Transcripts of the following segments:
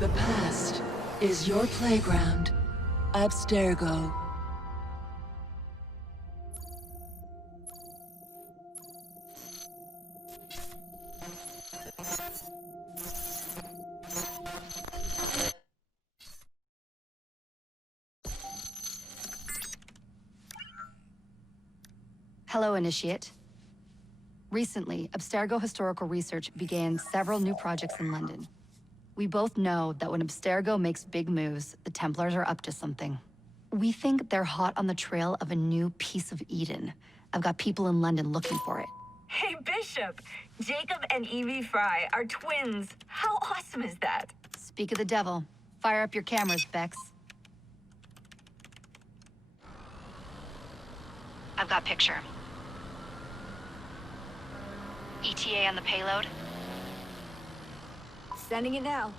The past is your playground. Abstergo. Hello, Initiate. Recently, Abstergo Historical Research began several new projects in London. We both know that when Abstergo makes big moves, the Templars are up to something. We think they're hot on the trail of a new piece of Eden. I've got people in London looking for it. Hey, Bishop! Jacob and Evie Fry are twins. How awesome is that? Speak of the devil. Fire up your cameras, Bex. I've got picture. ETA on the payload? Sending it now.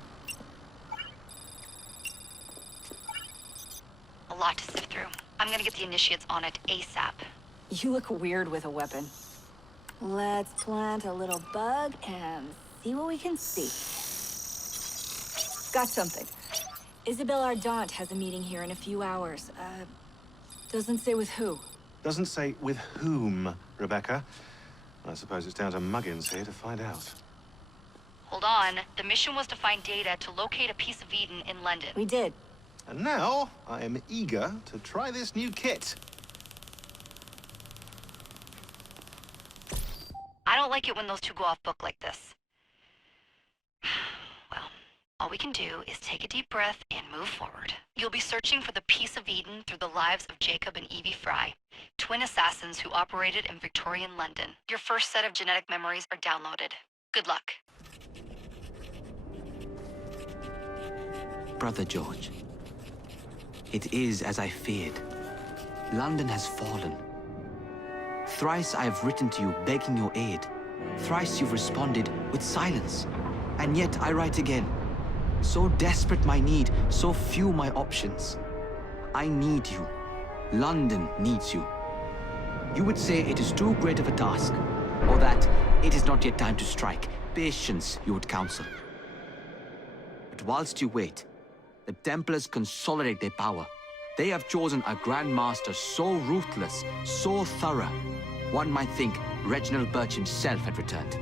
A lot to sift through. I'm gonna get the Initiates on it ASAP. You look weird with a weapon. Let's plant a little bug and see what we can see. Got something. Isabel Ardant has a meeting here in a few hours. Doesn't say with who. Doesn't say with whom, Rebecca. I suppose it's down to Muggins here to find out. Hold on. The mission was to find data to locate a piece of Eden in London. We did. And now, I am eager to try this new kit. I don't like it when those two go off book like this. Well, all we can do is take a deep breath and move forward. You'll be searching for the piece of Eden through the lives of Jacob and Evie Fry, twin assassins who operated in Victorian London. Your first set of genetic memories are downloaded. Good luck. Brother George, it is as I feared. London has fallen. Thrice I have written to you begging your aid. Thrice you've responded with silence. And yet I write again. So desperate my need, so few my options. I need you. London needs you. You would say it is too great of a task, or that it is not yet time to strike. Patience, you would counsel. But whilst you wait, the Templars consolidate their power. They have chosen a Grand Master so ruthless, so thorough, one might think Reginald Birch himself had returned.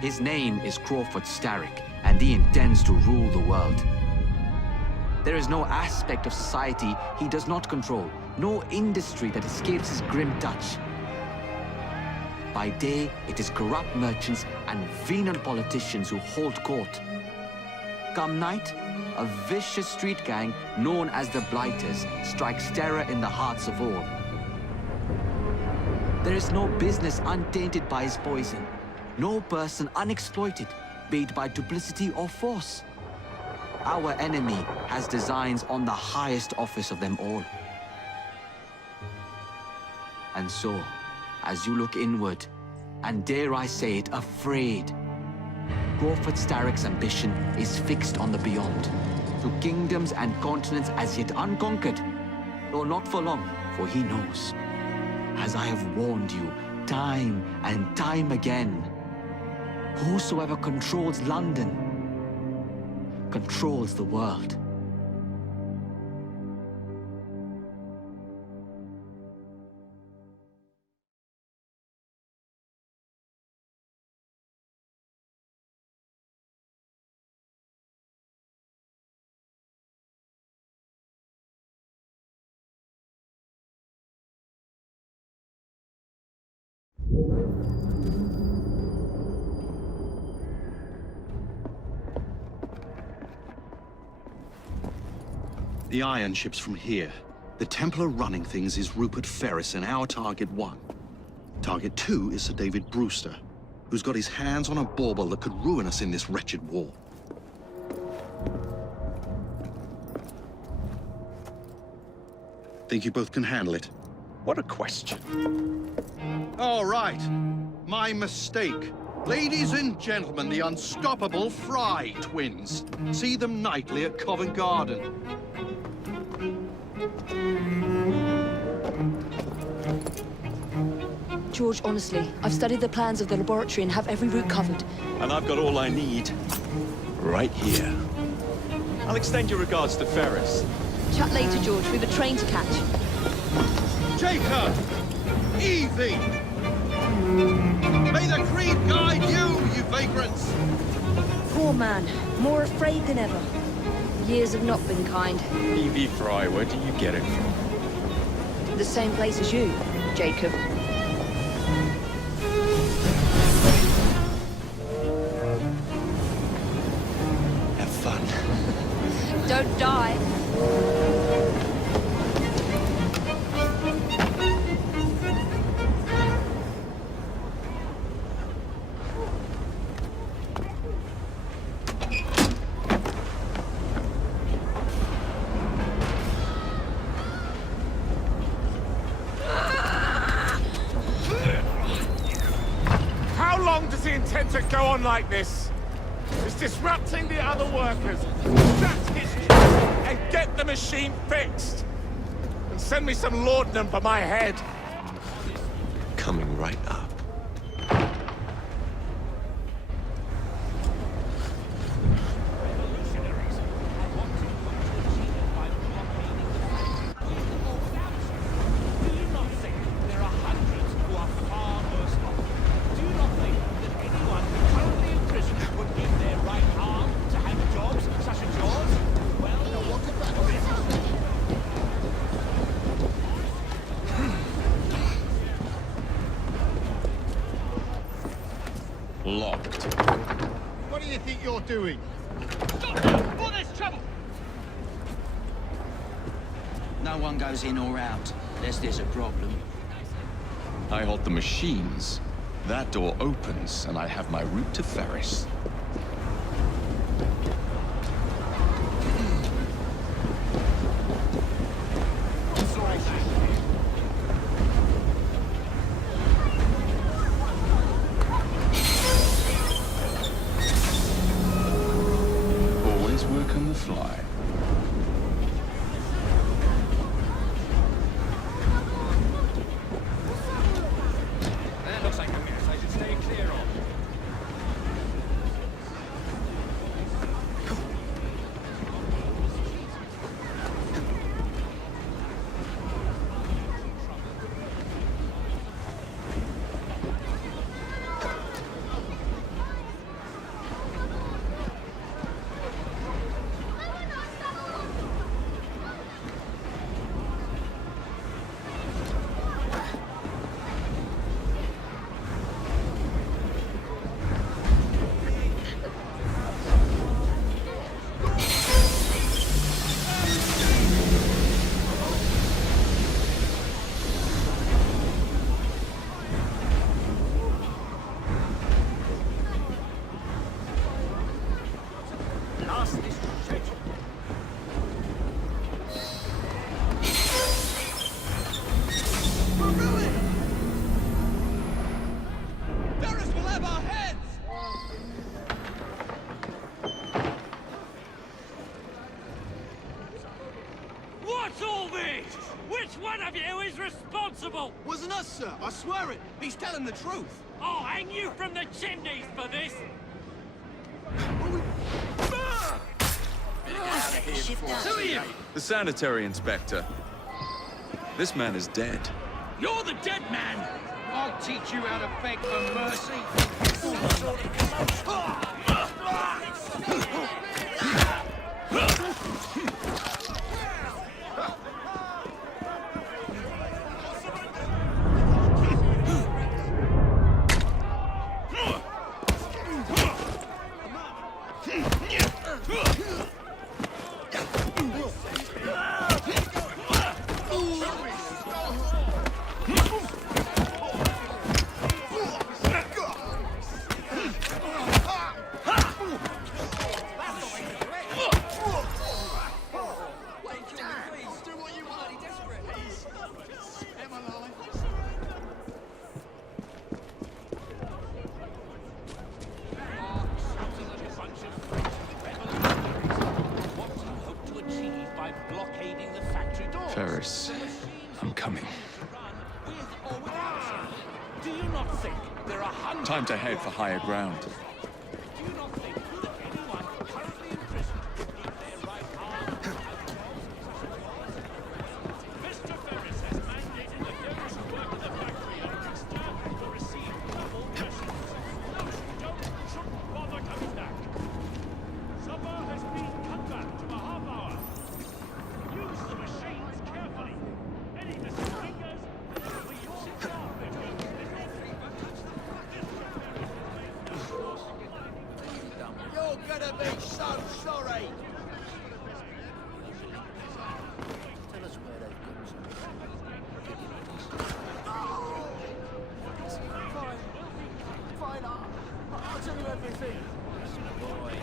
His name is Crawford Starrick, and he intends to rule the world. There is no aspect of society he does not control, no industry that escapes his grim touch. By day, it is corrupt merchants and venal politicians who hold court. Come night, a vicious street gang known as the Blighters strikes terror in the hearts of all. There is no business untainted by his poison, no person unexploited, be it by duplicity or force. Our enemy has designs on the highest office of them all. And so, as you look inward, and dare I say it, afraid, Crawford Starrick's ambition is fixed on the beyond, to kingdoms and continents as yet unconquered, though not for long, for he knows, as I have warned you time and time again, whosoever controls London controls the world. The iron ship's from here. The Templar running things is Rupert Ferris and our target 1. Target 2 is Sir David Brewster, who's got his hands on a bauble that could ruin us in this wretched war. Think you both can handle it? What a question. All right. My mistake. Ladies and gentlemen, the unstoppable Fry twins. See them nightly at Covent Garden. George, honestly, I've studied the plans of the laboratory and have every route covered. And I've got all I need right here. I'll extend your regards to Ferris. Chat later, George. We've a train to catch. Jacob! Evie! May the creed guide you, you vagrants! Poor man. More afraid than ever. Years have not been kind. Evie Fry, where do you get it from? The same place as you, Jacob. Have fun. Don't die. How long does he intend to go on like this? He's disrupting the other workers. That's his job. And get the machine fixed. And send me some laudanum for my head. Coming right up. Locked. What do you think you're doing? No one goes in or out, unless there's a problem. I hold the machines. That door opens, and I have my route to Ferris. Always work on the fly. That looks like a mess I should stay clear of. What's all this? Which one of you is responsible? Wasn't us, sir. I swear it. He's telling the truth. I'll hang you from the chimneys for this. Who are you? The sanitary inspector. This man is dead. You're the dead man. I'll teach you how to beg for mercy. Ferris, I'm coming. Do you not think there are hundreds? Time to head for higher ground. Do you not think that anyone currently imprisoned would give their right to be so sorry. Tell us where they've got to. Fine, I'll tell you everything. Boy.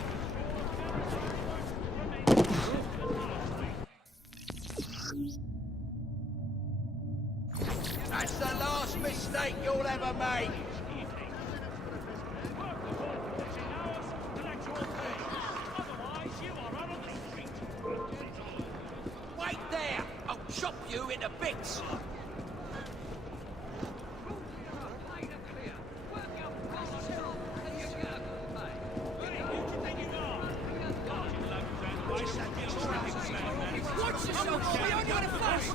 That's the last mistake you'll ever make. Wait there! I'll chop you into bits! Watch yourself, boy! I got a flash!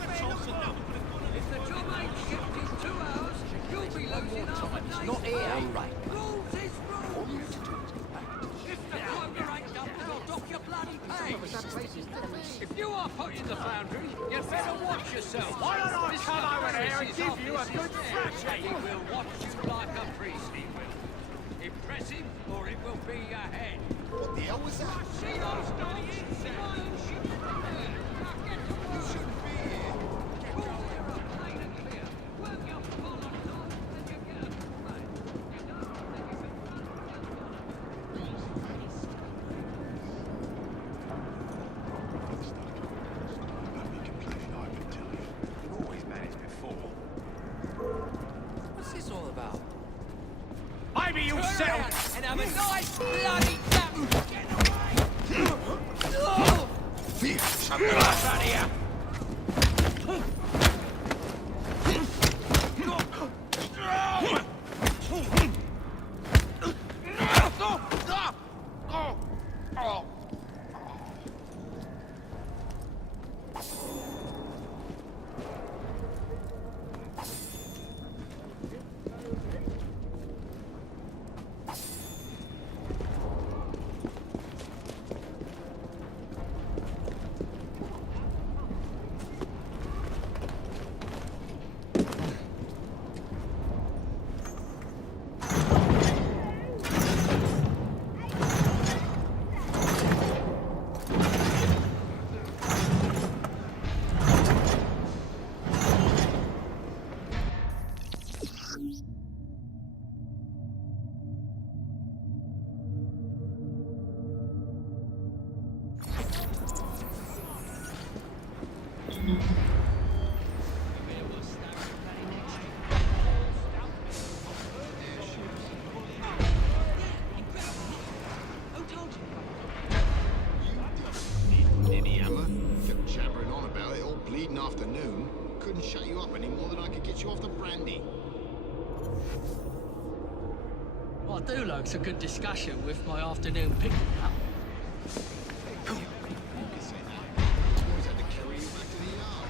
If the job ain't shipped in 2 hours, you'll be losing half a day. Not here, right? Rules is rules! If the timer ain't up, then I'll dock your bloody pay! If you are put in the foundry, you'd better watch yourself. Why don't I come over here and give you a good thrashing? He will watch you like a priest, he will. Impress him, or it will be your head. What the hell was that? See those bloody insects? You shouldn't be here. What's this all about? Maybe you'll settle. And have a nice bloody nap. Get away! Something out of here. Afternoon, couldn't shut you up any more than I could get you off the brandy. Well, I do like a good discussion with my afternoon pick up. Always had to carry you back to the yard.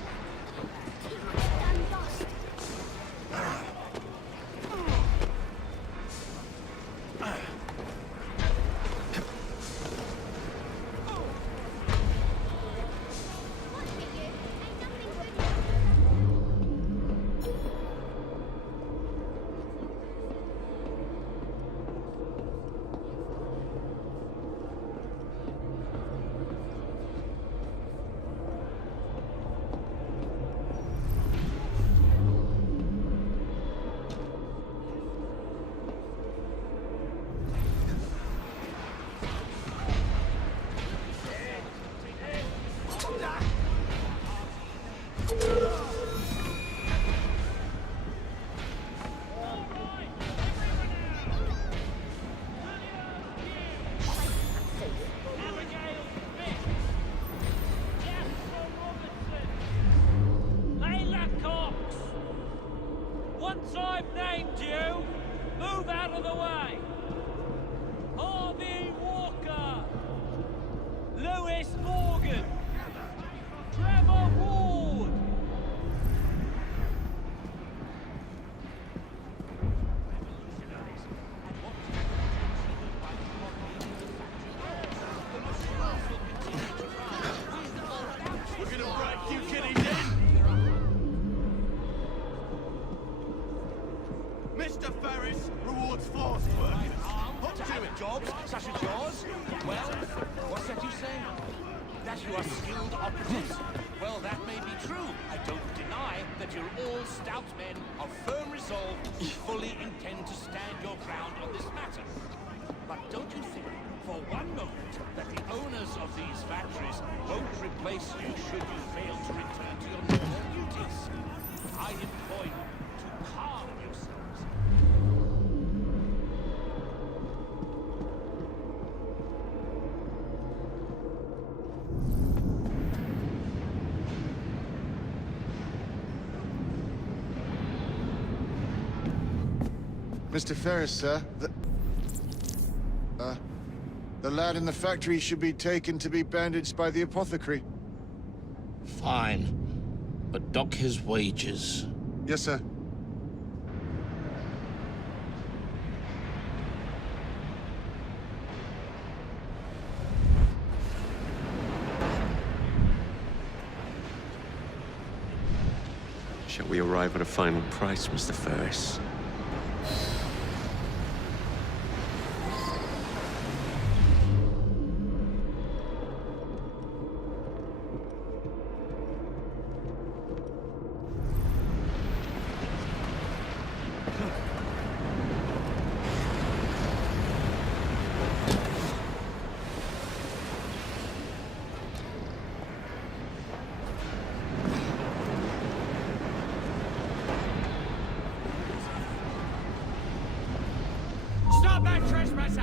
What's that you say? That you are skilled operatives? Well, that may be true. I don't deny that you're all stout men of firm resolve who fully intend to stand your ground on this matter. But don't you think, for one moment, that the owners of these factories won't replace you should you fail to return to your normal duties? I implore you to calm yourselves. Mr. Ferris, sir, the lad in the factory should be taken to be bandaged by the apothecary. Fine. But dock his wages. Yes, sir. Shall we arrive at a final price, Mr. Ferris? Stop that trespasser!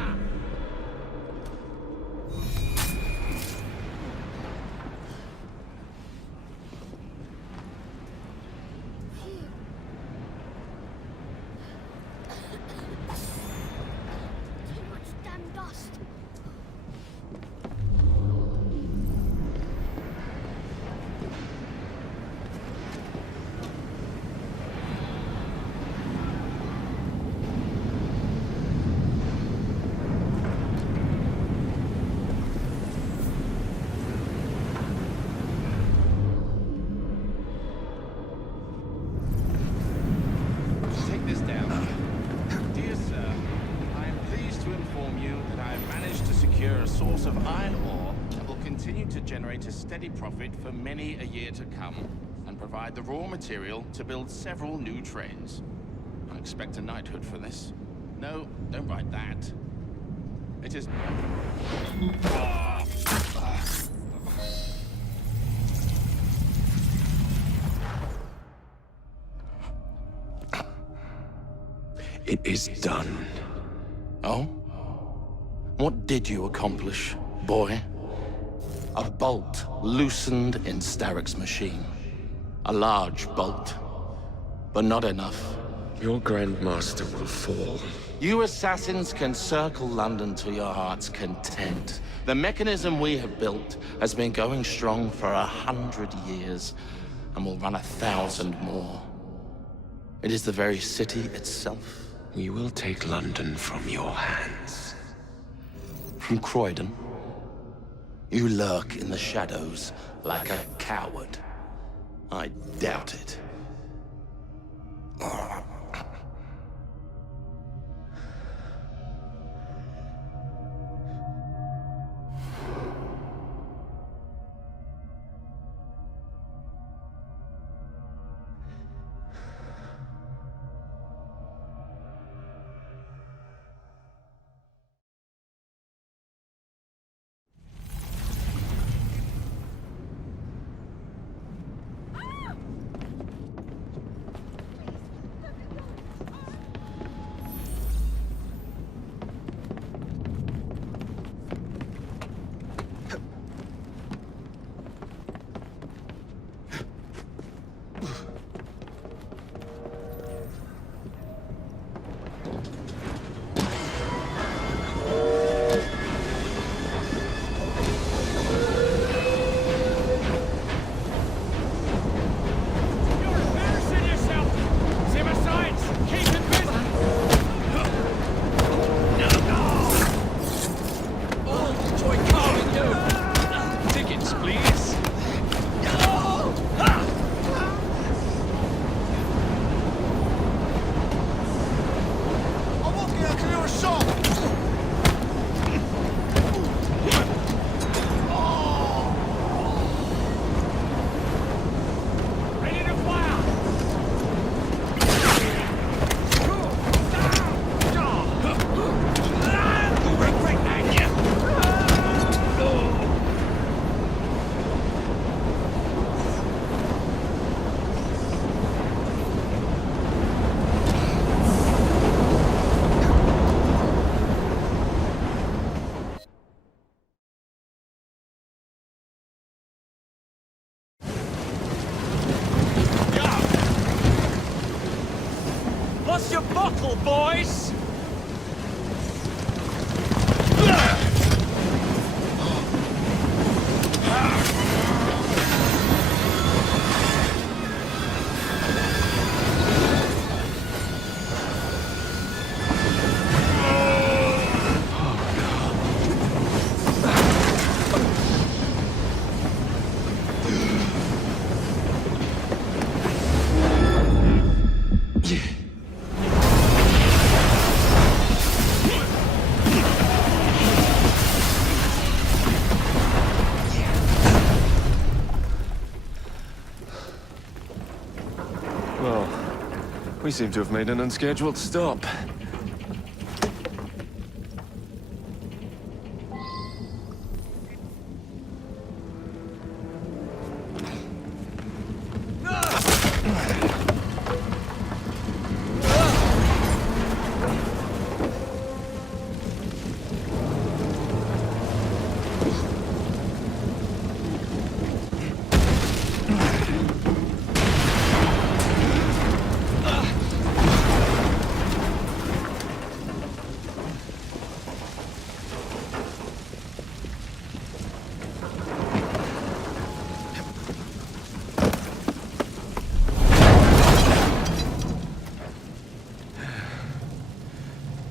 Too much damn dust. Take this down. Dear sir, I am pleased to inform you that I have managed to secure a source of iron ore that will continue to generate a steady profit for many a year to come, and provide the raw material to build several new trains. I expect a knighthood for this. No, don't write that. It is... It is done. Oh? What did you accomplish, boy? A bolt loosened in Starrick's machine. A large bolt, but not enough. Your Grandmaster will fall. You assassins can circle London to your heart's content. The mechanism we have built has been going strong for 100 years, and will run 1,000 more. It is the very city itself. We will take London from your hands. From Croydon? You lurk in the shadows like a coward. I doubt it. Pass your bottle, boys! Well, we seem to have made an unscheduled stop.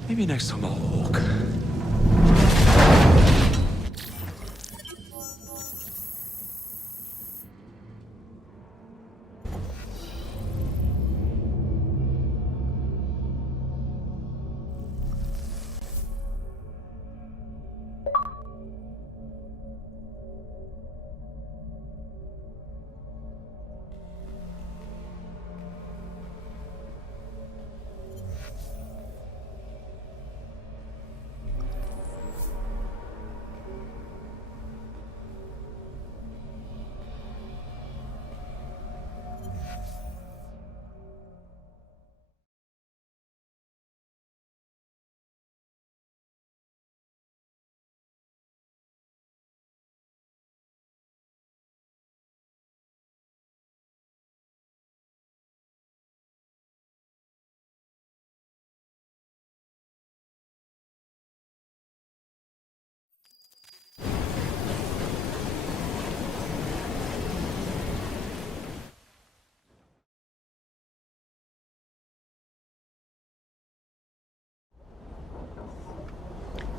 Maybe next time I'll walk.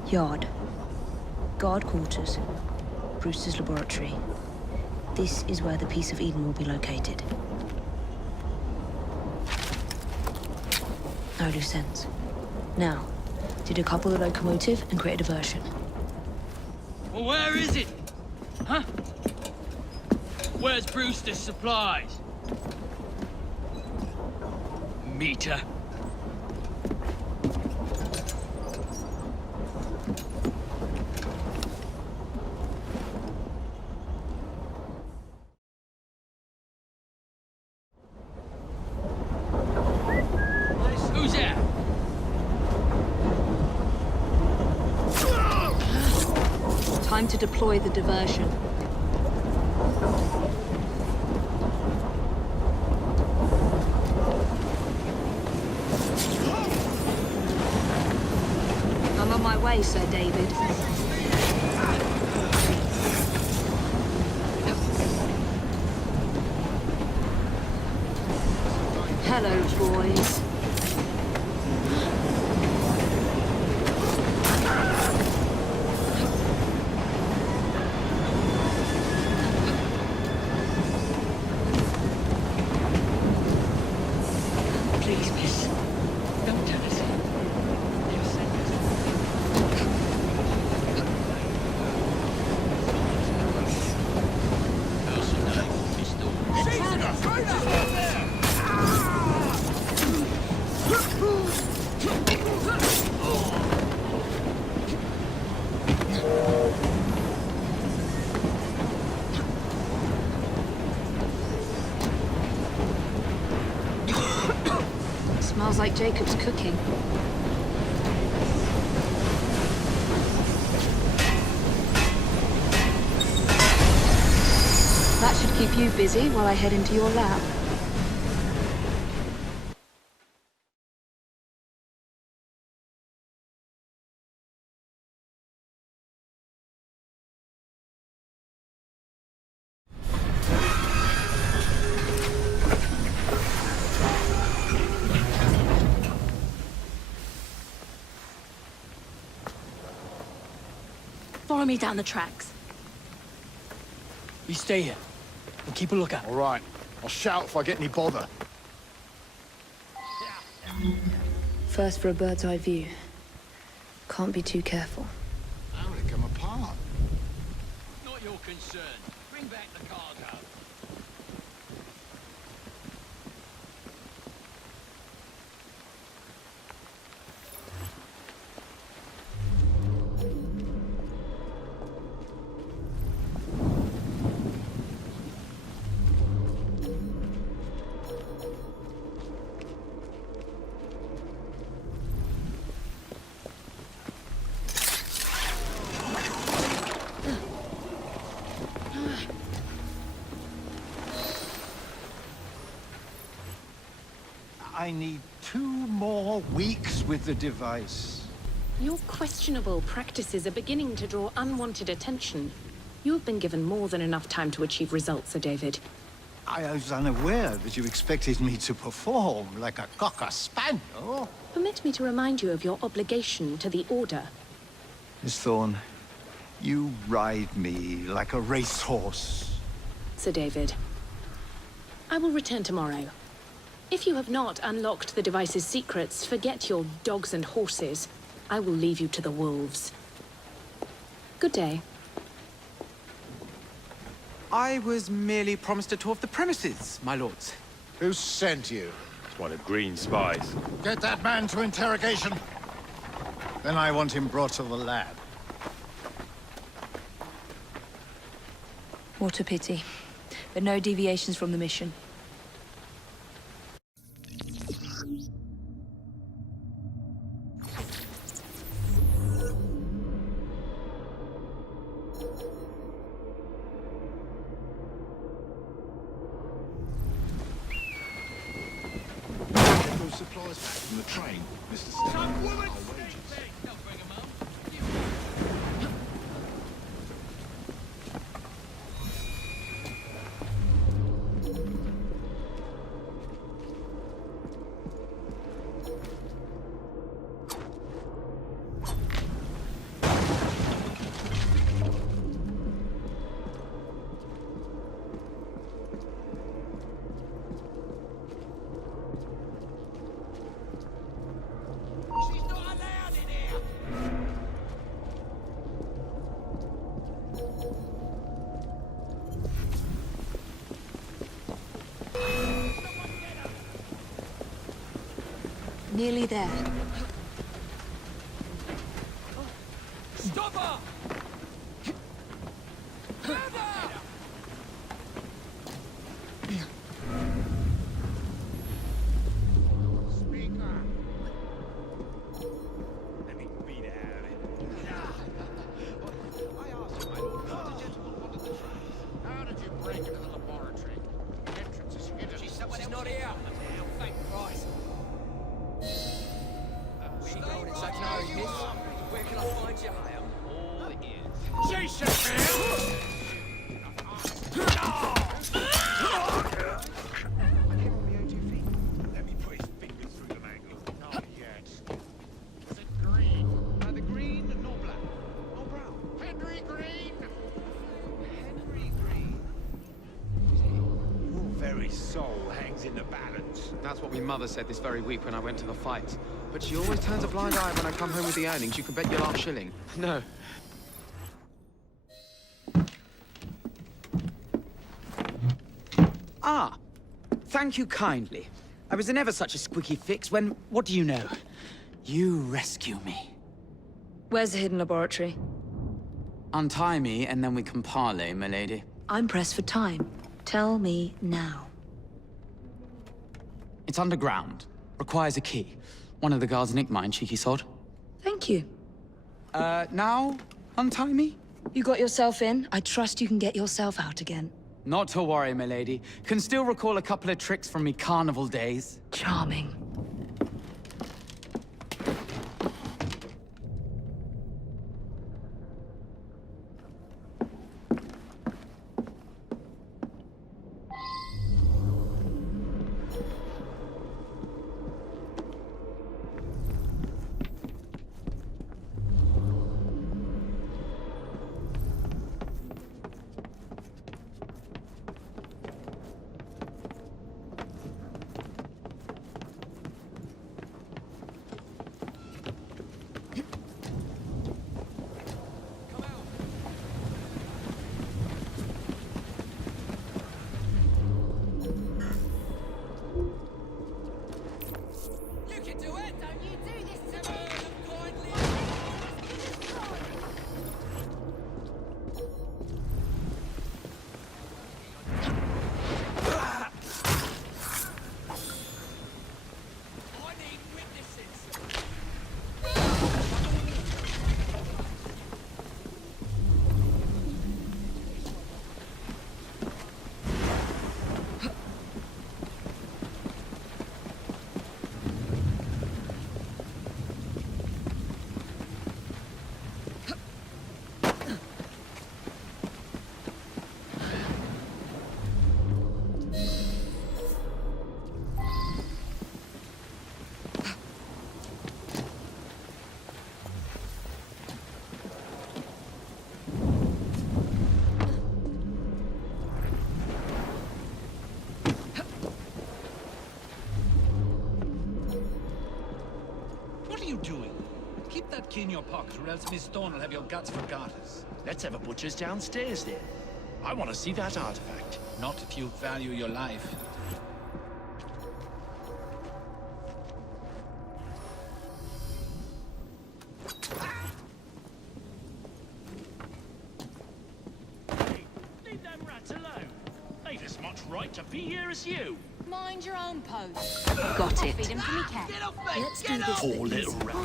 Yard. Guard quarters. Brewster's laboratory. This is where the piece of Eden will be located. No loose ends. Now, to decouple the locomotive and create a diversion. Well, where is it? Huh? Where's Brewster's supplies? Meter. Who's there? Time to deploy the diversion. I'm on my way, Sir David. Hello, boys. Please, miss. Don't tell us. They'll send us. Smells like Jacob's cooking. That should keep you busy while I head into your lab. Follow me down the tracks. You stay here. And keep a lookout. All right. I'll shout if I get any bother. First for a bird's eye view. Can't be too careful. How did it come apart? Not your concern. Bring back the cargo. I need 2 more weeks with the device. Your questionable practices are beginning to draw unwanted attention. You have been given more than enough time to achieve results, Sir David. I was unaware that you expected me to perform like a cocker spaniel. Permit me to remind you of your obligation to the Order. Miss Thorne, you ride me like a racehorse. Sir David, I will return tomorrow. If you have not unlocked the device's secrets, forget your dogs and horses. I will leave you to the wolves. Good day. I was merely promised a tour of the premises, my lords. Who sent you? It's one of Green's spies. Get that man to interrogation. Then I want him brought to the lab. What a pity. But no deviations from the mission. Supplies back from the train, Mr. Some woman Nearly there. Stop her! How did you break into the laboratory? The entrance is hidden. She's not here. Thank Christ. Where can I find you, Ham? All ears. Jason, man! Let me put his fingers through the mangle. Not yet. Is it green? Neither green nor black. Nor brown. Henry Green! Henry Green. Your very soul hangs in the balance. That's what my mother said this very week when I went to the fight. But she always turns a blind eye when I come home with the earnings. You can bet your last shilling. No. Ah, thank you kindly. I was in ever such a squeaky fix when, what do you know? You rescue me. Where's the hidden laboratory? Untie me, and then we can parley, milady. I'm pressed for time. Tell me now. It's underground. Requires a key. One of the guards nicked mine, cheeky sod. Thank you. Now? Untie me? You got yourself in. I trust you can get yourself out again. Not to worry, milady. Can still recall a couple of tricks from me carnival days. Charming. key in your pocket, or else Miss Thorne will have your guts for garters. Let's have a butcher's downstairs then. I want to see that artifact. Not if you value your life. Leave them rats alone. They've as much right to be here as you. Mind your own post. Got it. Feed him to me cat. Get off me! Let's do Get this. off! Poor little rat.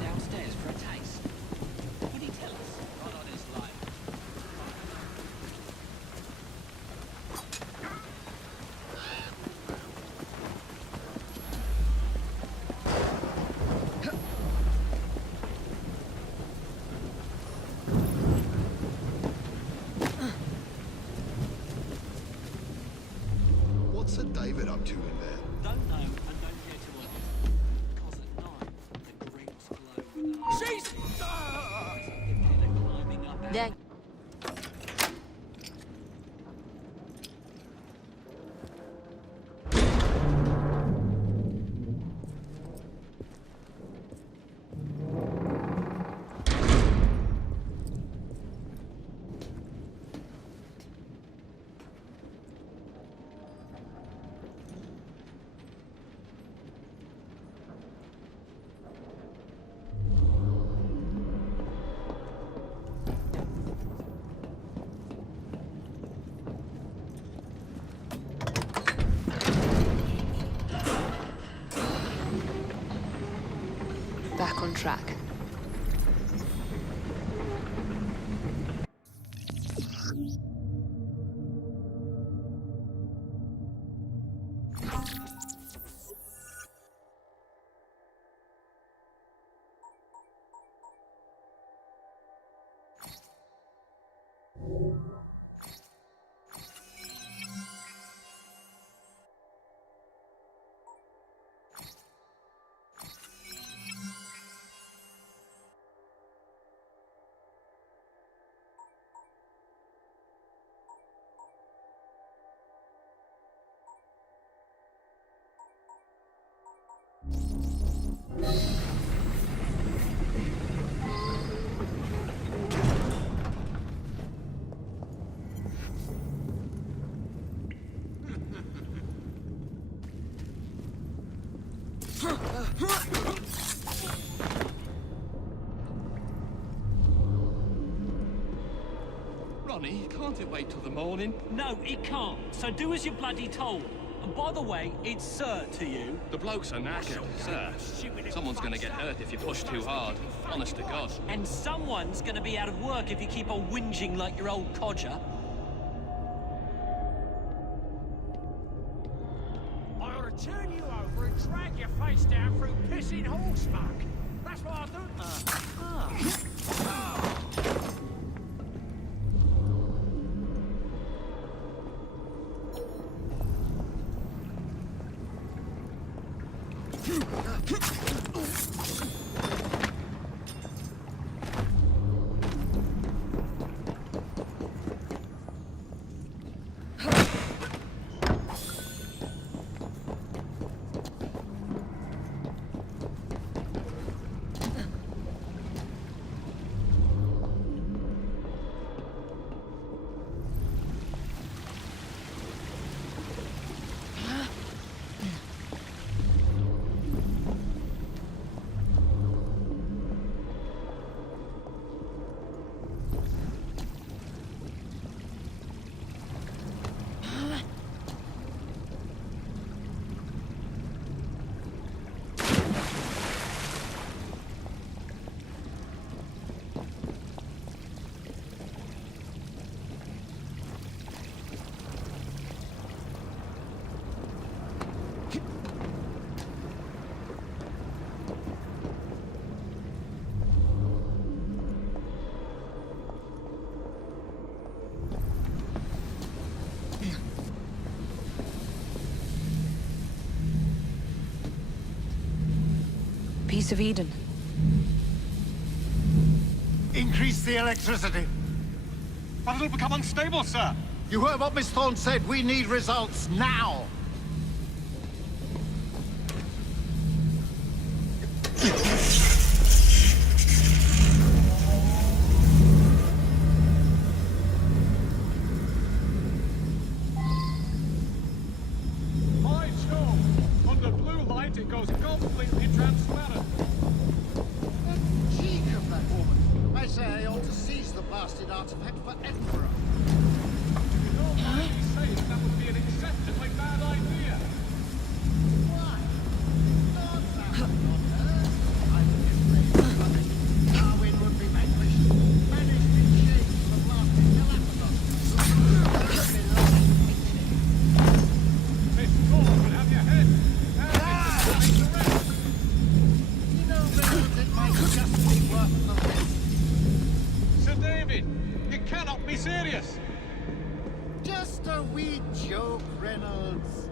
Downstairs for a taste. What did he tell us? Not on his life. What's Sir David up to in there? Don't know and don't care to learn. Because at night, the greats glow with a... She's... climbing up There. Back on track. Ronnie, can't it wait till the morning? No, it can't. So do as you're bloody told. And by the way, it's sir to you. The blokes are knackered, sir. Someone's gonna get hurt if you push too hard. Honest to God. And someone's gonna be out of work if you keep on whinging like your old codger. I ought to turn you over and drag your face down through pissing horse muck. That's what I'll do. Piece of Eden. Increase the electricity. But it'll become unstable, sir. You heard what Miss Thorne said. We need results now. Fine, sure. Under blue light, it goes completely transparent. The cheek of that woman. I say I ought to seize the blasted artifact for Edinburgh. You don't mind me saying that would be an acceptably bad idea. Why? Not that on Earth. I would get ready for nothing. Darwin would be vanquished. Banished in shame to the blasted Galapagos. Miss Thorne will have your head. You know, Reynolds, it might just be worth the risk. Sir David, you cannot be serious. Just a wee joke, Reynolds.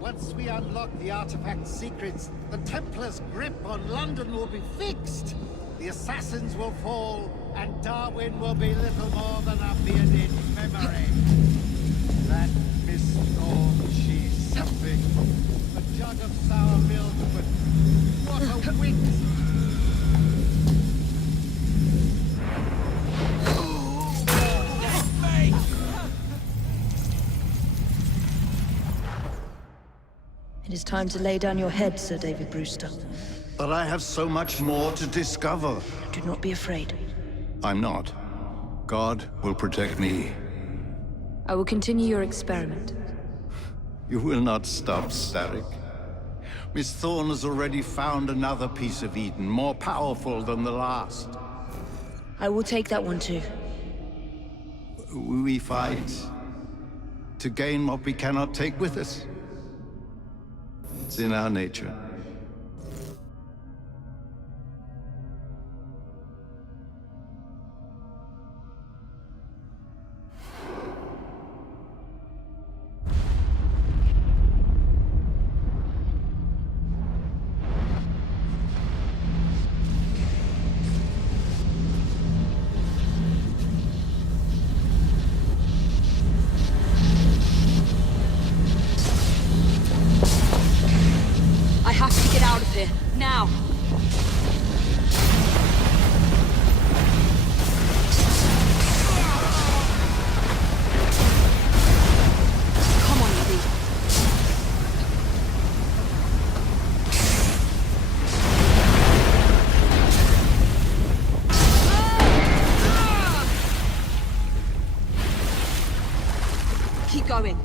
Once we unlock the artifact's secrets, the Templars' grip on London will be fixed. The assassins will fall, and Darwin will be little more than a bearded memory. That Miss Thorne, she's something. A jug of sour milk, but what a wit! It is time to lay down your head, Sir David Brewster. But I have so much more to discover. Do not be afraid. I'm not. God will protect me. I will continue your experiment. You will not stop, Starrick. Miss Thorne has already found another piece of Eden, more powerful than the last. I will take that one too. We fight to gain what we cannot take with us. It's in our nature. I have to get out of here, now! Come on, Evie. Keep going.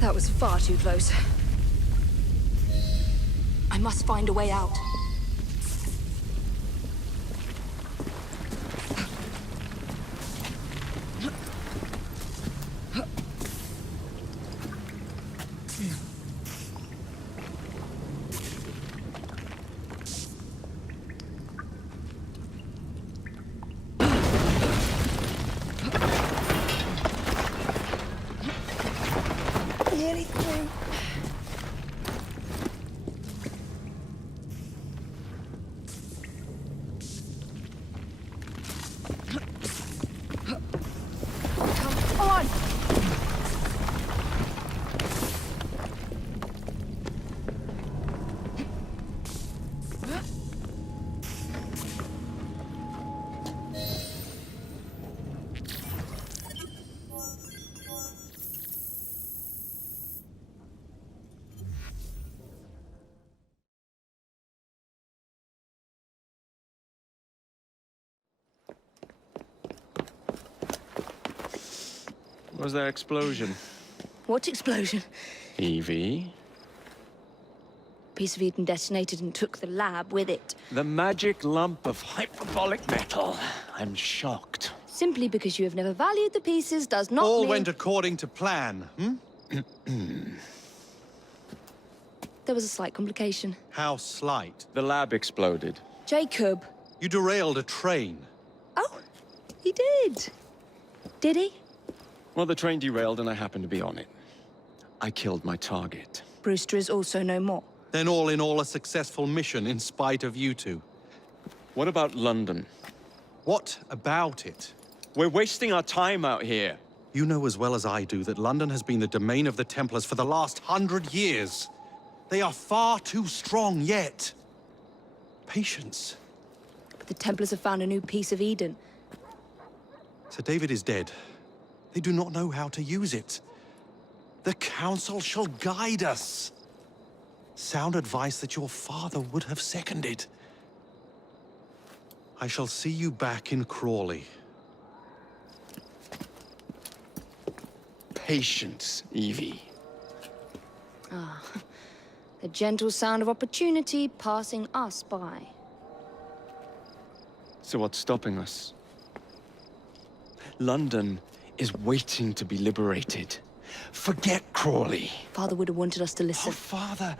That was far too close. I must find a way out. Nearly through. Come on! What was that explosion? What explosion? Evie? Piece of Eden detonated and took the lab with it. The magic lump of hyperbolic metal. I'm shocked. Simply because you have never valued the pieces does not All mean... went according to plan, There was a slight complication. How slight? The lab exploded. Jacob. You derailed a train. Oh, he did. Did he? Well, the train derailed and I happened to be on it. I killed my target. Brewster is also no more. Then all in all, a successful mission in spite of you two. What about London? What about it? We're wasting our time out here. You know as well as I do that London has been the domain of the Templars for the last 100 years. They are far too strong yet. Patience. But the Templars have found a new piece of Eden. Sir David is dead. They do not know how to use it. The Council shall guide us. Sound advice that your father would have seconded. I shall see you back in Crawley. Patience, Evie. Ah, the gentle sound of opportunity passing us by. So what's stopping us? London is waiting to be liberated. Forget Crawley. Father would have wanted us to listen. Oh, Father!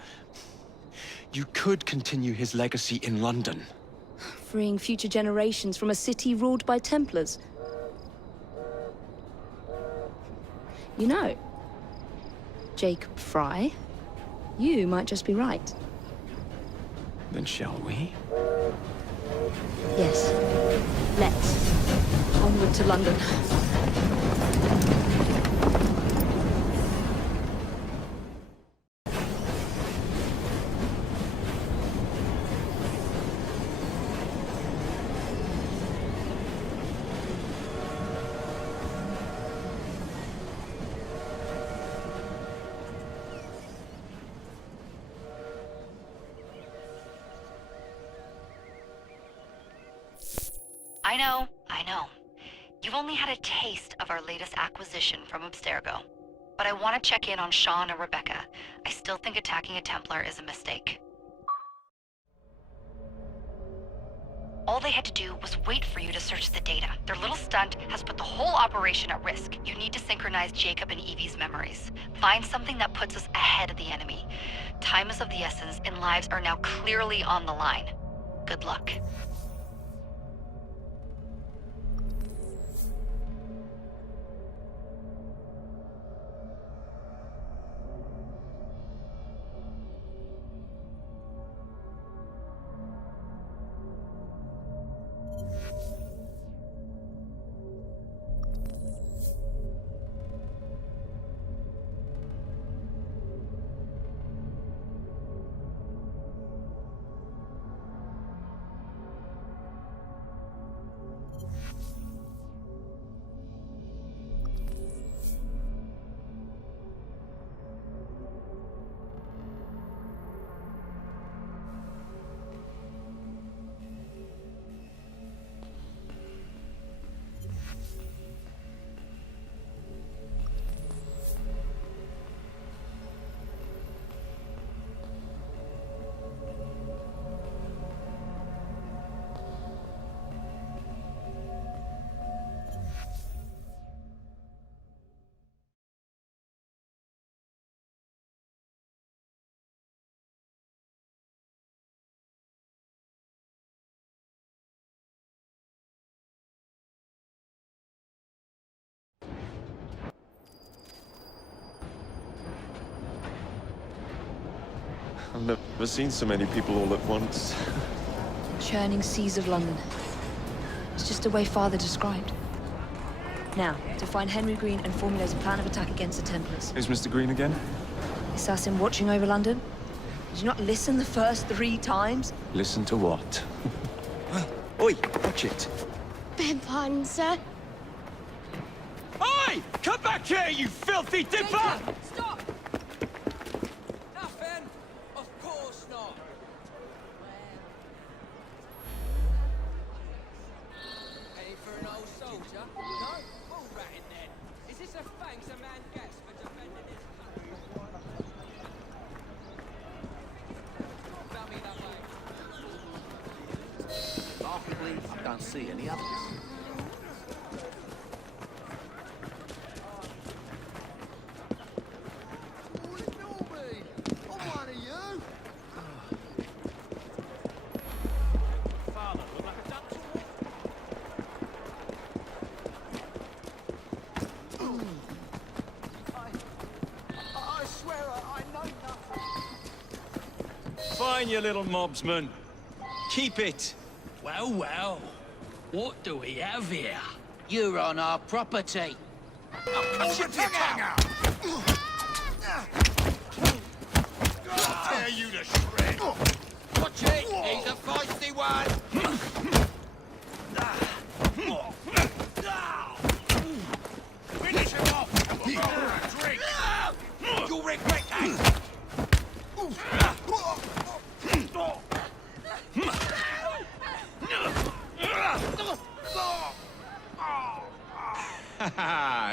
You could continue his legacy in London. Freeing future generations from a city ruled by Templars. You know, Jacob Fry, you might just be right. Then shall we? Yes. Let's. Onward to London. I know. You've only had a taste of our latest acquisition from Abstergo. But I want to check in on Sean and Rebecca. I still think attacking a Templar is a mistake. All they had to do was wait for you to search the data. Their little stunt has put the whole operation at risk. You need to synchronize Jacob and Evie's memories. Find something that puts us ahead of the enemy. Time is of the essence, and lives are now clearly on the line. Good luck. I've never seen so many people all at once. Churning seas of London. It's just the way Father described. Now, to find Henry Green and formulate a plan of attack against the Templars. Is Mr. Green again? Assassin watching over London? Did you not listen the first 3 times? Listen to what? Oi, watch it. Beg pardon, sir. Oi! Come back here, you filthy dipper! Stop! Nothing! Of course not! Any for an old soldier? No? Bull ratting then. Is this a thanks a man gets for defending his country? Tell me that way. Remarkably, I don't see any others. fine, you little mobsman. Keep it. Well, well. What do we have here? You're on our property. I'll cut your tongue out! I'll tear you to shreds! Watch it! He's a feisty one! Finish him off! And we'll go for a drink! You'll regret that!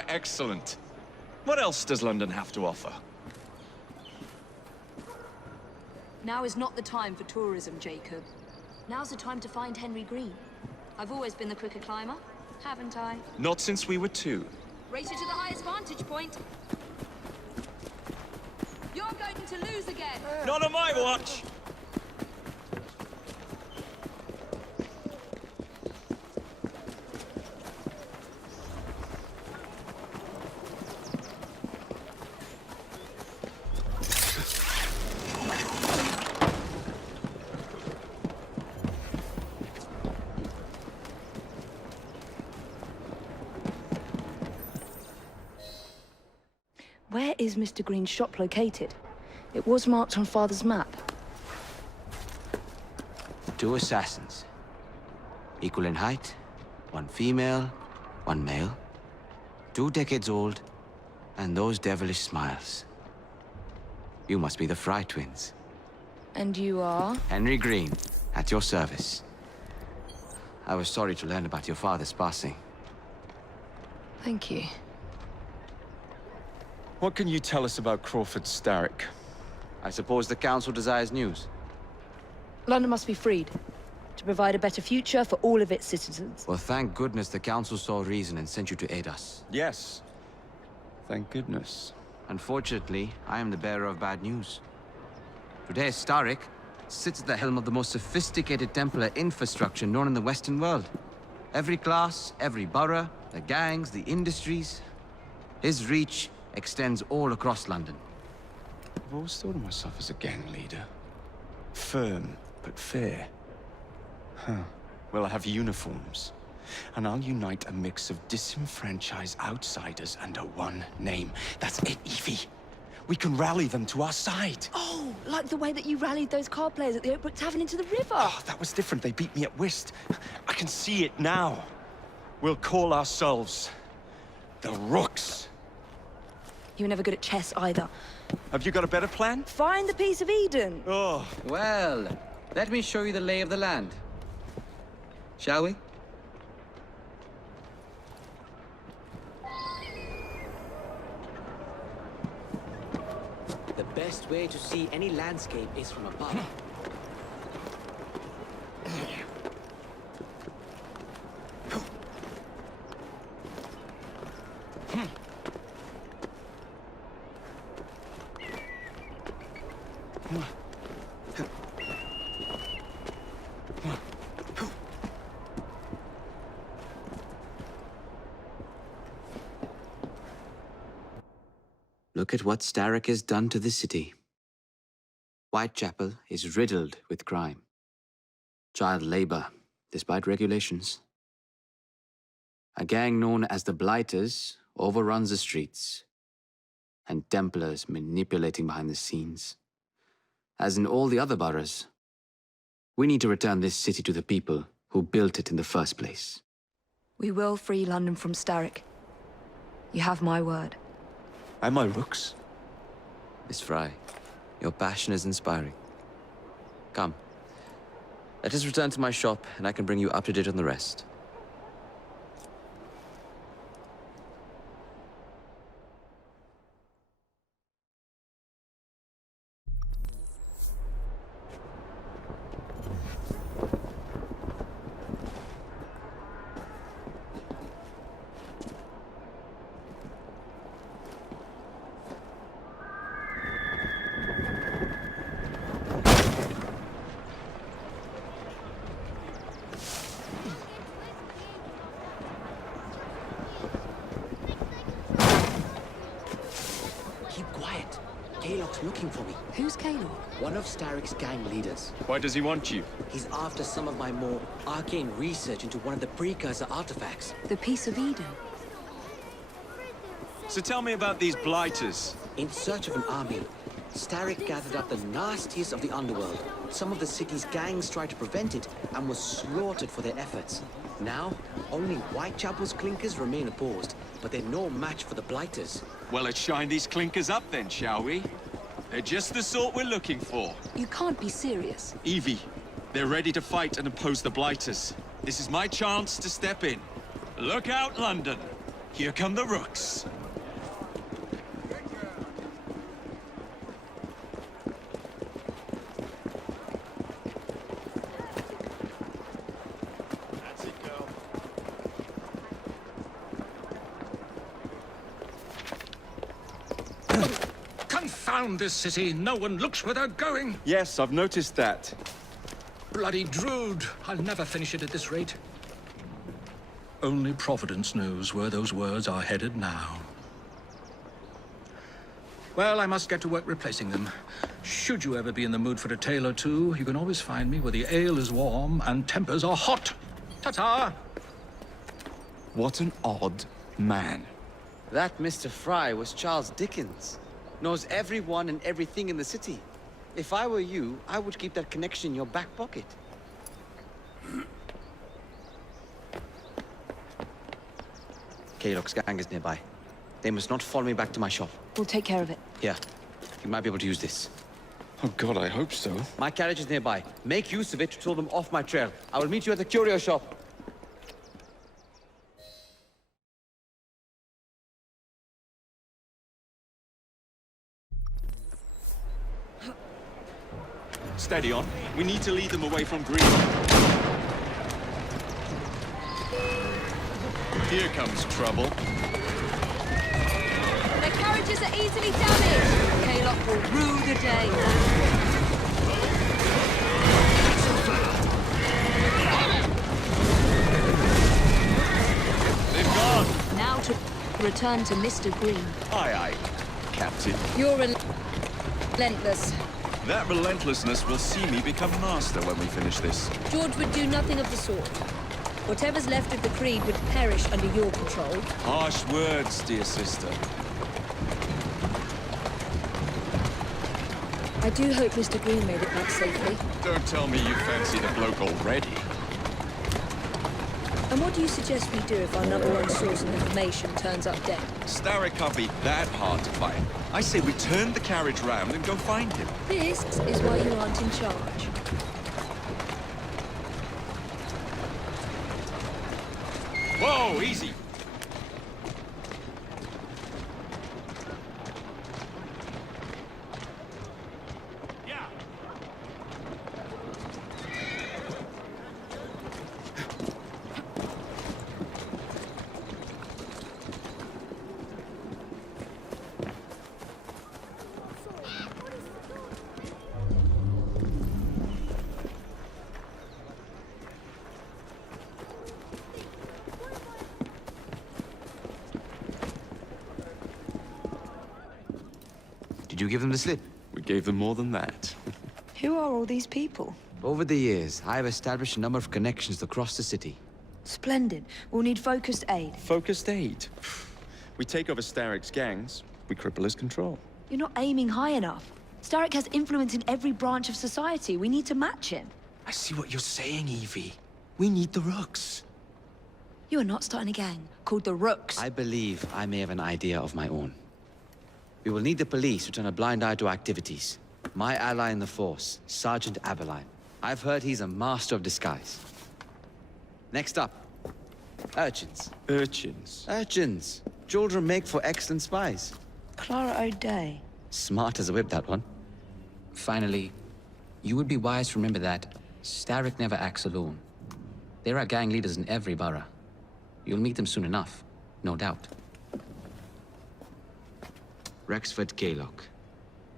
Excellent. What else does London have to offer? Now is not the time for tourism, Jacob. Now's the time to find Henry Green. I've always been the quicker climber, haven't I? Not since we were 2. Race you to the highest vantage point. You're going to lose again. Not on my watch! Where is Mr. Green's shop located? It was marked on Father's map. 2 assassins. Equal in height. 1 female, 1 male. 2 decades old. And those devilish smiles. You must be the Fry twins. And you are? Henry Green, at your service. I was sorry to learn about your father's passing. Thank you. What can you tell us about Crawford Starrick? I suppose the Council desires news. London must be freed, to provide a better future for all of its citizens. Well, thank goodness the Council saw reason and sent you to aid us. Yes. Thank goodness. Unfortunately, I am the bearer of bad news. Today, Starrick sits at the helm of the most sophisticated Templar infrastructure known in the Western world. Every class, every borough, the gangs, the industries. His reach extends all across London. I've always thought of myself as a gang leader. Firm, but fair. Huh. Well, I have uniforms. And I'll unite a mix of disenfranchised outsiders under one name. That's it, Evie. We can rally them to our side. Oh, like the way that you rallied those card players at the Oakbrook Tavern into the river. Oh, that was different. They beat me at whist. I can see it now. We'll call ourselves the Rooks. You were never good at chess either. Have you got a better plan? Find the piece of Eden. Oh. Well, let me show you the lay of the land. Shall we? The best way to see any landscape is from above. Look at what Starrick has done to the city. Whitechapel is riddled with crime. Child labor, despite regulations. A gang known as the Blighters overruns the streets, and Templars manipulating behind the scenes. As in all the other boroughs, we need to return this city to the people who built it in the first place. We will free London from Starrick. You have my word. And my Rooks. Miss Fry, your passion is inspiring. Come. Let us return to my shop, and I can bring you up to date on the rest. Kalok's looking for me. Who's Kalok? One of Starrick's gang leaders. Why does he want you? He's after some of my more arcane research into one of the precursor artifacts. The Piece of Eden. So tell me about these blighters. In search of an army, Starrick gathered up the nastiest of the underworld. Some of the city's gangs tried to prevent it and were slaughtered for their efforts. Now, only Whitechapel's clinkers remain opposed, but they're no match for the blighters. Well, let's shine these clinkers up then, shall we? They're just the sort we're looking for. You can't be serious. Evie, they're ready to fight and oppose the blighters. This is my chance to step in. Look out, London. Here come the rooks. Confound this city! No one looks where they're going! Yes, I've noticed that. Bloody Drood! I'll never finish it at this rate. Only Providence knows where those words are headed now. Well, I must get to work replacing them. Should you ever be in the mood for a tale or two, you can always find me where the ale is warm and tempers are hot. Ta-ta! What an odd man. That Mr. Fry was Charles Dickens. Knows everyone and everything in the city. If I were you, I would keep that connection in your back pocket. Kalok's gang is nearby. They must not follow me back to my shop. We'll take care of it. Here, you might be able to use this. Oh God, I hope so. My carriage is nearby. Make use of it to throw them off my trail. I will meet you at the curio shop. Steady on. We need to lead them away from Green. Here comes trouble. Their carriages are easily damaged. Kalok will rue the day. They've gone. Now to return to Mr. Green. Aye, aye, Captain. You're relentless. That relentlessness will see me become master when we finish this. George would do nothing of the sort. Whatever's left of the Creed would perish under your control. Harsh words, dear sister. I do hope Mr. Green made it back safely. Don't tell me you fancy the bloke already. And what do you suggest we do if our number one source of information turns up dead? Starrick can't be that hard to find. I say we turn the carriage round and go find him. This is why you aren't in charge. Whoa, easy. Did you give them the slip? We gave them more than that. Who are all these people? Over the years, I have established a number of connections across the city. Splendid. We'll need focused aid. Focused aid? We take over Starrick's gangs, we cripple his control. You're not aiming high enough. Starrick has influence in every branch of society. We need to match him. I see what you're saying, Evie. We need the rooks. You are not starting a gang called the Rooks. I believe I may have an idea of my own. We will need the police to turn a blind eye to activities. My ally in the force, Sergeant Aberline. I've heard he's a master of disguise. Next up, urchins. Urchins? Urchins. Children make for excellent spies. Clara O'Day. Smart as a whip, that one. Finally, you would be wise to remember that Starrick never acts alone. There are gang leaders in every borough. You'll meet them soon enough, no doubt. Rexford Kalok,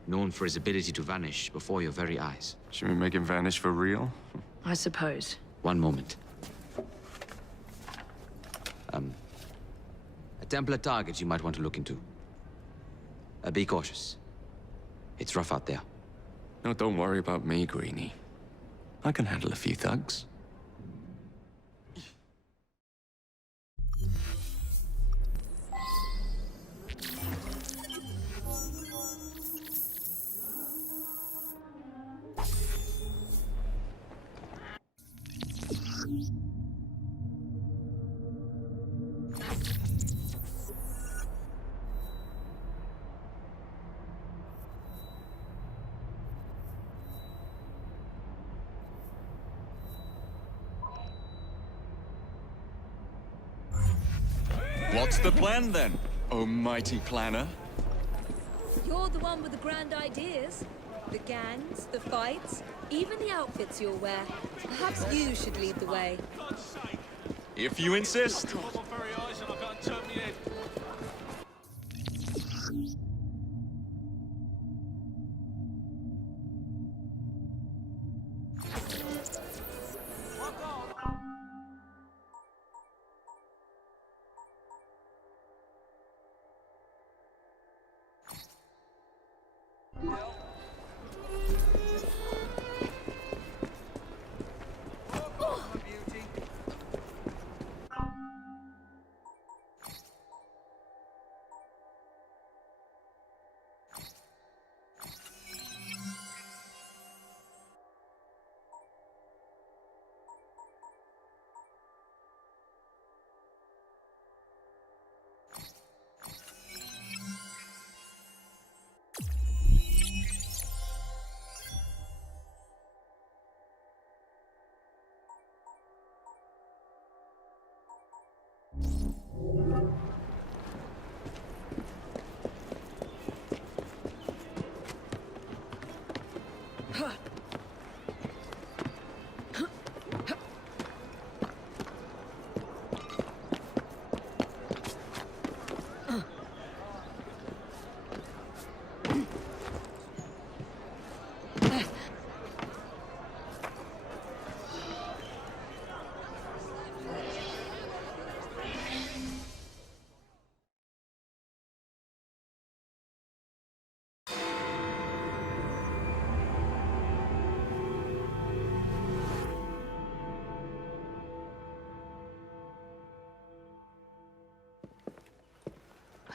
known for his ability to vanish before your very eyes. Should we make him vanish for real? I suppose. One moment. A Templar target you might want to look into. Be cautious. It's rough out there. No, don't worry about me, Greenie. I can handle a few thugs. What's the plan then, oh mighty planner? You're the one with the grand ideas. The gangs, the fights, even the outfits you'll wear. Perhaps you should lead the way. If you insist.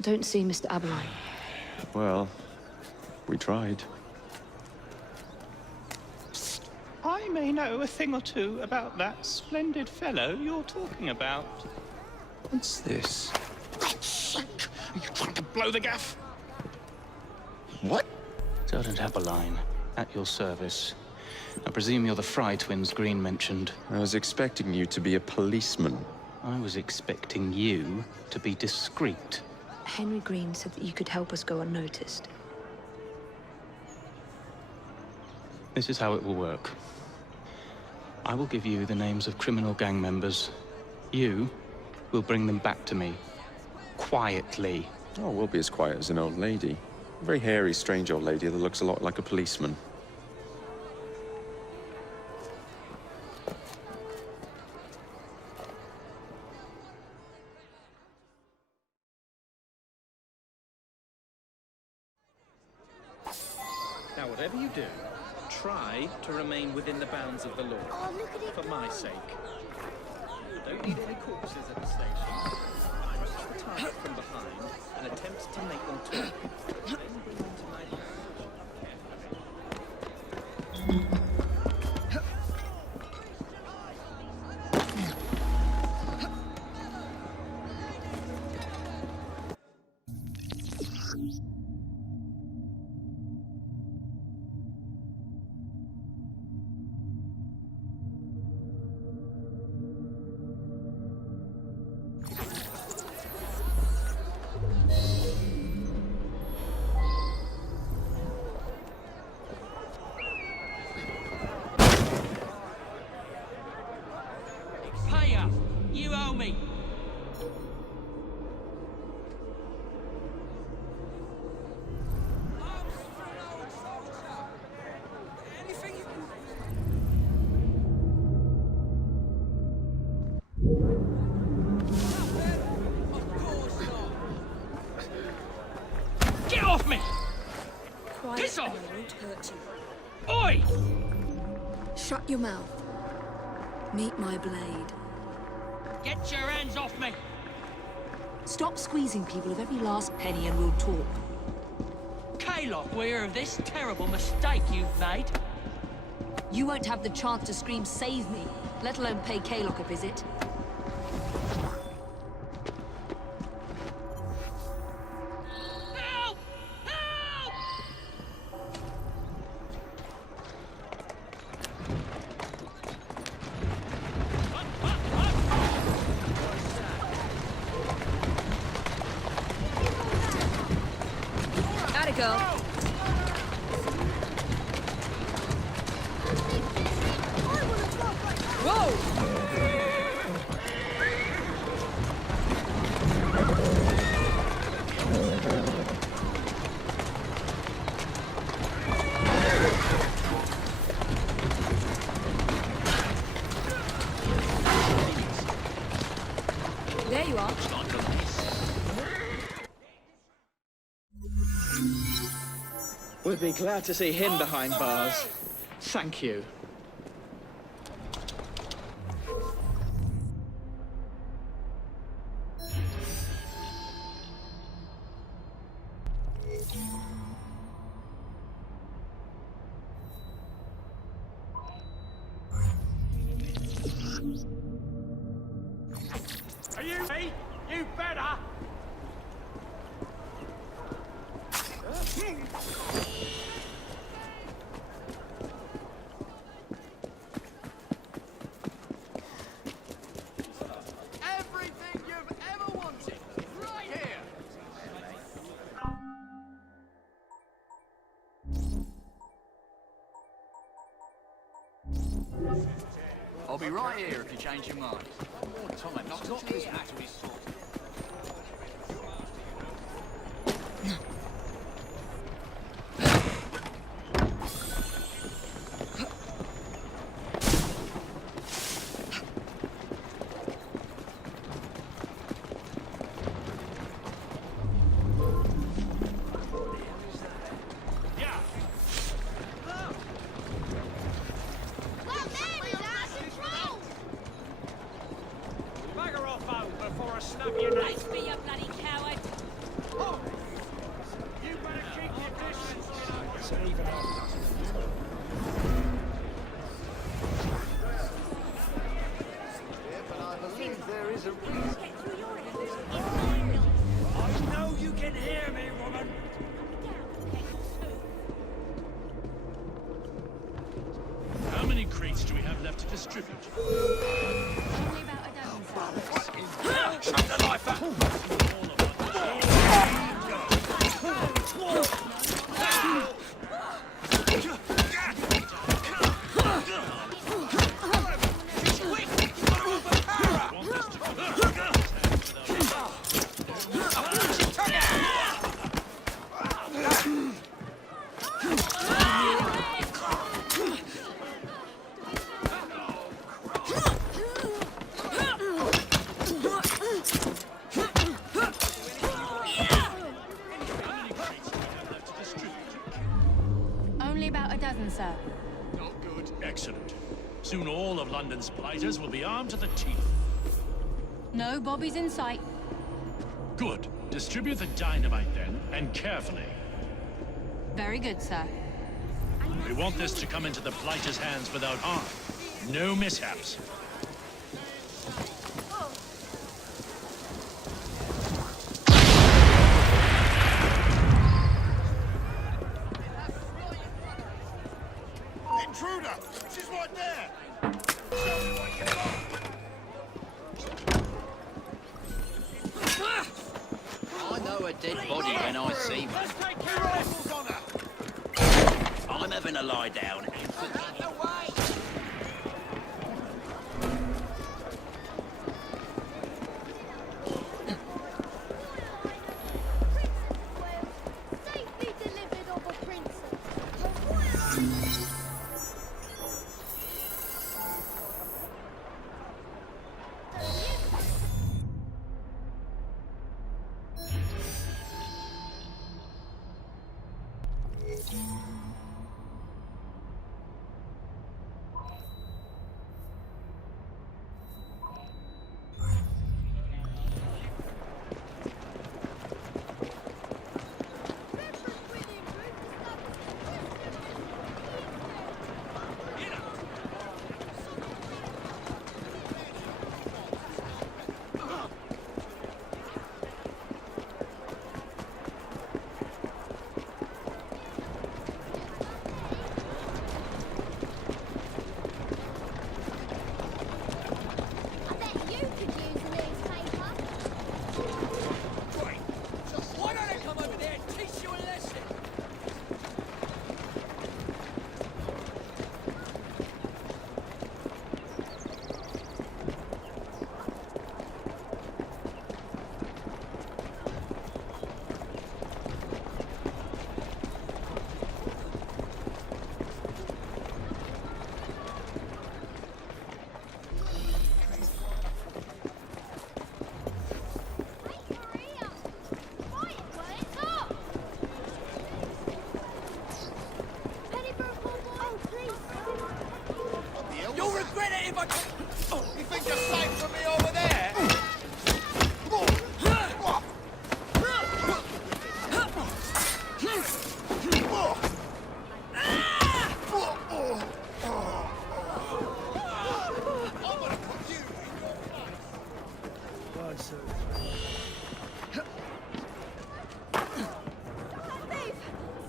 I don't see Mr. Aberline. Well, we tried. I may know a thing or two about that splendid fellow you're talking about. What's this? God's sake! Are you trying to blow the gaff? What? Sergeant Aberline, at your service. I presume you're the Fry twins Green mentioned. I was expecting you to be a policeman. I was expecting you to be discreet. Henry Green said that you could help us go unnoticed. This is how it will work. I will give you the names of criminal gang members. You will bring them back to me. Quietly. Oh, we'll be as quiet as an old lady. A very hairy, strange old lady that looks a lot like a policeman. Now, whatever you do, try to remain within the bounds of the law. Oh, look at it for my sake. Don't need any corpses at the station. Stop the target from behind and attempt to make them talk. Then bring them to my quiet Piss off! and I won't hurt you. Oi! Shut your mouth. Meet my blade. Get your hands off me! Stop squeezing people of every last penny and we'll talk. Kaylock will hear of this terrible mistake you've made. You won't have the chance to scream, "Save me," let alone pay Kaylock a visit. Help! Help! Atta girl. There you are. We'd be glad to see him behind bars. Thank you. Are you me? You better! Everything you've ever wanted, right here! I'll be right here if you change your mind. One more time, not this matter is sorted. Bugger off home before I snap your neck. Face me, you bloody coward! Oh. You better keep your distance. But I believe there is a reason. I know you can hear me, woman. How many crates do we have left to distribute? Only about a dozen, sir. Shut the life out! Only about a dozen, sir. Not good. Excellent. Soon all of London's blighters will be armed to the teeth. No bobbies in sight. Good. Distribute the dynamite then, and carefully. Very good, sir. We want this to come into the blighters' hands without harm. No mishaps. Intruder! She's right there! Show me what you got! I know a dead body when I see one. Let's take your rifles on her! I'm having a lie down and forget it. Safely delivered of a princess. Why don't I come over there and teach you a lesson? You'll regret it if I... You think you're safe from me over there?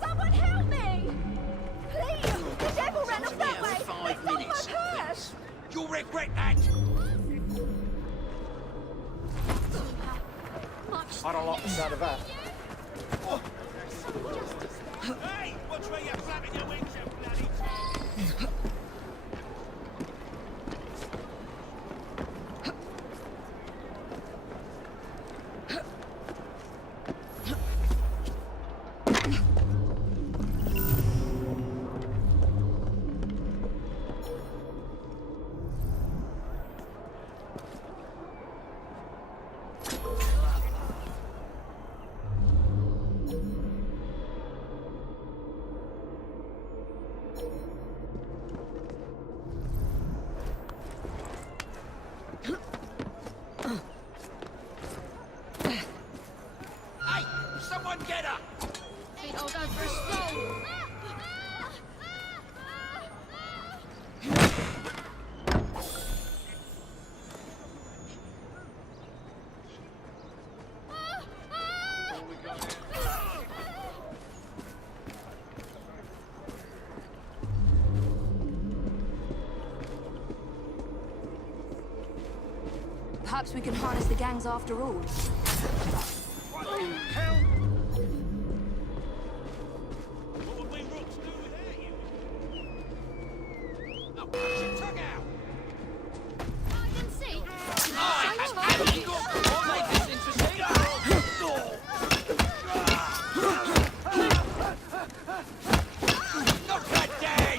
Someone help me! Please! The devil ran off that way! 5 minutes, please. You'll regret that! I don't like the sound of that. Hey! Watch where you're flapping your wings, you bloody... Hey! Someone get her! Think I'll go for a stroll. Perhaps we can harness the gangs after all. What the hell? What would we rooks do without you? Oh, put your tongue out! I can see. I'll make this interesting. Not that dead!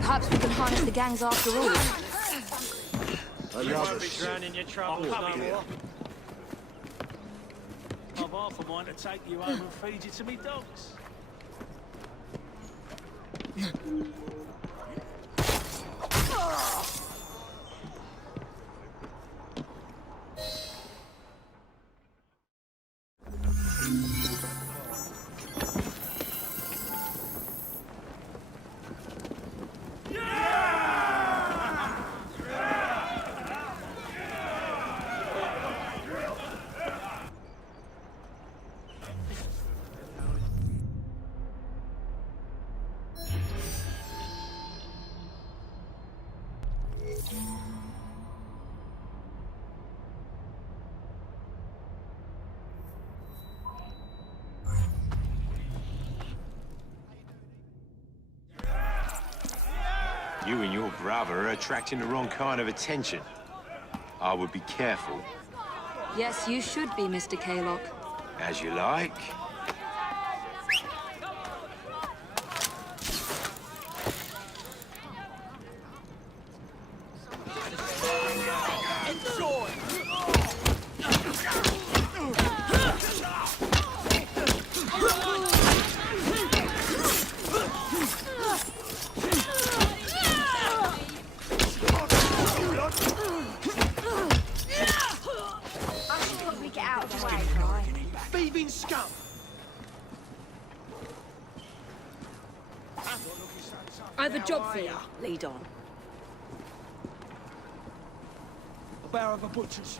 Perhaps we can harness the gangs after all. You won't be drowning your troubles no more. I've half a mind to take you home and feed you to me dogs. You and your brother are attracting the wrong kind of attention. I would be careful. Yes, you should be, Mr. Kaylock. As you like. I have a job for you. Lead on. A bear of a butcher's.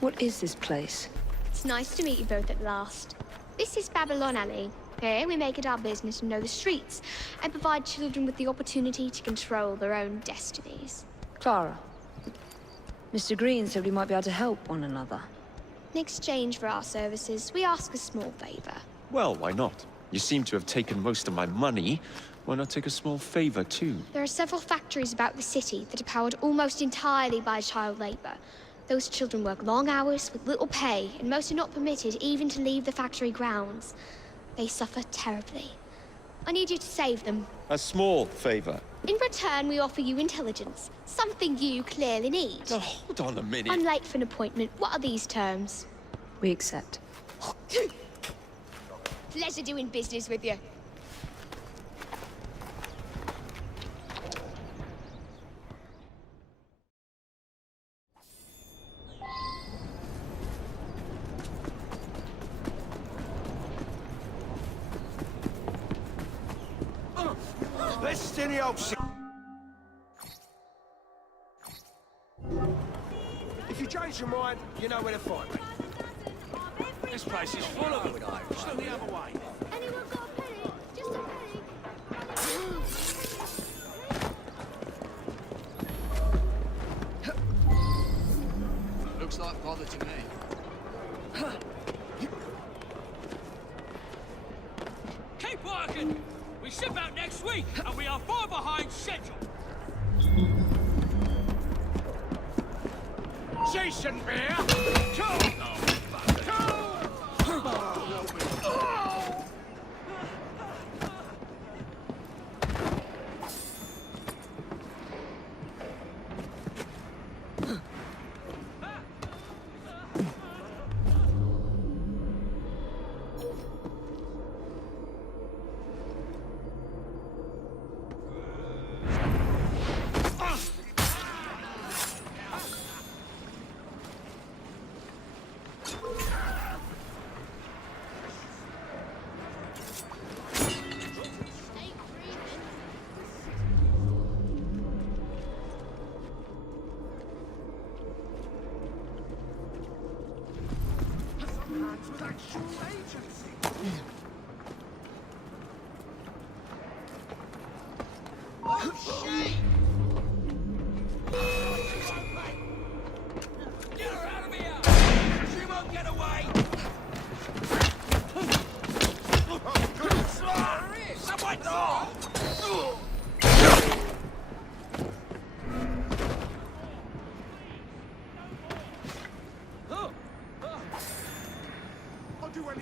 What is this place? It's nice to meet you both at last. This is Babylon Alley. Here we make it our business to know the streets and provide children with the opportunity to control their own destinies. Clara. Mr. Green said we might be able to help one another. In exchange for our services, we ask a small favor. Well, why not? You seem to have taken most of my money. Why not take a small favor, too? There are several factories about the city that are powered almost entirely by child labor. Those children work long hours with little pay, and most are not permitted even to leave the factory grounds. They suffer terribly. I need you to save them. A small favor. In return, we offer you intelligence, something you clearly need. Now, hold on a minute. I'm late for an appointment. What are these terms? We accept. Pleasure doing business with you. Let's in the old shit. If you change your mind, you know where to find me. This place is full of them. Just look the other way. Anyone got a penny? Just a penny. Looks like bother to me. Keep working! We ship out next week, and we are far behind schedule. Jason Bear!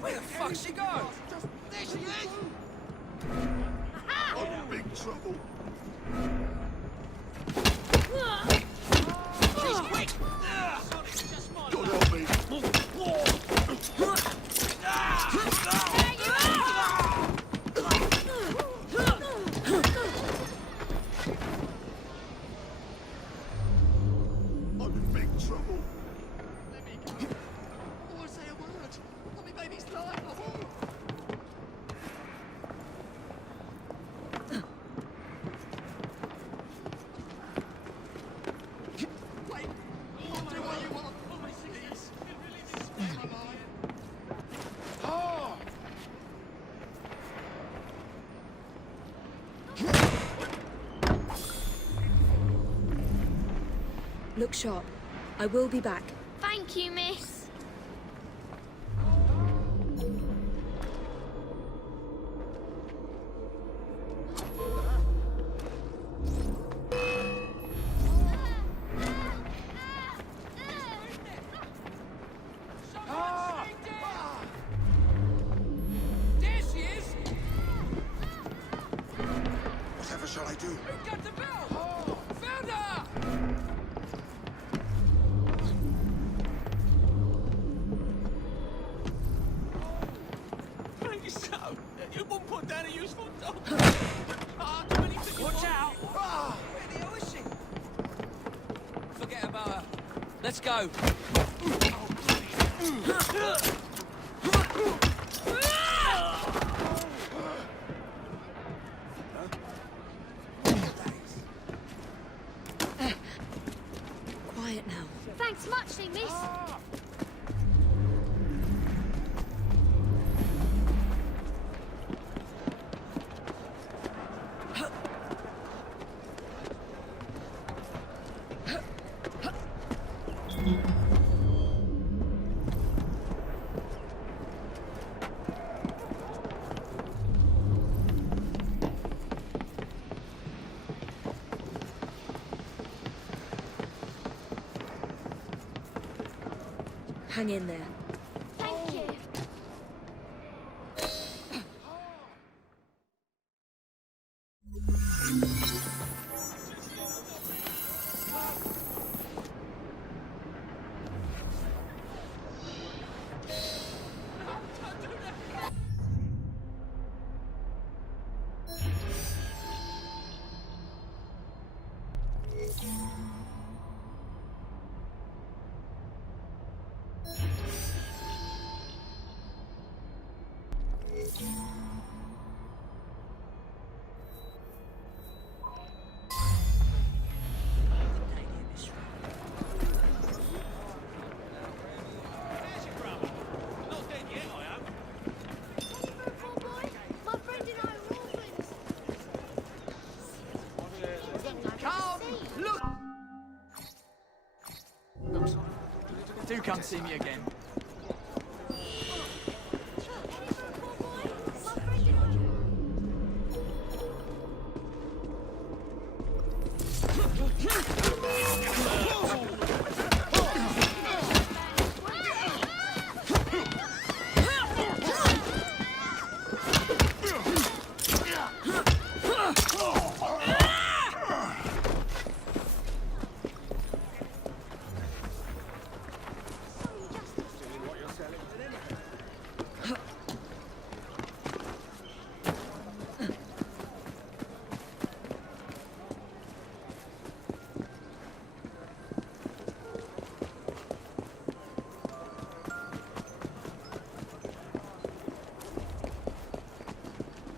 Where the fuck's she gone? There she is! I'm in big trouble. She's quick! God help me! I'm in big trouble. Let me go. Or say a word. Let me baby's life. I won't. Look sharp. I will be back. Thank you, miss. There she is! Whatever shall I do? Who got the bell? Found her! Please, so. You won't put down a useful dog. Watch out! Where the hell is she? Forget about her. Let's go. Quiet now. Thanks muchly, miss. Hang in there. Thank you. My friend and I are orphans. Come! Look! Do come see me again.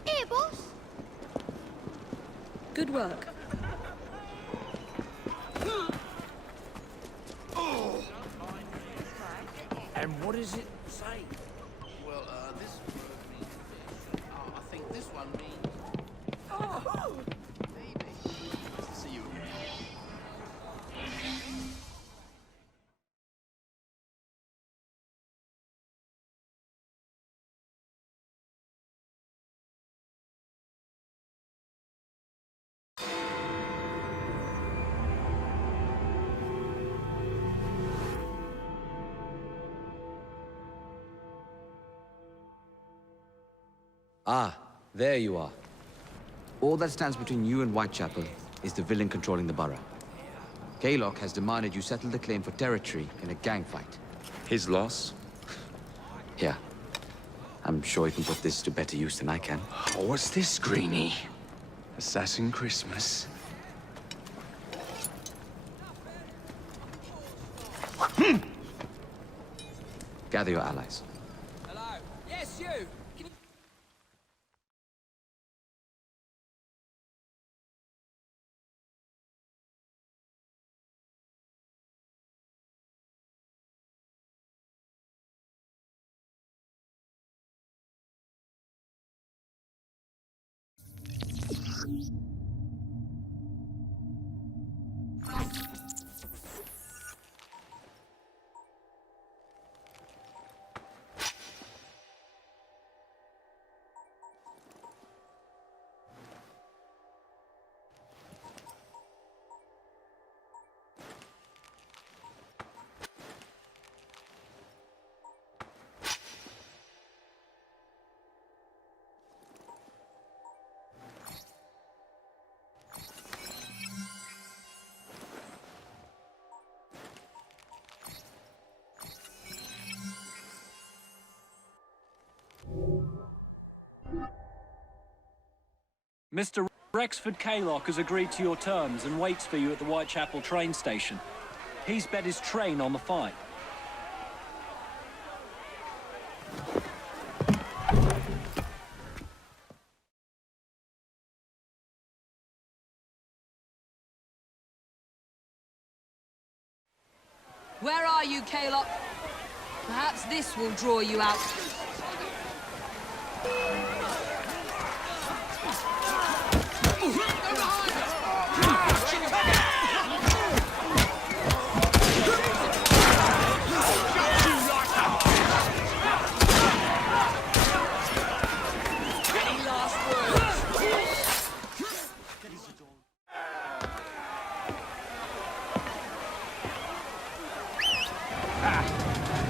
Here, boss. Good work. And what does it say? Well, this word means fish. I think this one means... Oh! Maybe. Nice to see you again. Ah, there you are. All that stands between you and Whitechapel is the villain controlling the borough. Kaylock has demanded you settle the claim for territory in a gang fight. His loss? Yeah. I'm sure he can put this to better use than I can. Oh, what's this, Greenie? Assassin Christmas? Gather your allies. Hello. Yes, you. Can you... Mr. Rexford Kaylock has agreed to your terms and waits for you at the Whitechapel train station. He's bet his train on the fight. Where are you, Kaylock? Perhaps this will draw you out.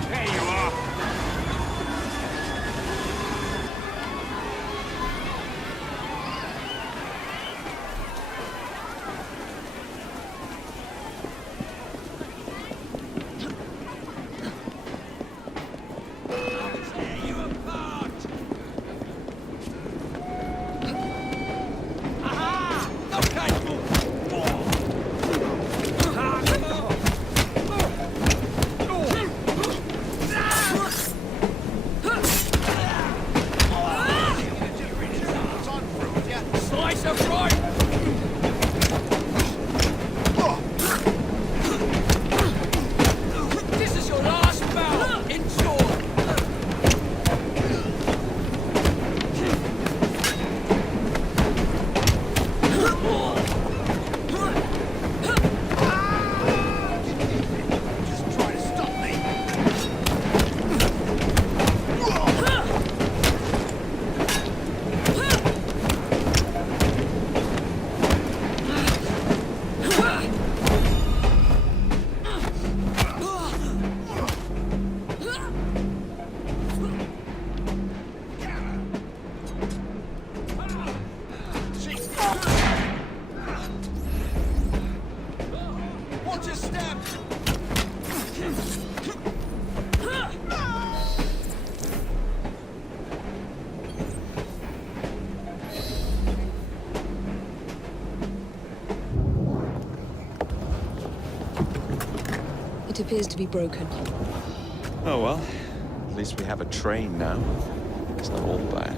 There you are. Slice of right! This is your last bout! Enjoy! Just try to stop me! Watch your step! It appears to be broken. Oh well, at least we have a train now. It's not all bad.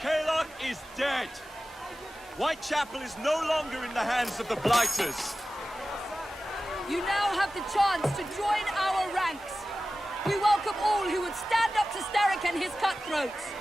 Kaylock is dead! Whitechapel is no longer in the hands of the Blighters. You now have the chance to join our ranks. We welcome all who would stand up to Starrick and his cutthroats.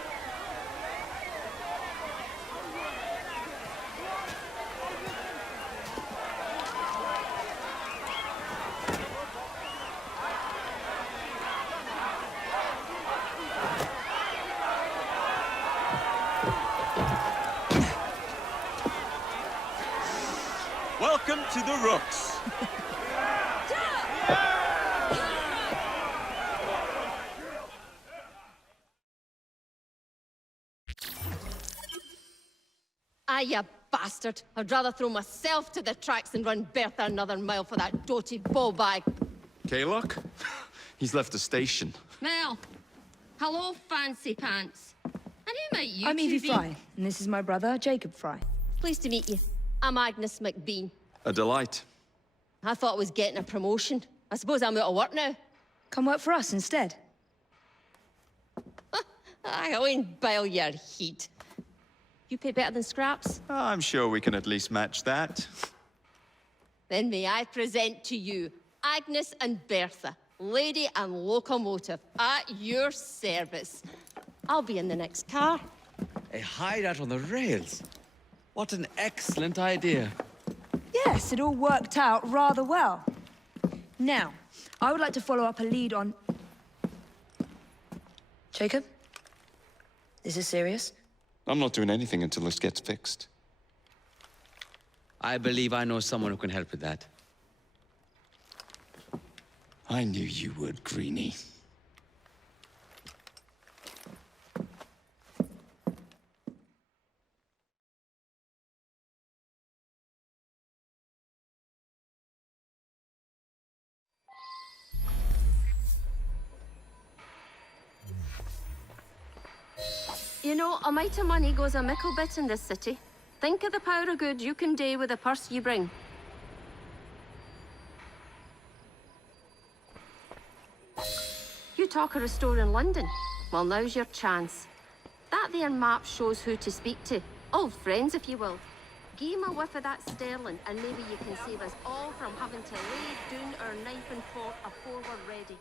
Welcome to the Rooks. Ah, you bastard. I'd rather throw myself to the tracks than run Bertha another mile for that doty ball-bag. Kaylock? He's left the station. Well, hello, fancy pants. And who might you I'm two Evie be? Fry, and this is my brother, Jacob Fry. Pleased to meet you. I'm Agnes McBean. A delight. I thought I was getting a promotion. I suppose I'm out of work now. Come work for us instead. I won't bile your heat. You pay better than scraps? I'm sure we can at least match that. Then may I present to you Agnes and Bertha, lady and locomotive, at your service. I'll be in the next car. A hideout on the rails. What an excellent idea. Yes, it all worked out rather well. Now, I would like to follow up a lead on... Jacob? Is this serious? I'm not doing anything until this gets fixed. I believe I know someone who can help with that. I knew you would, Greenie. You know, a mite of money goes a mickle bit in this city. Think of the power of good you can do with the purse you bring. You talk of a store in London. Well, now's your chance. That there map shows who to speak to. Old friends, if you will. Give 'em a whiff of that sterling, and maybe you can save us all from having to lay down our knife and fork afore we're ready.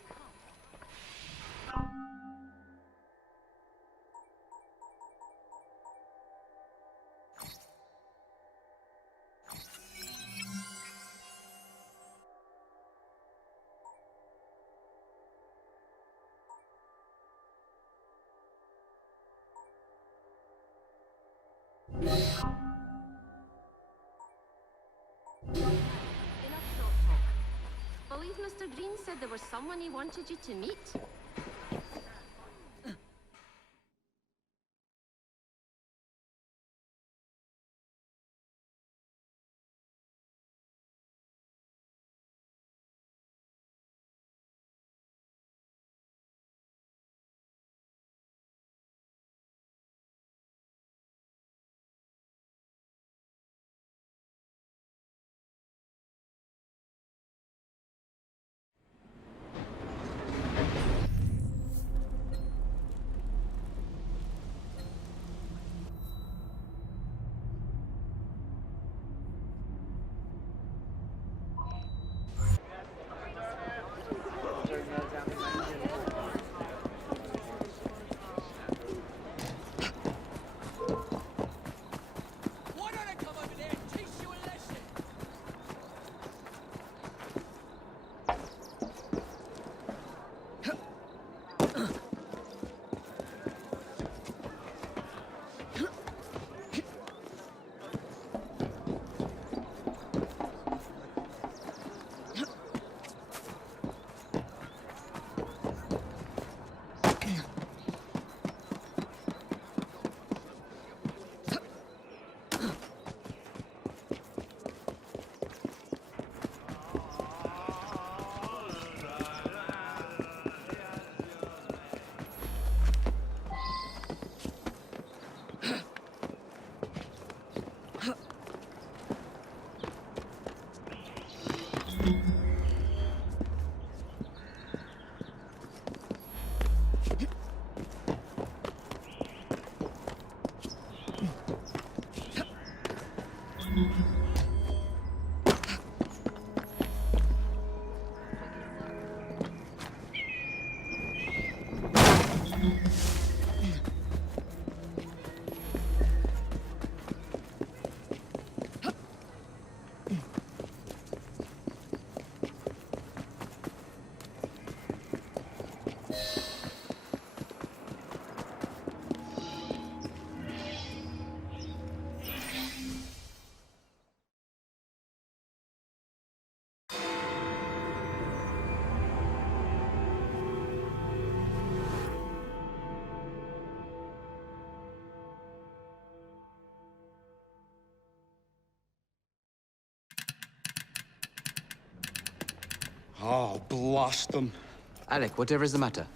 Enough shop talk. Believe Mr. Green said there was someone he wanted you to meet. Oh, blast them. Alec, whatever is the matter?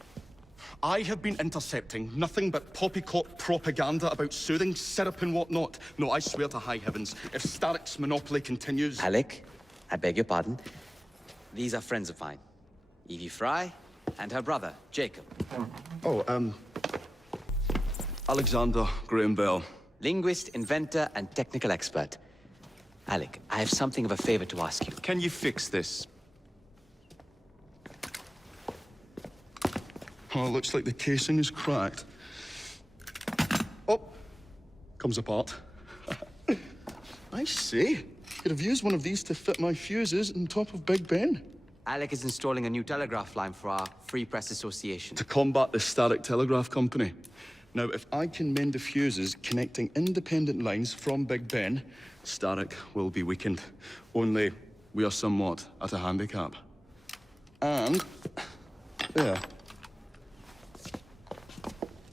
I have been intercepting nothing but poppycock propaganda about soothing syrup and whatnot. No, I swear to high heavens, if Starrick's monopoly continues... Alec, I beg your pardon. These are friends of mine. Evie Fry and her brother, Jacob. Oh, Alexander Graham Bell. Linguist, inventor, and technical expert. Alec, I have something of a favor to ask you. Can you fix this? Oh, looks like the casing is cracked. Oh, comes apart. I say, could have used one of these to fit my fuses on top of Big Ben. Alec is installing a new telegraph line for our Free Press Association. To combat the Static Telegraph Company. Now, if I can mend the fuses connecting independent lines from Big Ben, Static will be weakened. Only, we are somewhat at a handicap. And... there.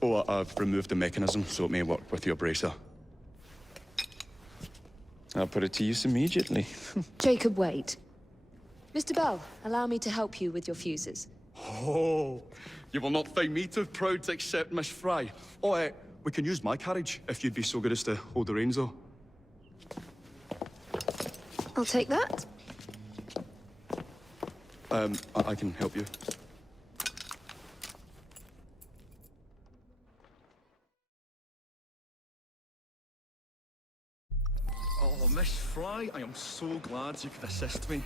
Oh, I've removed the mechanism, so it may work with your bracer. I'll put it to use immediately. Jacob, wait. Mr. Bell, allow me to help you with your fuses. Oh, you will not find me too proud to accept Miss Fry. Oh, we can use my carriage, if you'd be so good as to hold the reins, though. I'll take that. I can help you. Oh, Miss Fry, I am so glad you could assist me.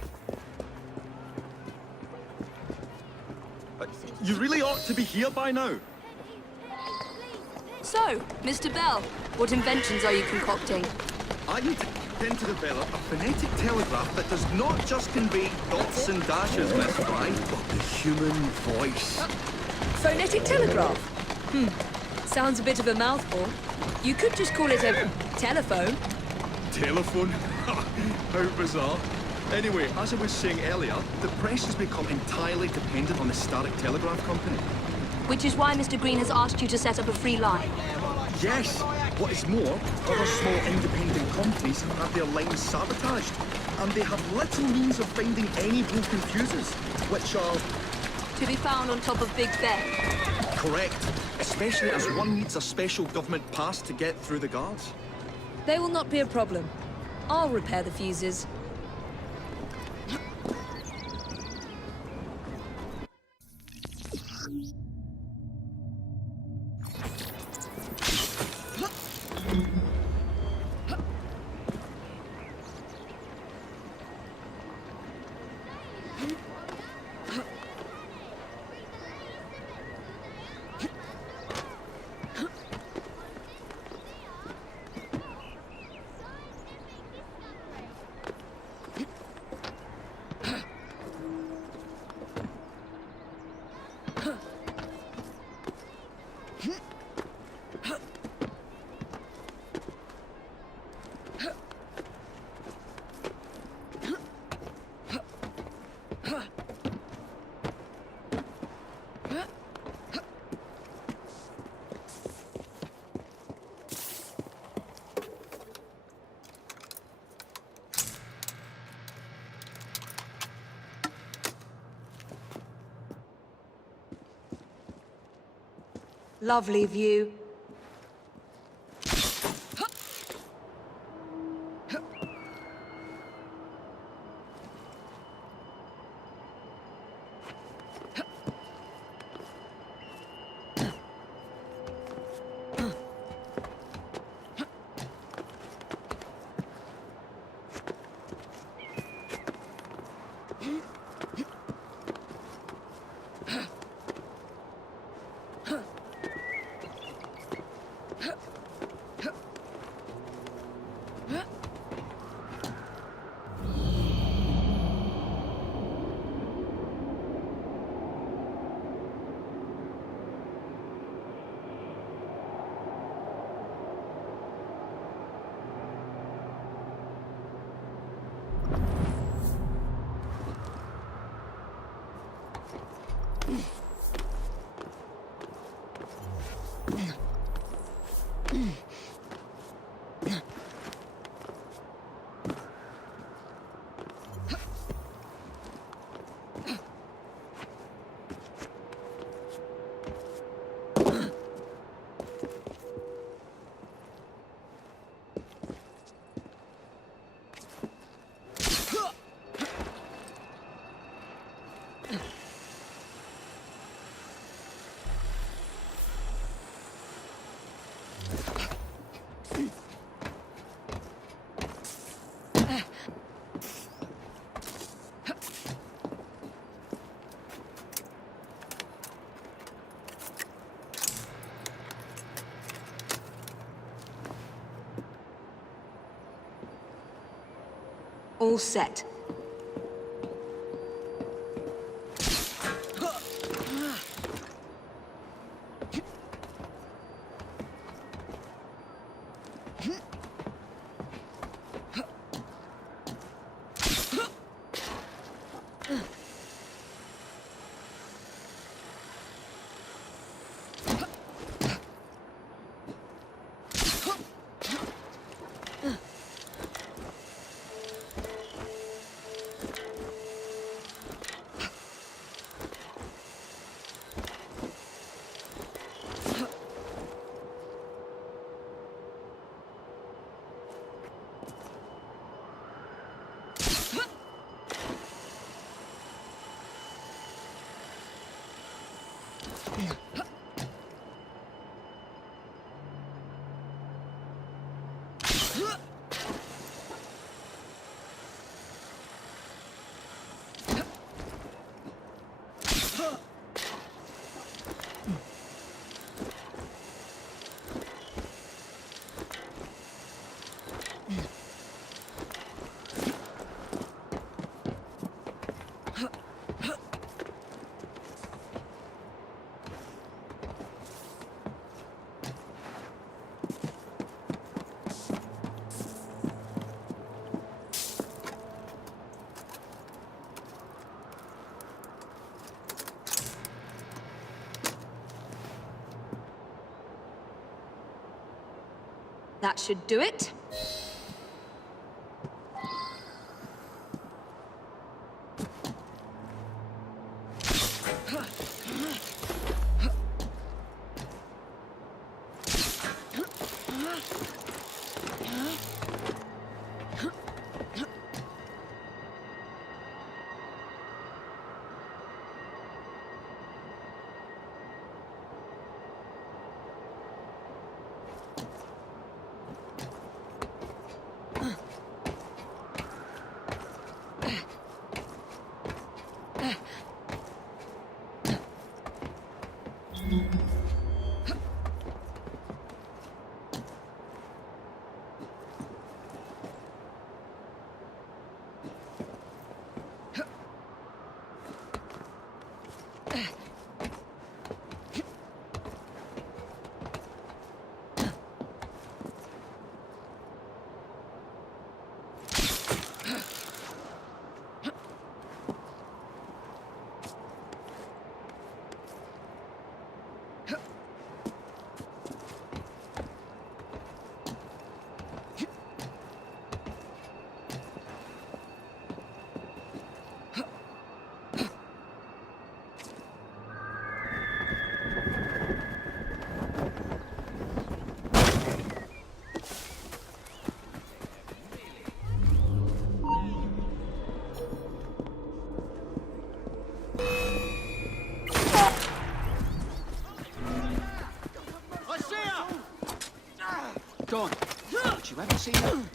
You really ought to be here by now. So, Mr. Bell, what inventions are you concocting? I intend to develop a phonetic telegraph that does not just convey dots and dashes, Miss Fry, but the human voice. Phonetic telegraph? Sounds a bit of a mouthful. You could just call it a telephone. Telephone? How bizarre. Anyway, as I was saying earlier, the press has become entirely dependent on the Static Telegraph Company. Which is why Mr. Green has asked you to set up a free line. Yes! What is more, other small independent companies have had their lines sabotaged, and they have little means of finding any broken fuses, which are... To be found on top of Big Ben. Correct. Especially as one needs a special government pass to get through the guards. They will not be a problem. I'll repair the fuses. Lovely view. All set. That should do it. Don, did you ever see that?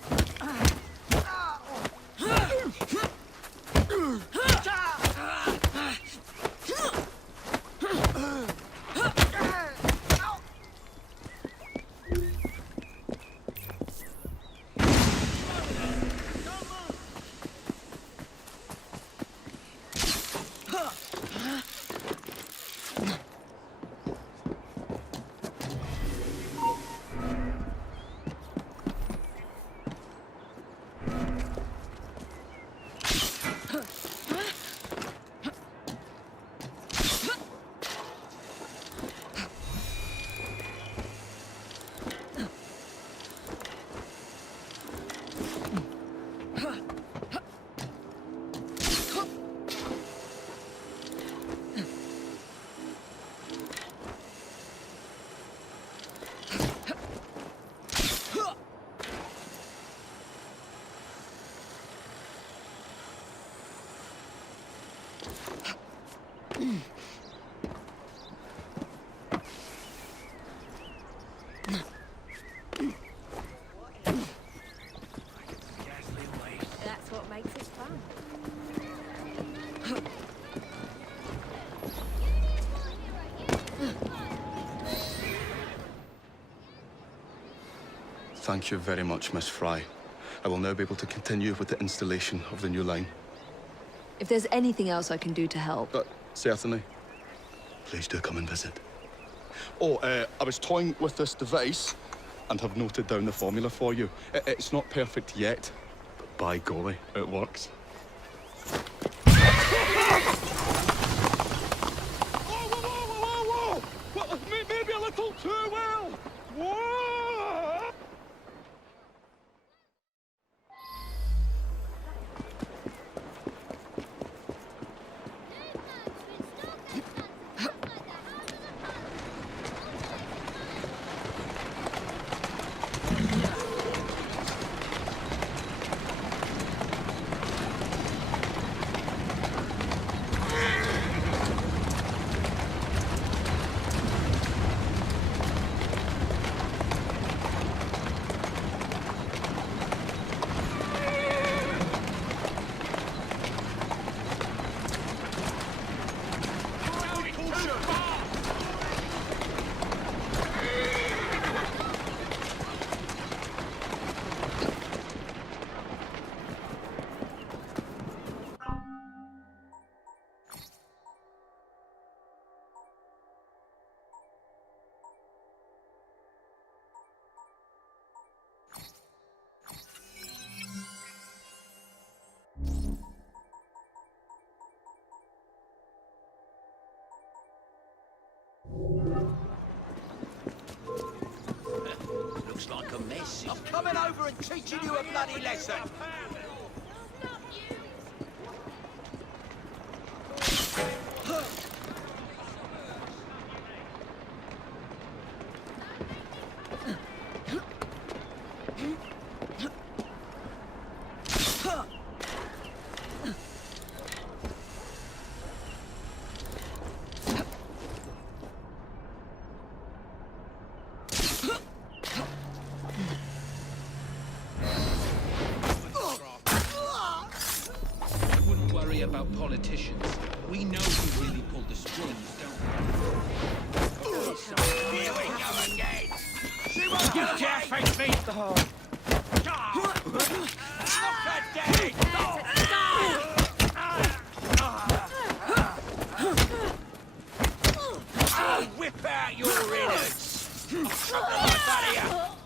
That's what makes it fun. Thank you very much, Miss Fry. I will now be able to continue with the installation of the new line. If there's anything else I can do to help... Certainly. Please do come and visit. Oh, I was toying with this device and have noted down the formula for you. It's not perfect yet, but by golly, it works. Whoa! Maybe a little too well! Whoa! Looks like a mess. I'm coming over and teaching you a bloody lesson. About politicians. We know who really pulled the strings, don't we? Here we go again. She won't You get dare away. face me! Look at Daddy! I'll whip out your innards. I'll chop the life out of you.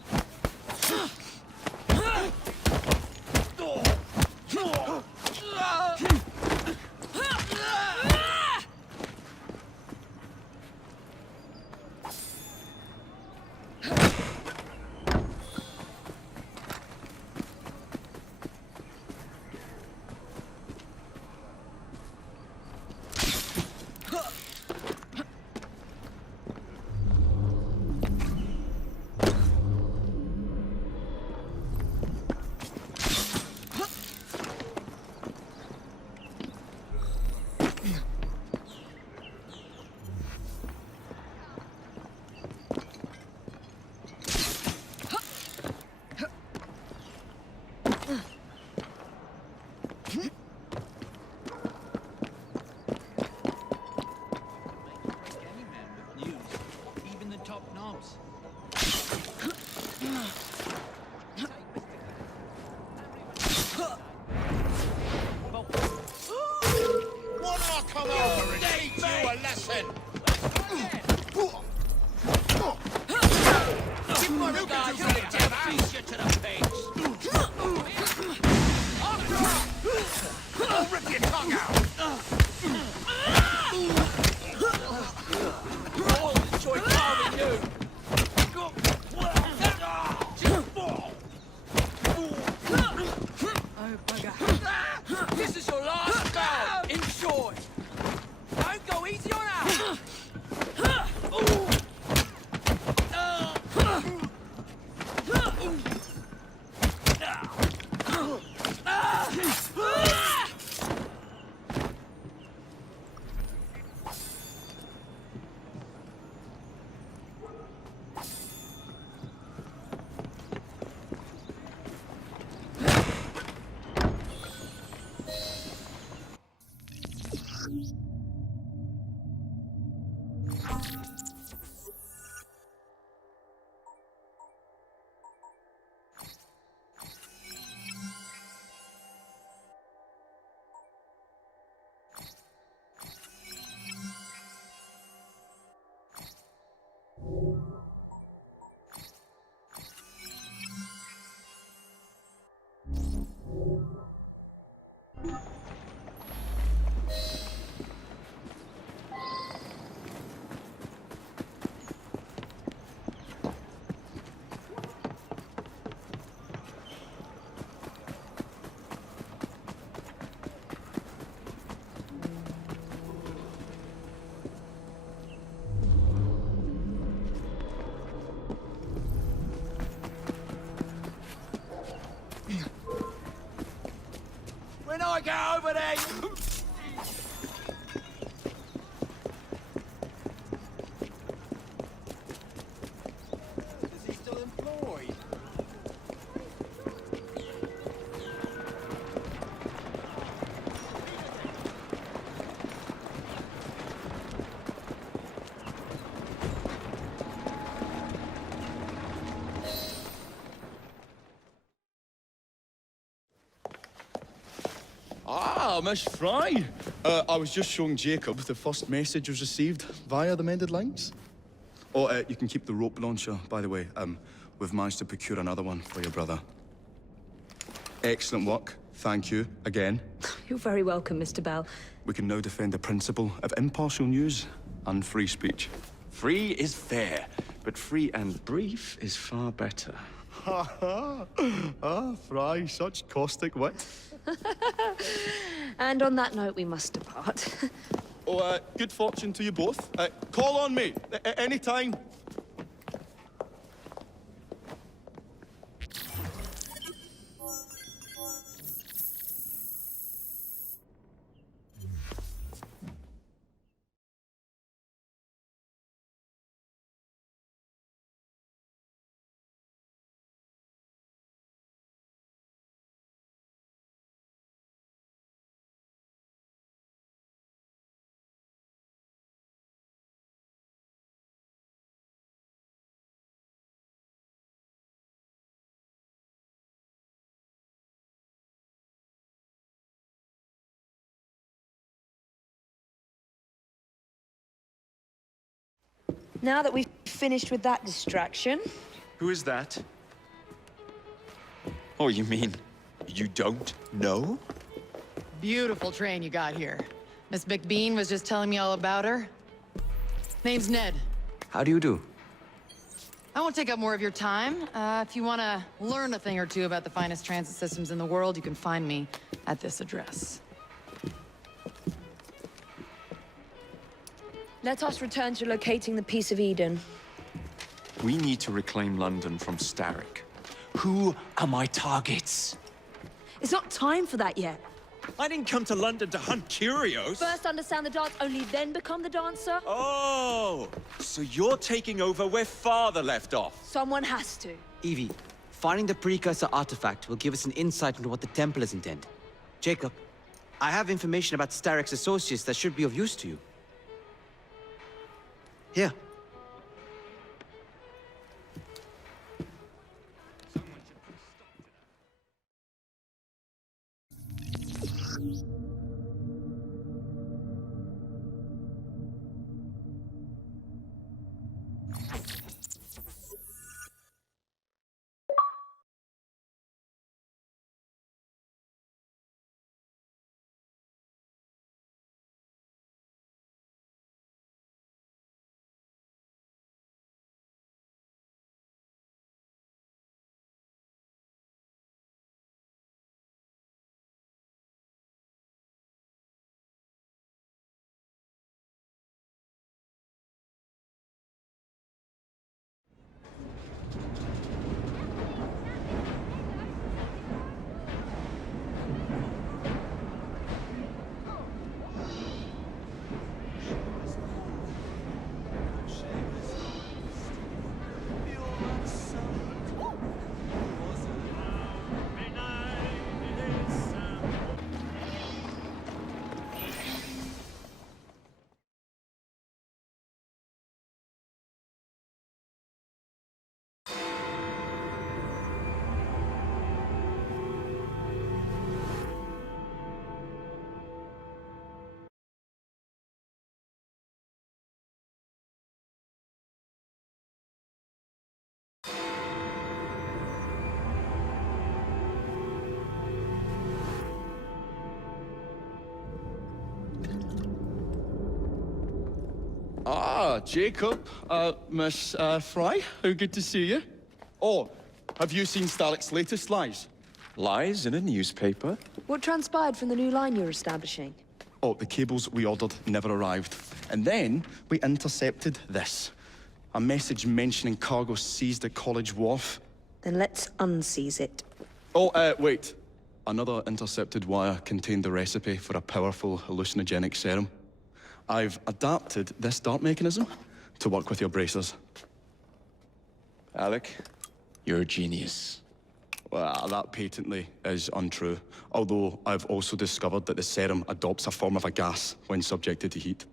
I get over there! Is he still employed? Ah, Miss Fry. I was just showing Jacob the first message was received via the mended lines. Oh, you can keep the rope launcher, by the way. We've managed to procure another one for your brother. Excellent work. Thank you, again. You're very welcome, Mr. Bell. We can now defend the principle of impartial news and free speech. Free is fair, but free and brief is far better. Ha ha! Ah, Fry, such caustic wit. And on that note, we must depart. Oh, good fortune to you both. Call on me, anytime. Now that we've finished with that distraction... Who is that? Oh, you mean you don't know? Beautiful train you got here. Miss McBean was just telling me all about her. Name's Ned. How do you do? I won't take up more of your time. If you want to learn a thing or two about the finest transit systems in the world, you can find me at this address. Let us return to locating the Piece of Eden. We need to reclaim London from Starrick. Who are my targets? It's not time for that yet. I didn't come to London to hunt curios. First understand the dance, only then become the dancer? Oh, so you're taking over where Father left off. Someone has to. Evie, finding the precursor artifact will give us an insight into what the Templars intend. Jacob, I have information about Starrick's associates that should be of use to you. Here. Ah, Jacob. Miss Fry, how good to see you. Oh, have you seen Starrick's latest lies? Lies in a newspaper? What transpired from the new line you're establishing? Oh, the cables we ordered never arrived. And then we intercepted this. A message mentioning cargo seized at College Wharf. Then let's unseize it. Oh, wait. Another intercepted wire contained the recipe for a powerful hallucinogenic serum. I've adapted this dart mechanism to work with your bracers. Alec, you're a genius. Well, that patently is untrue. Although I've also discovered that the serum adopts a form of a gas when subjected to heat.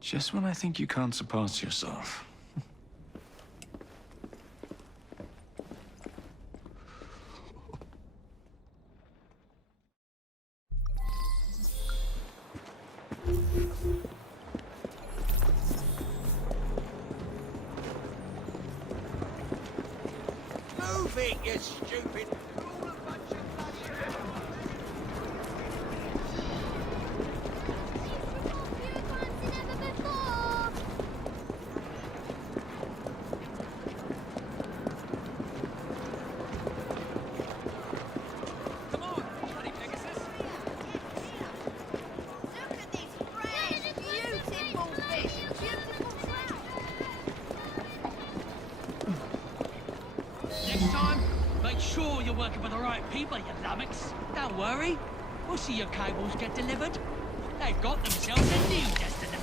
Just when I think you can't surpass yourself. Move it, you stupid! Next time, make sure you're working for the right people, you lummox. Don't worry. We'll see your cables get delivered. They've got themselves a new destiny.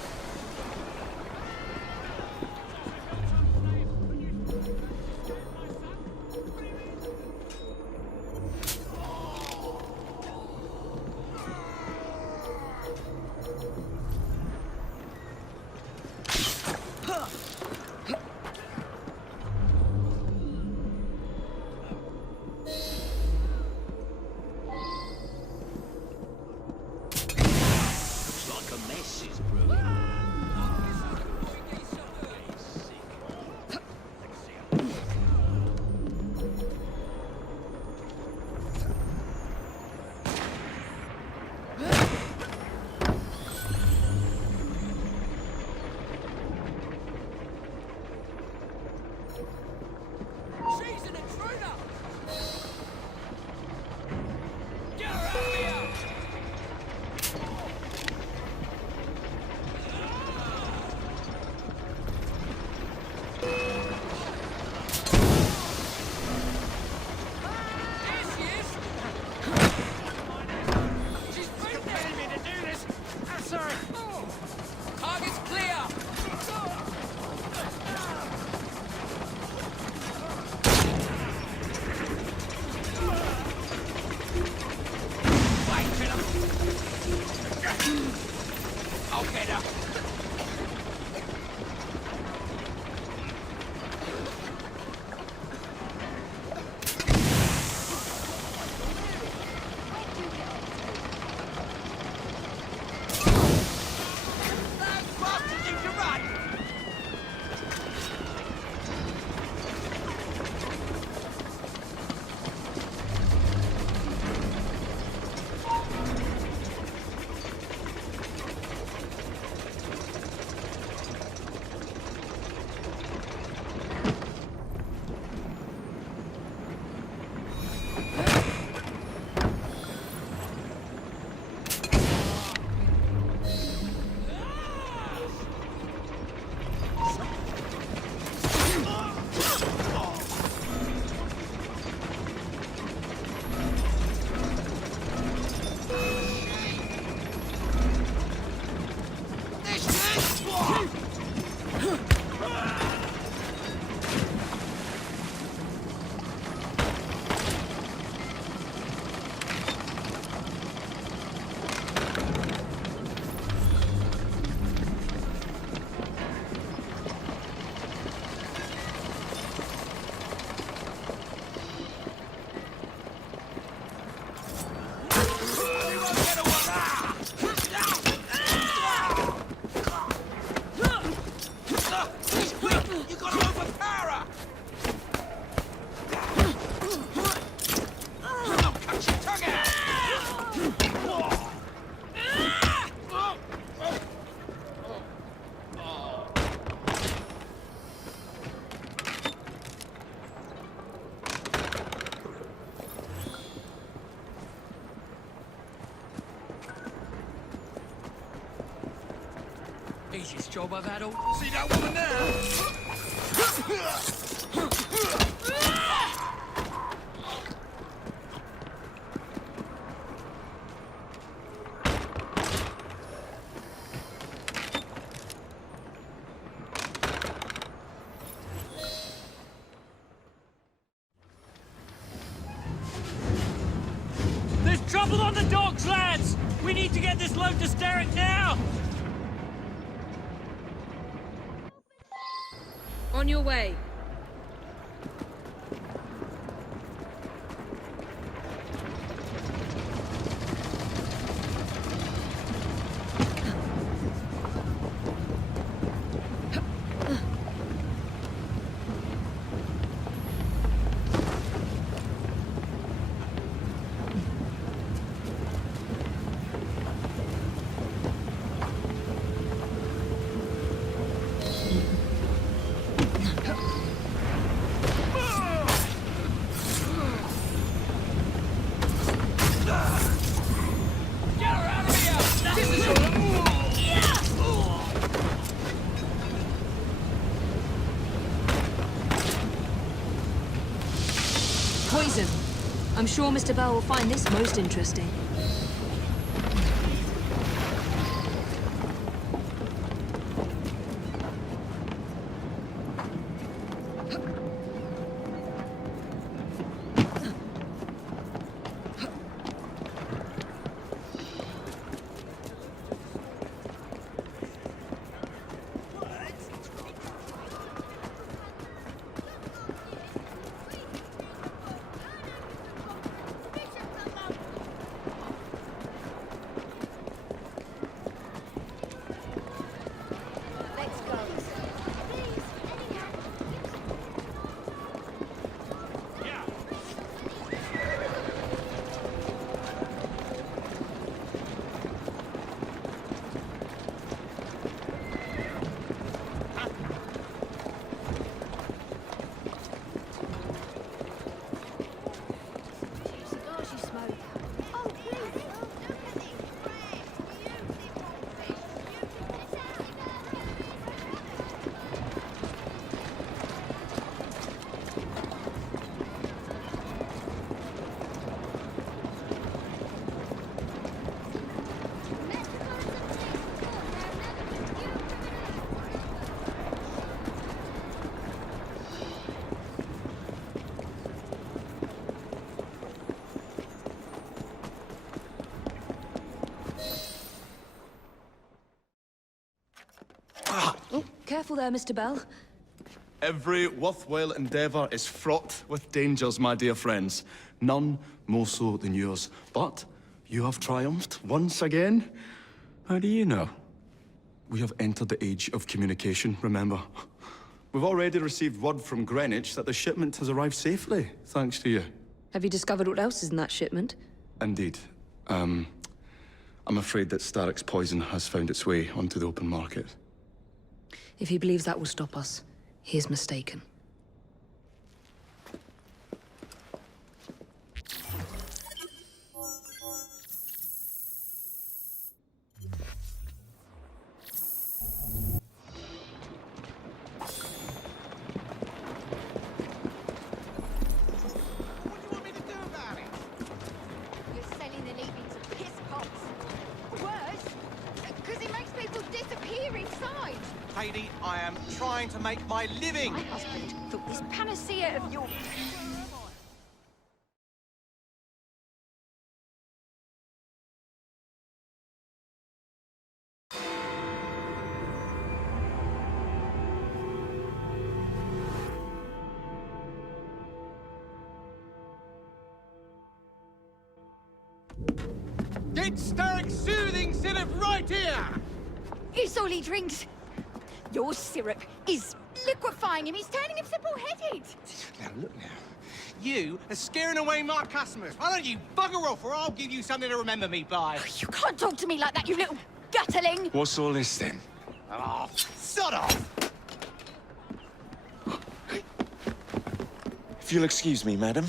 Target's clear! Wait till I'll get her! Easiest job I've had all. See that woman there? Trouble on the docks, lads! We need to get this load to Steric now! On your way. Poison. I'm sure Mr. Bell will find this most interesting. Careful there, Mr. Bell. Every worthwhile endeavor is fraught with dangers, my dear friends. None more so than yours. But you have triumphed once again. How do you know? We have entered the age of communication, remember? We've already received word from Greenwich that the shipment has arrived safely, thanks to you. Have you discovered what else is in that shipment? Indeed. I'm afraid that Starrick's poison has found its way onto the open market. If he believes that will stop us, he is mistaken. You're selling the leavings of piss pots. Worse, because it makes people disappear inside. Heidi, I am trying to make my living! My husband thought this panacea of yours. Get Starrick soothing syrup right here! It's all he drinks. Your syrup is liquefying him. He's turning him simple-headed. Now, look now. You are scaring away my customers. Why don't you bugger off, or I'll give you something to remember me by. You can't talk to me like that, you little gutterling. What's all this then? Oh, sod off! If you'll excuse me, madam.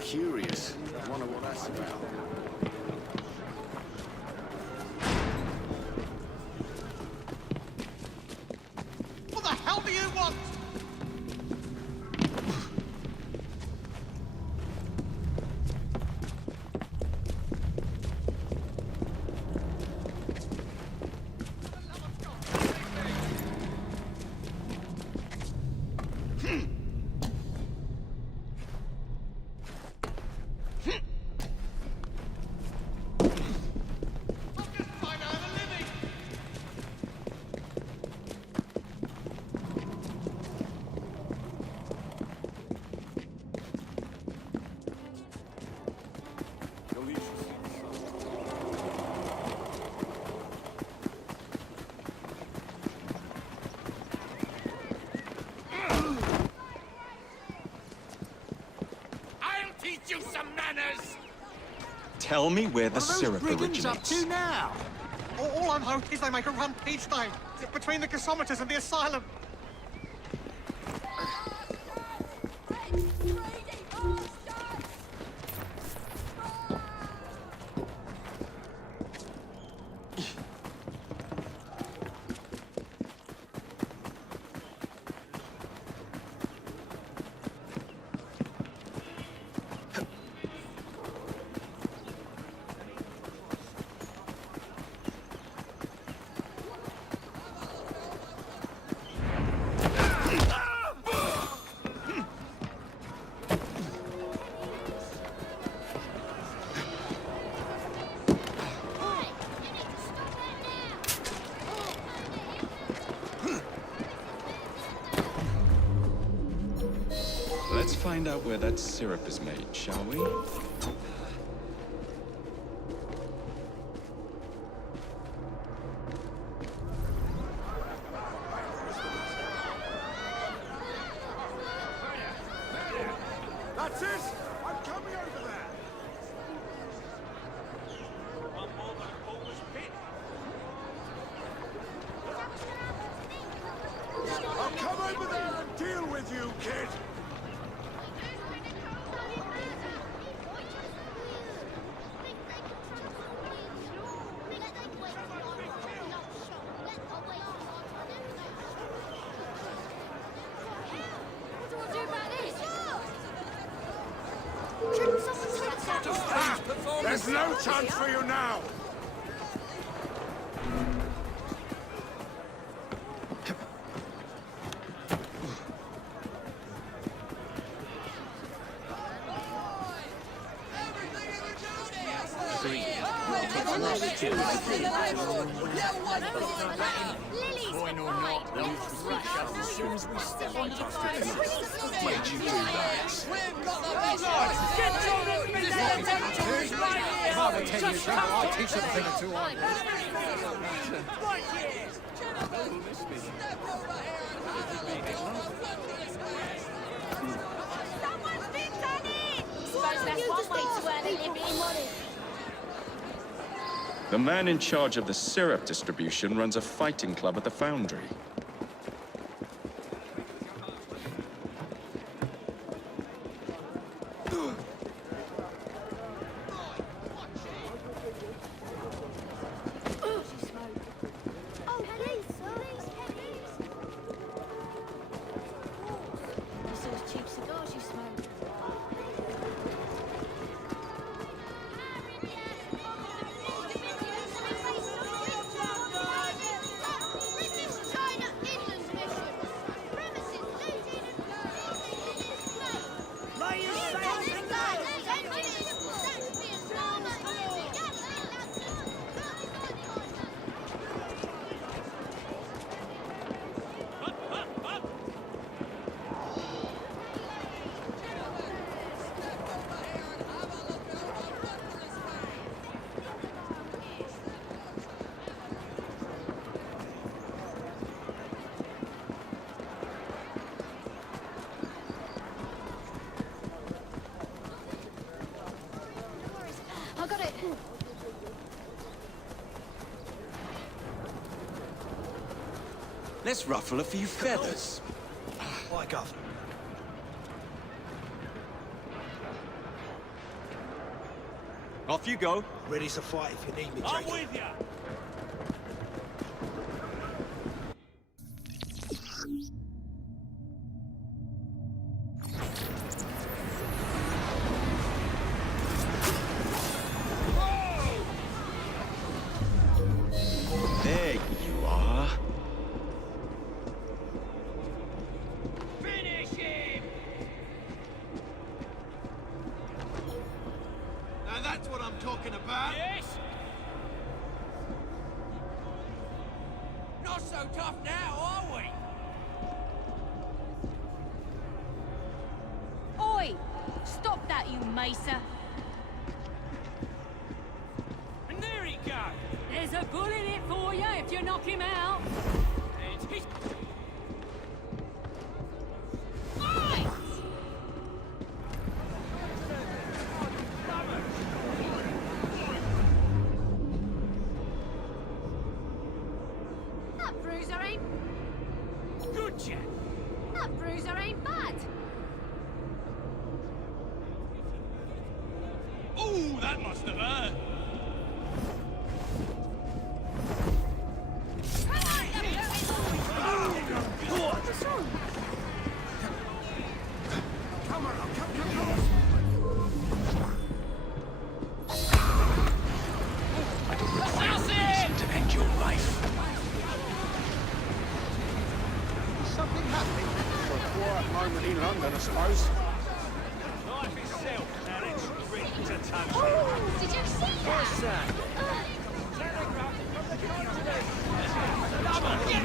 Curious. I wonder what that's about. What the hell do you want? Tell me where the What are those syrup brigands up originates. to now? All I'm hoping is they make a run each time between the gasometers and the asylum. Let's find out where that syrup is made, shall we? That's it! I'm coming over there! I'll come over there and deal with you, kid! There's no chance for you now! Coin or not, they'll thrash us as soon as we step on top of them. Where'd you do that? Get your enemies and temples right here! Father, tell you, I'll teach them a thing or two on. Right here! Someone's been done in! Suppose that's one way to earn a living. The man in charge of the syrup distribution runs a fighting club at the foundry. Oh, please, please, please. It's those cheap cigars you smoke. I got it. Let's ruffle a few feathers. Like off. Off you go. Ready to fight if you need me, I'm Jacob. with you. There you are. Finish him! Now that's what I'm talking about. Yes? Not so tough now, are we? Oi! Stop that, you macer! And there he goes. There's a bull in it for you if you knock him out! And he's... chap. That bruiser ain't bad. Ooh, that must have hurt. What's wrong? Come on, come. Assassin! To end your life. Something happening? For a quiet moment in London, I suppose. Life itself, now it's ripped to touch. Oh, did you see that?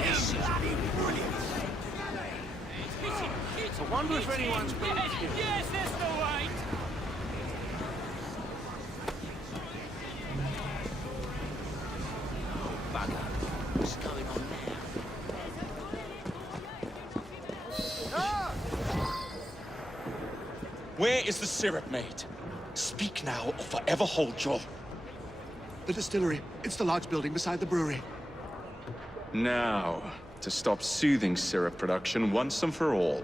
This has been brilliant. I wonder if anyone's been killed. Yes, that's the way. Bugger. What's going on now? Where is the syrup made? Speak now or forever hold your... The distillery. It's the large building beside the brewery. Now, to stop soothing syrup production once and for all.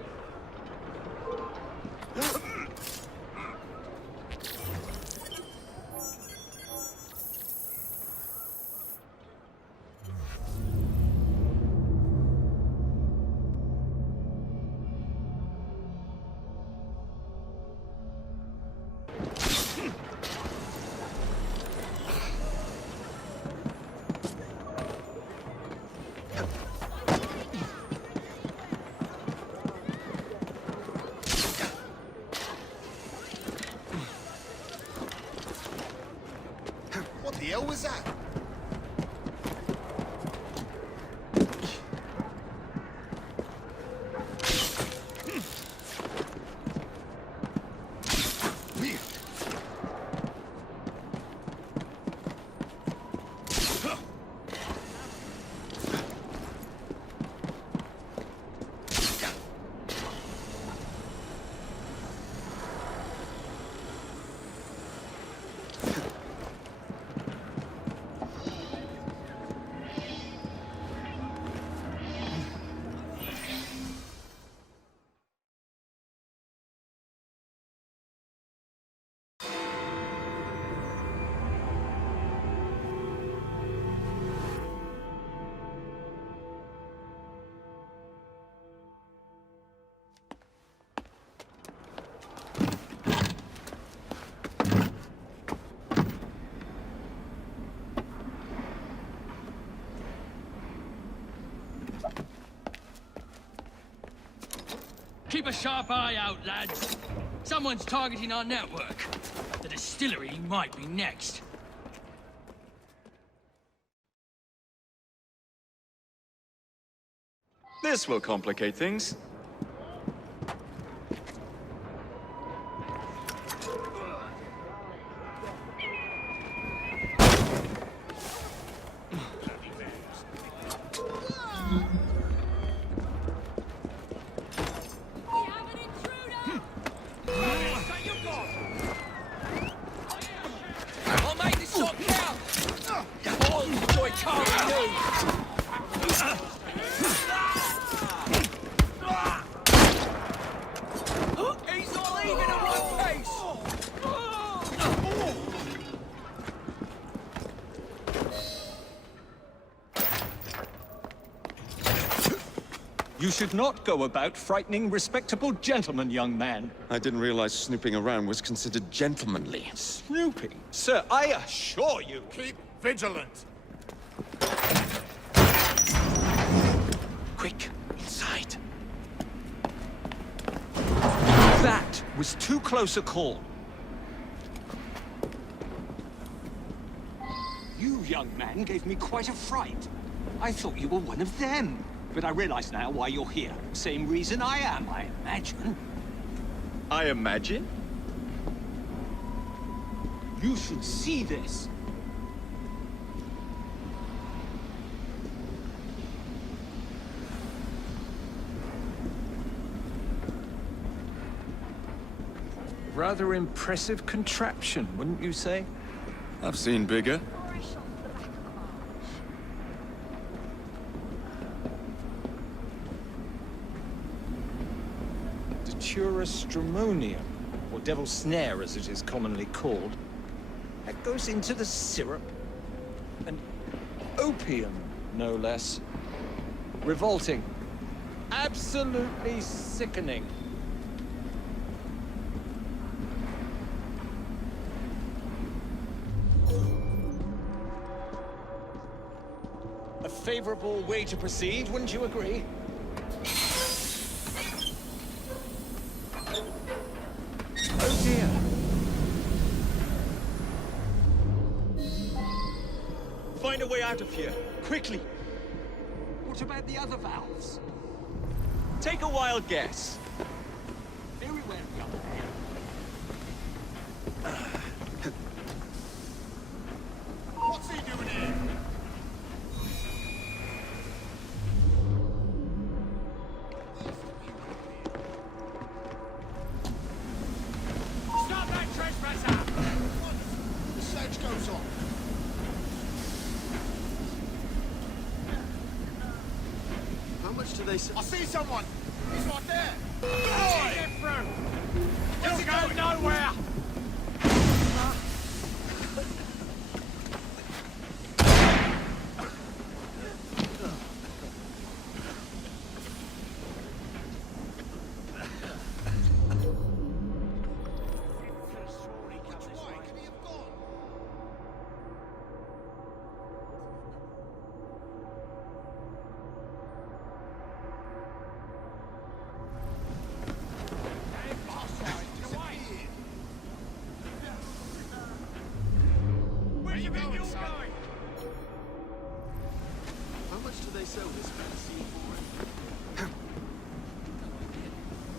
What the hell was that? Keep a sharp eye out, lads. Someone's targeting our network. The distillery might be next. This will complicate things. I'll make this shot count! All enjoy carving you! He's not leaving at one pace! You should not go about frightening respectable gentlemen, young man. I didn't realize snooping around was considered gentlemanly. Snooping? Sir, I assure you... Keep vigilant. Quick, inside. That was too close a call. You, young man, gave me quite a fright. I thought you were one of them. But I realize now why you're here. Same reason I am, I imagine. I imagine? You should see this. Rather impressive contraption, wouldn't you say? I've seen bigger. turistramonium, or devil's snare as it is commonly called. That goes into the syrup. And opium, no less. Revolting. Absolutely sickening. A favorable way to proceed, wouldn't you agree? Oh dear. Find a way out of here, quickly. What about the other valves? Take a wild guess. Very well, young man. What's he doing here? Stop that trespasser! The search goes on. How much do they say? I see someone! He's right there! Oh, get through! You'll go nowhere! How much do they sell this fantasy for?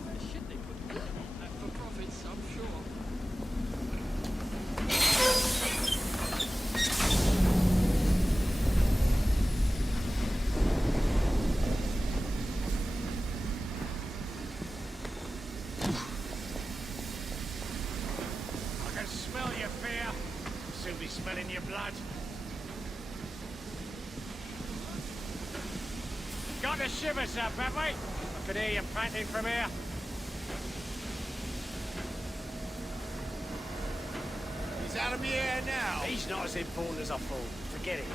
The shit they put in that for profits, I'm sure. I can smell your fear. Soon be smelling your blood. Got the shivers up, have we? I could hear you panting from here. He's out of the air now. He's not as important as I thought. Forget it.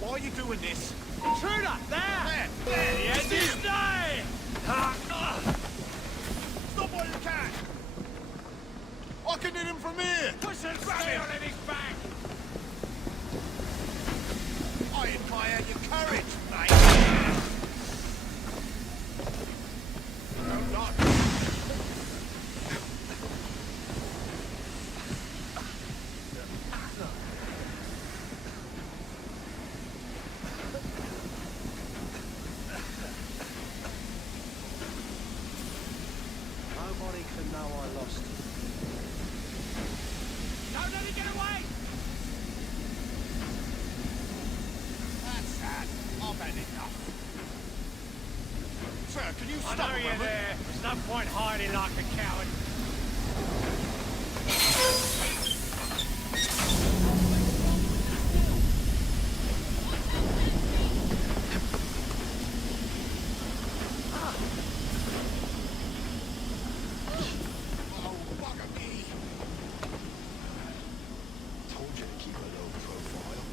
Why are you doing this? Intruder! There! There he is! You stay! Stop while you can! I can hit him from here! Put some steel in his back! I admire your courage, mate! No, not. Nobody can know I lost. Don't let him get away! That's sad. I've had enough. Sir, can you I stop know a you're moment? there. There's no point hiding like a coward. Oh, bugger me. Told you to keep a low profile.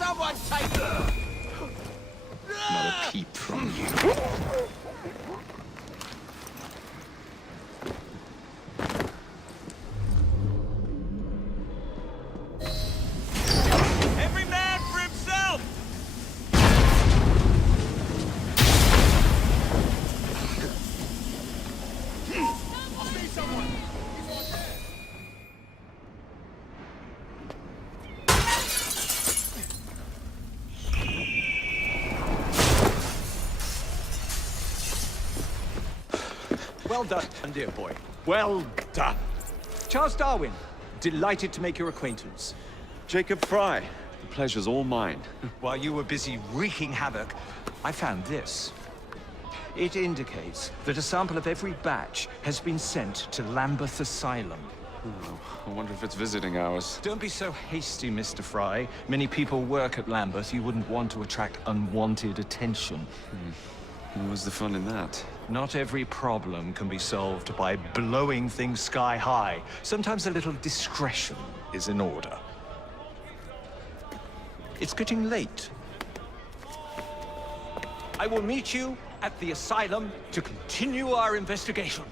Someone take it! Not a peep from you. Every man for himself! I see someone! He's right there! Well done, dear boy. Well done. Charles Darwin, delighted to make your acquaintance. Jacob Fry, the pleasure's all mine. While you were busy wreaking havoc, I found this. It indicates that a sample of every batch has been sent to Lambeth Asylum. I wonder if it's visiting hours. Don't be so hasty, Mr. Fry. Many people work at Lambeth. You wouldn't want to attract unwanted attention. What's the fun in that? Not every problem can be solved by blowing things sky high. Sometimes a little discretion is in order. It's getting late. I will meet you at the asylum to continue our investigation.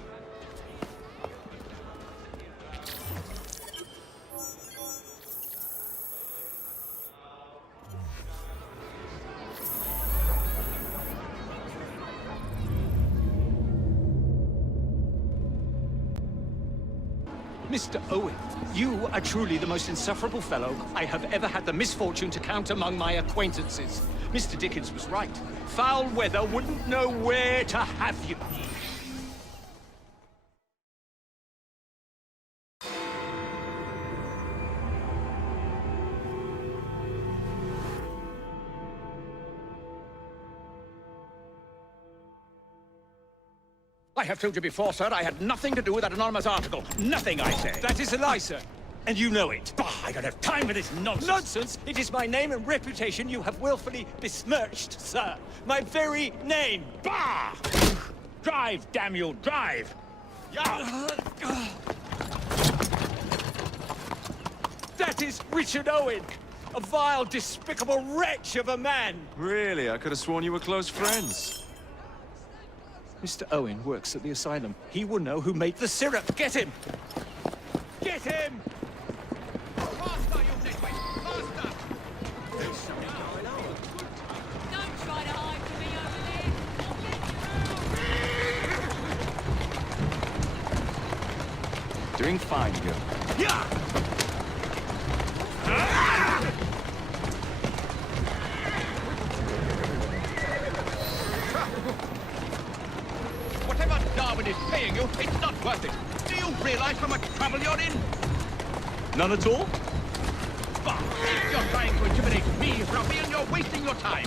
Mr. Owen, you are truly the most insufferable fellow I have ever had the misfortune to count among my acquaintances. Mr. Dickens was right. Foul weather wouldn't know where to have you. I have told you before, sir, I had nothing to do with that anonymous article. Nothing, I say. That is a lie, sir. And you know it. Bah, I don't have time for this nonsense. Nonsense? It is my name and reputation you have willfully besmirched, sir. My very name. Bah! Drive, damn you, drive! That is Richard Owen, a vile, despicable wretch of a man. Really? I could have sworn you were close friends. Mr. Owen works at the asylum. He will know who made the syrup. Get him! Get him! Faster, you nitwit! Faster! There's something going on. Don't try to hide from me over there. Doing fine, girl. Yeah! Whatever Darwin is paying you, it's not worth it. Do you realize how much trouble you're in? None at all? Bah! If you're trying to intimidate me, ruffian, you're wasting your time.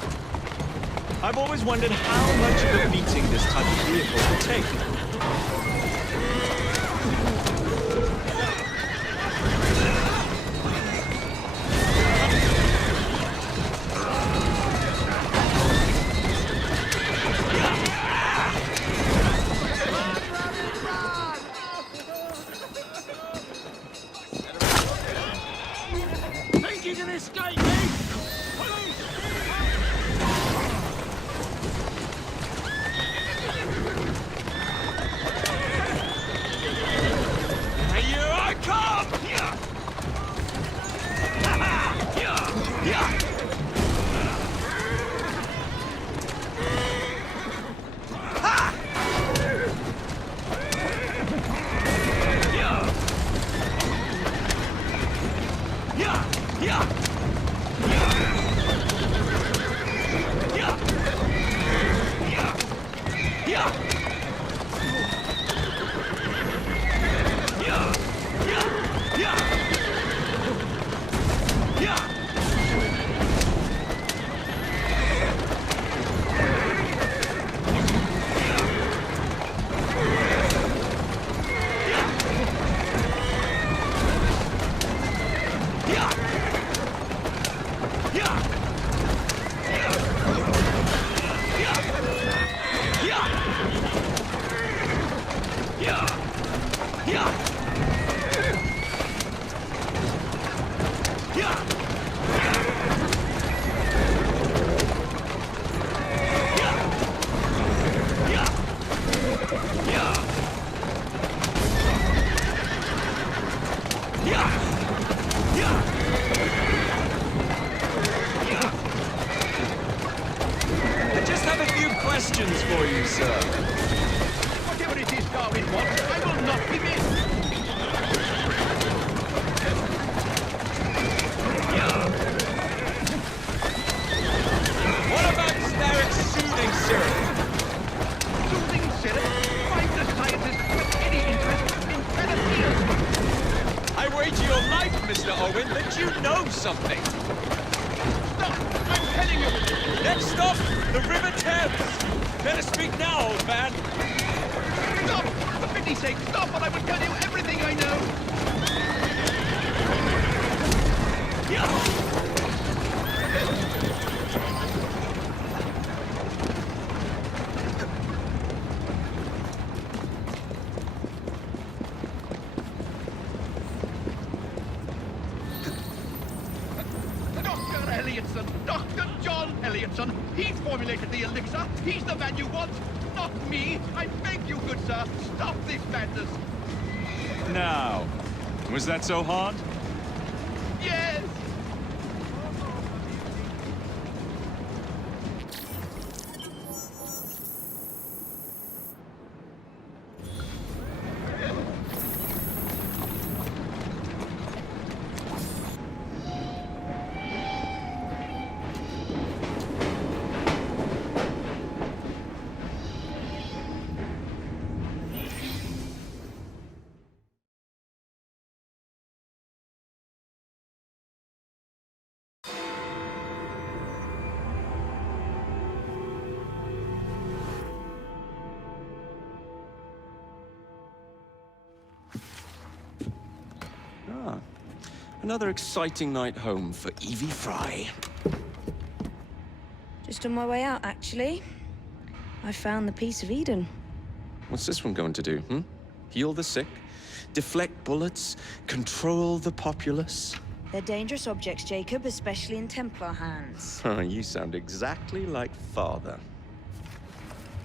I've always wondered how much of a beating this type of vehicle will take. I just have a few questions for you, sir. Whatever it is Darwin wants, I will not be missed. What about Starrick's soothing syrup? Soothing syrup? Find the scientist with any interest in pedophilia. I wager your life, Mr. Owen, that you know something. Stop! I'm telling you! Next stop, the River Thames. Better speak now, old man. Stop! For pity's sake, stop, or I will tell you everything I know! Dr. Elliotson! Dr. John Elliotson! He formulated the elixir! He's the man you want! Not me! I beg you, good sir! Stop this madness! Now, was that so hard? Yes! Ah, another exciting night home for Evie Fry. Just on my way out, actually. I found the Piece of Eden. What's this one going to do, hmm? Heal the sick, deflect bullets, control the populace? They're dangerous objects, Jacob, especially in Templar hands. You sound exactly like Father.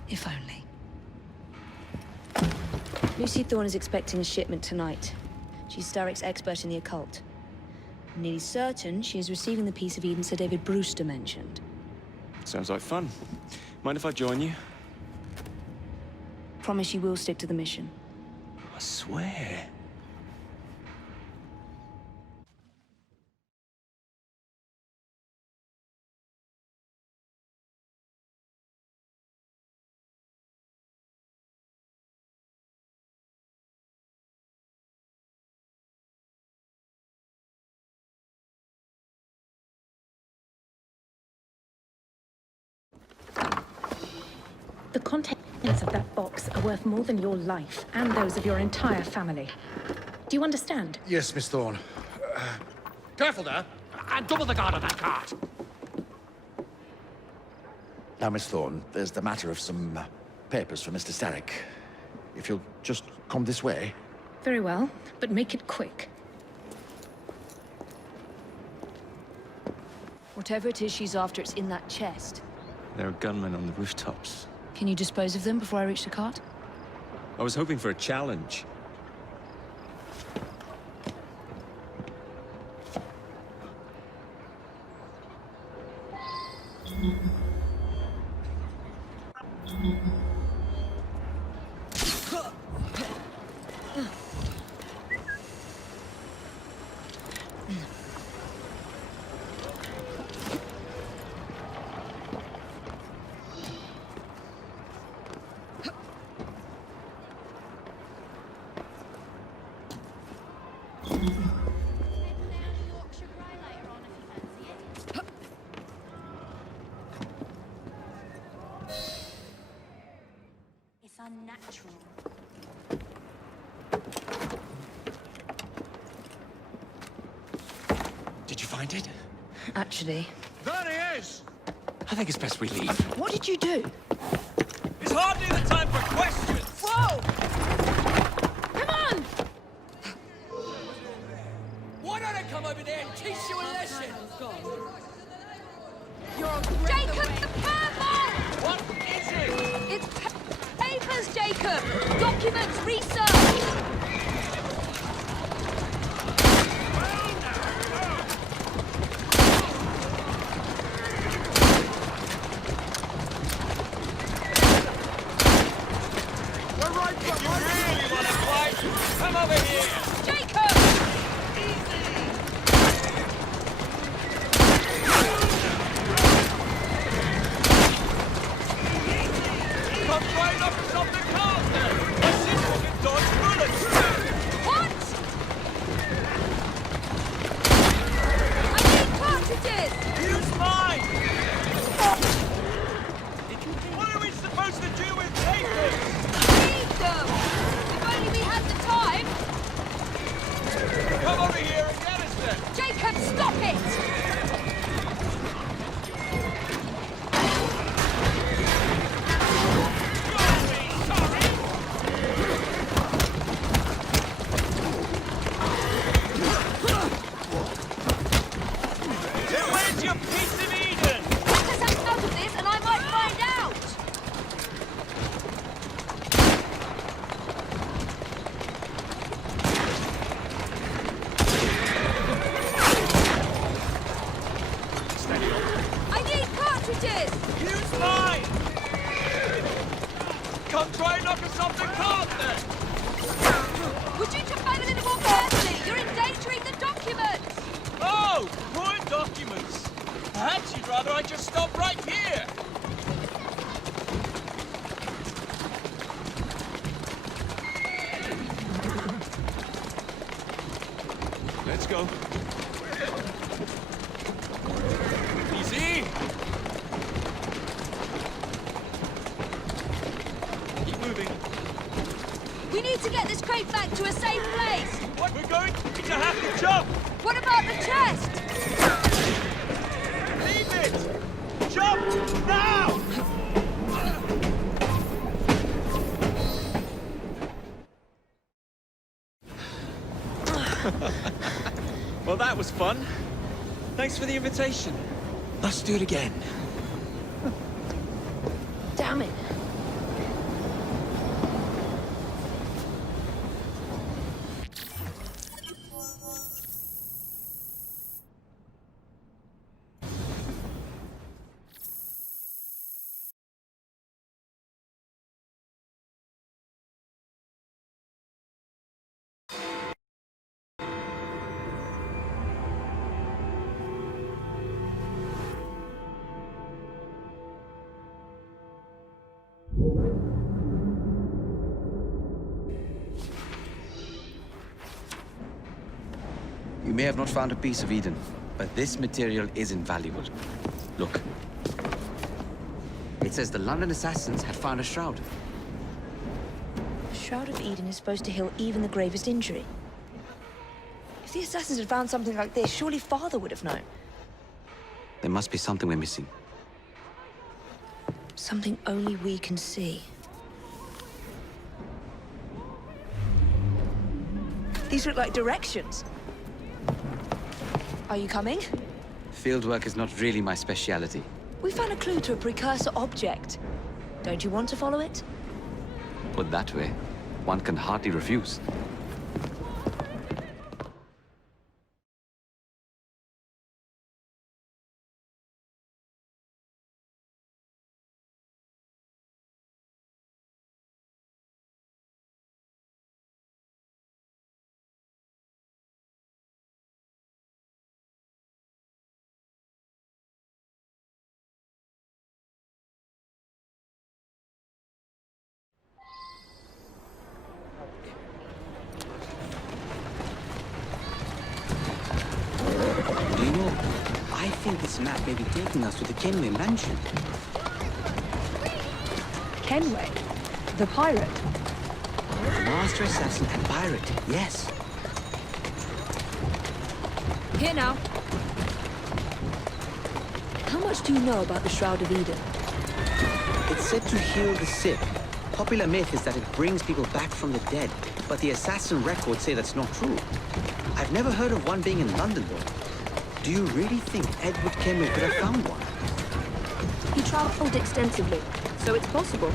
If only. Lucy Thorne is expecting a shipment tonight. She's Starrick's expert in the occult. I'm nearly certain she is receiving the Piece of Eden Sir David Brewster mentioned. Sounds like fun. Mind if I join you? Promise you will stick to the mission. I swear. The contents of that box are worth more than your life and those of your entire family. Do you understand? Yes, Miss Thorne. Careful there! And double the guard on that cart! Now, Miss Thorne, there's the matter of some papers for Mr. Starrick. If you'll just come this way. Very well, but make it quick. Whatever it is she's after, it's in that chest. There are gunmen on the rooftops. Can you dispose of them before I reach the cart? I was hoping for a challenge. It's unnatural. Did you find it? Actually. There he is! I think it's best we leave. What did you do? It's hardly the time for questions! Whoa! Come on! Why don't I come over there and teach you a lesson? You're a Jacob, the purple! What is it? It's papers, Jacob! Documents, research! can stop it! Where's your piece of Eden? Let us out of this and I might find out! I need cartridges! Use mine! Come try and knock us off the cart then! Would you drive a little more carefully? You're endangering the documents! Oh, poor documents! Perhaps you'd rather I just stop right here! Let's go. Easy! Keep moving. We need to get this crate back to a safe place! What? We're going to have to jump! What about the chest? Leave it! Jump! Now! Well, that was fun. Thanks for the invitation. Let's do it again. Damn it. You may have not found a piece of Eden, but this material is invaluable. Look. It says the London assassins had found a shroud. The Shroud of Eden is supposed to heal even the gravest injury. If the assassins had found something like this, surely Father would have known. There must be something we're missing. Something only we can see. These look like directions. Are you coming? Fieldwork is not really my speciality. We found a clue to a precursor object. Don't you want to follow it? Put that way, one can hardly refuse. Do you know, I think this map may be taking us to the Kenway mansion. Kenway? The pirate? The master assassin and pirate, yes. Here now. How much do you know about the Shroud of Eden? It's said to heal the sick. Popular myth is that it brings people back from the dead, but the assassin records say that's not true. I've never heard of one being in London, though. Do you really think Edward Kenway could have found one? He travelled extensively, so it's possible.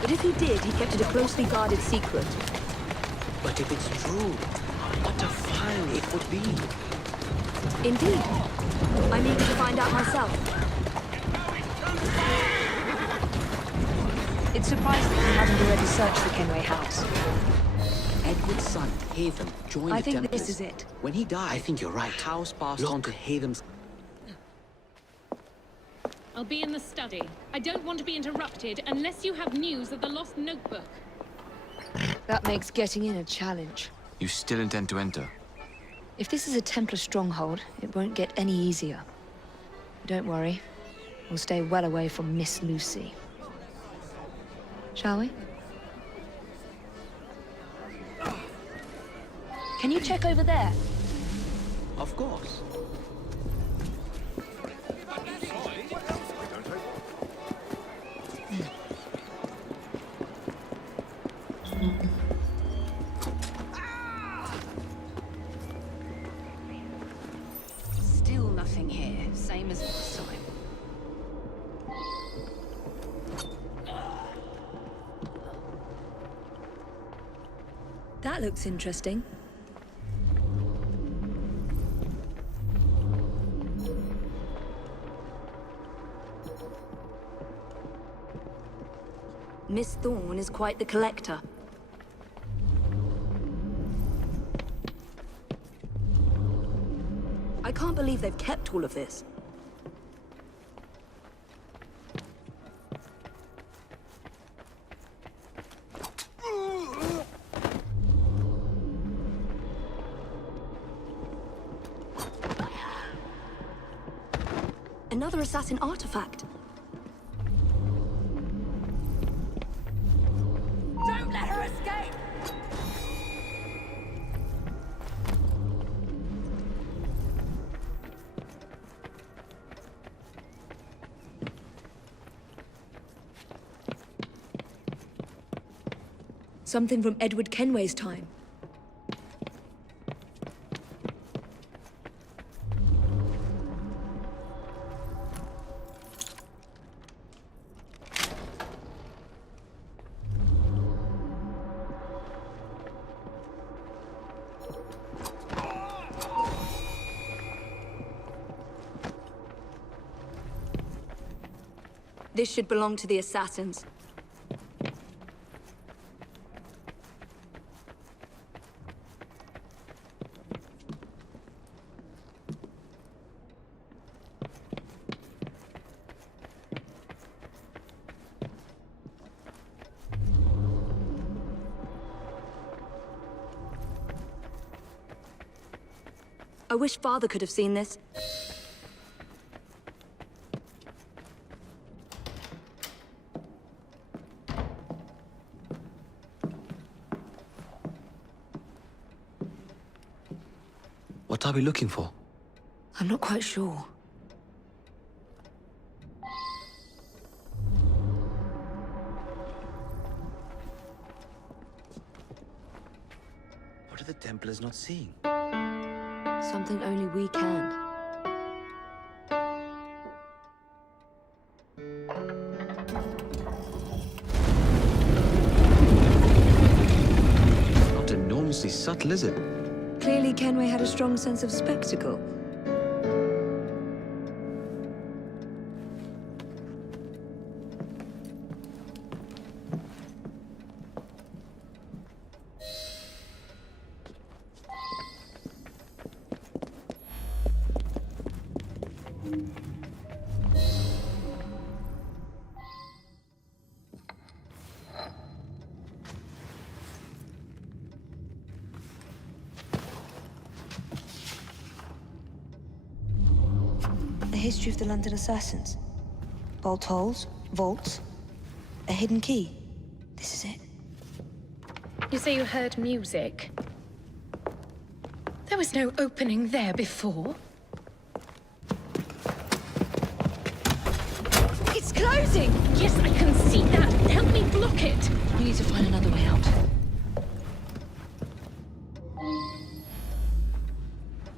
But if he did, he kept it a closely guarded secret. But if it's true, what a find it would be. Indeed. I'm eager to find out myself. It's surprising that you haven't already searched the Kenway house. Edward's son, Hatham, joined I the think Templars. this is it. When he died, I think you're right. The house passed on to Hatham's. I'll be in the study. I don't want to be interrupted unless you have news of the lost notebook. That makes getting in a challenge. You still intend to enter? If this is a Templar stronghold, it won't get any easier. Don't worry. We'll stay well away from Miss Lucy. Shall we? Can you check over there? Of course. nothing here. Same as last time. That looks interesting. Miss Thorne is quite the collector. I can't believe they've kept all of this. Another assassin artifact. Don't let her escape! Something from Edward Kenway's time. This should belong to the assassins. I wish Father could have seen this. What are we looking for? I'm not quite sure. What are the Templars not seeing? Something only we can. Not enormously subtle, is it? Clearly Kenway had a strong sense of spectacle. The history of the London assassins. Bolt holes, vaults, a hidden key. This is it. You say you heard music? There was no opening there before. It's closing! Yes, I can see that. Help me block it. We need to find another way out.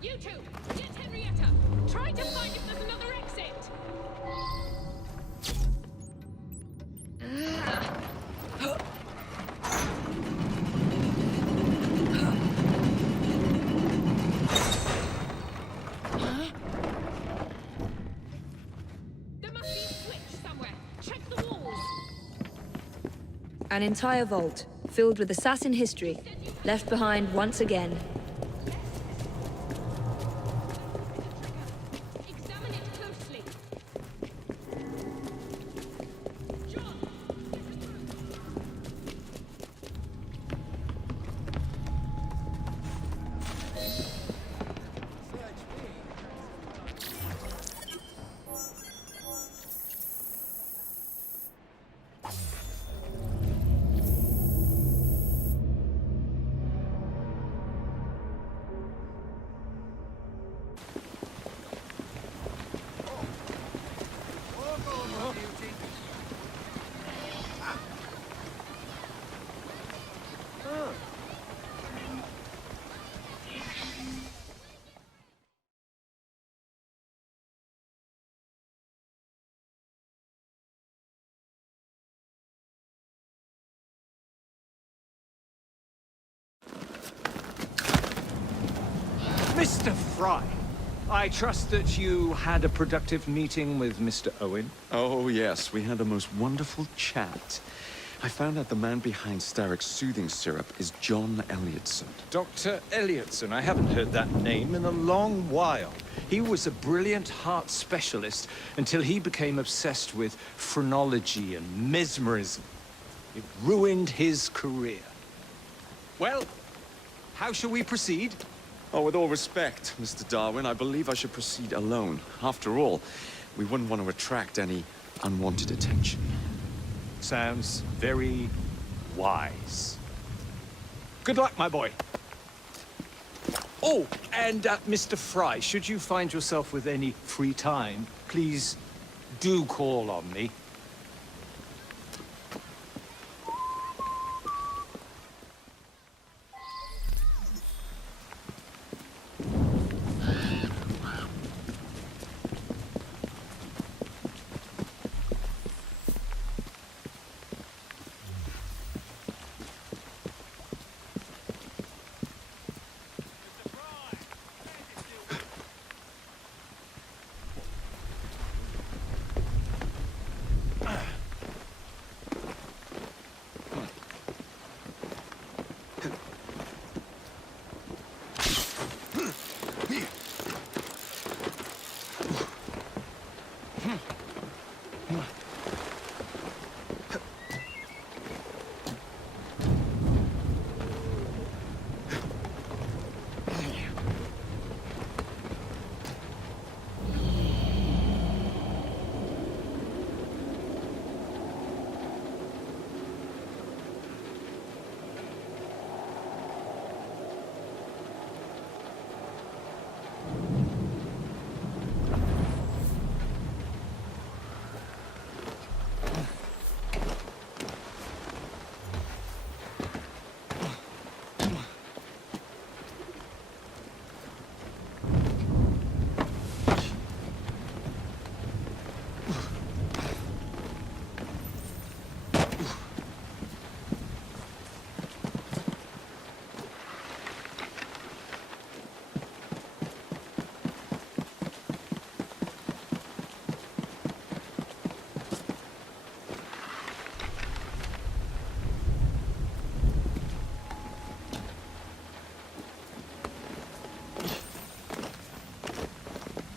You two, get Henrietta. Try to find if there's another exit. There must be a switch somewhere. Check the walls. An entire vault, filled with assassin history, left behind once again. Examine it closely. Mr. Fry, I trust that you had a productive meeting with Mr. Owen? Oh, yes. We had a most wonderful chat. I found out the man behind Starrick's soothing syrup is John Elliotson. Dr. Elliotson, I haven't heard that name in a long while. He was a brilliant heart specialist until he became obsessed with phrenology and mesmerism. It ruined his career. Well, how shall we proceed? Oh, with all respect, Mr. Darwin, I believe I should proceed alone. After all, we wouldn't want to attract any unwanted attention. Sounds very wise. Good luck, my boy. Oh, and Mr. Fry, should you find yourself with any free time, please do call on me.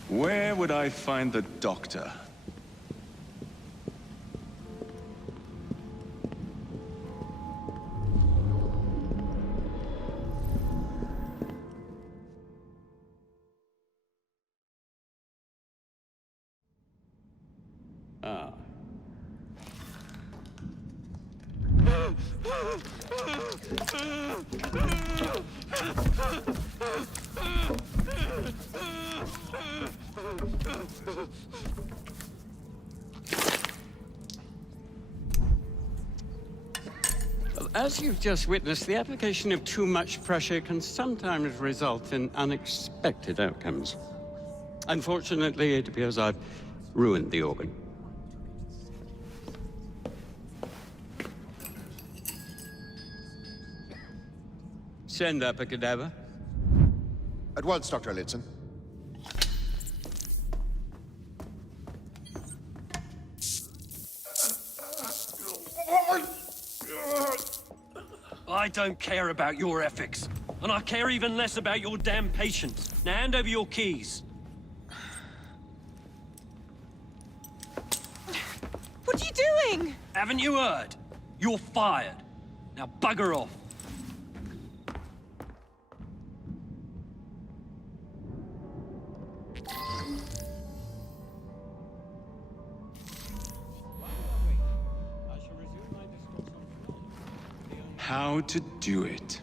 Where would I find the doctor? Ah. As you've just witnessed, the application of too much pressure can sometimes result in unexpected outcomes. Unfortunately, it appears I've ruined the organ. Send up a cadaver. At once, Dr. Elliotson. I don't care about your ethics, and I care even less about your damn patience. Now hand over your keys. What are you doing? Haven't you heard? You're fired. Now bugger off. How to do it.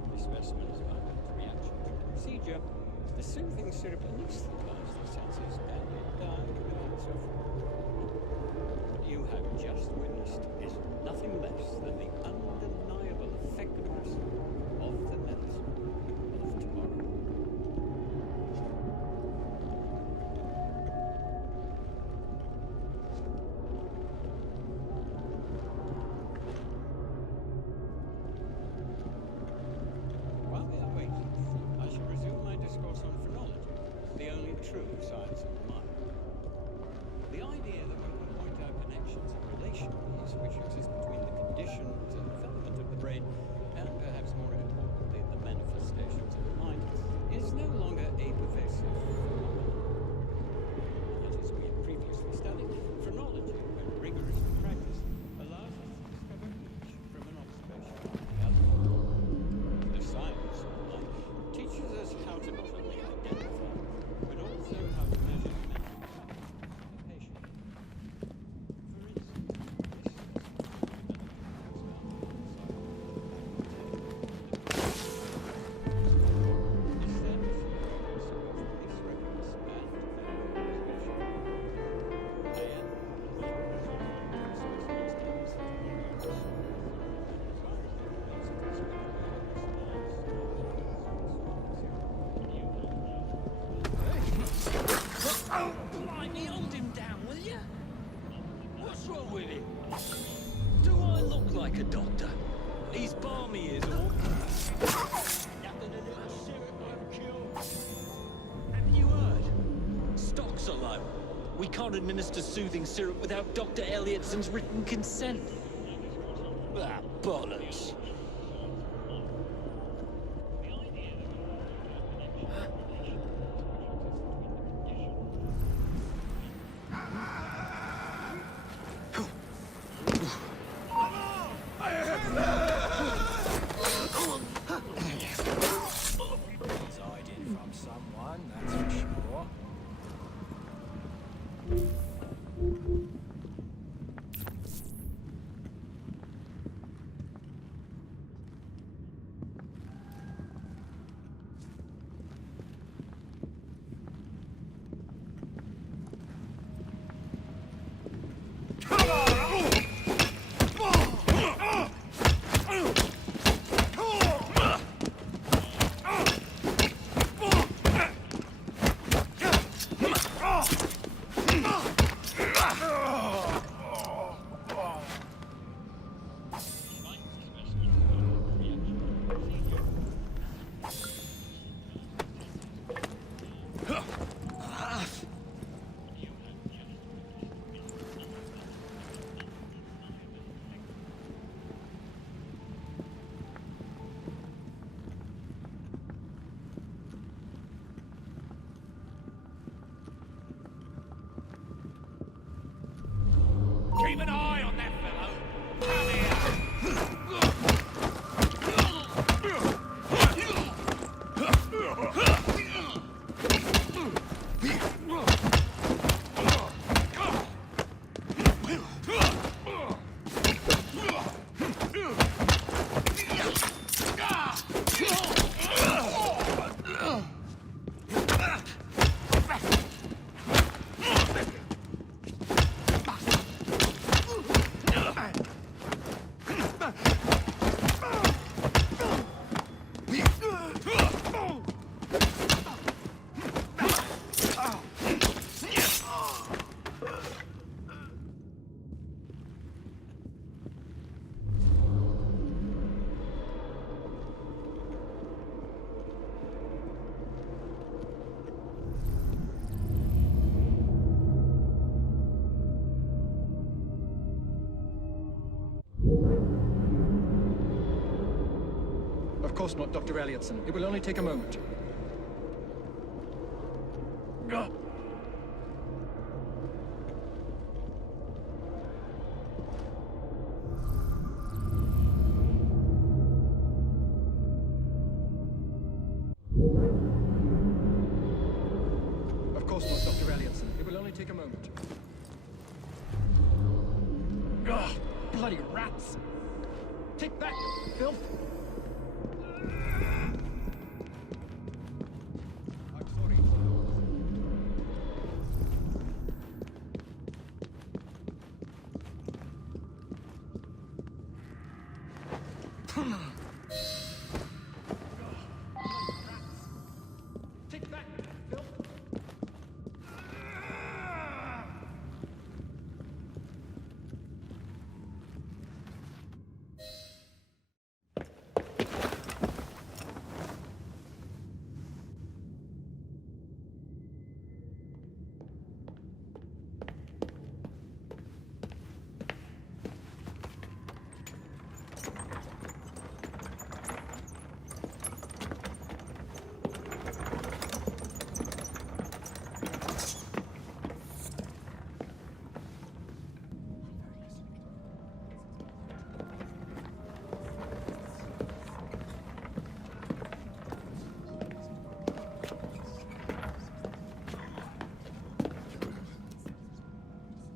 lovely specimens of our reaction to the procedure. The soothing syrup anesthetises the senses and it died without suffering. What you have just witnessed is nothing less than the undeniable effectiveness of the medicine of tomorrow. While we are waiting, I shall resume my discourse on phrenology, the only true science of the mind. The idea that one can point out connections and relations which exist between the conditions and development of the brain, and perhaps more importantly, the manifestations of the mind, is no longer a pervasive phenomenon. Yet, as we have previously studied, phrenology, when rigorously practiced, allows us to discover each from an observation of the other. The science of mind teaches us how to not only identify, but also how to measure the mental power of a patient. For instance, this Oh, blimey, hold him down, will you? What's wrong with him? Do I look like a doctor? He's balmy, is all. Nothing a little syrup won't cure. Have you heard? Stocks are low. We can't administer soothing syrup without Dr. Elliotson's written consent. Ah, bollocks. Hiding from someone, that's for sure. Keep an eye on that fellow. Come Of course not, Dr. Elliotson. It will only take a moment. Of course not, Dr. Elliotson. It will only take a moment. Bloody rats! Take that, you filth!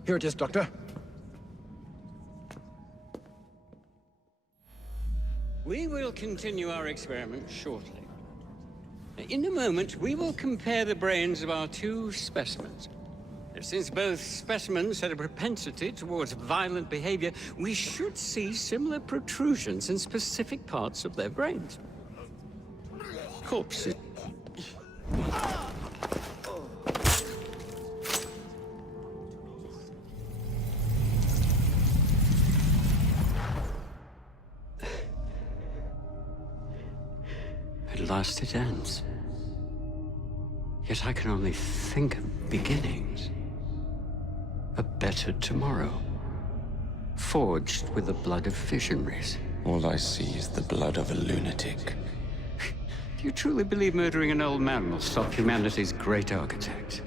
Here it is, Doctor. We will continue our experiment shortly. In a moment, we will compare the brains of our two specimens. Since both specimens had a propensity towards violent behavior, we should see similar protrusions in specific parts of their brains. Corpses. At last it ends. Yet I can only think of beginnings. A better tomorrow. Forged with the blood of visionaries. All I see is the blood of a lunatic. Do you truly believe murdering an old man will stop humanity's great architect?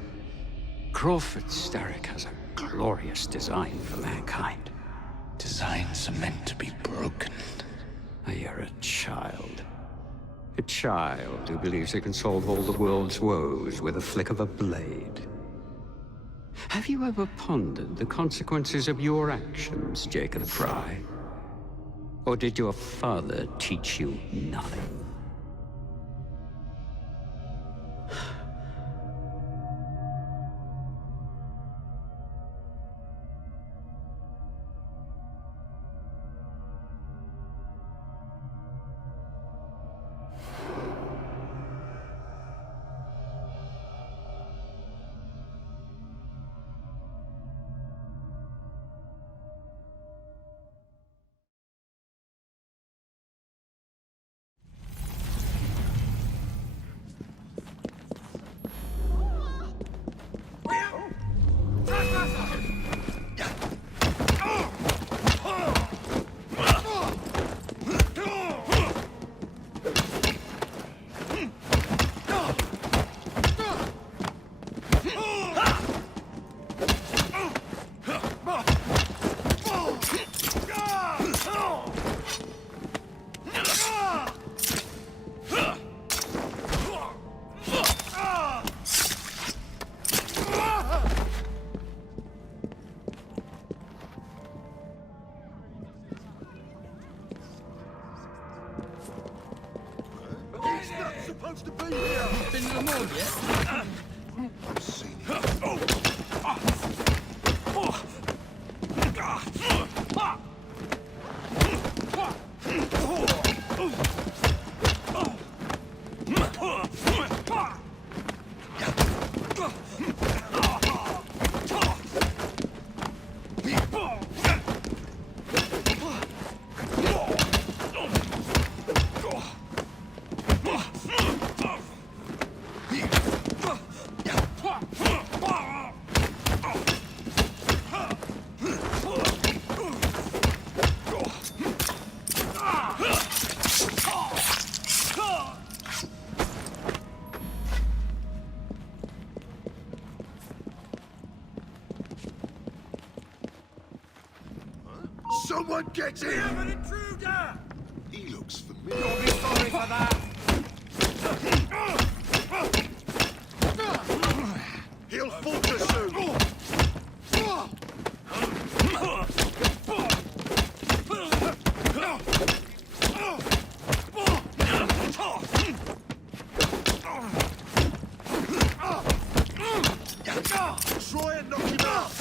Crawford Starrick has a glorious design for mankind. Designs are meant to be broken. Oh, you're a child. A child who believes it can solve all the world's woes with a flick of a blade. Have you ever pondered the consequences of your actions, Jacob Fry? Or did your father teach you nothing? Supposed to be here. Been no more yet? I've seen Someone get in! We have an intruder! He looks familiar. You'll be sorry for that! He'll falter soon! Try and knock him out!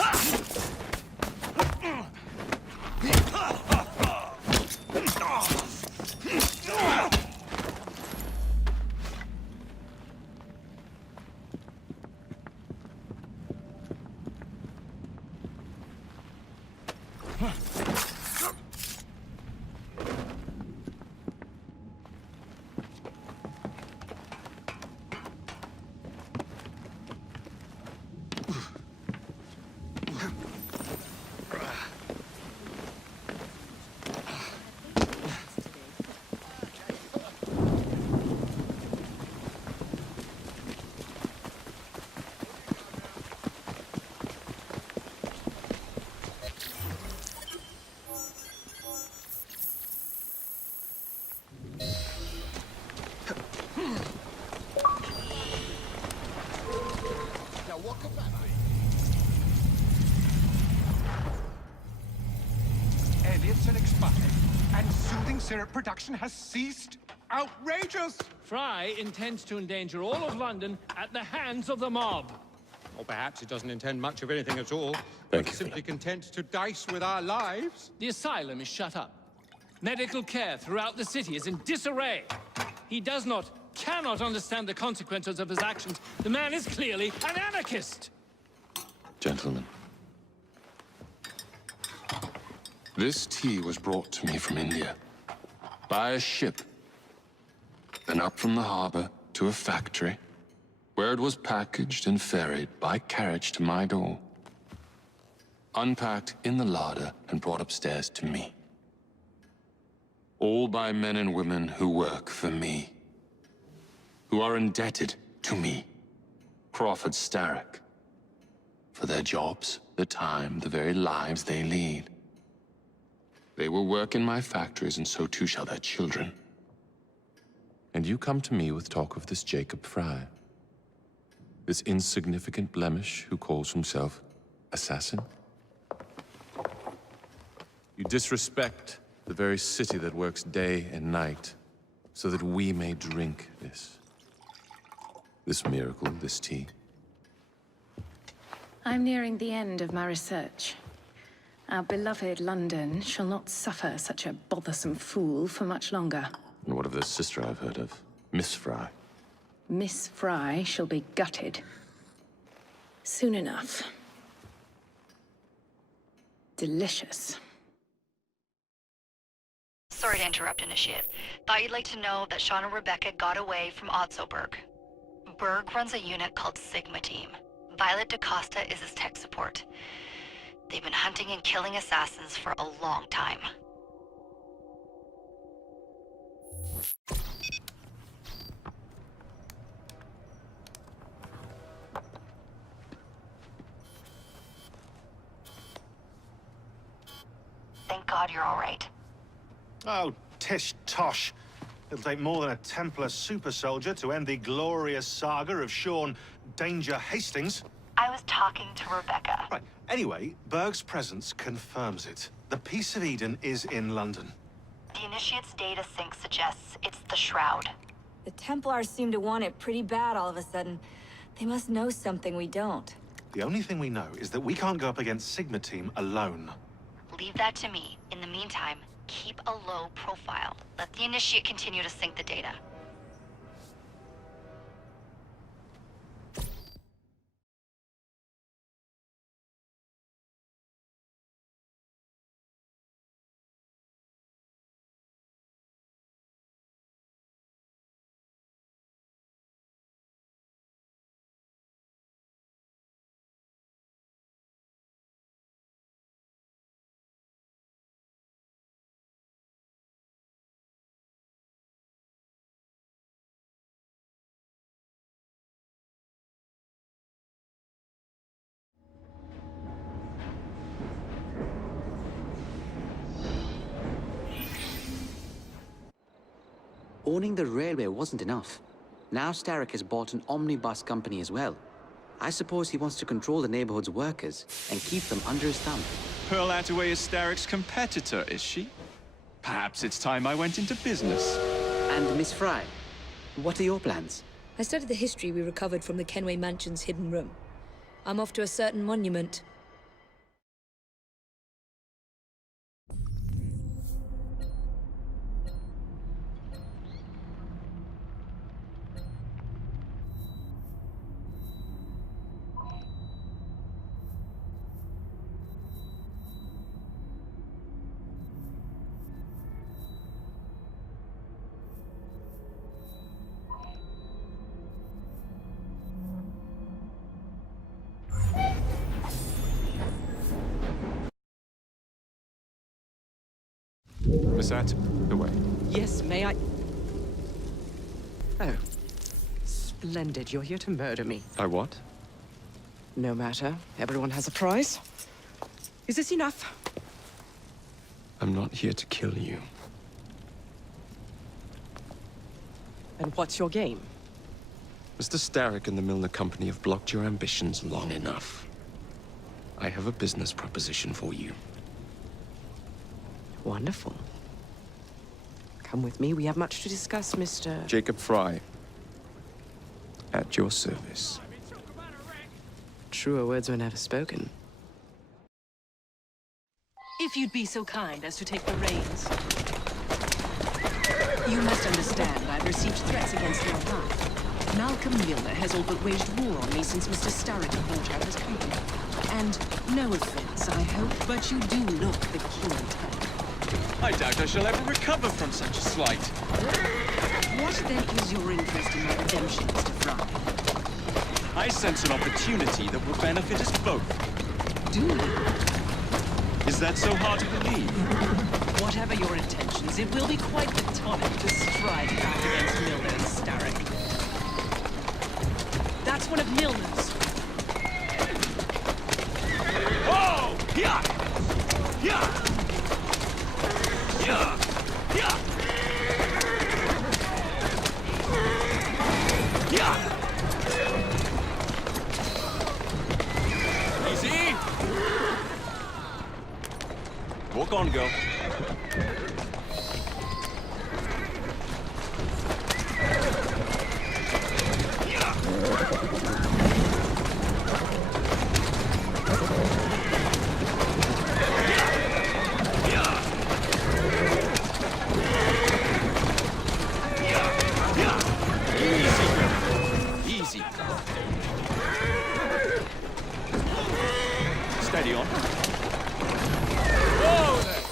syrup production has ceased. Outrageous! Fry intends to endanger all of London at the hands of the mob. Or perhaps he doesn't intend much of anything at all. Thank but you, simply content to dice with our lives. The asylum is shut up. Medical care throughout the city is in disarray. He cannot understand the consequences of his actions. The man is clearly an anarchist! Gentlemen. This tea was brought to me from India. By a ship. Then up from the harbor to a factory, where it was packaged and ferried by carriage to my door. Unpacked in the larder and brought upstairs to me. All by men and women who work for me. Who are indebted to me, Crawford Starrick. For their jobs, the time, the very lives they lead. They will work in my factories, and so too shall their children. And you come to me with talk of this Jacob Fry. This insignificant blemish who calls himself assassin? You disrespect the very city that works day and night so that we may drink this miracle, this tea. I'm nearing the end of my research. Our beloved London shall not suffer such a bothersome fool for much longer. And what of this sister I've heard of, Miss Fry? Miss Fry shall be gutted. Soon enough. Delicious. Sorry to interrupt, Initiate. Thought you'd like to know that Sean and Rebecca got away from Otzoberg. Berg runs a unit called Sigma Team. Violet DaCosta is his tech support. They've been hunting and killing assassins for a long time. Thank God you're all right. Oh, tish tosh. It'll take more than a Templar super soldier to end the glorious saga of Sean Danger Hastings. I was talking to Rebecca. Right. Anyway, Berg's presence confirms it. The Peace of Eden is in London. The Initiate's data sync suggests it's the Shroud. The Templars seem to want it pretty bad all of a sudden. They must know something we don't. The only thing we know is that we can't go up against Sigma Team alone. Leave that to me. In the meantime, keep a low profile. Let the Initiate continue to sync the data. Owning the railway wasn't enough. Now Starrick has bought an omnibus company as well. I suppose he wants to control the neighborhood's workers and keep them under his thumb. Pearl Attaway is Starrick's competitor, is she? Perhaps it's time I went into business. And Miss Fry, what are your plans? I studied the history we recovered from the Kenway Mansion's hidden room. I'm off to a certain monument. Miss Attaway. Yes, may I? Oh. Splendid. You're here to murder me. I what? No matter. Everyone has a price. Is this enough? I'm not here to kill you. And what's your game? Mr. Starrick and the Milner Company have blocked your ambitions long enough. I have a business proposition for you. Wonderful. Come with me. We have much to discuss, Mr. Jacob Fry. At your service. Truer words were never spoken. If you'd be so kind as to take the reins. You must understand I've received threats against your life. Malcolm Milner has all but waged war on me since Mr. Starrick bought out his company. And no offense, I hope, but you do look the killing type. I doubt I shall ever recover from such a slight. What then is your interest in my redemption, Mr. Fry? I sense an opportunity that will benefit us both. Do you? Is that so hard to believe? Whatever your intentions, it will be quite the tonic to strike back against Milner and Starrick. That's one of Milner's. Oh! Yeah! Yeah! Yeah! Yeah! Yeah! Easy! Walk on, girl. Easy. Steady on. Whoa there.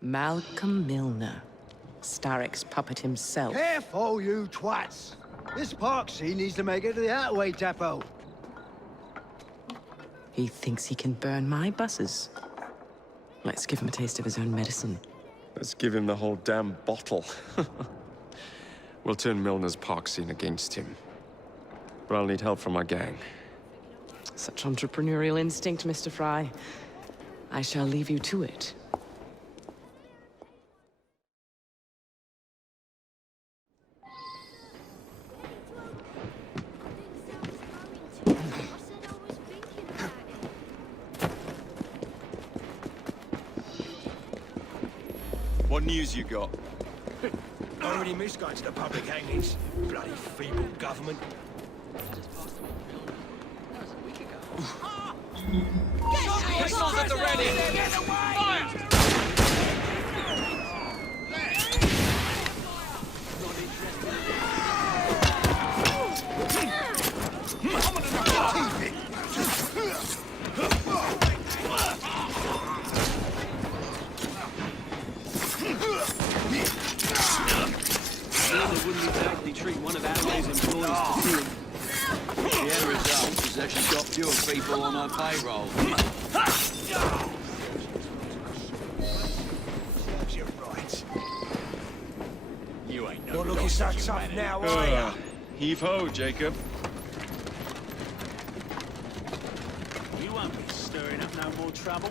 Malcolm Milner. Starrick's puppet himself. Careful, you twats! This Parksy needs to make it to the Outway depot. He thinks he can burn my buses. Let's give him a taste of his own medicine. Let's give him the whole damn bottle. We'll turn Milner's park scene against him. But I'll need help from our gang. Such entrepreneurial instinct, Mr. Fry. I shall leave you to it. What news you got? I already missed going to the public hangings. Bloody feeble government. Pistols at the ready! Fire! They wouldn't exactly treat one of Adela's employees to see him. The end result is that she's got fewer people on her payroll. Serves you right. You ain't no Not looking so tough now, are ya? Heave ho, Jacob. You won't be stirring up no more trouble.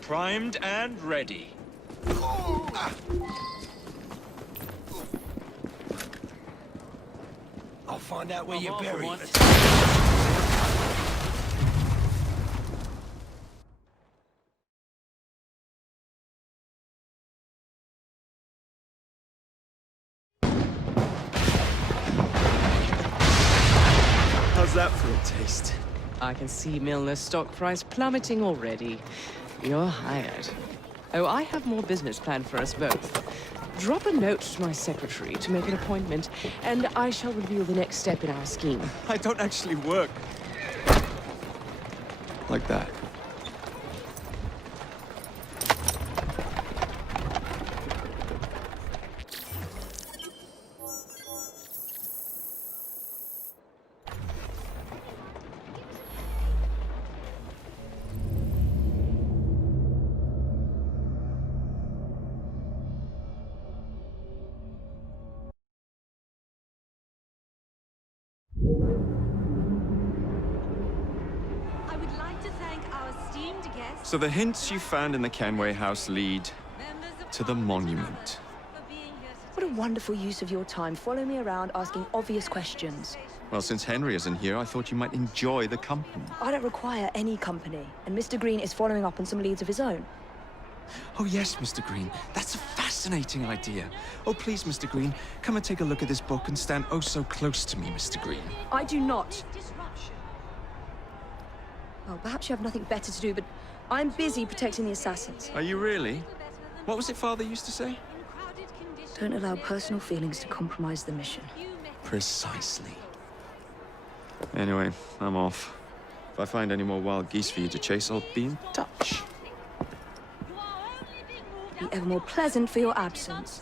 Primed and ready. I'll find out where you're off for buried. once. How's that for a taste? I can see Milner's stock price plummeting already. You're hired. Oh, I have more business planned for us both. Drop a note to my secretary to make an appointment, and I shall reveal the next step in our scheme. I don't actually work. Like that. I would like to thank our esteemed guests. So the hints you found in the Kenway house lead to the monument. What a wonderful use of your time, following me around asking obvious questions. Well, since Henry isn't here, I thought you might enjoy the company. I don't require any company, and Mr. Green is following up on some leads of his own. Oh, yes, Mr. Green. That's a fascinating idea. Oh, please, Mr. Green, come and take a look at this book and stand oh so close to me, Mr. Green. I do not. Well, perhaps you have nothing better to do, but I'm busy protecting the assassins. Are you really? What was it Father used to say? Don't allow personal feelings to compromise the mission. Precisely. Anyway, I'm off. If I find any more wild geese for you to chase, I'll be in touch. Be ever more pleasant for your absence.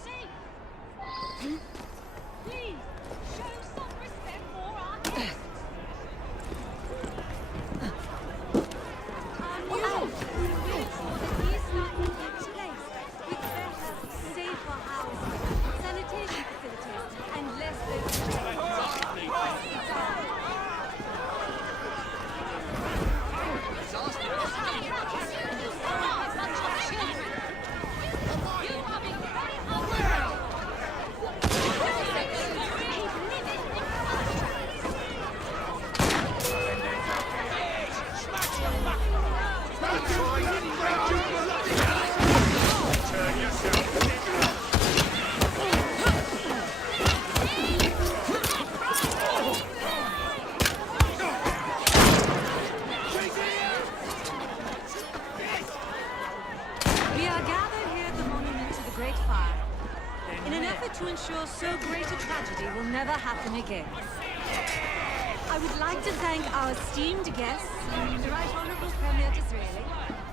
To ensure so great a tragedy will never happen again. I would like to thank our esteemed guests, the Right Honourable Premier Disraeli,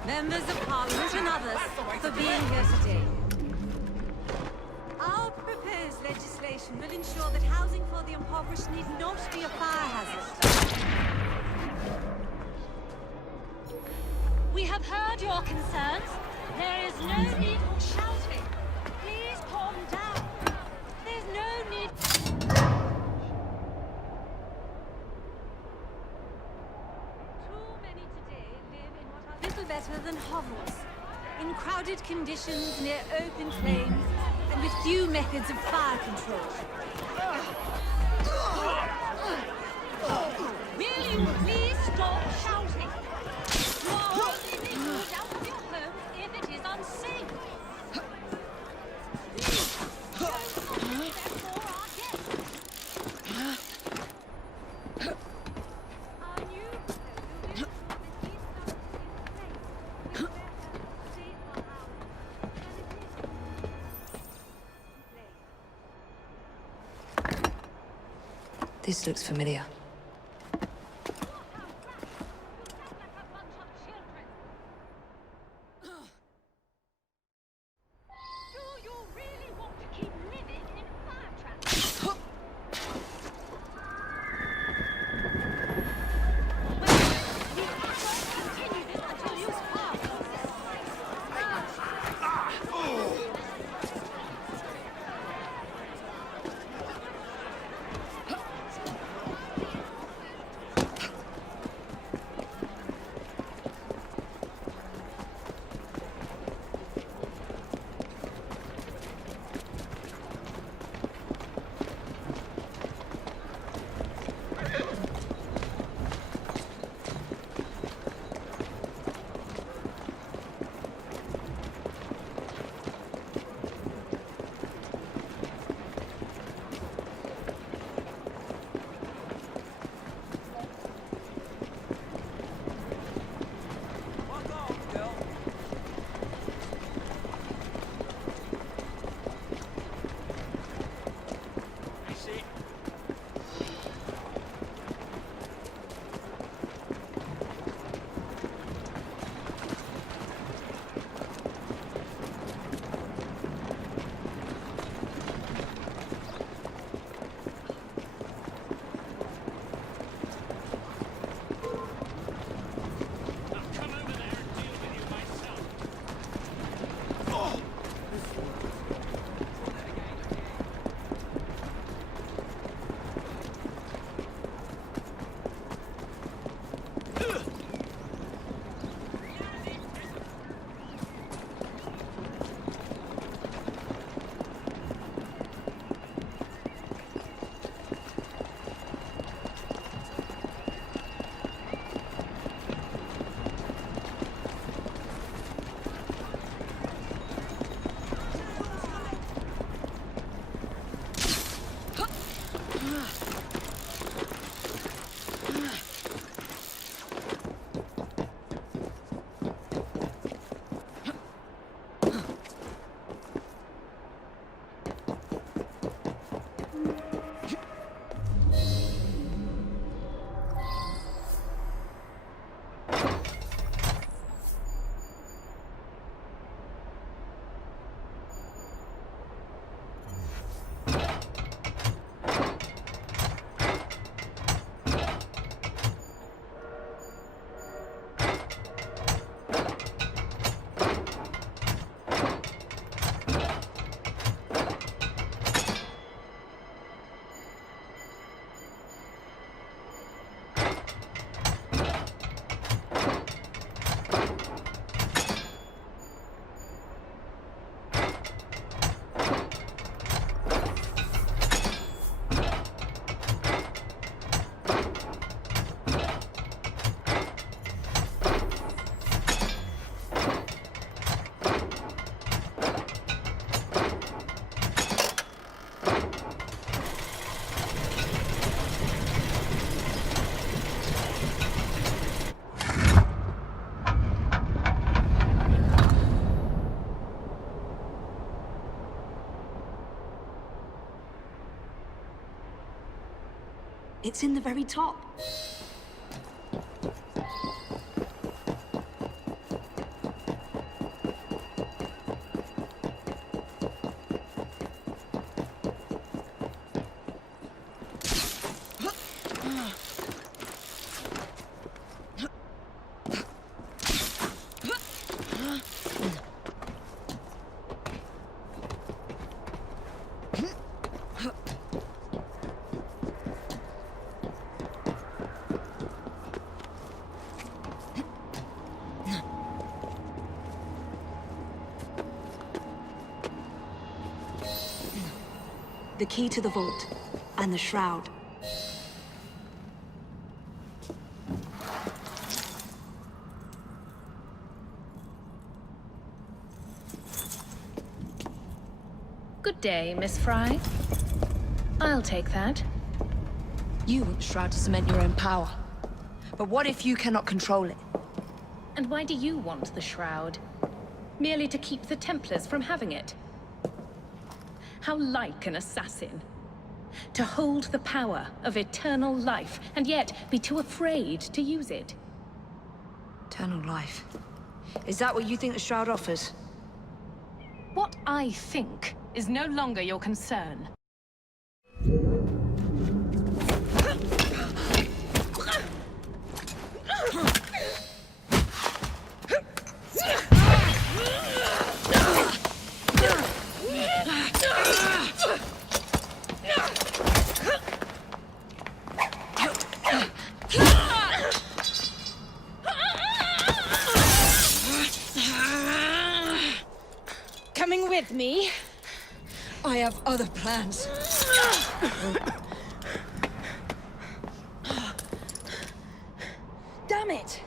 members of Parliament and others for being here today. Our proposed legislation will ensure that housing for the impoverished need not be a fire hazard. We have heard your concerns. There is no need for shouting. Please calm down. There's no need. Too many today live in what are little better than hovels, in crowded conditions near open flames, and with few methods of fire control. Will you please stop shouting? You are only being moved out of your homes if it is unsafe. This looks familiar. It's in the very top. The key to the vault, and the shroud. Good day, Miss Fry. I'll take that. You want the shroud to cement your own power. But what if you cannot control it? And why do you want the shroud? Merely to keep the Templars from having it? How like an assassin. To hold the power of eternal life, and yet be too afraid to use it. Eternal life. Is that what you think the shroud offers? What I think is no longer your concern. Coming with me? I have other plans. Damn it!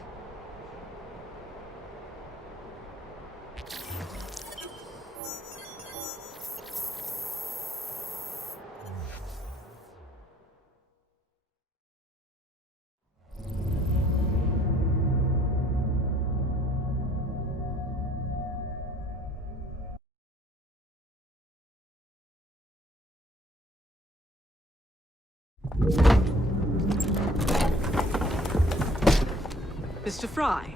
Mr. Fry,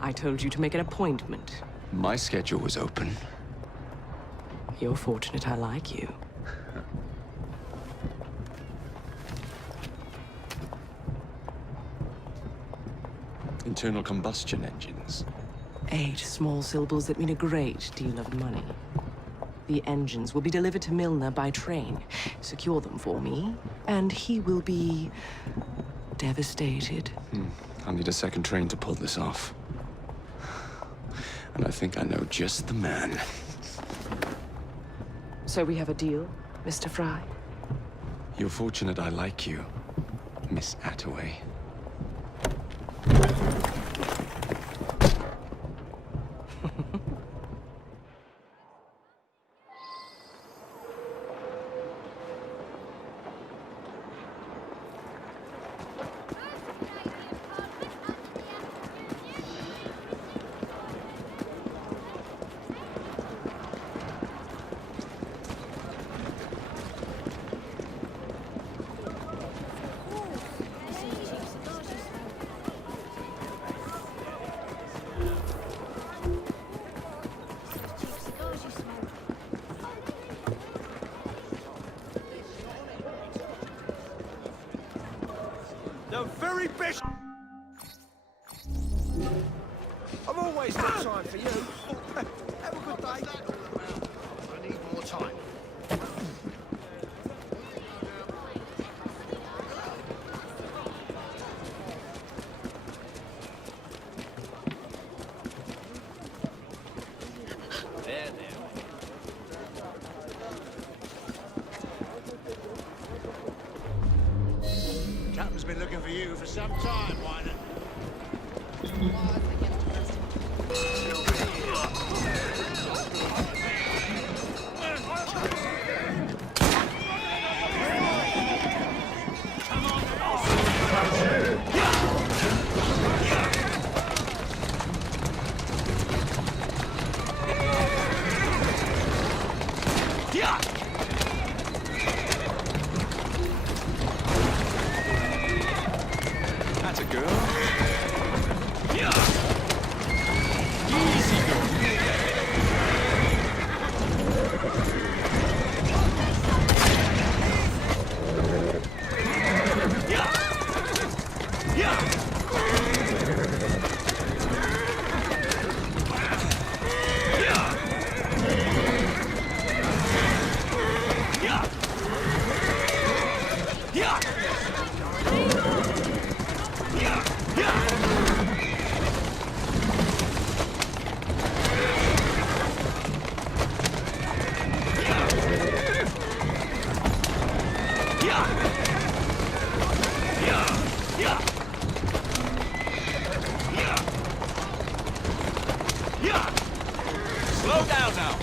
I told you to make an appointment. My schedule was open. You're fortunate I like you. Internal combustion engines. 8 small syllables that mean a great deal of money. The engines will be delivered to Milner by train. Secure them for me, and he will be devastated. I'll need a second train to pull this off. And I think I know just the man. So we have a deal, Mr. Fry? You're fortunate I like you, Miss Attaway. The very best. I've always got time for you. Have a good day. I need more time. Captain's been looking for you for some time, Wyman. girl. Easy, girl. Slow down now.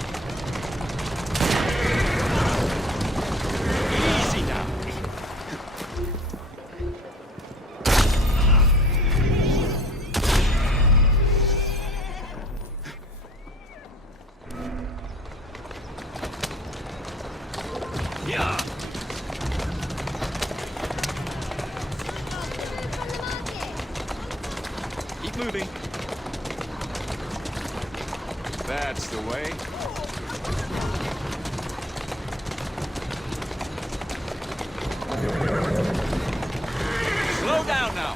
Easy now. Keep moving. That's the way. Slow down now.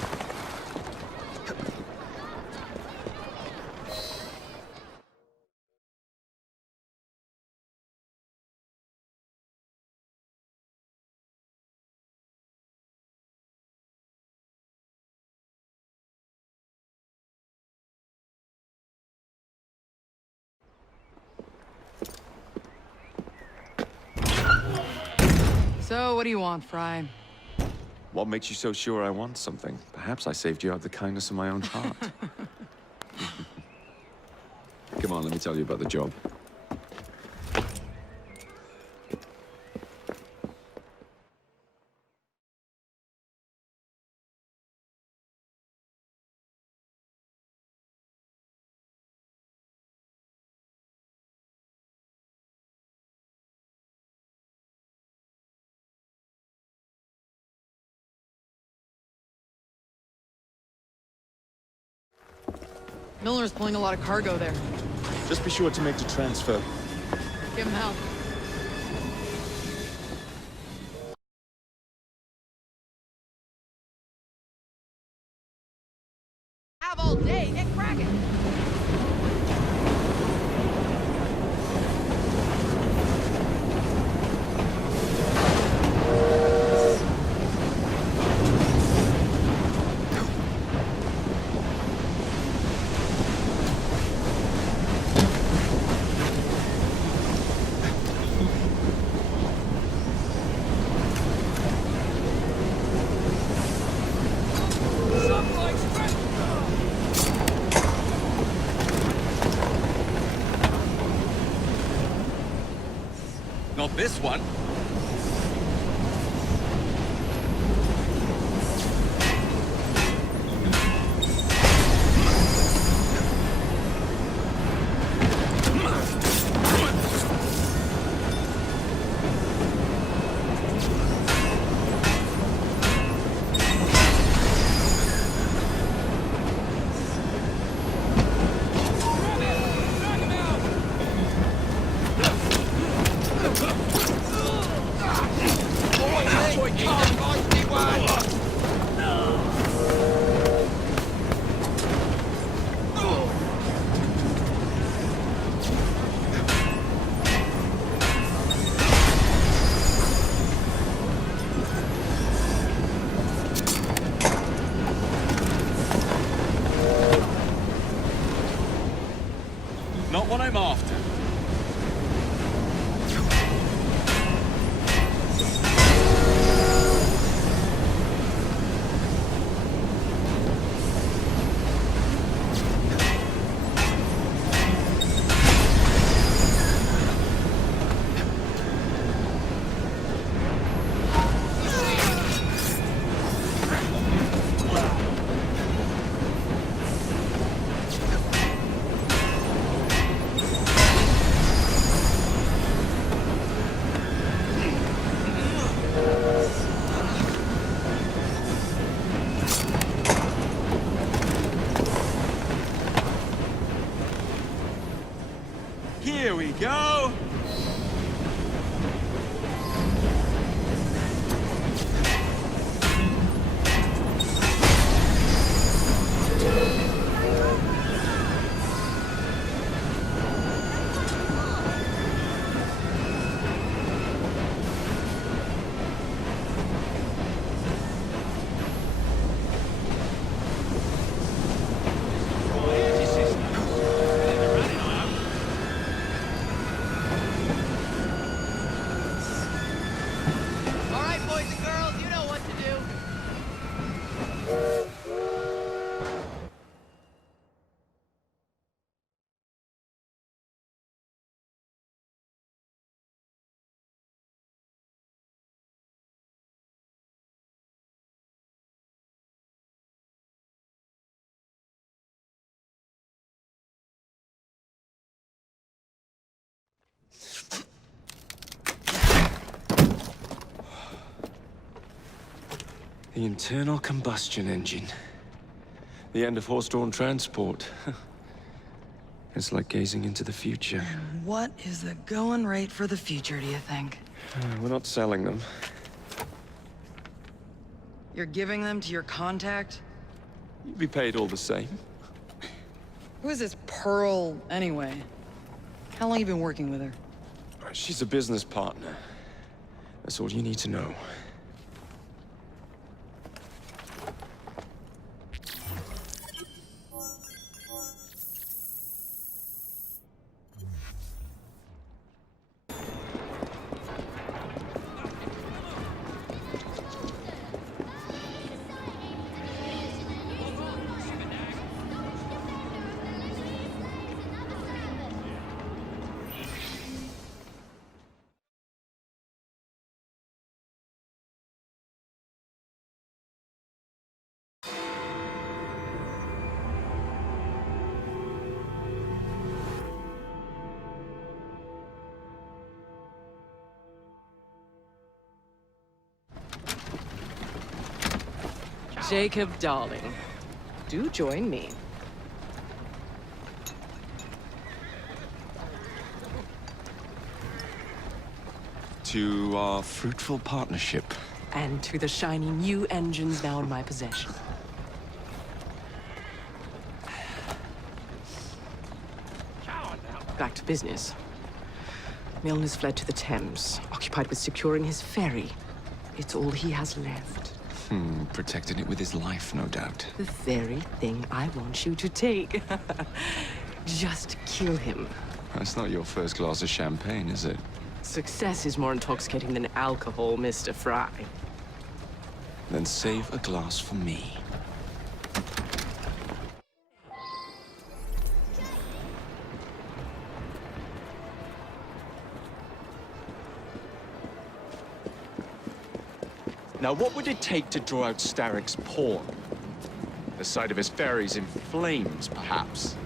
So, what do you want, Fry? What makes you so sure I want something? Perhaps I saved you out of the kindness of my own heart. Come on, let me tell you about the job. Milner's pulling a lot of cargo there. Just be sure to make the transfer. Give him hell. Have all day, get cracking! Not this one. go! All right, boys and girls, you know what to do. The internal combustion engine. The end of horse-drawn transport. It's like gazing into the future. What is the going rate for the future, do you think? We're not selling them. You're giving them to your contact? You'd be paid all the same. Who is this Pearl, anyway? How long you been working with her? She's a business partner. That's all you need to know. Jacob, darling, do join me. To our fruitful partnership. And to the shiny new engines now in my possession. Back to business. Milner's fled to the Thames, occupied with securing his ferry. It's all he has left. Protecting it with his life, no doubt. The very thing I want you to take. Just kill him. That's not your first glass of champagne, is it? Success is more intoxicating than alcohol, Mr. Fry. Then save a glass for me. Now, what would it take to draw out Starrick's pawn? The sight of his ferries in flames, perhaps?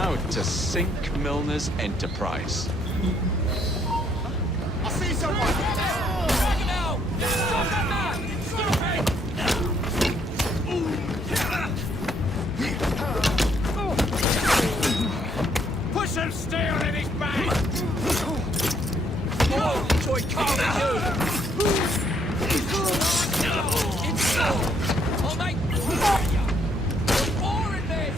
About to sink Milner's enterprise. I see someone! Put some steel in his back! Oh, enjoy calling you! Oh, mate! You're boring this!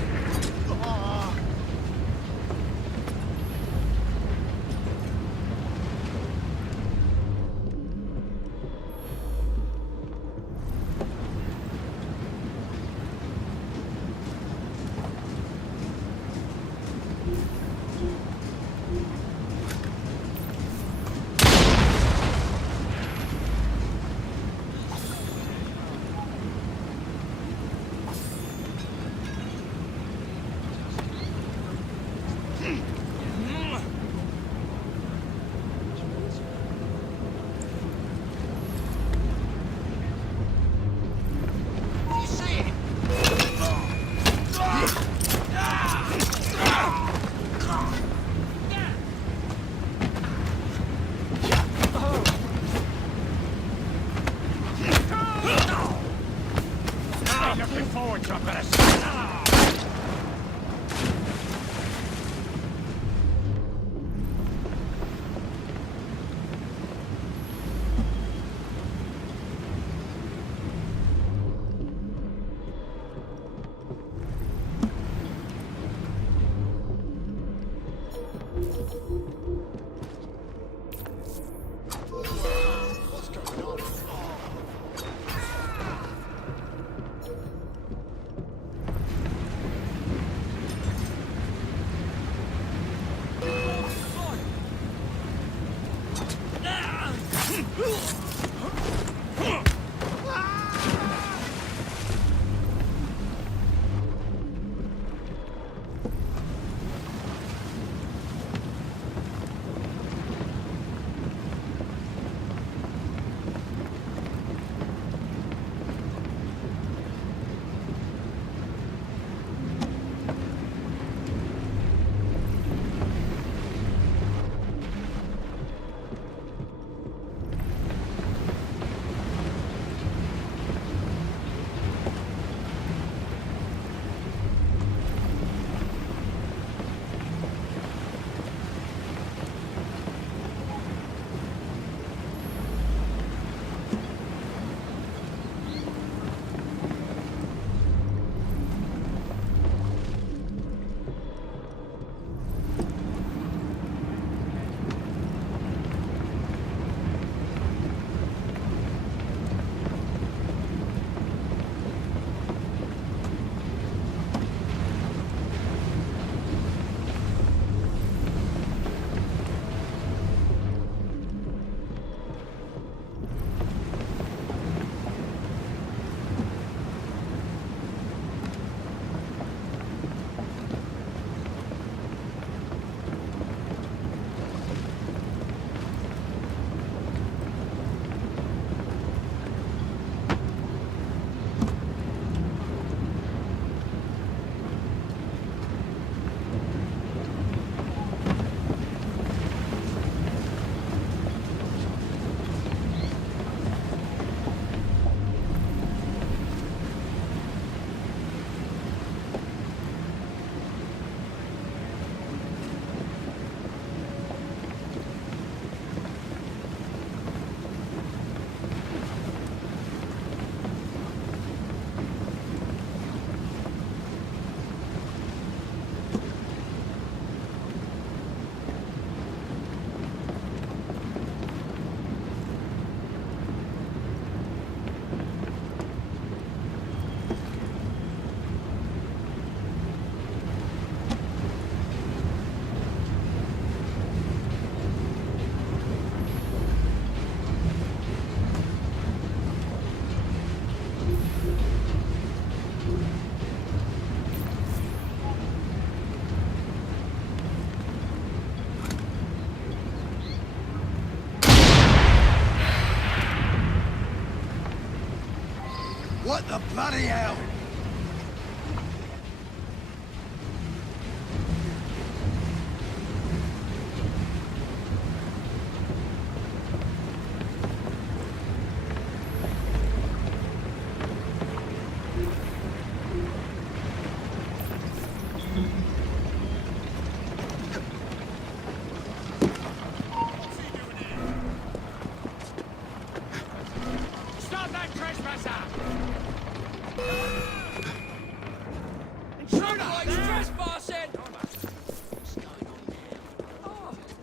Somebody's trespassing!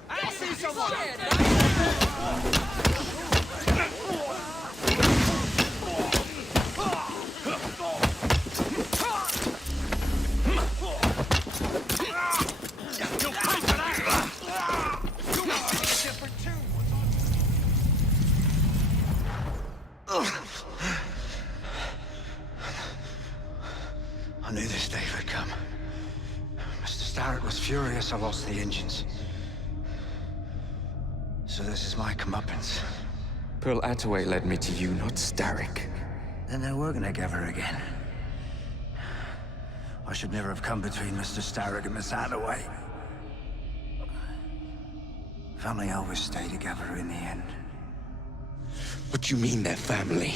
I see someone! I knew this day would come. Mr. Starrett was furious I lost the engines. So this is my comeuppance. Pearl Attaway led me to you, not Starrick. Then they're working together again. I should never have come between Mr. Starrett and Miss Attaway. Family always stay together in the end. What do you mean they're family?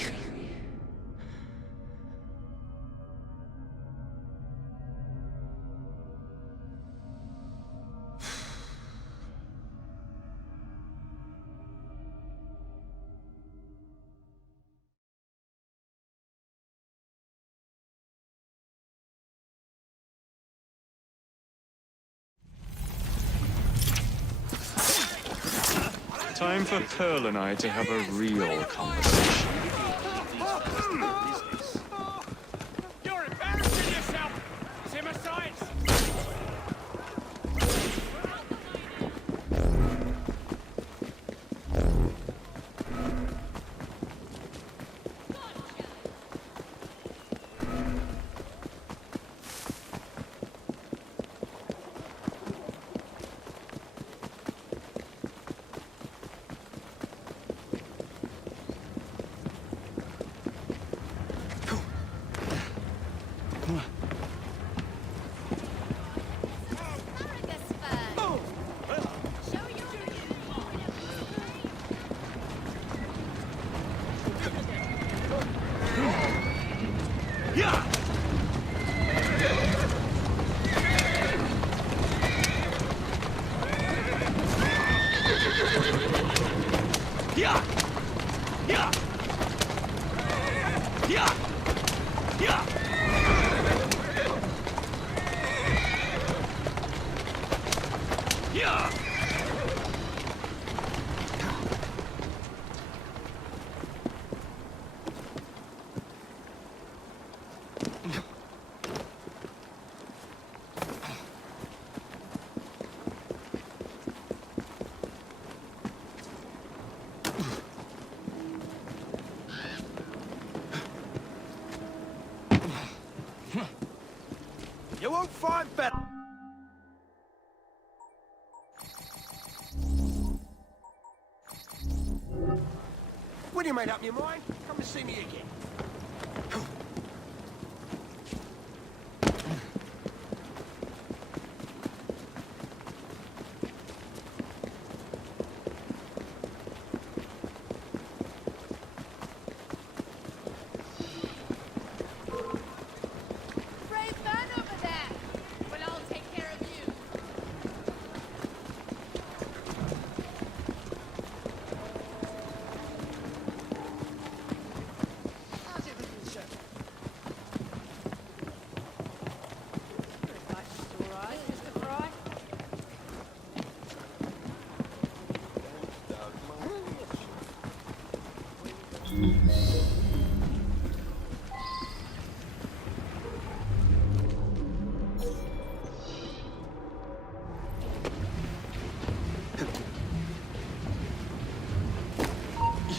Time for Pearl and I to have a real conversation. You're embarrassing yourself! Zimmer science! You won't find better. When you made up your mind, come and see me again.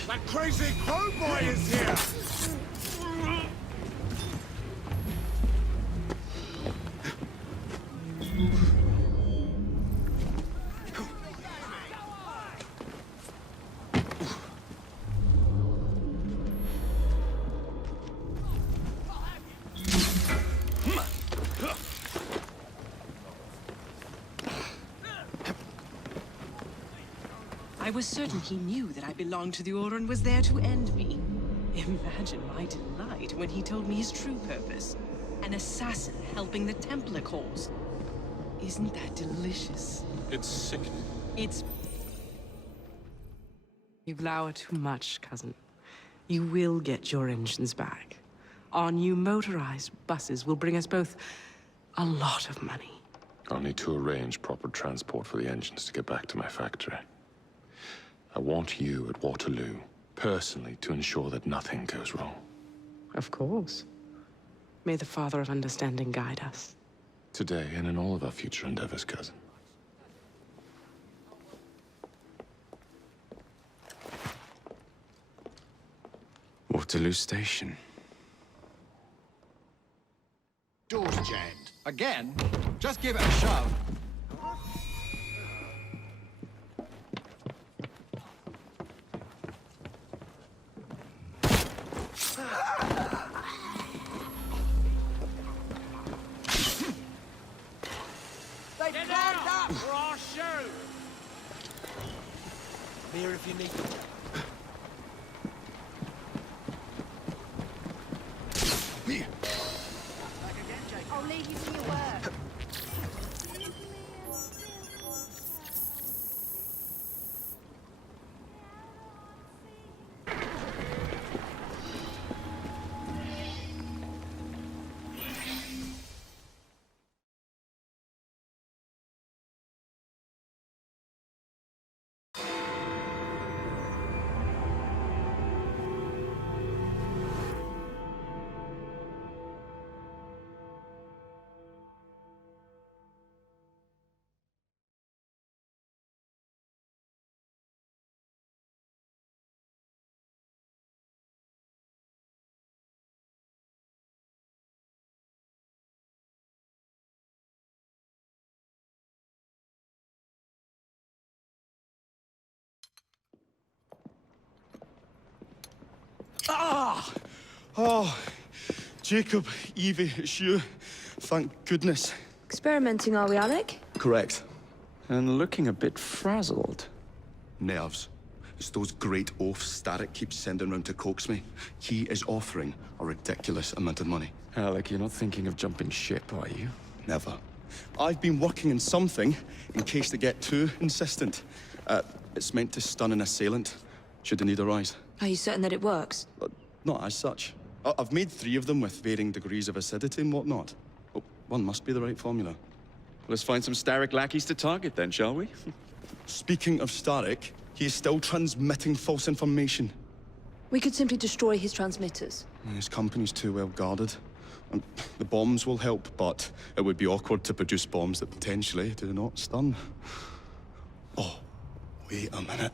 That crazy crow boy is here! I was certain he knew that I belonged to the Order and was there to end me. Imagine my delight when he told me his true purpose. An assassin helping the Templar cause. Isn't that delicious? It's sickening. It's... You glower too much, cousin. You will get your engines back. Our new motorized buses will bring us both A lot of money. I'll need to arrange proper transport for the engines to get back to my factory. I want you at Waterloo, personally, to ensure that nothing goes wrong. Of course. May the Father of Understanding guide us. Today and in all of our future endeavors, cousin. Waterloo Station. Door's jammed. Again? Just give it a shove. They Get climbed out, up! or I'll shoot! I'm here if you need me. I'll leave you to your work. Ah! Oh, Jacob, Evie, it's you. Thank goodness. Experimenting, are we, Alec? Correct. And looking a bit frazzled. Nerves. It's those great oafs Starrick keeps sending round to coax me. He is offering a ridiculous amount of money. Alec, you're not thinking of jumping ship, are you? Never. I've been working on something in case they get too insistent. It's meant to stun an assailant, should the need arise. Are you certain that it works? Not as such. I've made 3 of them with varying degrees of acidity and whatnot. Oh, one must be the right formula. Let's find some Starrick lackeys to target then, shall we? Speaking of Starrick, he is still transmitting false information. We could simply destroy his transmitters. His company's too well guarded. The bombs will help, but it would be awkward to produce bombs that potentially do not stun. Oh, wait a minute.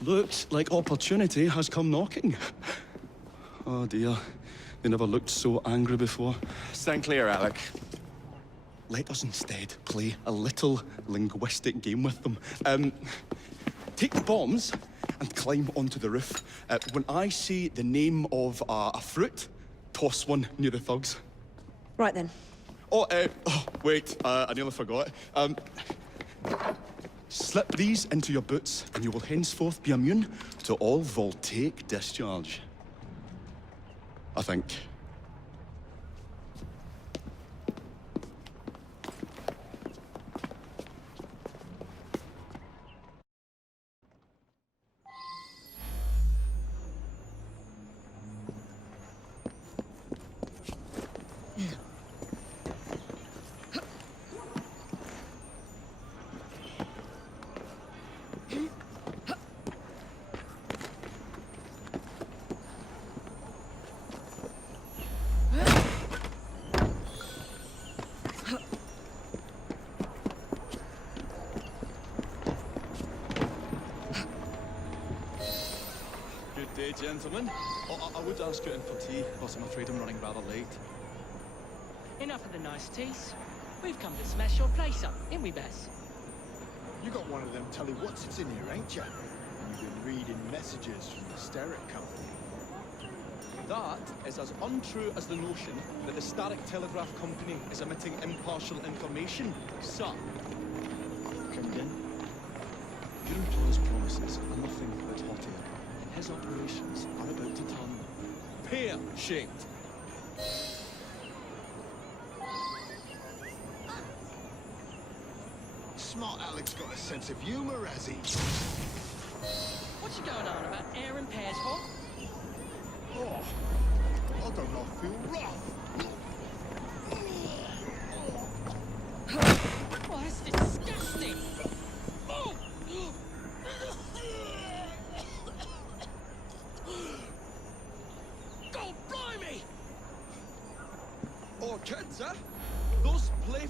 Looks like opportunity has come knocking. Oh dear, they never looked so angry before. Stand clear, Alec. Let us instead play a little linguistic game with them. Take the bombs and climb onto the roof. When I say the name of a fruit, toss one near the thugs. Right then. Wait, I nearly forgot. Slip these into your boots, and you will henceforth be immune to all voltaic discharge. I think. Good day, gentlemen. I would ask you in for tea, but I'm afraid I'm running rather late. Enough of the niceties. We've come to smash your place up, ain't we, Bess? You got one of them telly what's in here, ain't you? You've been reading messages from the Starrick Company. That is as untrue as the notion that the Starrick Telegraph Company is emitting impartial information, sir. Come in. Your employer's promises are nothing but hot air. His operations are about to turn pear-shaped. Smart Alec's got a sense of humor, has he? What's you going on about air and pears for? Oh, I don't know, I feel rough.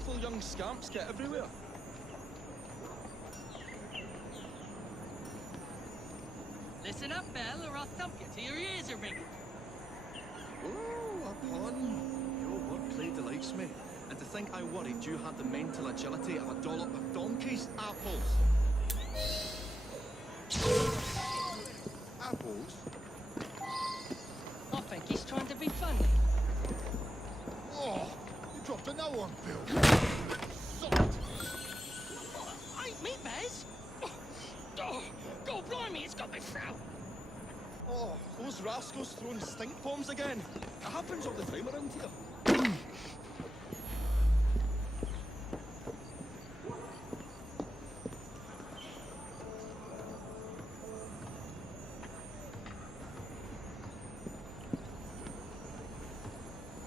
youthful young scamps get everywhere. Listen up, Belle, or I'll thump you till your ears are ringing. Oh, a pun. Your wordplay delights me. And to think I worried you had the mental agility of a dollop of donkey's apples. Apples? I think he's trying to be funny. Oh, you dropped another one, Bill. Sod. Ain't me, Bez. Oh, God blimey, it's got me throat. Oh, those rascals throwing stink bombs again. It happens all the time around here.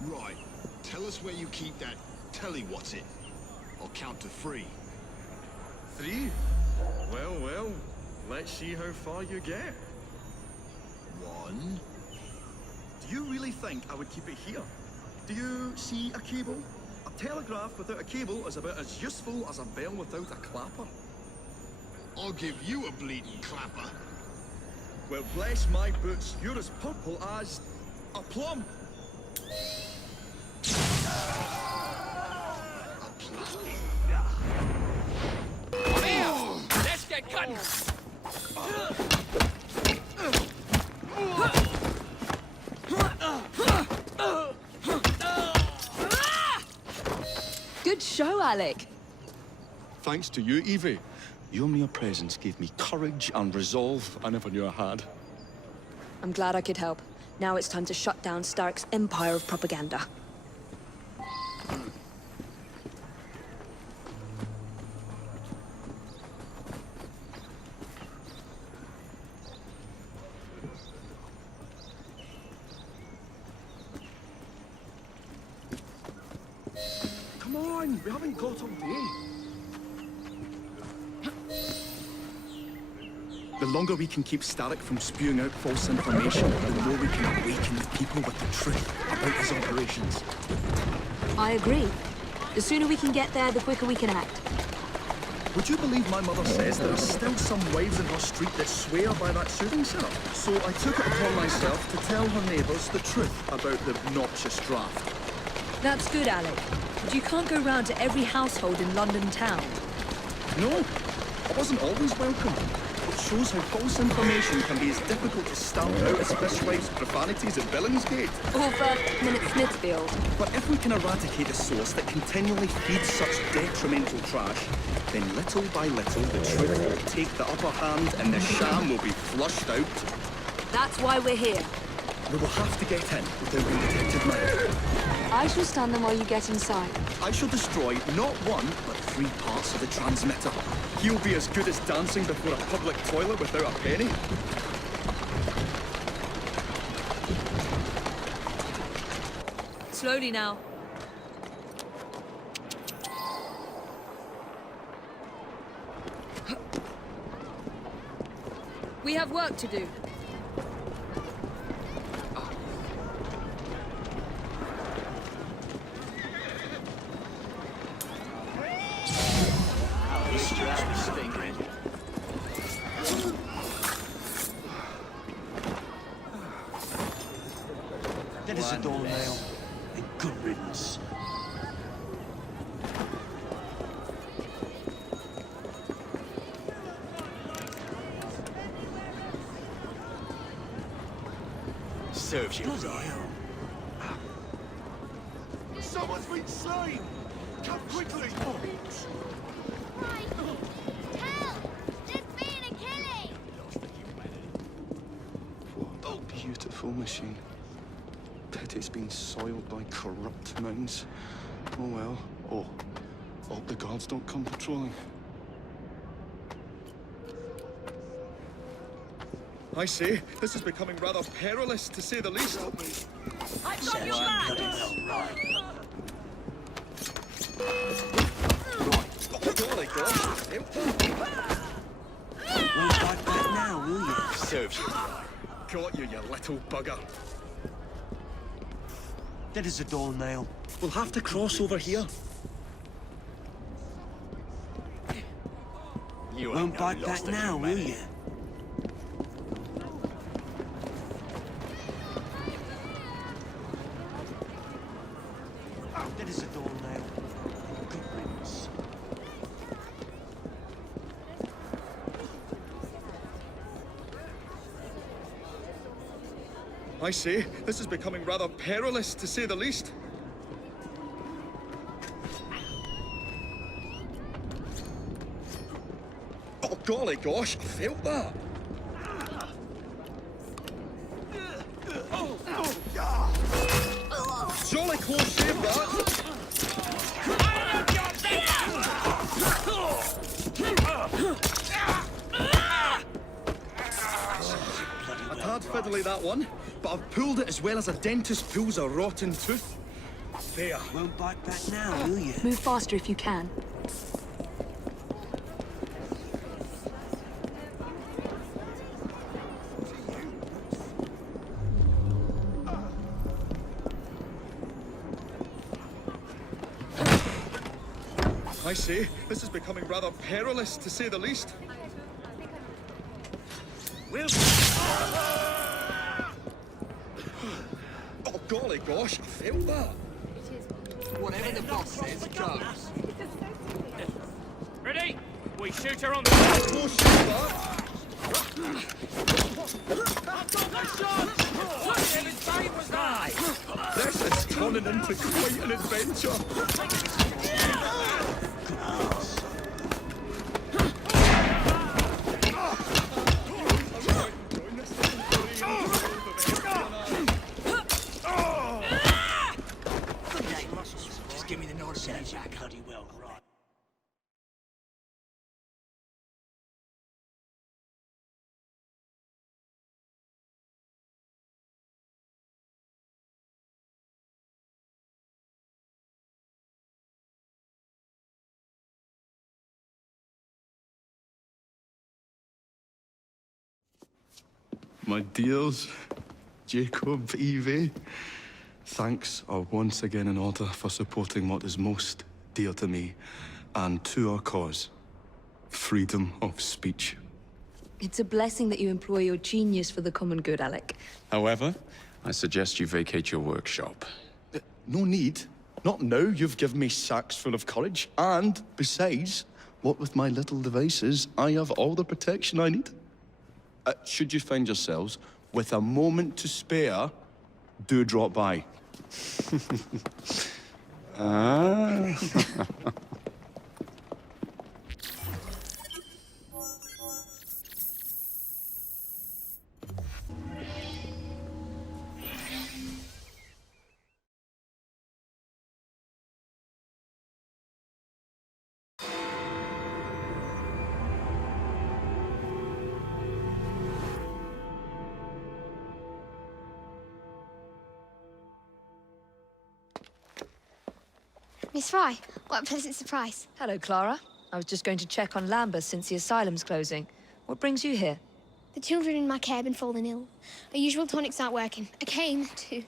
Right. Tell us where you keep that telly-what's-it. I'll count to 3. 3? Well, well. Let's see how far you get. 1. Do you really think I would keep it here? Do you see a cable? A telegraph without a cable is about as useful as a bell without a clapper. I'll give you a bleeding clapper. Well, bless my boots, you're as purple as a plum. Come here! Let's get cutting! Good show, Alec. Thanks to you, Evie. Your mere presence gave me courage and resolve I never knew I had. I'm glad I could help. Now it's time to shut down Starrick's empire of propaganda. Come on, we haven't got all day. The longer we can keep Starrick from spewing out false information, the more we can awaken the people with the truth about his operations. I agree. The sooner we can get there, the quicker we can act. Would you believe my mother says there are still some wives in her street that swear by that soothing syrup? So I took it upon myself to tell her neighbours the truth about the obnoxious draft. That's good, Alec. But you can't go round to every household in London town. No, I wasn't always welcome. It shows how false information can be as difficult to stamp out as fishwives' profanities at Billingsgate. Or for minute Smithfield. But if we can eradicate a source that continually feeds such detrimental trash, then little by little the truth will take the upper hand and the sham will be flushed out. That's why we're here. We will have to get in without being detected now. I shall stand them while you get inside. I shall destroy not one, but 3 parts of the transmitter. He'll be as good as dancing before a public toilet without a penny. Slowly now. We have work to do. That is a doornail, and good riddance. Serves you right. Someone's been slain! Come quickly! What a beautiful machine. Pity it's been soiled by corrupt minds. Oh well. Oh, hope the guards don't come patrolling. I say, this is becoming rather perilous, to say the least. I've got your back! Golly gosh. Won't like that now, will you? Serves you right. Got you, you little bugger. That is a doornail. We'll have to cross over here. You won't bite back now, will you? That is a doornail. Good riddance. I say, this is becoming rather perilous, to say the least. Oh, golly gosh, I felt that. Jolly close shave, that. A tad fiddly, that one, but I've pulled it as well as a dentist pulls a rotten tooth. There. Won't bite back now, will you? Move faster if you can. I say, this is becoming rather perilous, to say the least. Will. Oh, golly gosh, I felt that. Whatever the boss says goes. Ready? We shoot her on the... Close shave, that. This is turning into quite an adventure. Just give me the nod and Jack bloody well right. My dears, Jacob, Evie, thanks are once again in order for supporting what is most dear to me and to our cause, freedom of speech. It's a blessing that you employ your genius for the common good, Alec. However, I suggest you vacate your workshop. No need. Not now you've given me sacks full of courage. And, besides, what with my little devices, I have all the protection I need. Should you find yourselves with a moment to spare, do drop by. Ah. Miss Fry, what a pleasant surprise. Hello, Clara. I was just going to check on Lambeth since the asylum's closing. What brings you here? The children in my care have been falling ill. Our usual tonics aren't working. I came to...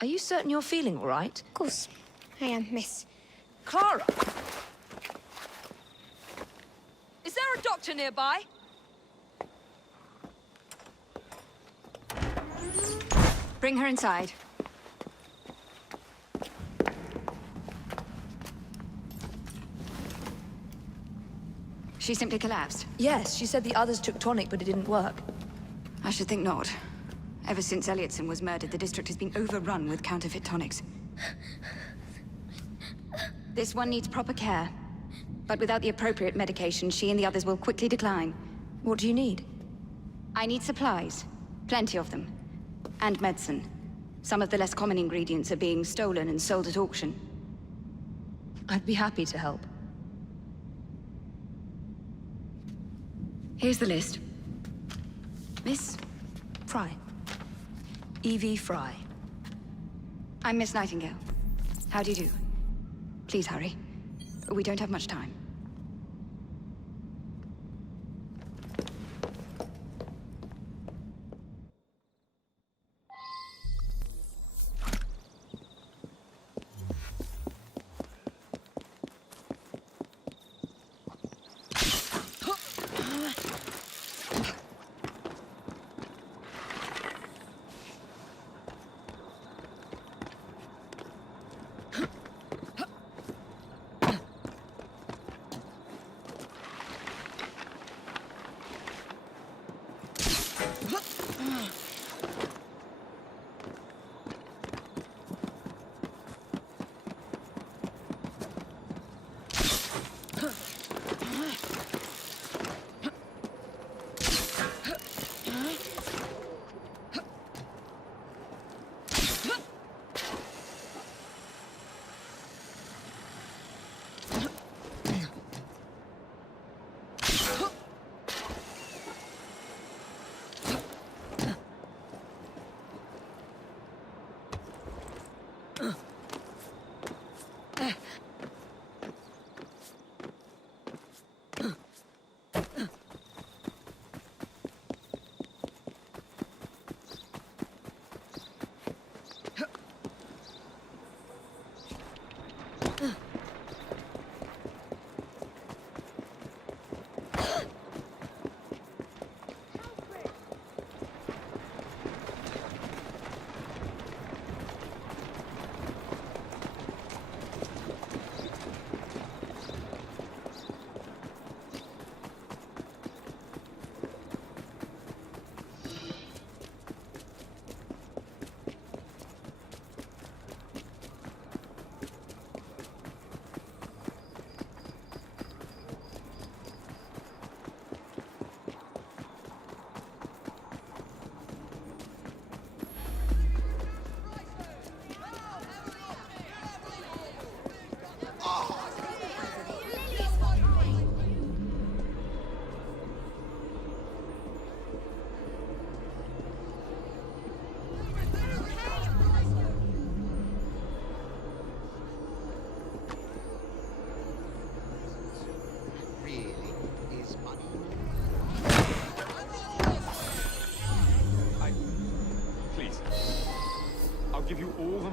Are you certain you're feeling all right? Of course, I am, miss. Clara! Is there a doctor nearby? Bring her inside. She simply collapsed? Yes, she said the others took tonic, but it didn't work. I should think not. Ever since Elliotson was murdered, the district has been overrun with counterfeit tonics. This one needs proper care. But without the appropriate medication, she and the others will quickly decline. What do you need? I need supplies. Plenty of them. And medicine. Some of the less common ingredients are being stolen and sold at auction. I'd be happy to help. Here's the list. Miss? Fry. Evie Fry. I'm Miss Nightingale. How do you do? Please hurry. We don't have much time.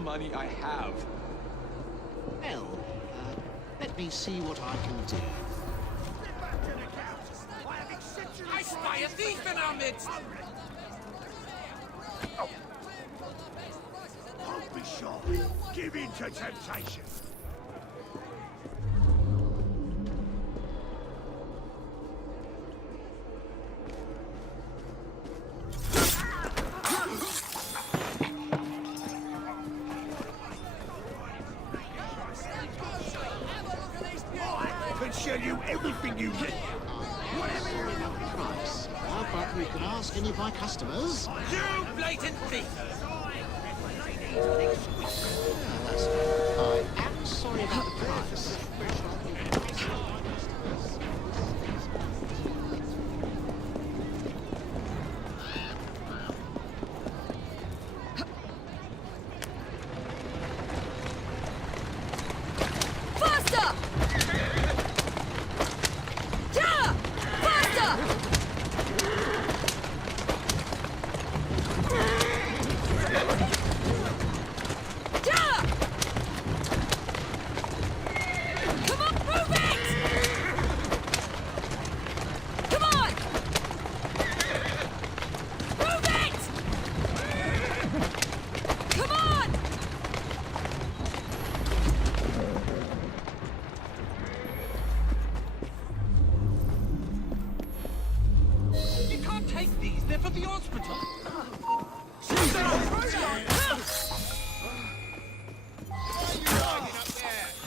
money I have. Well, let me see what I can do. I spy a thief in our midst! Don't be shy. Give in to temptation. I can show you everything you need. Whatever your price, but we can ask any of my customers. You blatant thief! That's I am sorry about the price. Faster! Yeah! Faster! Yeah! Come on, move it! Come on! Move it! Come on! You can't take these, they're for the hospital!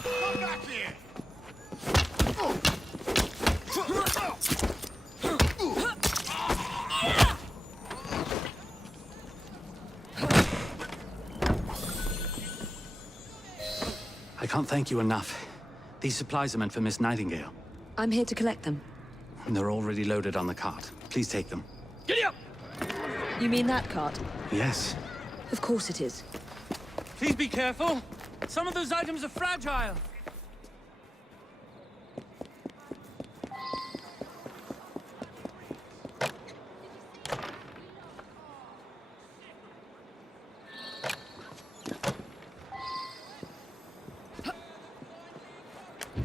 Come back here. I can't thank you enough. These supplies are meant for Miss Nightingale. I'm here to collect them. They're already loaded on the cart. Please take them. Giddy up! You mean that cart? Yes. Of course it is. Please be careful. Some of those items are fragile.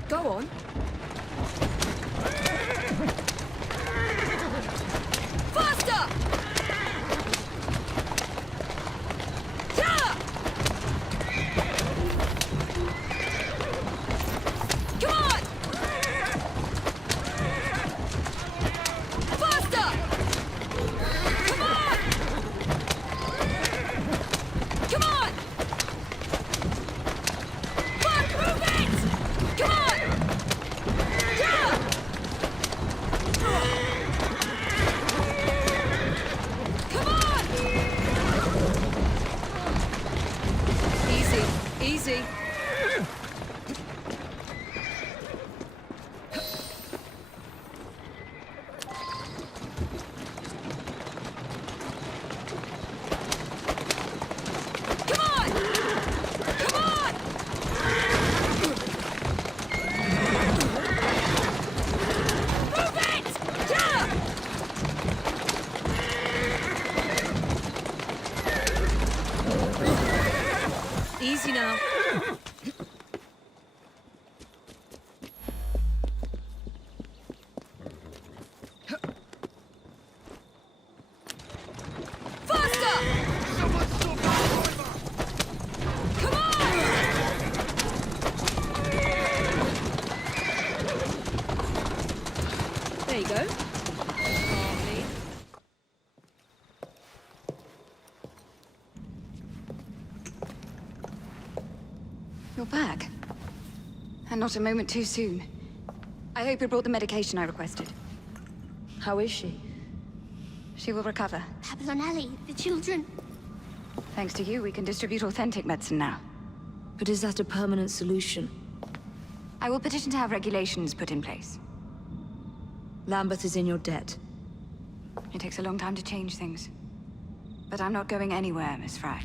Go on. Faster! Yeah! Come on! Faster! Come on! Come on! Fuck, move it! Come on! Yeah! Come on! Easy, easy. Come on! Come on! Move it! Yeah! Easy now. Faster! Come on! There you go. Calmly. You're back. And not a moment too soon. I hope you brought the medication I requested. How is she? She will recover. Babylon Alley, the children. Thanks to you, we can distribute authentic medicine now. But is that a permanent solution? I will petition to have regulations put in place. Lambeth is in your debt. It takes a long time to change things. But I'm not going anywhere, Miss Fry.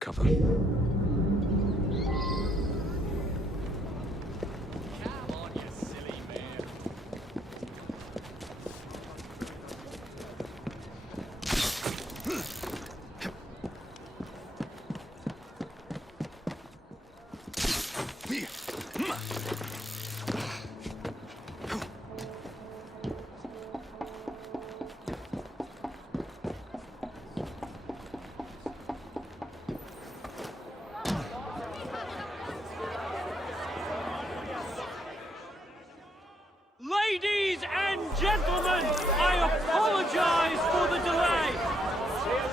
Cover. Ladies and gentlemen, I apologize for the delay.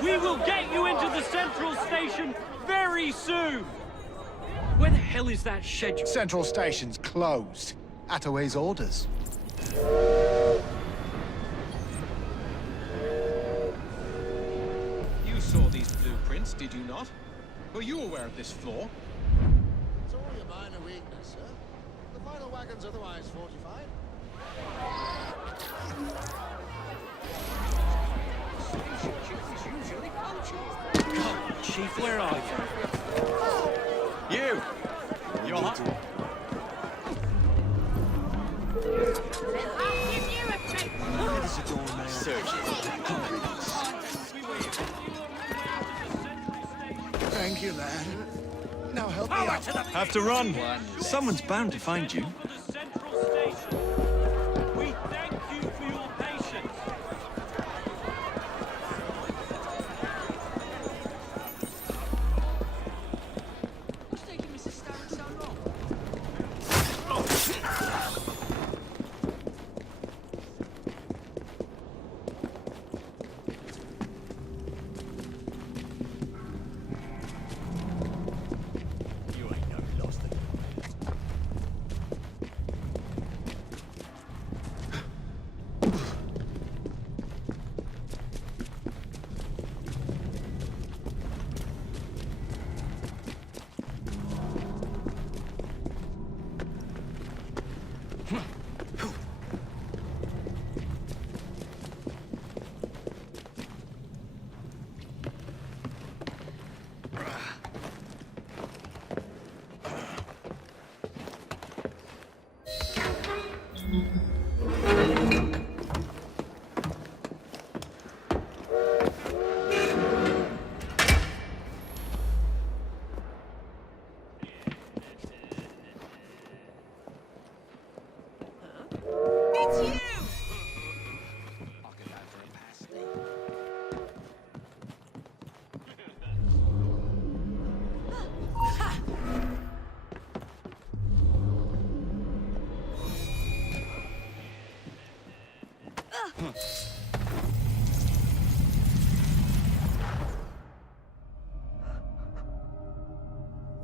We will get you into the central station very soon. Where the hell is that schedule? Central Station's closed. Attaway's orders. You saw these blueprints, did you not? Were you aware of this flaw? It's only a minor weakness, sir. The final wagon's otherwise fortified. Chief, where are you? You! You're hot. Thank you, lad. Now help me out. Have to run. Someone's bound to find you. We thank you for your patience. What's taking Mrs. Starrett so long? You ain't no lost thing.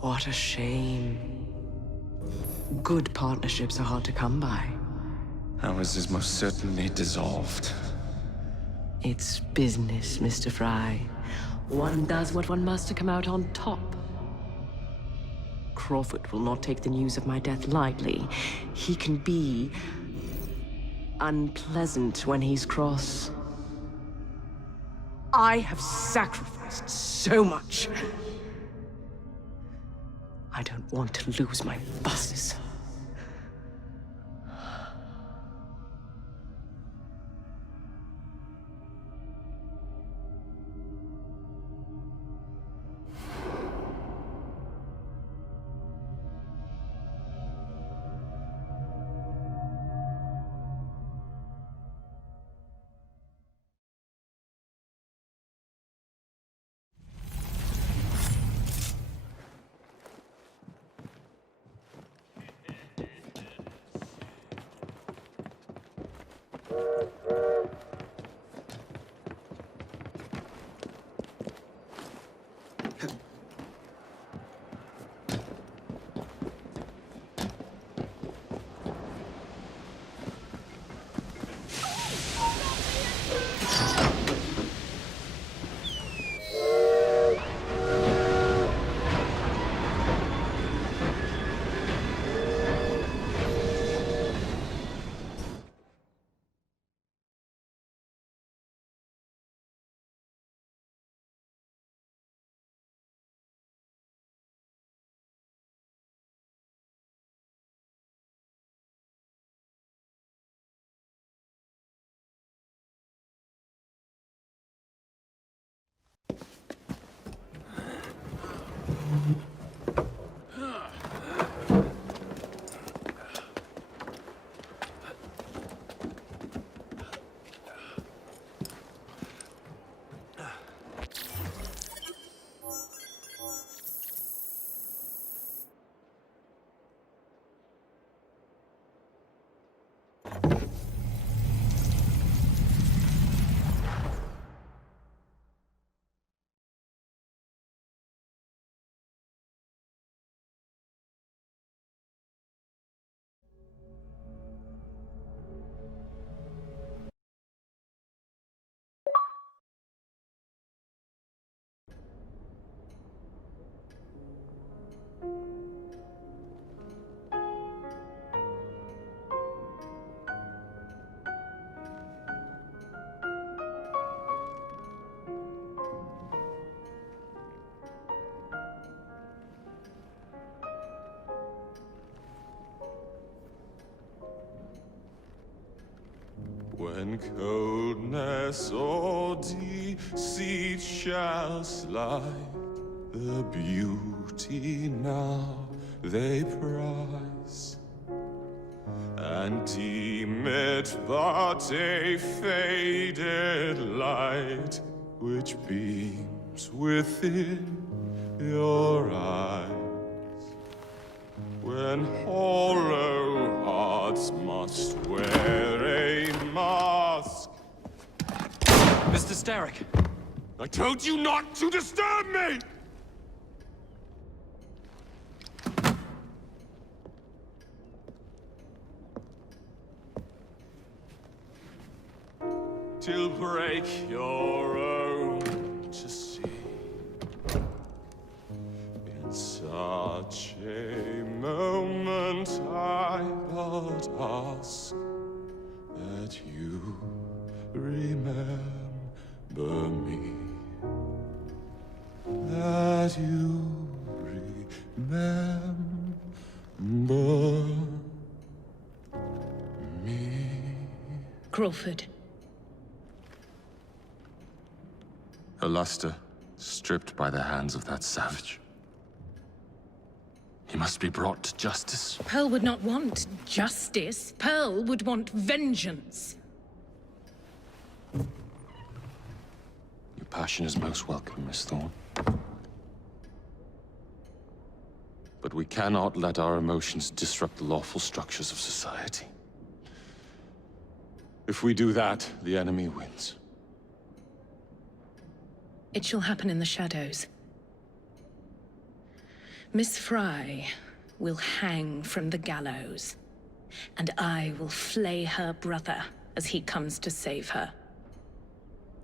What a shame. Good partnerships are hard to come by. Ours is most certainly dissolved. It's business, Mr. Fry. One does what one must to come out on top. Crawford will not take the news of my death lightly. He can be unpleasant when he's cross. I have sacrificed so much. I don't want to lose my bosses. When coldness or deceit shall slide, the beauty now they prize, and deem it but a faded light which beams within your eyes. When hollow hearts must wear a mask. Mr. Starrick! I told you not to disturb me! Till break your own to see. In such a moment I but ask that you remember me. That you remember me. Crawford. Her luster stripped by the hands of that savage. He must be brought to justice. Pearl would not want justice. Pearl would want vengeance. Your passion is most welcome, Miss Thorne. But we cannot let our emotions disrupt the lawful structures of society. If we do that, the enemy wins. It shall happen in the shadows. Miss Fry will hang from the gallows, and I will flay her brother as he comes to save her.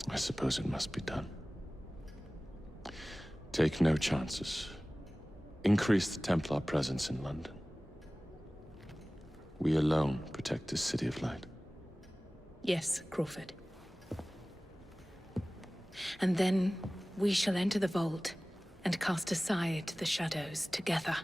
I suppose it must be done. Take no chances. Increase the Templar presence in London. We alone protect this city of light. Yes, Crawford. And then we shall enter the vault and cast aside the shadows together.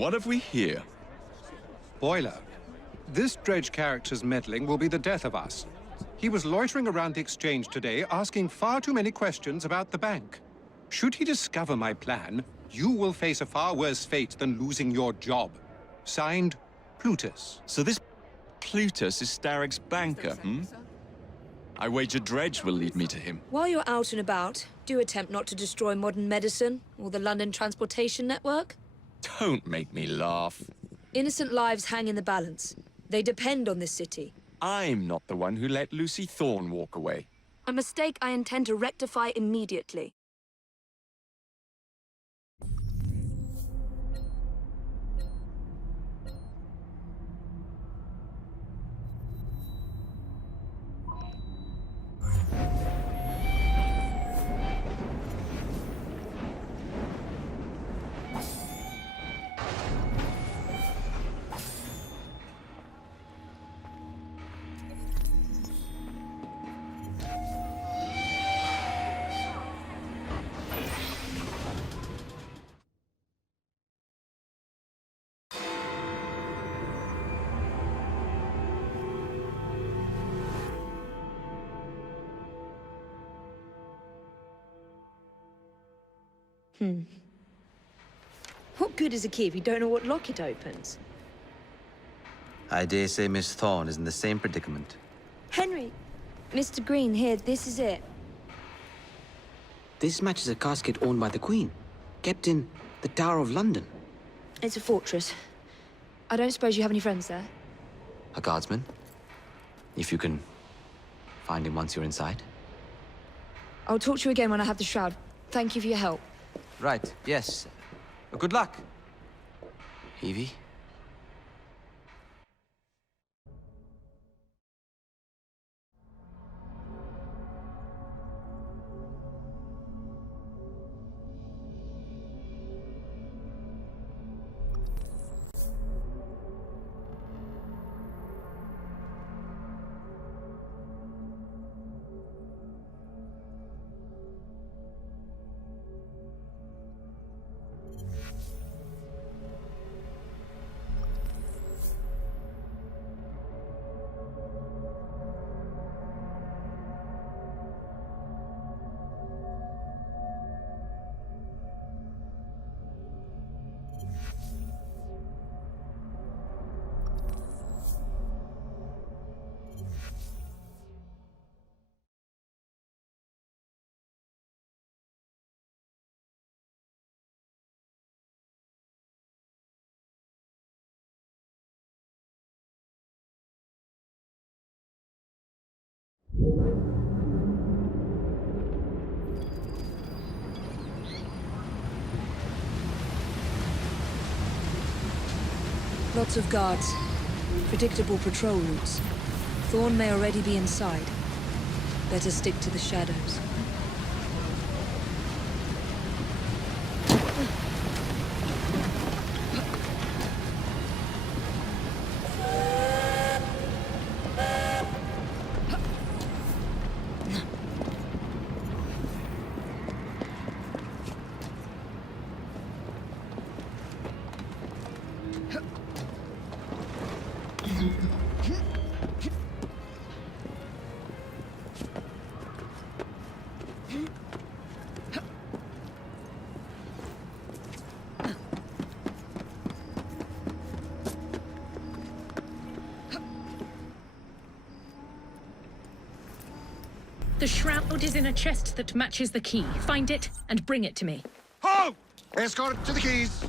What have we here? Boiler. This Dredge character's meddling will be the death of us. He was loitering around the exchange today, asking far too many questions about the bank. Should he discover my plan, you will face a far worse fate than losing your job. Signed, Plutus. So this Plutus is Starrick's banker, hmm? I wager Dredge will lead me to him. While you're out and about, do attempt not to destroy modern medicine or the London transportation network. Don't make me laugh. Innocent lives hang in the balance. They depend on this city. I'm not the one who let Lucy Thorne walk away. A mistake I intend to rectify immediately. What good is a key if you don't know what lock it opens? I dare say Miss Thorne is in the same predicament. Henry! Mr. Green, here, this is it. This matches a casket owned by the Queen, kept in the Tower of London. It's a fortress. I don't suppose you have any friends there? A guardsman? If you can find him once you're inside. I'll talk to you again when I have the shroud. Thank you for your help. Right, yes. Good luck. Evie? Lots of guards. Predictable patrol routes. Thorne may already be inside. Better stick to the shadows. The shroud is in a chest that matches the key. Find it and bring it to me. Halt! Escort to the keys.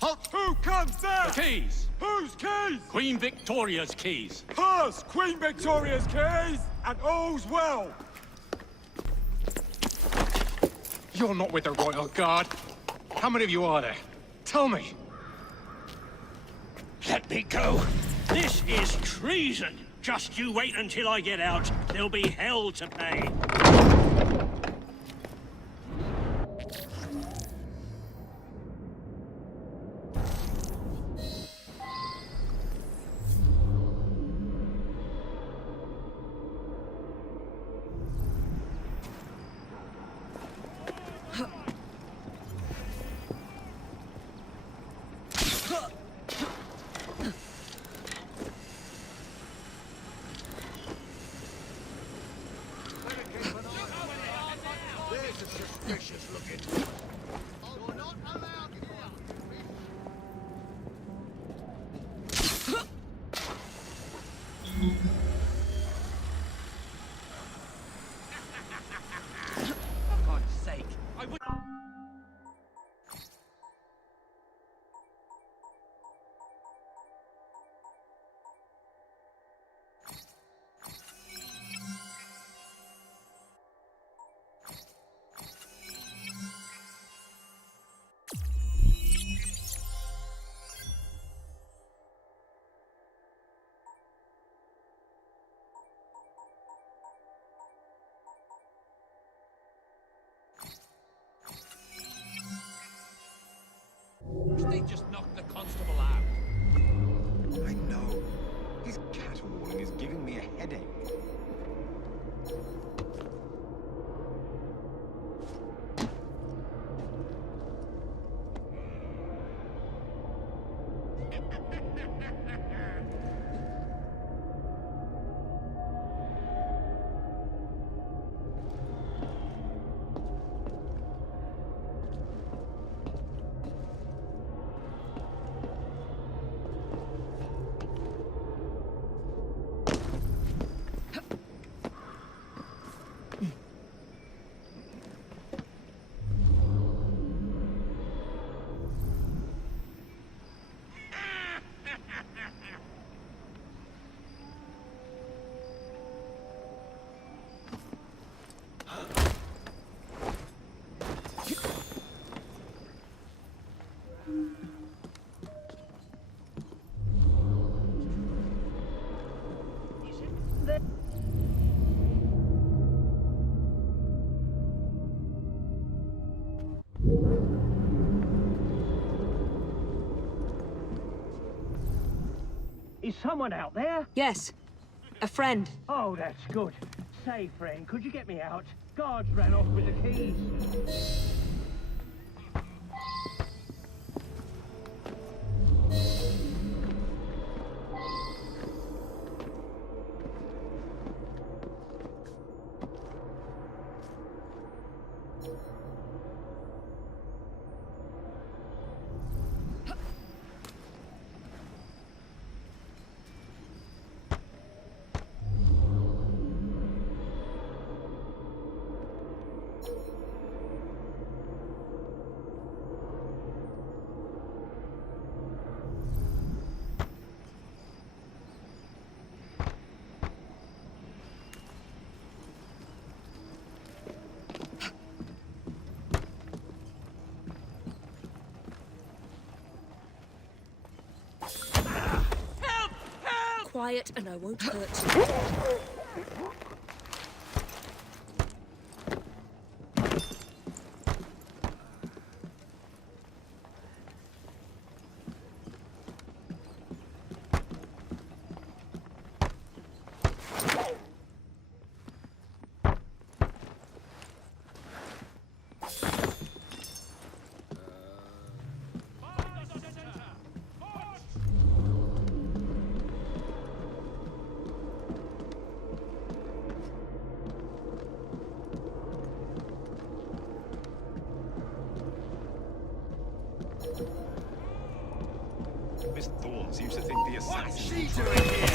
Halt! Who comes there? The keys. Whose keys? Queen Victoria's keys. Hers! Queen Victoria's keys! And all's well! You're not with the Royal Guard. How many of you are there? Tell me. Let me go. This is treason. Just you wait until I get out. There'll be hell to pay. They just knocked the constable out. I know. His caterwauling is giving me a headache. Is someone out there? Yes. A friend. Oh, that's good. Say, friend, could you get me out? Guards ran off with the keys. Quiet and I won't hurt you. Miss Thorne seems to think the assassin... What's she doing here?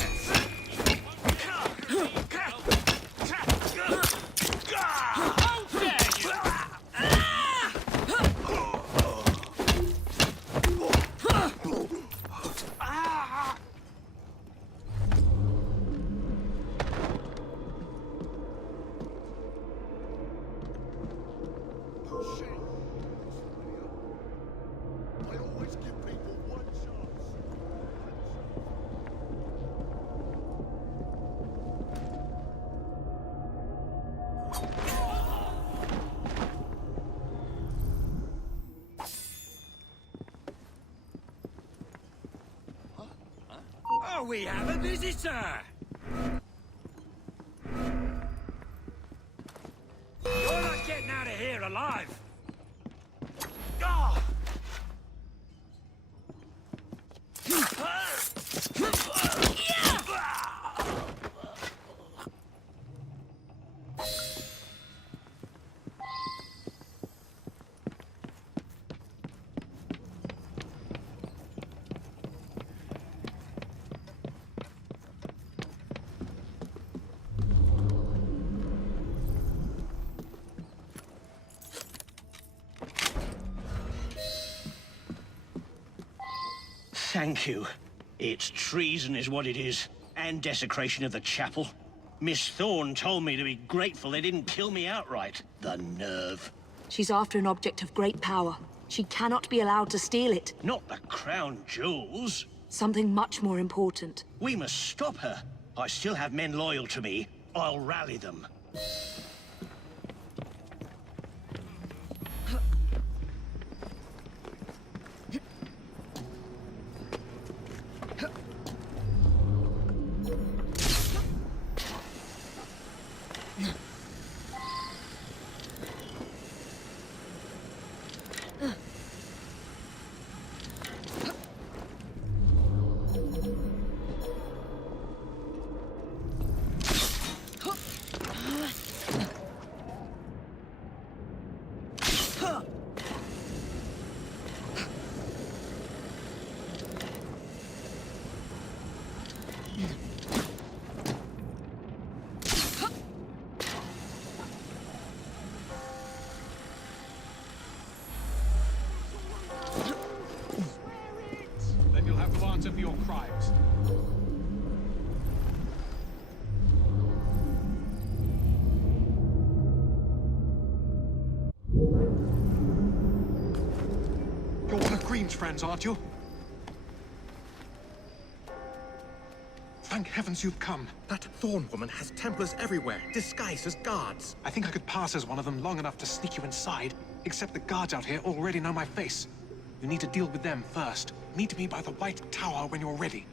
Oh, we have a visitor! You're not getting out of here alive! Ah! Thank you. It's treason is what it is, and desecration of the chapel. Miss Thorne told me to be grateful they didn't kill me outright. The nerve. She's after an object of great power. She cannot be allowed to steal it. Not the crown jewels. Something much more important. We must stop her. I still have men loyal to me. I'll rally them. Then you'll have to answer for your crimes. You're one of Green's friends, aren't you? Thank heavens you've come. That Thorne woman has Templars everywhere, disguised as guards. I think I could pass as one of them long enough to sneak you inside, except the guards out here already know my face. You need to deal with them first. Meet me by the White Tower when you're ready.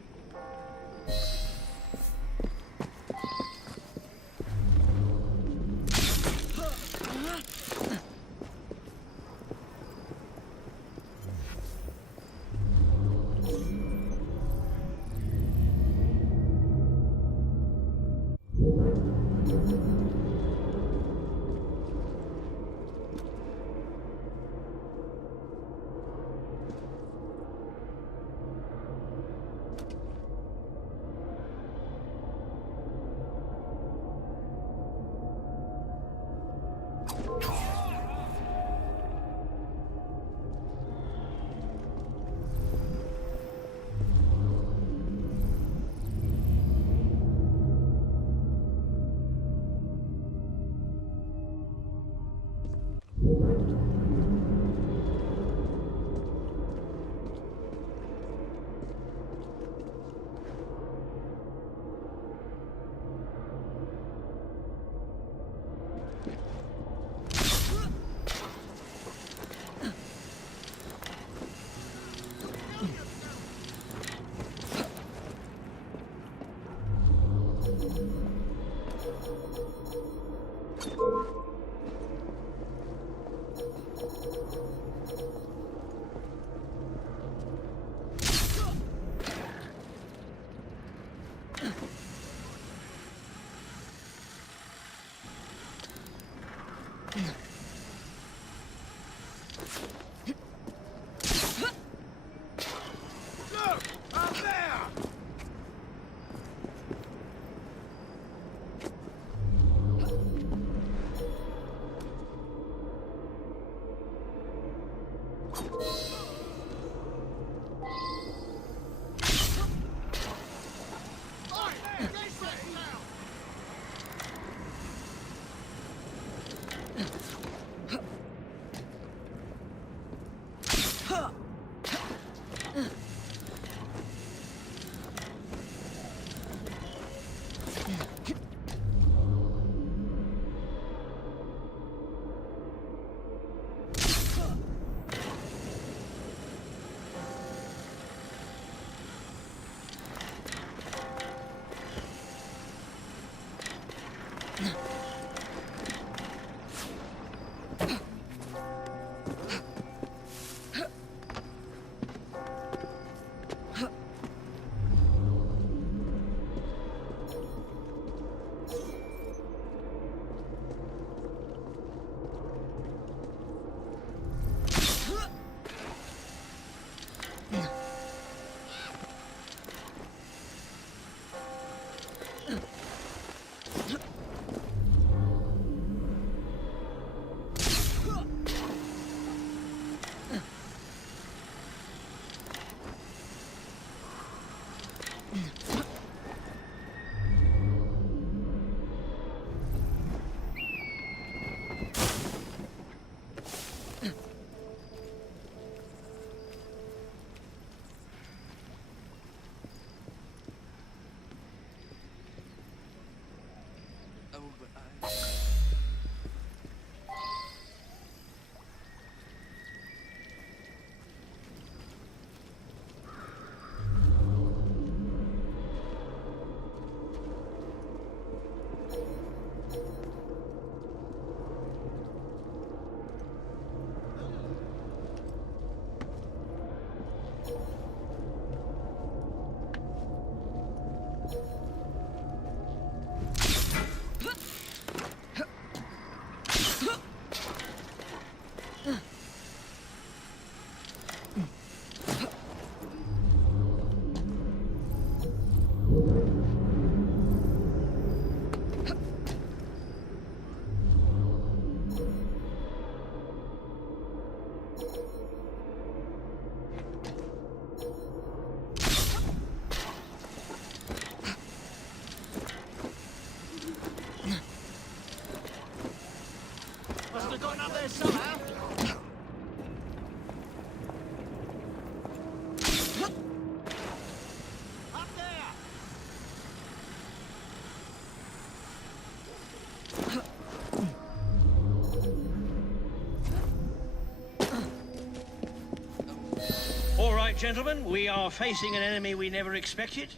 All right, gentlemen, we are facing an enemy we never expected.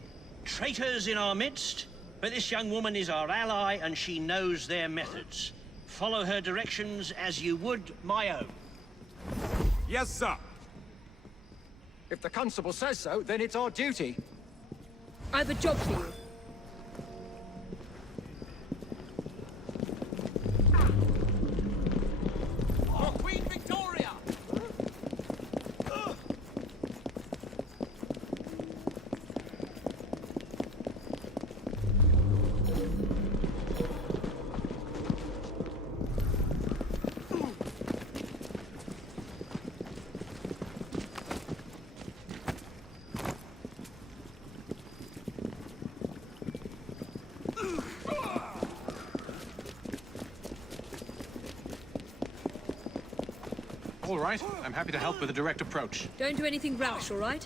Traitors in our midst. But this young woman is our ally, and she knows their methods. Follow her directions as you would my own. Yes, sir. If the constable says so, then it's our duty. I have a job for you. For Queen Victoria! All right, I'm happy to help with a direct approach. Don't do anything rash, all right?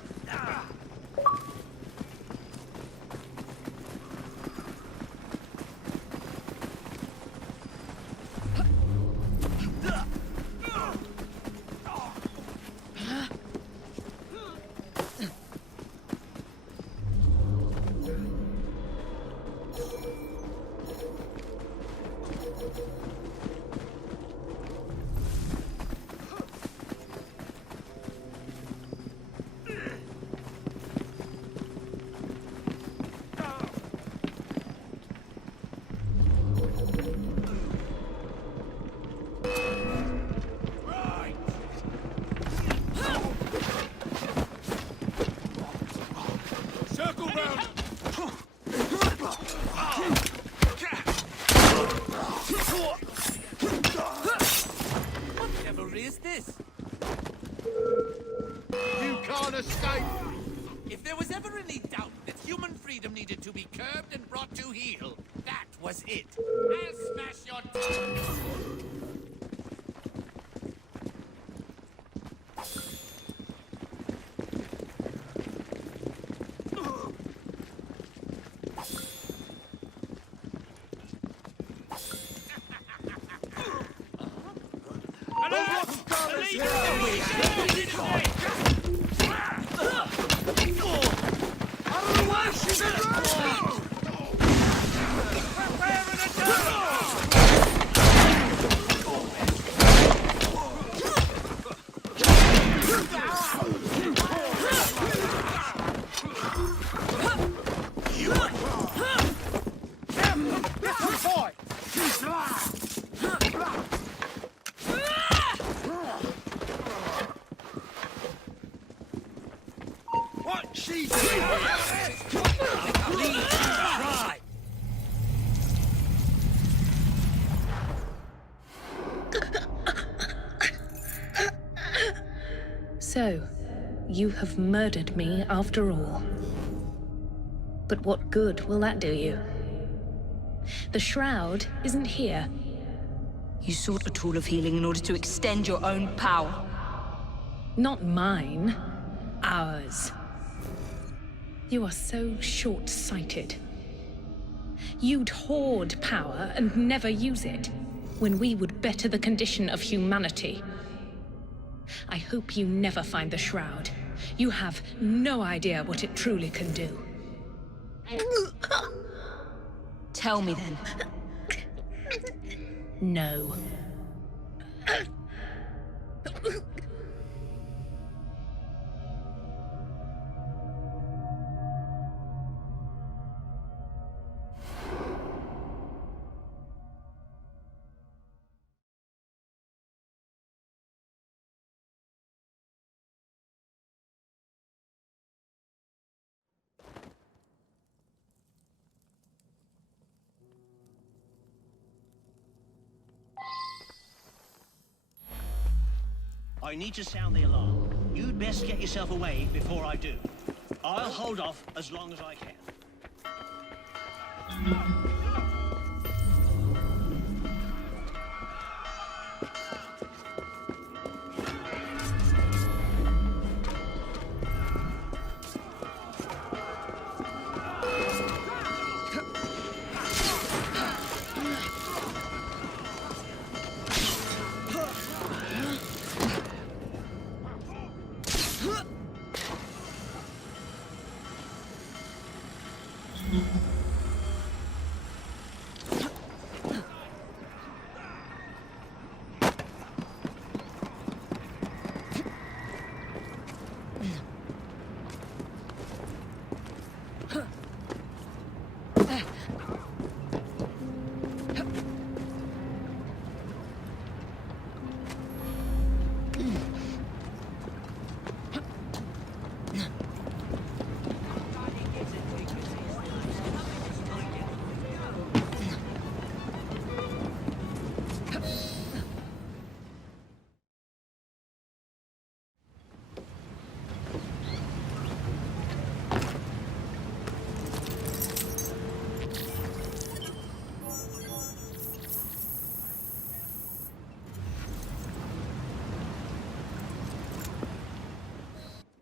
Circle round! Whatever is this? You can't escape! If there was ever any doubt that human freedom needed to be curbed and brought to heel, that was it. I'll smash your tongue! What she's doing? Try. So, you have murdered me after all. But what good will that do you? The shroud isn't here. You sought a tool of healing in order to extend your own power. Not mine. Ours. You are so short-sighted. You'd hoard power and never use it, when we would better the condition of humanity. I hope you never find the shroud. You have no idea what it truly can do. Tell me then. No. I need to sound the alarm. You'd best get yourself away before I do. I'll hold off as long as I can.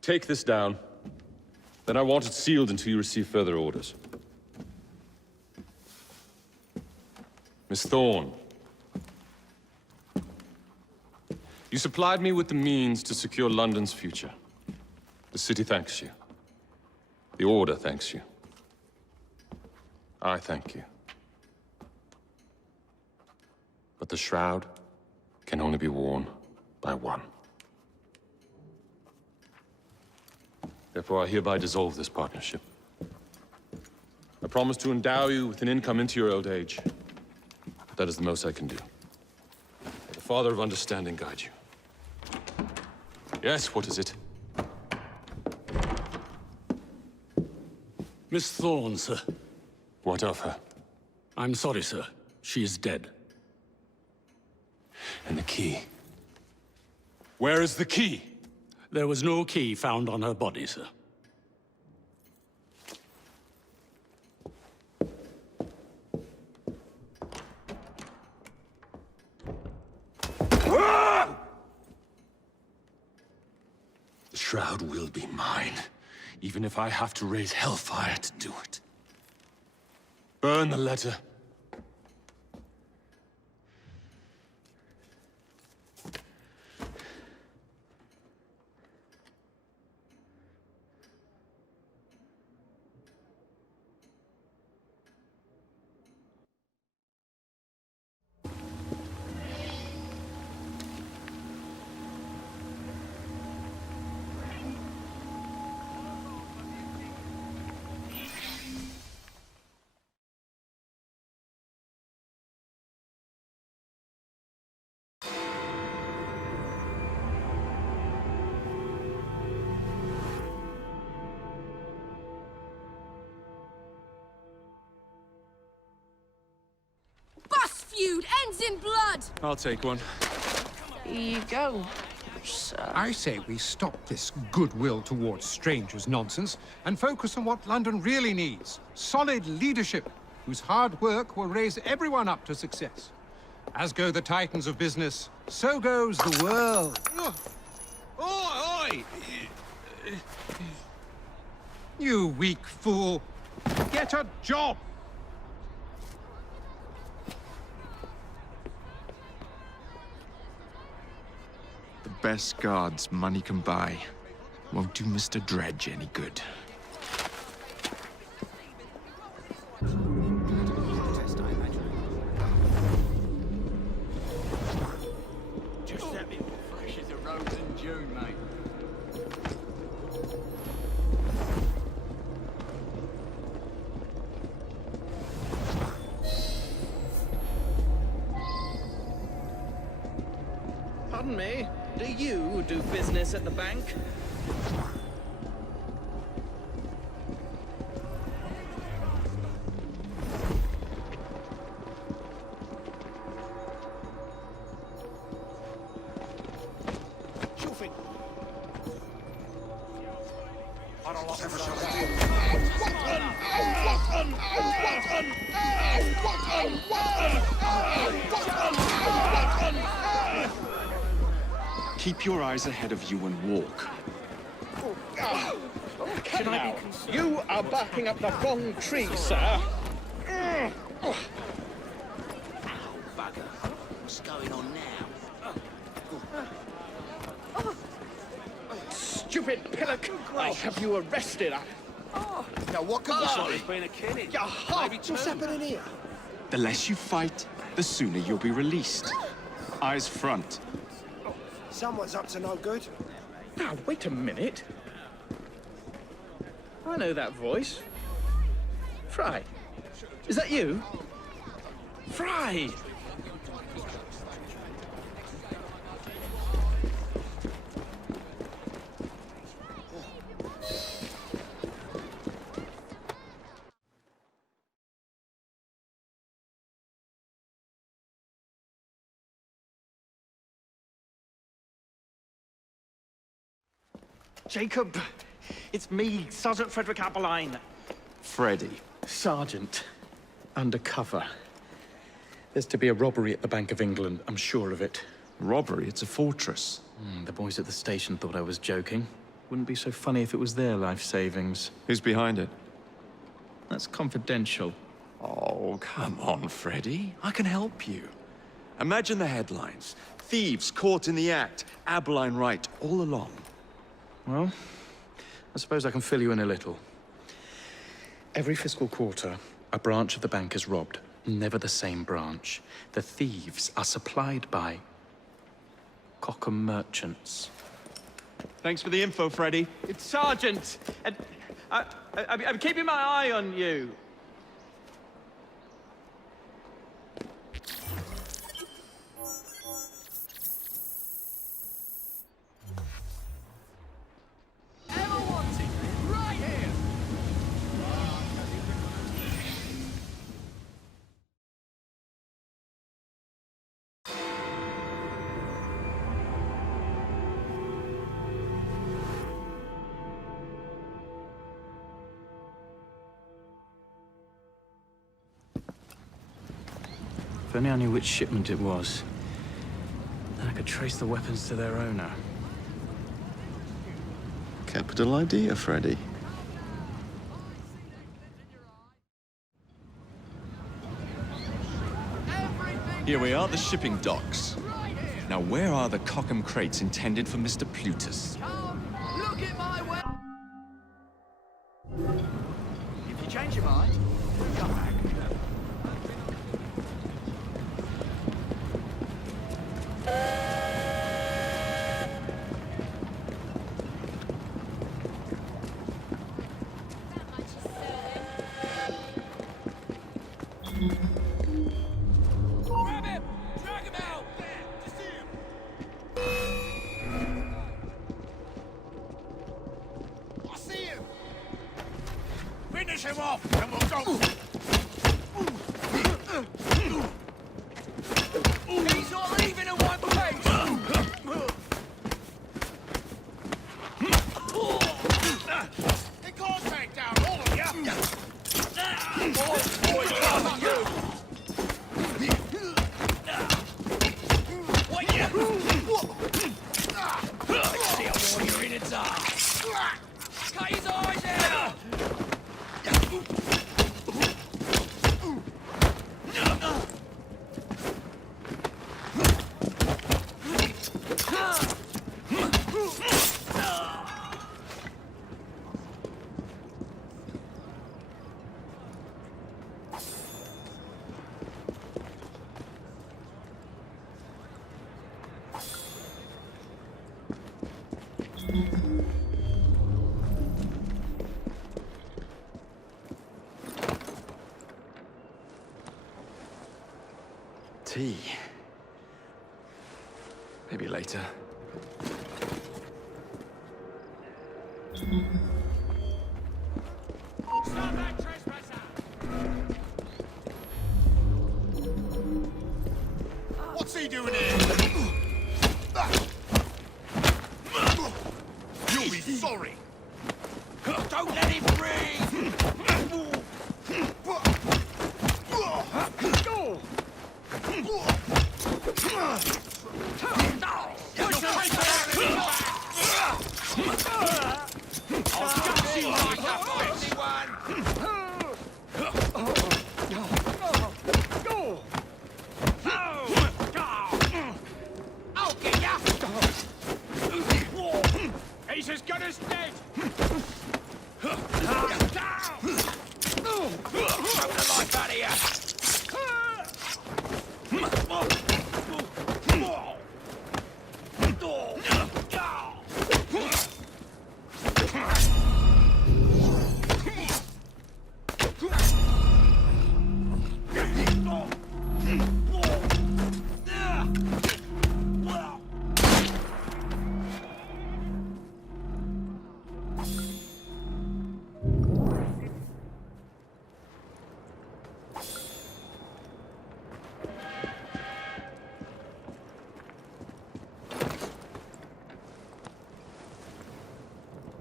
Take this down. Then I want it sealed until you receive further orders. Miss Thorne. You supplied me with the means to secure London's future. The city thanks you. The Order thanks you. I thank you. But the shroud can only be worn by one. Therefore, I hereby dissolve this partnership. I promise to endow you with an income into your old age. That is the most I can do. May the Father of Understanding guide you. Yes, what is it? Miss Thorne, sir. What of her? I'm sorry, sir. She is dead. And the key? Where is the key? There was no key found on her body, sir. The shroud will be mine, even if I have to raise hellfire to do it. Burn the letter. Feud ends in blood! I'll take one. Here you go, sir. I say we stop this goodwill towards strangers nonsense and focus on what London really needs. Solid leadership, whose hard work will raise everyone up to success. As go the titans of business, so goes the world. Oi! You weak fool. Get a job! The best guards money can buy won't do Mr. Dredge any good. Just that bit fresh as a rose in June, mate. Pardon me, do you do business at the bank? Keep your eyes ahead of you and walk. Now, you are barking up the wrong tree, sir. Ow, bugger. What's going on now? Stupid pillock! I'll have you arrested. Now, what could this There's be? been a killing. What's happening here? The less you fight, the sooner you'll be released. Eyes front. Someone's up to no good. Now, wait a minute. I know that voice. Fry. Is that you? Fry! Jacob, it's me, Sergeant Frederick Aberline. Freddy. Sergeant, undercover. There's to be a robbery at the Bank of England, I'm sure of it. Robbery? It's a fortress. The boys at the station thought I was joking. Wouldn't be so funny if it was their life savings. Who's behind it? That's confidential. Oh, come on, Freddy. I can help you. Imagine the headlines. Thieves caught in the act. Abeline Wright, all along. Well, I suppose I can fill you in a little. Every fiscal quarter, a branch of the bank is robbed. Never the same branch. The thieves are supplied by Cockham merchants. Thanks for the info, Freddy. It's Sergeant, and I'm keeping my eye on you. If only I knew which shipment it was, then I could trace the weapons to their owner. Capital idea, Freddy. Here we are, the shipping docks. Now, where are the Cockham crates intended for Mr. Plutus? Look at my way. If you change your mind, come back. Grab him! Drag him out! There! To see him! I see him! Finish him off, and we'll go! He's not leaving in one place! He can't take down all of you! Boy, come you! What you? See a warrior in its eyes! Cut his eyes out! Tea. Maybe later. Stop that trespasser! What's he doing here? You'll be sorry! Don't let him breathe! He's as good as dead! Choke the life out of you!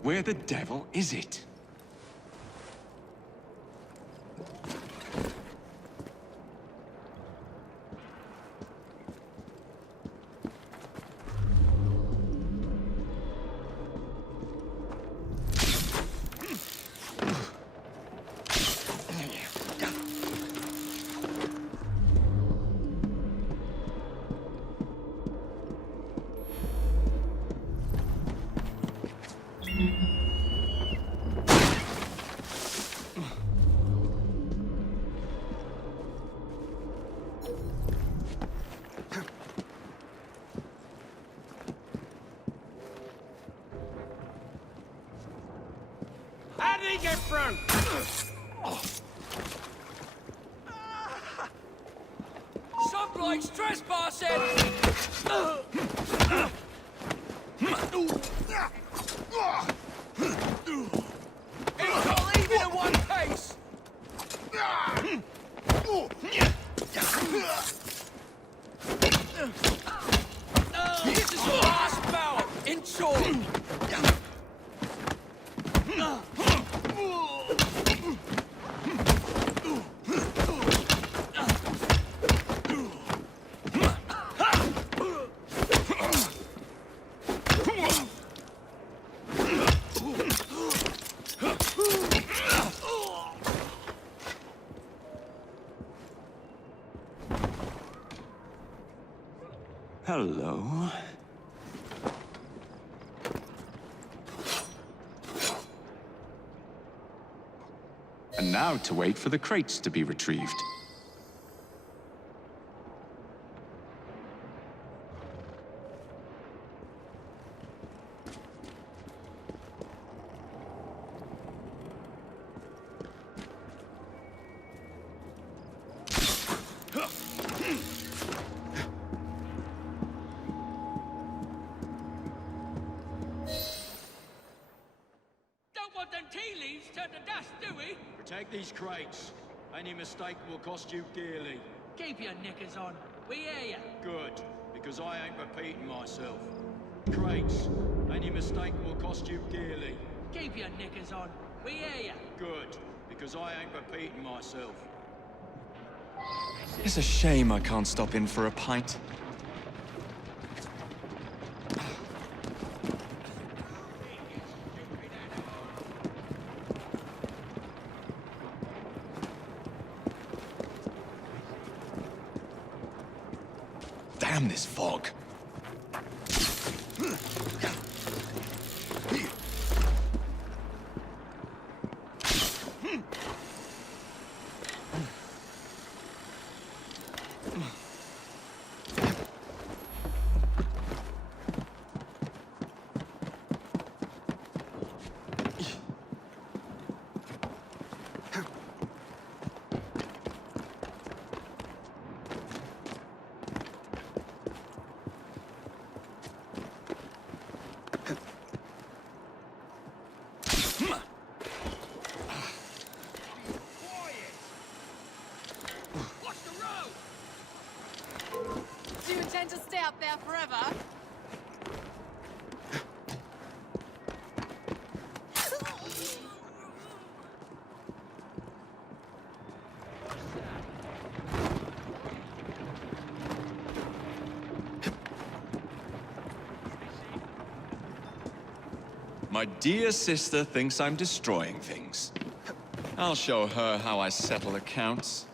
Where the devil is it? likes trespassing! It's all even in one piece! This is fast power! In short! Hello. And now to wait for the crates to be retrieved. Don't want them tea leaves turned to dust, do we? Protect these crates. Any mistake will cost you dearly. Keep your knickers on. We hear ya. Good, because I ain't repeating myself. Crates. Any mistake will cost you dearly. Keep your knickers on. We hear ya. Good, because I ain't repeating myself. It's a shame I can't stop in for a pint. Damn this fog. Do you intend to stay up there forever? My dear sister thinks I'm destroying things. I'll show her how I settle accounts.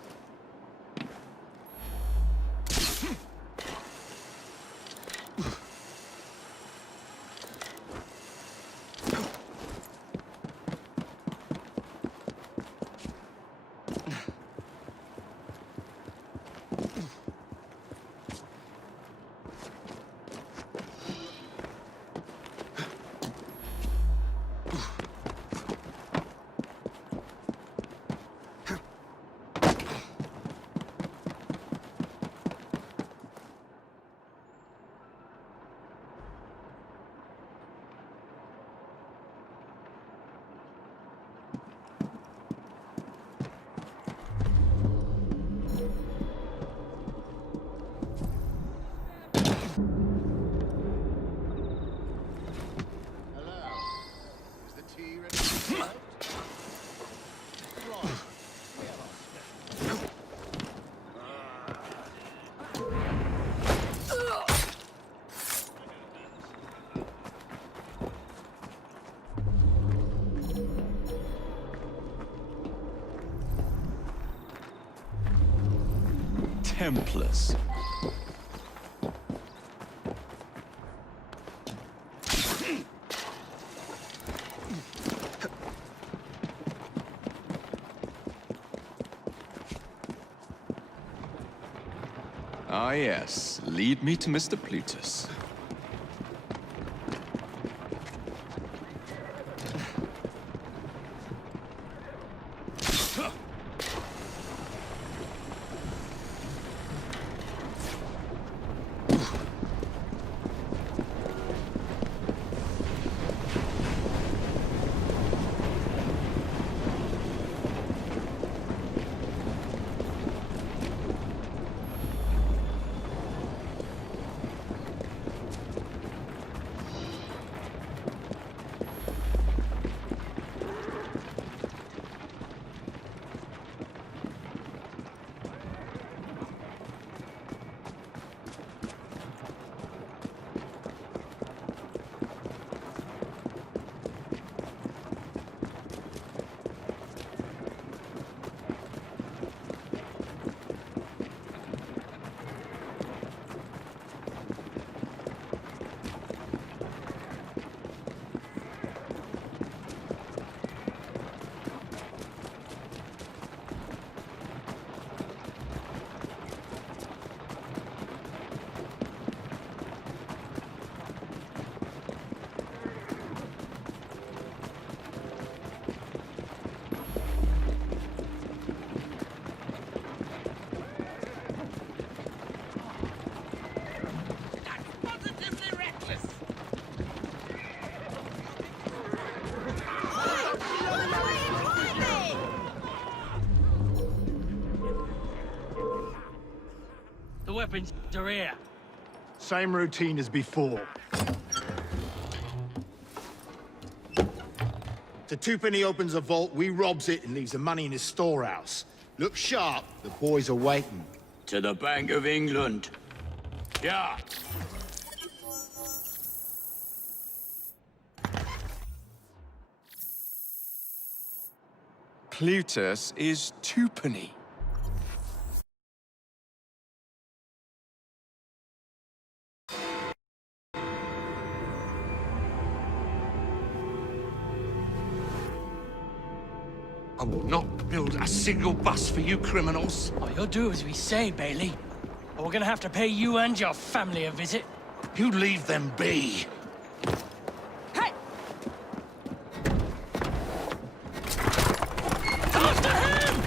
Templars. Ah, yes. Lead me to Mr. Plutus. The weapons are here. Same routine as before. The twopenny opens a vault, we robs it and leaves the money in his storehouse. Look sharp, the boys are waiting. To the Bank of England. Yeah. Plutus is twopenny. I will not build a single bus for you criminals. Oh, you'll do as we say, Bailey. Or we're gonna have to pay you and your family a visit. You leave them be. Hey! After him!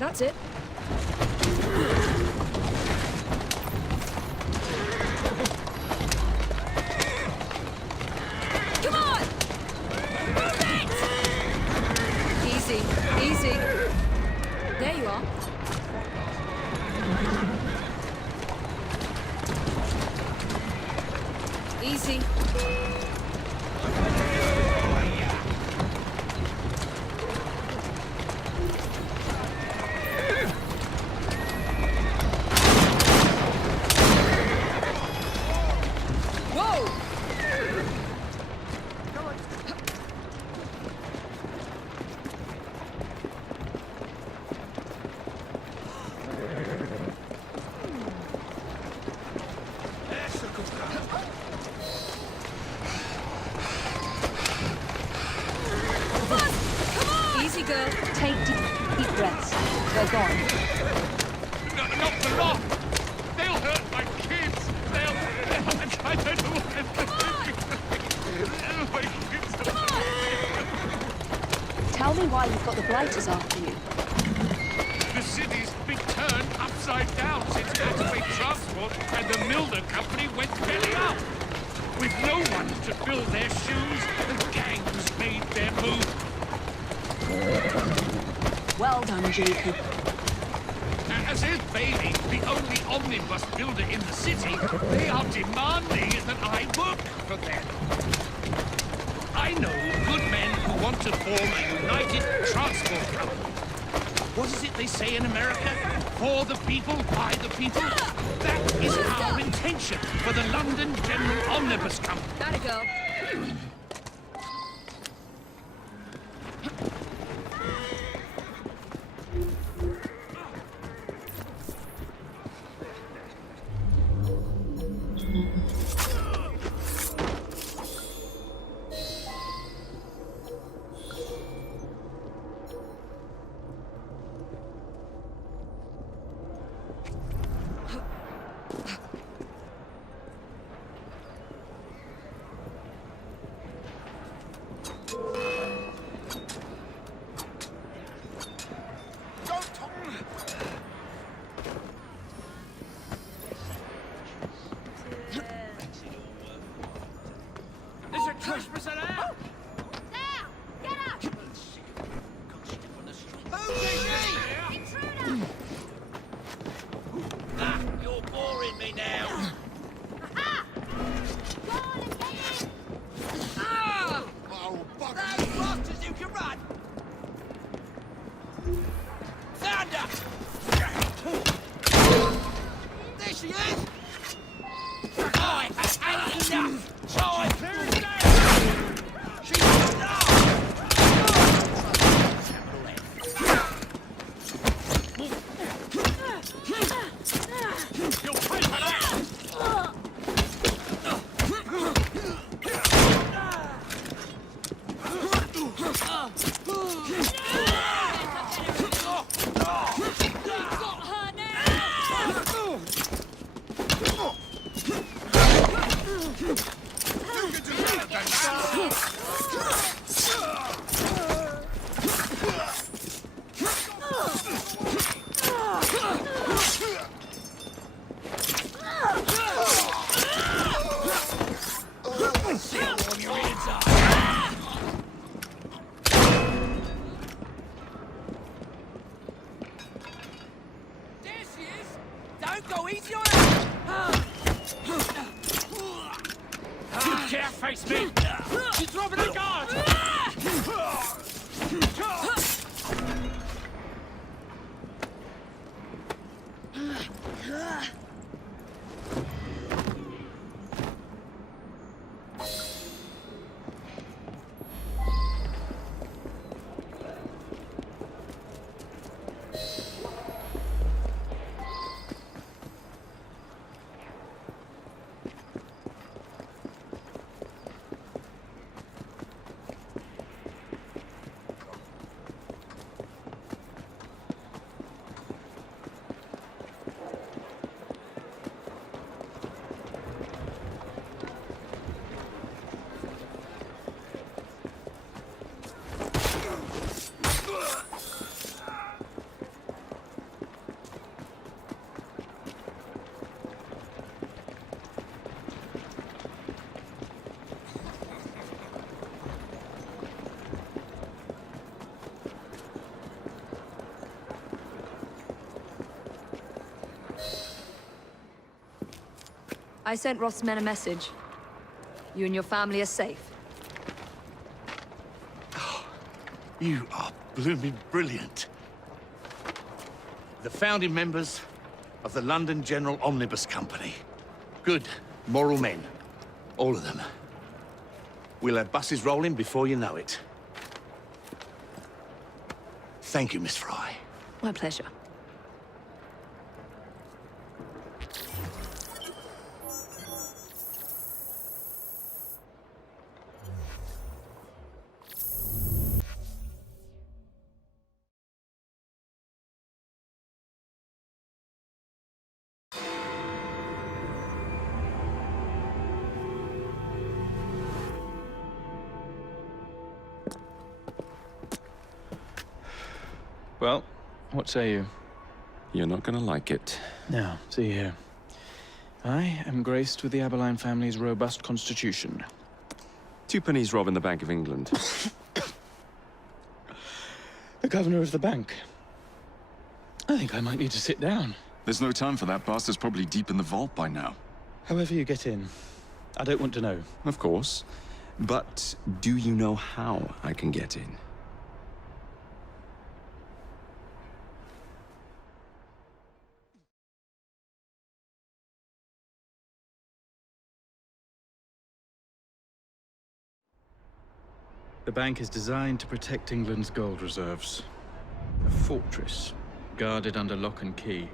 That's it. Come on! Move it! Easy, easy. There you are. Easy. Whoa! Easy, girl. Take deep breaths. They're gone. No, not the lot. They'll hurt my kids. They'll... I don't know what they're doing. My kids Tell me why you've got the Blighters after you. The city's been turned upside down since Axway Transport and the Milner Company went belly up. With no one to fill their shoes, the gangs made their move. Well done, Jacob. As is Bailey, the only omnibus builder in the city, they are demanding that I work for them. I know good men who want to form a united transport company. What is it they say in America? For the people, by the people? That is our intention for the London General Omnibus Company. Gotta go. There's a trespasser there! Now! Get up! Ah, you're boring me now. Go on and get in! Ah! Those bastards you can run! Thunder! There she is! I have had enough! Time! She's enough! You'll pay for that! Can't face me! She's dropping the guard! I sent Roth's men a message. You and your family are safe. You are blooming brilliant. The founding members of the London General Omnibus Company. Good, moral men. All of them. We'll have buses rolling before you know it. Thank you, Miss Fry. My pleasure. Well, what say you? You're not gonna like it. Now, see here. I am graced with the Aberline family's robust constitution. 2 pennies robbing the Bank of England. The governor of the bank. I think I might need to sit down. There's no time for that. Bastard's probably deep in the vault by now. However you get in. I don't want to know. Of course. But do you know how I can get in? The bank is designed to protect England's gold reserves. A fortress, guarded under lock and key.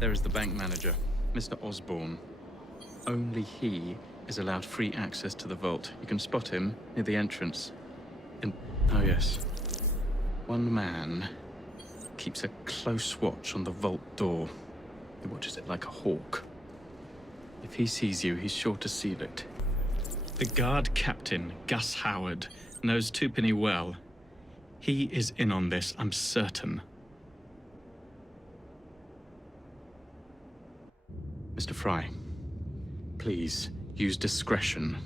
There is the bank manager, Mr. Osborne. Only he is allowed free access to the vault. You can spot him near the entrance. And, oh yes, one man keeps a close watch on the vault door. He watches it like a hawk. If he sees you, he's sure to seal it. The guard captain, Gus Howard, knows Twopenny well. He is in on this, I'm certain. Mr. Fry, please use discretion.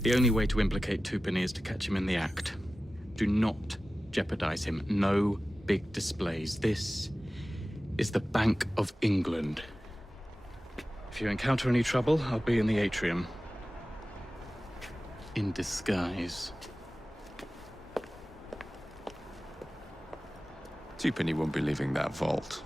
The only way to implicate Twopenny is to catch him in the act. Do not jeopardize him. No big displays. This is the Bank of England. If you encounter any trouble, I'll be in the atrium. In disguise. 2penny won't be leaving that vault.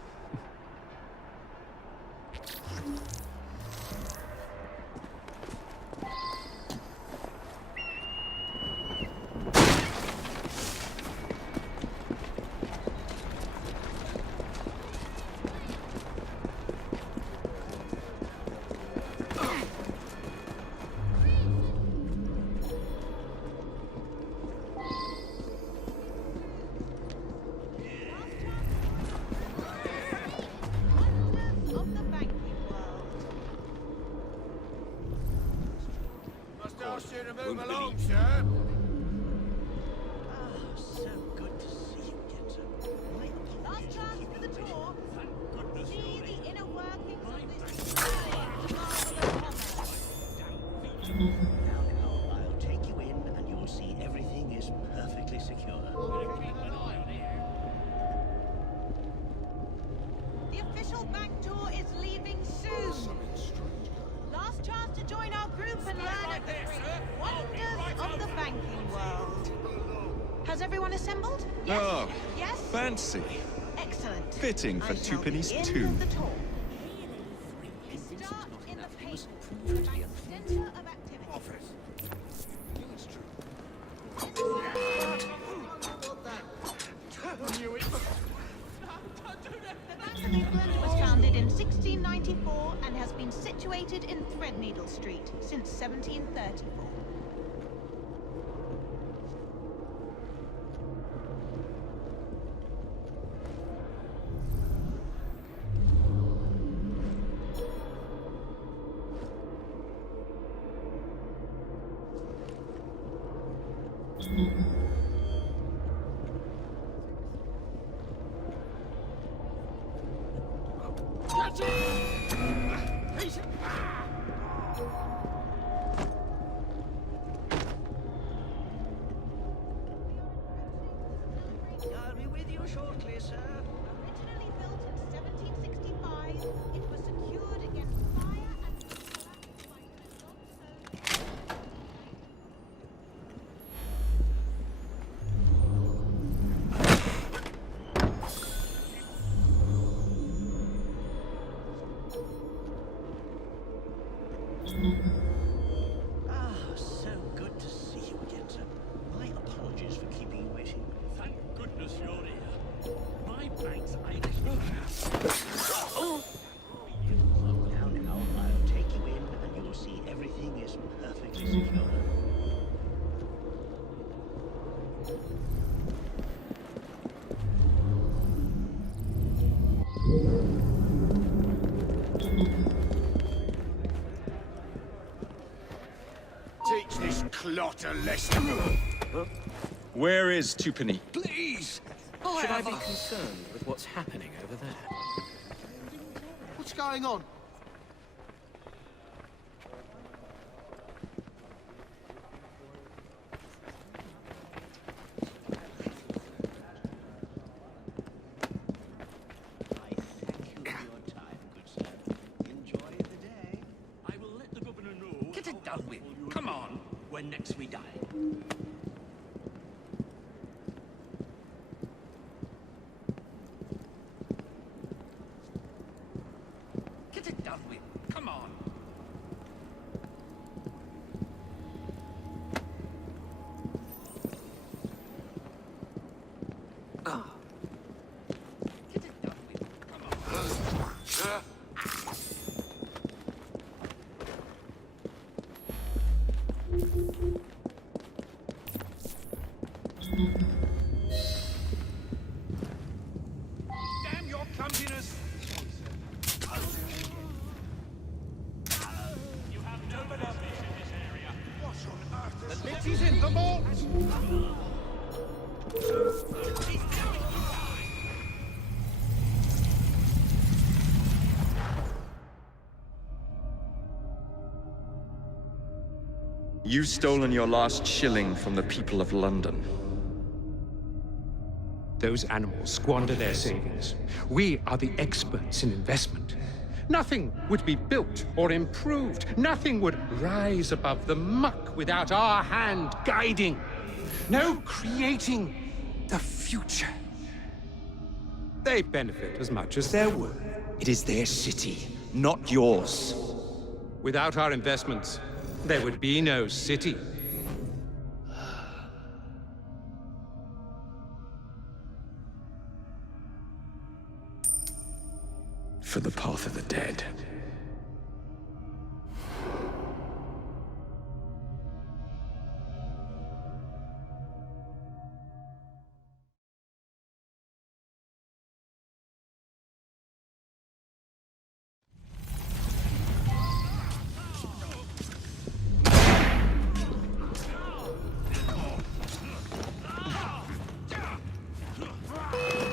I'll take you in and you'll see everything is perfectly secure. The official bank tour is leaving soon. Last chance to join our group and banking world. Has everyone assembled? Oh, Yes? fancy. Excellent. Fitting for I shall Twopenny's begin too. the talk. We start in the pavement, the bank's center of activity. The Bank of England was founded in 1694 and has been situated in Threadneedle Street since 1734. I'll be with you shortly, sir. Originally built in 1765, it was secured against fire and was collapsed by John Ah, so good to see you again, sir. My apologies for keeping you waiting. Thank goodness you're here. My bank's Irish. Oh! Now, I'll take you in and you'll see everything is perfectly secure. Teach this clot a lesson. Where is Twopenny? Please! Should I be concerned with what's happening over there? What's going on? I will let the governor know. Get it done with. Come on, when next we die. Get it done with. Come on. Damn your clumsiness! You have no business in this area. What on earth is... The lit is in the malt! You've stolen your last shilling from the people of London. Those animals squander their savings. We are the experts in investment. Nothing would be built or improved. Nothing would rise above the muck without our hand guiding. No creating the future. They benefit as much as they're worth. It is their city, not yours. Without our investments, there would be no city. For the path of the dead.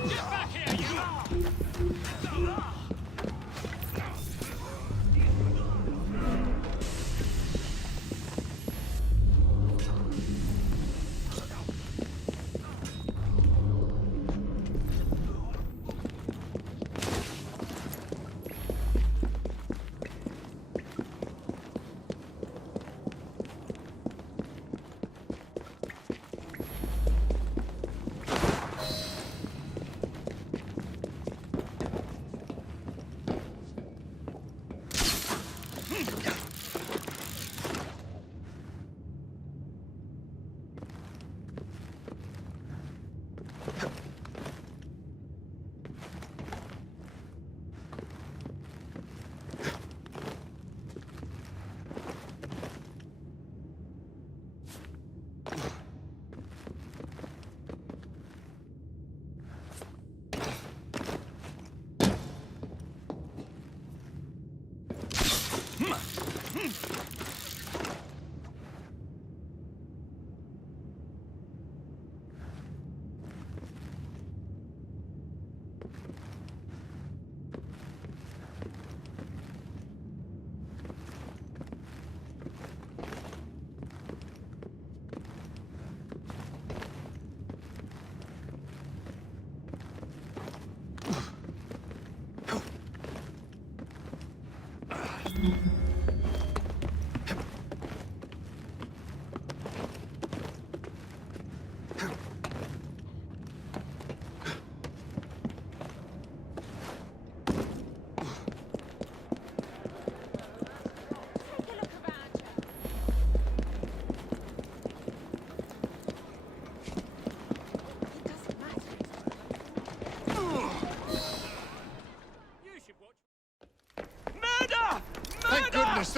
Get back here, you!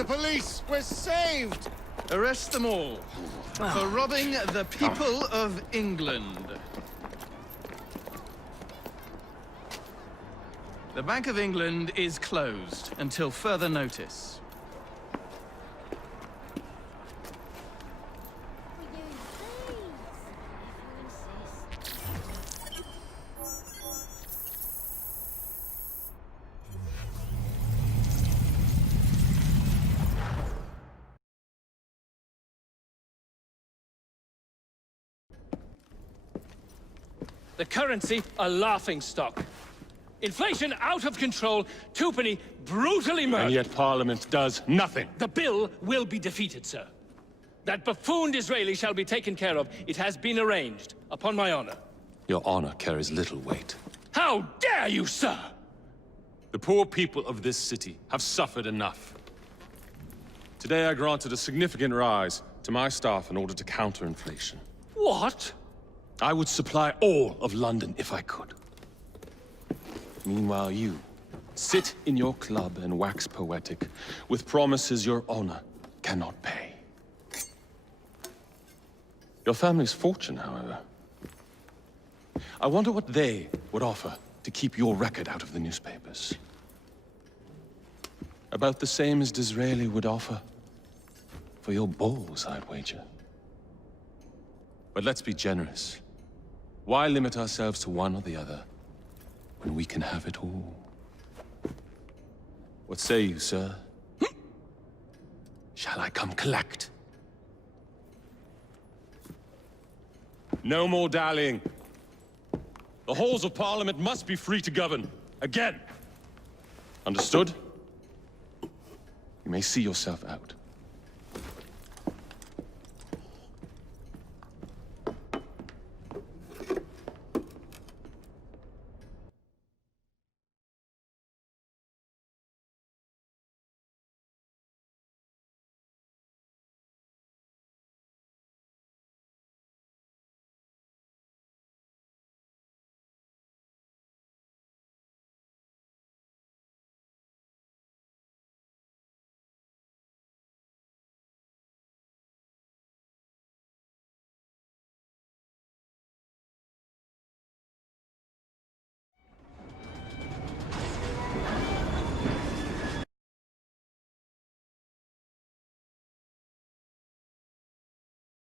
the police! We're saved! Arrest them all for robbing the people of England. The Bank of England is closed until further notice. The currency, a laughingstock. Inflation out of control, twopenny brutally murdered. And yet Parliament does nothing. The bill will be defeated, sir. That buffoon Disraeli shall be taken care of. It has been arranged, upon my honor. Your honor carries little weight. How dare you, sir! The poor people of this city have suffered enough. Today I granted a significant rise to my staff in order to counter inflation. What? I would supply all of London if I could. Meanwhile, you sit in your club and wax poetic with promises your honor cannot pay. Your family's fortune, however. I wonder what they would offer to keep your record out of the newspapers. About the same as Disraeli would offer for your balls, I'd wager. But let's be generous. Why limit ourselves to one or the other, when we can have it all? What say you, sir? Shall I come collect? No more dallying. The halls of Parliament must be free to govern. Again. Understood? You may see yourself out.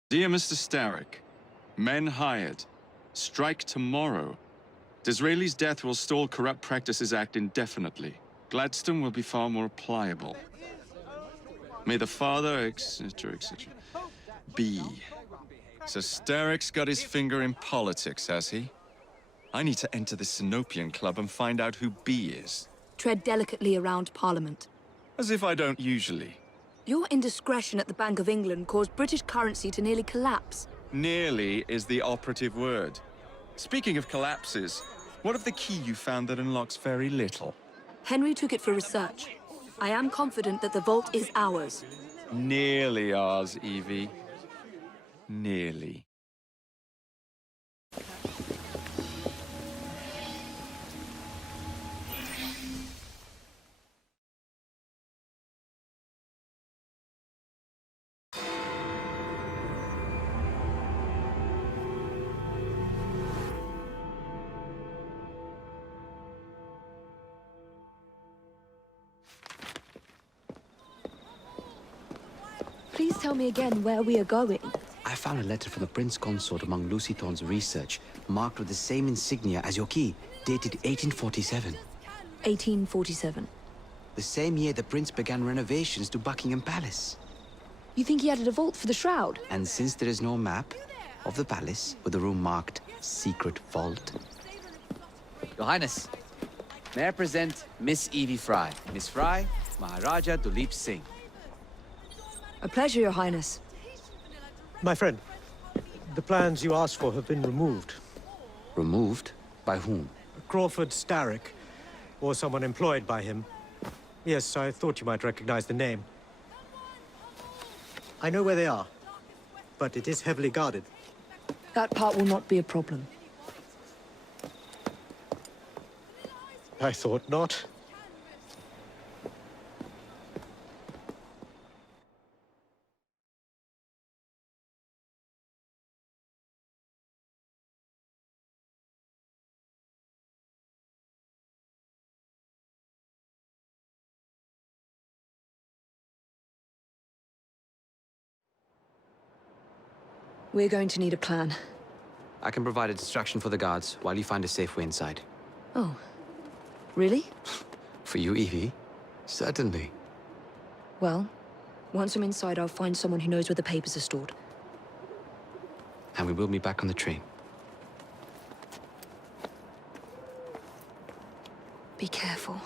Dear Mr. Starrick, men hired. Strike tomorrow. Disraeli's death will stall Corrupt Practices Act indefinitely. Gladstone will be far more pliable. May the father, etc., etc. be. So Starrick's got his finger in politics, has he? I need to enter the Sinopian Club and find out who B is. Tread delicately around Parliament. As if I don't usually. Your indiscretion at the Bank of England caused British currency to nearly collapse. Nearly is the operative word. Speaking of collapses, what of the key you found that unlocks very little? Henry took it for research. I am confident that the vault is ours. Nearly ours, Evie. Nearly. Please tell me again where we are going. I found a letter from the Prince Consort among Lucy Thorne's research, marked with the same insignia as your key, dated 1847. 1847. The same year the Prince began renovations to Buckingham Palace. You think he added a vault for the shroud? And since there is no map of the palace with a room marked Secret Vault... Your Highness, may I present Miss Evie Fry. Miss Fry, Maharaja Duleep Singh. A pleasure, Your Highness. My friend, the plans you asked for have been removed. Removed? By whom? Crawford Starrick, or someone employed by him. Yes, I thought you might recognize the name. I know where they are, but it is heavily guarded. That part will not be a problem. I thought not. We're going to need a plan. I can provide a distraction for the guards while you find a safe way inside. Oh. Really? For you, Evie? Certainly. Well, once I'm inside, I'll find someone who knows where the papers are stored. And we will meet back on the train. Be careful.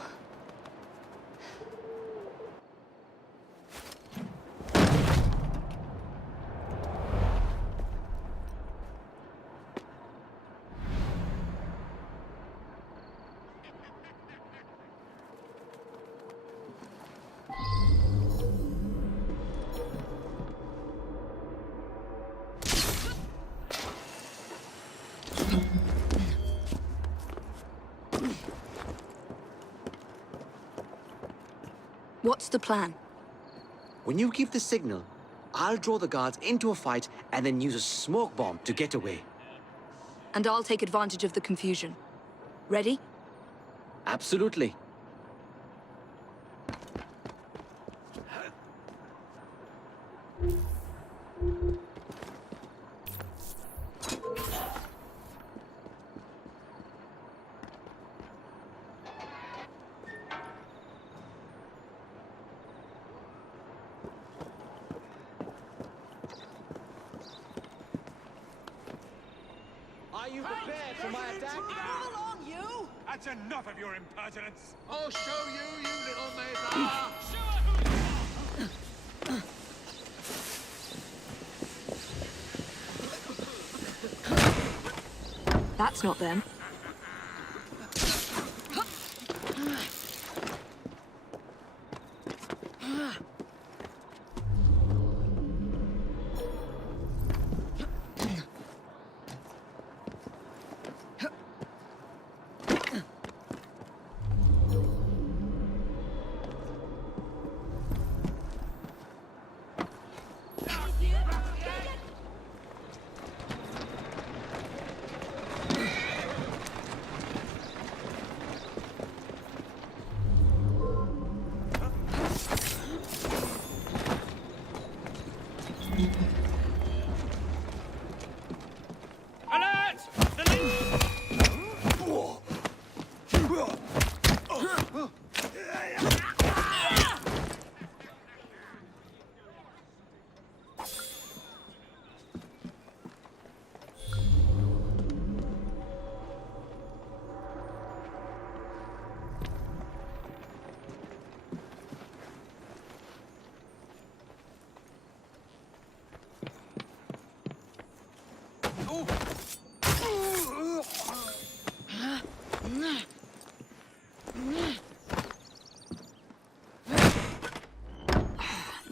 What's the plan? When you give the signal, I'll draw the guards into a fight and then use a smoke bomb to get away. And I'll take advantage of the confusion. Ready? Absolutely. Are you prepared for my attack? Move along, you! That's enough of your impertinence! I'll show you, you little maid. That's not them.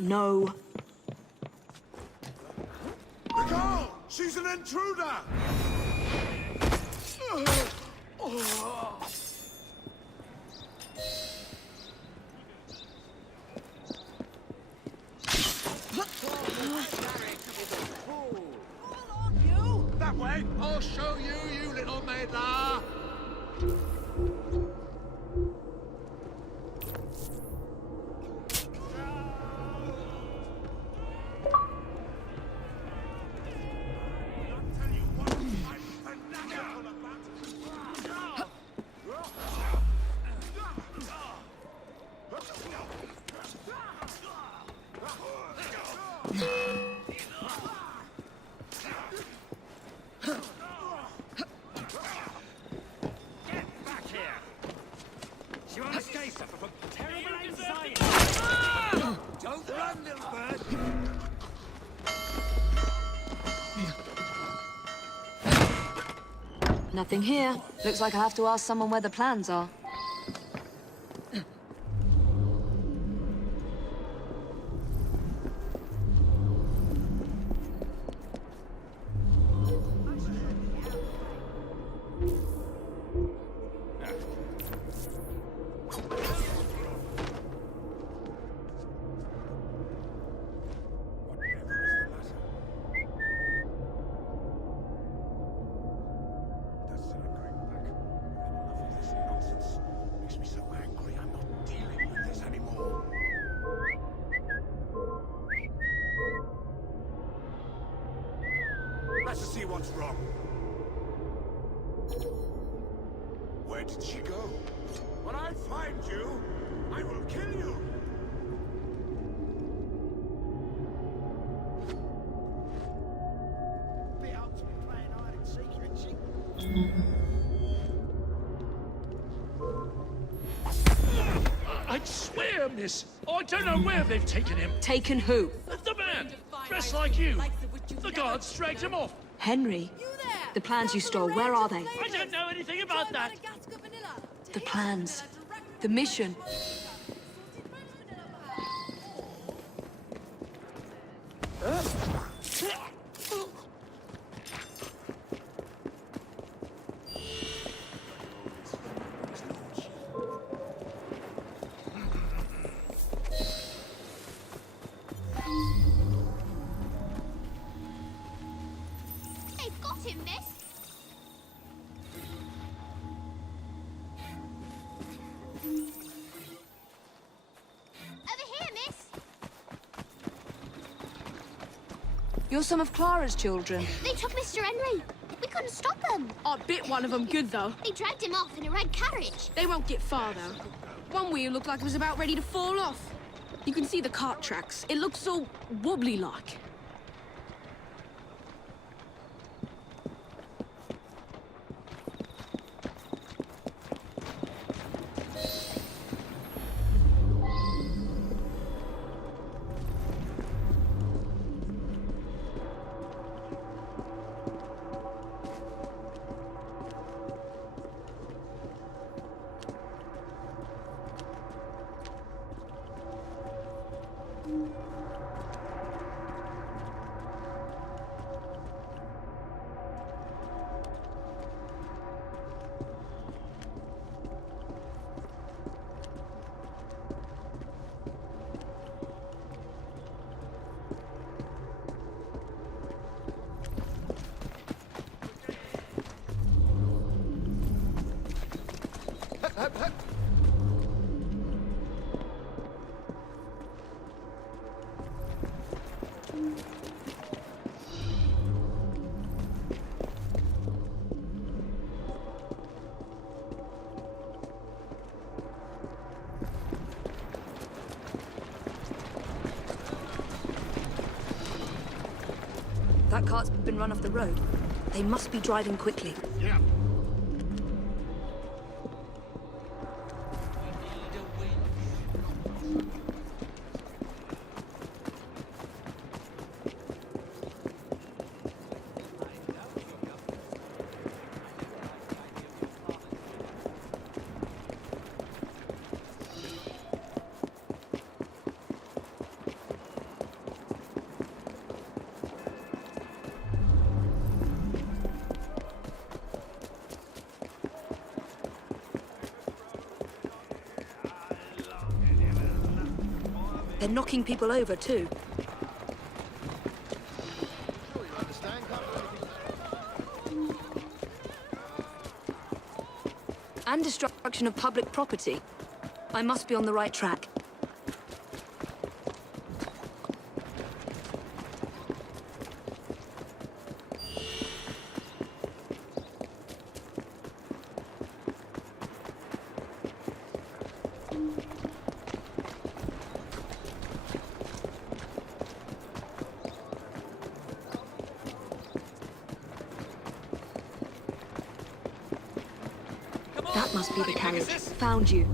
No. Nicole! She's an intruder! That way! I'll show you, you little maidler! Don't run, little bird! Nothing here. Looks like I have to ask someone where the plans are. That's it, I'm going back. I've had enough of this nonsense. Better see what's wrong. Where did she go? When I find you, I will kill you! Bit up to be playing hide and seek, isn't she? I swear, miss, I don't know where they've taken him. Taken who? The man, dressed like you. The guards dragged him off. Henry? The plans you stole, where are they? I don't know anything about that. The plans. The mission. They've got him, miss. Over here, miss. You're some of Clara's children. They took Mr. Henry. We couldn't stop them. I bit one of them good, though. They dragged him off in a red carriage. They won't get far, though. One wheel looked like it was about ready to fall off. You can see the cart tracks. It looks all wobbly-like. That cart's been run off the road. They must be driving quickly. Yeah. They're knocking people over, too. And destruction of public property. I must be on the right track. That must be the carriage. Found you.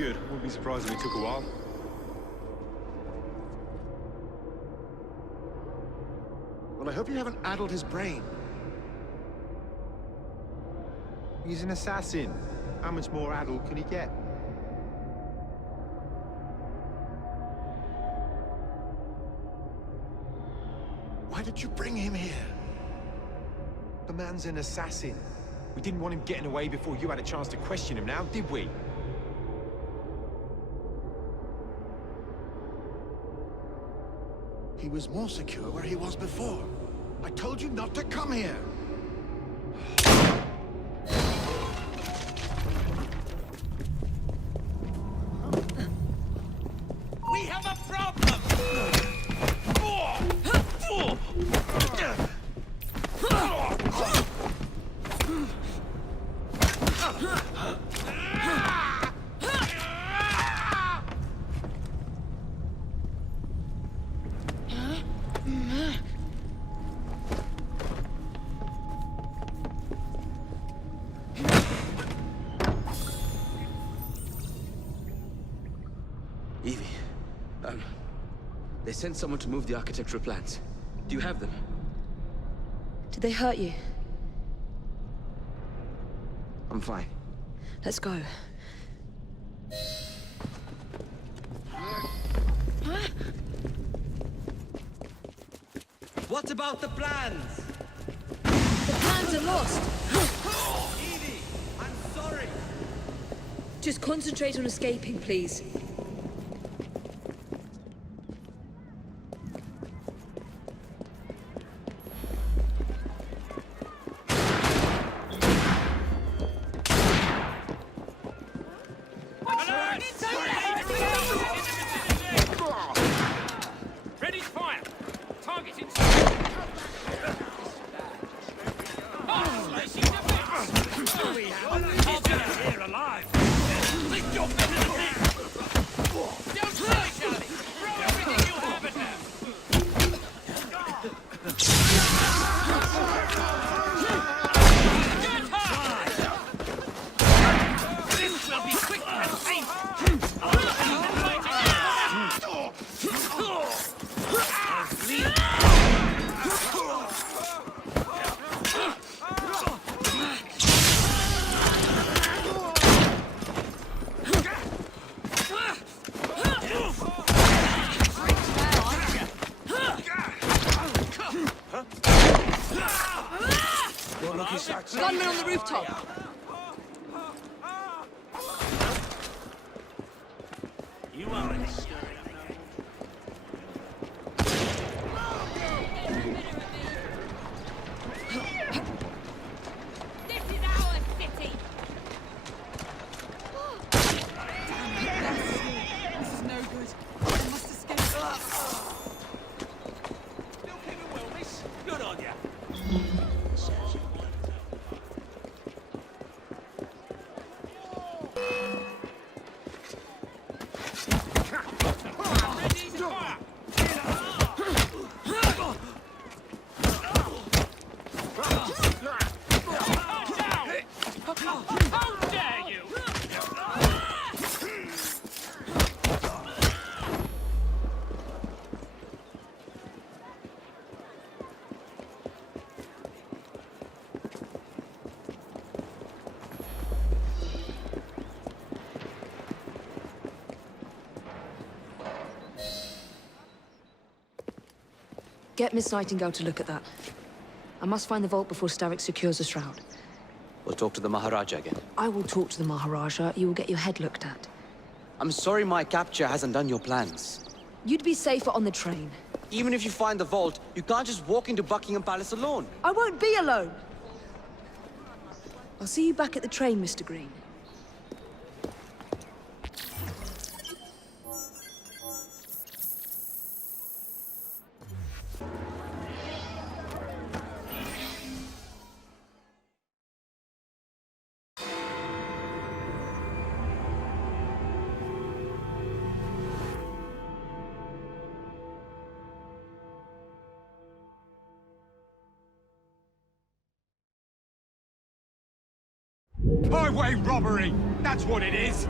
Good. Wouldn't be surprised if it took a while. Well, I hope you haven't addled his brain. He's an assassin. How much more addled can he get? Why did you bring him here? The man's an assassin. We didn't want him getting away before you had a chance to question him now, did we? He was more secure where he was before. I told you not to come here. We have a problem! Evie, they sent someone to move the architectural plans. Do you have them? Did they hurt you? I'm fine. Let's go. What about the plans? The plans are lost! Evie, I'm sorry. Just concentrate on escaping, please. Ready to fire! Target inside! Slicing the bits! I'll get you here alive! Lift your men to the feet! Don't silly, Charlie! Throw everything you have at them! Good hard! This will be quick and painful! Gunmen on the rooftop! You are in This is our city! This is no good. I must escape. Still keeping well, miss. Good on ya. Ready to fire! How dare you! Get Miss Nightingale to look at that. I must find the vault before Starrick secures the shroud. We'll talk to the Maharaja again. I will talk to the Maharaja. You will get your head looked at. I'm sorry my capture hasn't done your plans. You'd be safer on the train. Even if you find the vault, you can't just walk into Buckingham Palace alone. I won't be alone! I'll see you back at the train, Mr. Green. Highway robbery! That's what it is!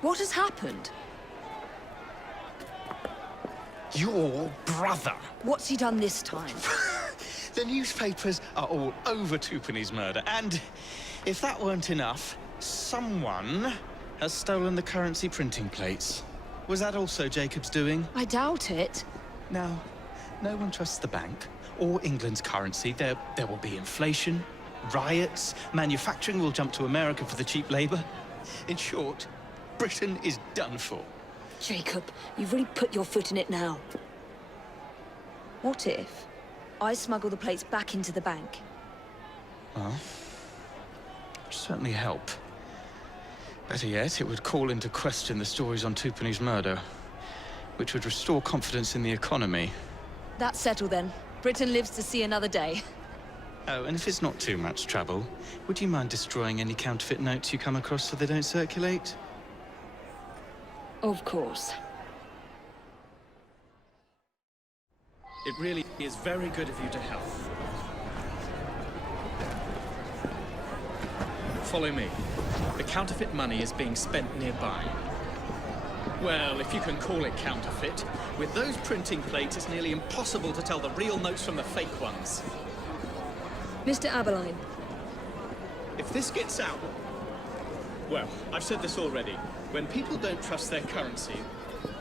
What has happened? Your brother. What's he done this time? The newspapers are all over Tupani's murder, and if that weren't enough, someone has stolen the currency printing plates. Was that also Jacob's doing? I doubt it. Now, no one trusts the bank or England's currency. There will be inflation, riots, manufacturing will jump to America for the cheap labor. In short, Britain is done for. Jacob, you've really put your foot in it now. What if I smuggle the plates back into the bank? Well, it'd certainly help. Better yet, it would call into question the stories on Tupani's murder, which would restore confidence in the economy. That's settled then. Britain lives to see another day. Oh, and if it's not too much trouble, would you mind destroying any counterfeit notes you come across so they don't circulate? Of course. It really is very good of you to help. Follow me. The counterfeit money is being spent nearby. Well, if you can call it counterfeit, with those printing plates, it's nearly impossible to tell the real notes from the fake ones. Mr. Aberline. If this gets out... Well, I've said this already. When people don't trust their currency,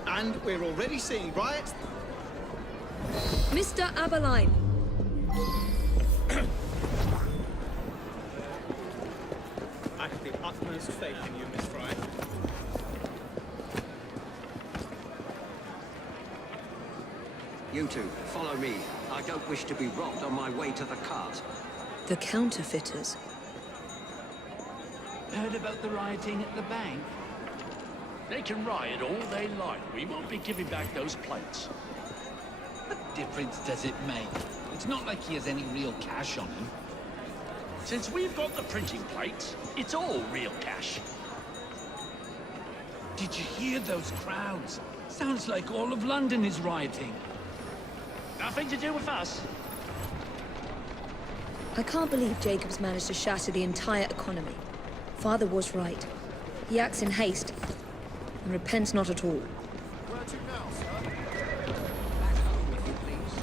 and we're already seeing riots... Mr. Aberline. I have the utmost faith in you, Miss Fry. You two, follow me. I don't wish to be robbed on my way to the cart. The counterfeiters. Heard about the rioting at the bank? They can riot all they like. We won't be giving back those plates. What difference does it make? It's not like he has any real cash on him. Since we've got the printing plates, it's all real cash. Did you hear those crowds? Sounds like all of London is rioting. Nothing to do with us. I can't believe Jacob's managed to shatter the entire economy. Father was right. He acts in haste and repents not at all. Where to now, sir? Back home, if you please.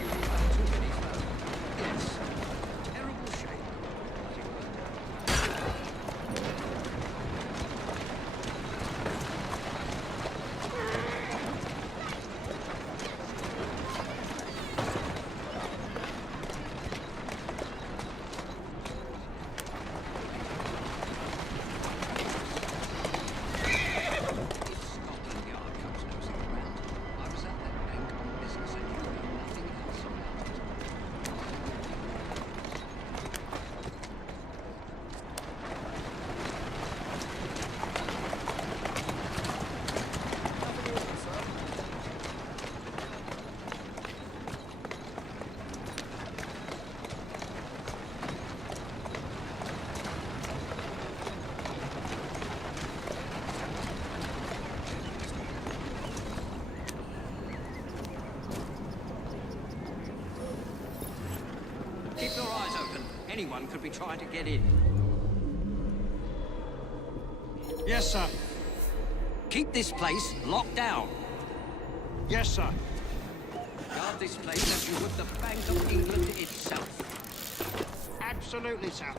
You leave out too many folk. Yes. Terrible shame. But it was Scotland Yard comes nosing around. I was at that bank on business and you know nothing else about it. Keep your eyes open. Anyone could be trying to get in. Yes, sir. Keep this place locked down. Yes, sir. Guard this place as you would the Bank of England itself. Absolutely, sir.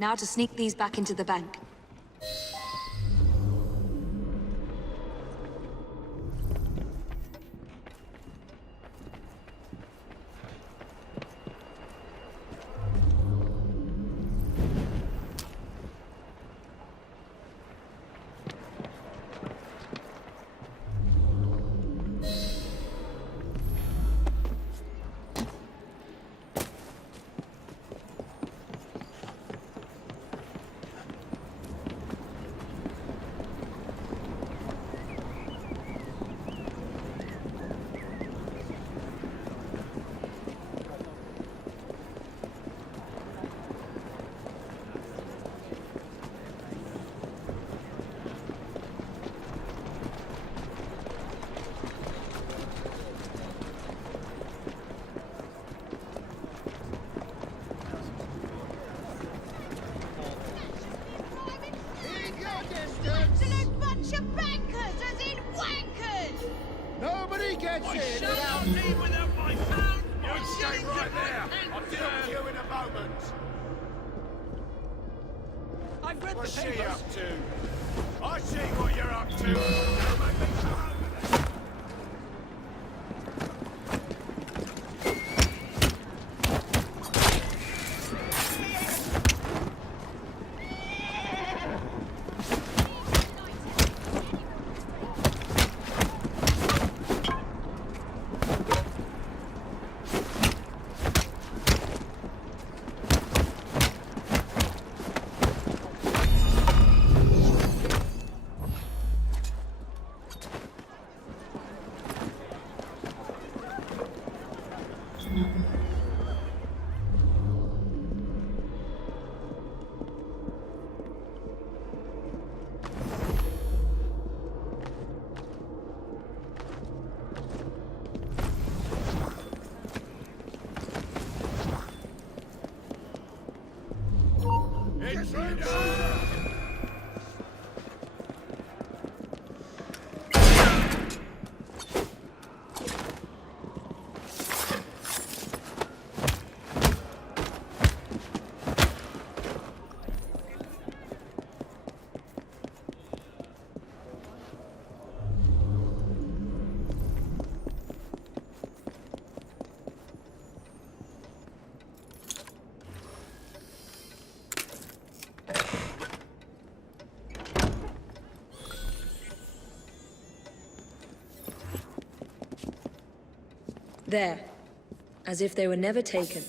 Now to sneak these back into the bank. Nobody gets I in shall without... not leave without my found. You stay right there. I'll deal with you in a moment. I've read What's the she papers. up to? I see what you're up to. Don't make me come over there. There. As if they were never taken.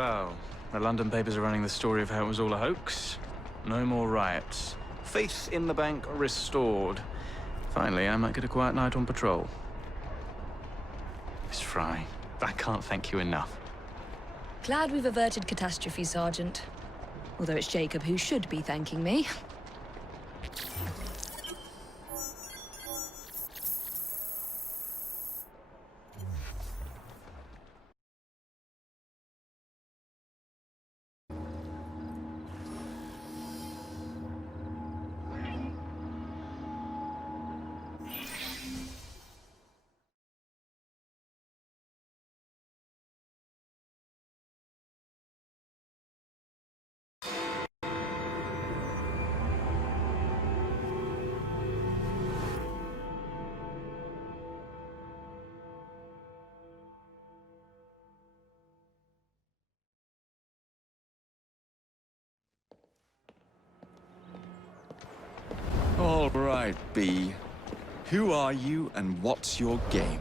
Well, the London papers are running the story of how it was all a hoax. No more riots. Faith in the bank restored. Finally, I might get a quiet night on patrol. Miss Fry, I can't thank you enough. Glad we've averted catastrophe, Sergeant. Although it's Jacob who should be thanking me. All right, B. Who are you and what's your game?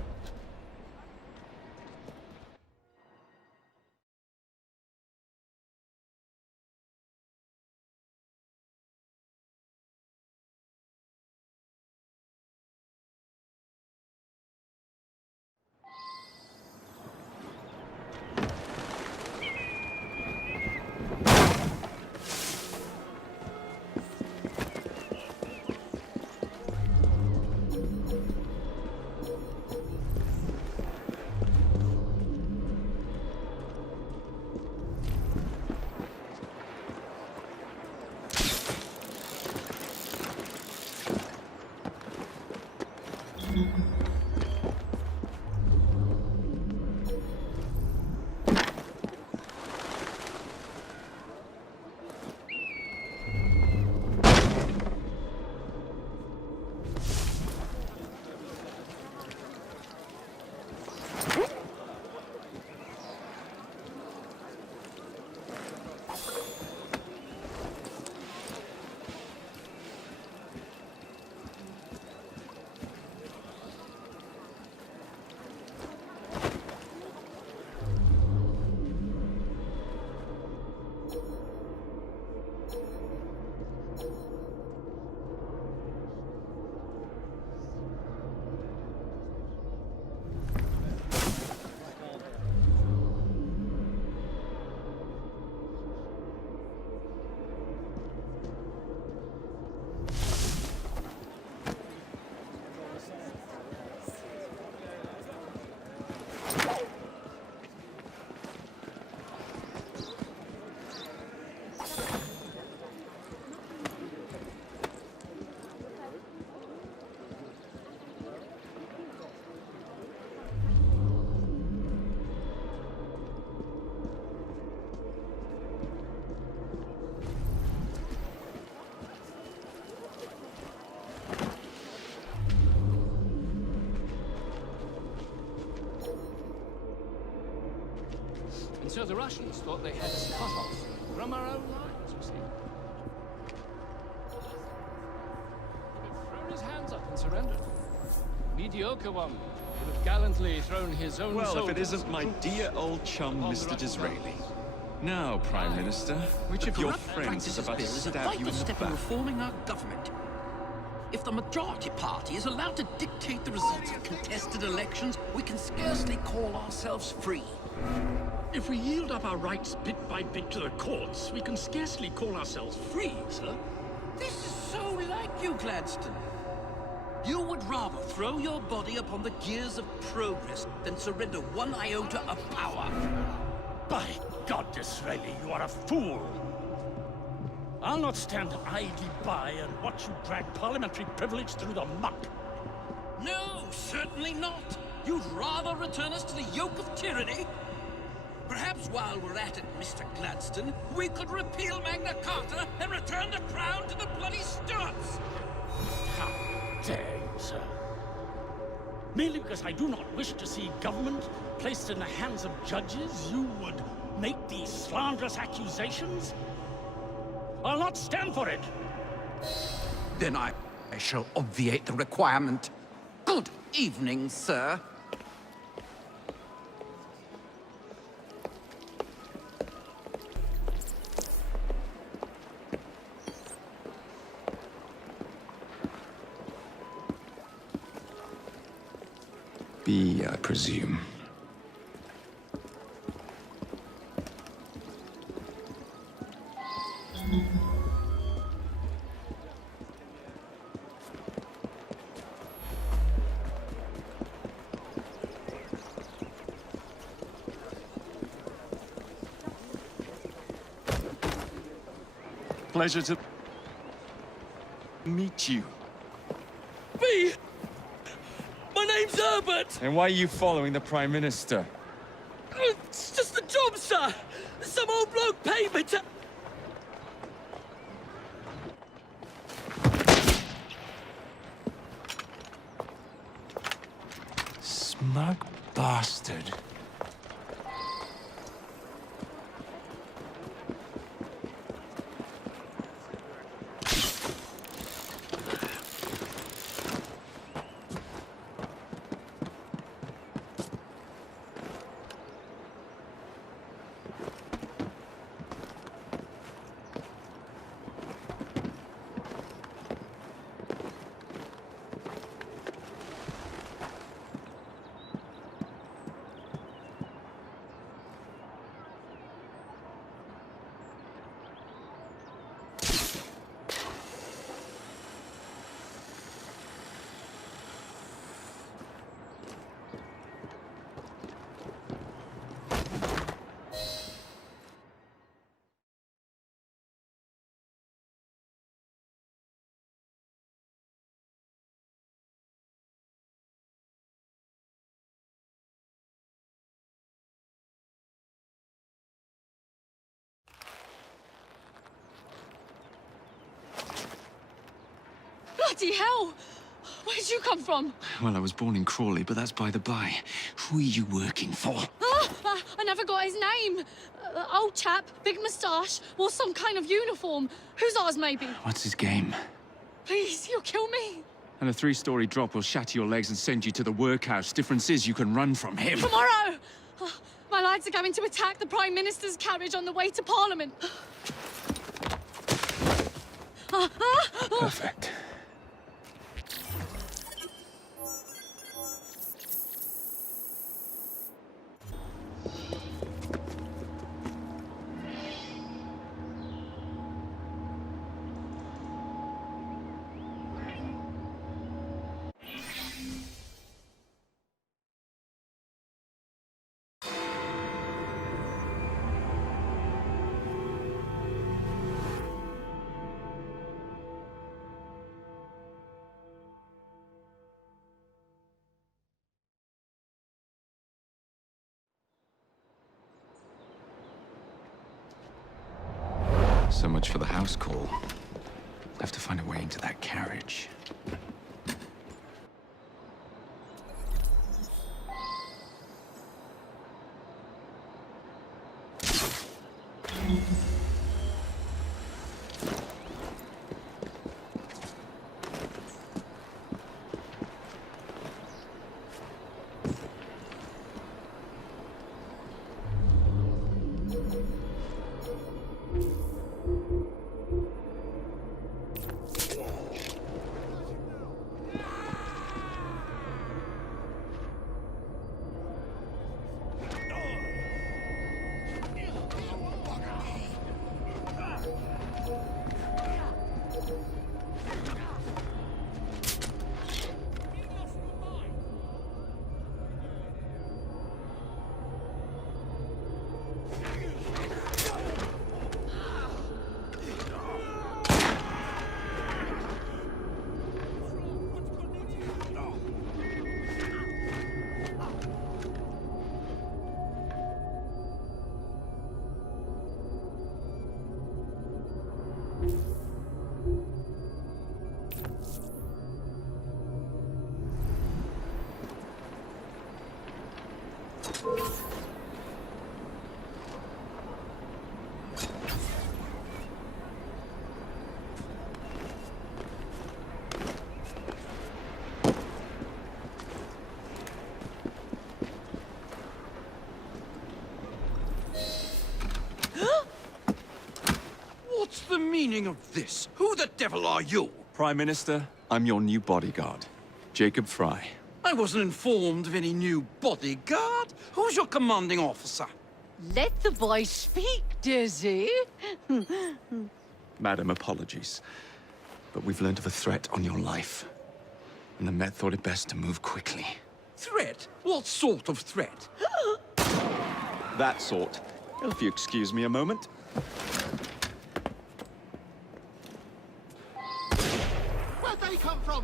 And so the Russians thought they had us cut off from our own lines, you see. He would throw his hands up and surrender. Mediocre one would have gallantly thrown his own Well, if it soldiers isn't my dear old chum, Mr. Disraeli. Now, Prime Minister, which of your friends is about to stab you in the step in back? reforming our government. If the majority party is allowed to dictate the results of contested elections, we can scarcely call ourselves free. If we yield up our rights bit by bit to the courts, we can scarcely call ourselves free, sir. This is so like you, Gladstone. You would rather throw your body upon the gears of progress than surrender one iota of power. By God, Disraeli, you are a fool! I'll not stand idly by and watch you drag parliamentary privilege through the muck. No, certainly not. You'd rather return us to the yoke of tyranny? Perhaps while we're at it, Mr. Gladstone, we could repeal Magna Carta and return the crown to the bloody Stuarts! How dare you, sir? Merely because I do not wish to see government placed in the hands of judges, you would make these slanderous accusations? I'll not stand for it! Then I shall obviate the requirement. Good evening, sir. be, I presume. Pleasure to meet you. Me? My name's Herbert! And why are you following the Prime Minister? It's just a job, sir! Some old bloke paid me to... Smug bastard. Bloody hell! Where'd you come from? Well, I was born in Crawley, but that's by the by. Who are you working for? I never got his name. Old chap, big moustache, wore some kind of uniform. Who's ours, maybe? What's his game? Please, you'll kill me. And a 3-story drop will shatter your legs and send you to the workhouse. Difference is you can run from him. Tomorrow! My lads are going to attack the Prime Minister's carriage on the way to Parliament. Perfect. So much for the house call. Have to find a way into that carriage. What's the meaning of this? Who the devil are you? Prime Minister, I'm your new bodyguard, Jacob Fry. I wasn't informed of any new bodyguard. Who's your commanding officer? Let the boy speak, Dizzy. Madam, apologies. But we've learned of a threat on your life. And the Met thought it best to move quickly. Threat? What sort of threat? That sort. If you excuse me a moment. Where'd they come from?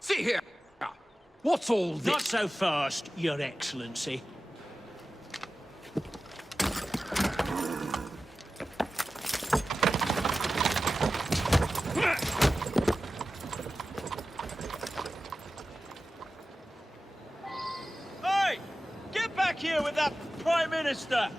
See here. What's all this? Not so fast, Your Excellency. Hey! Get back here with that Prime Minister!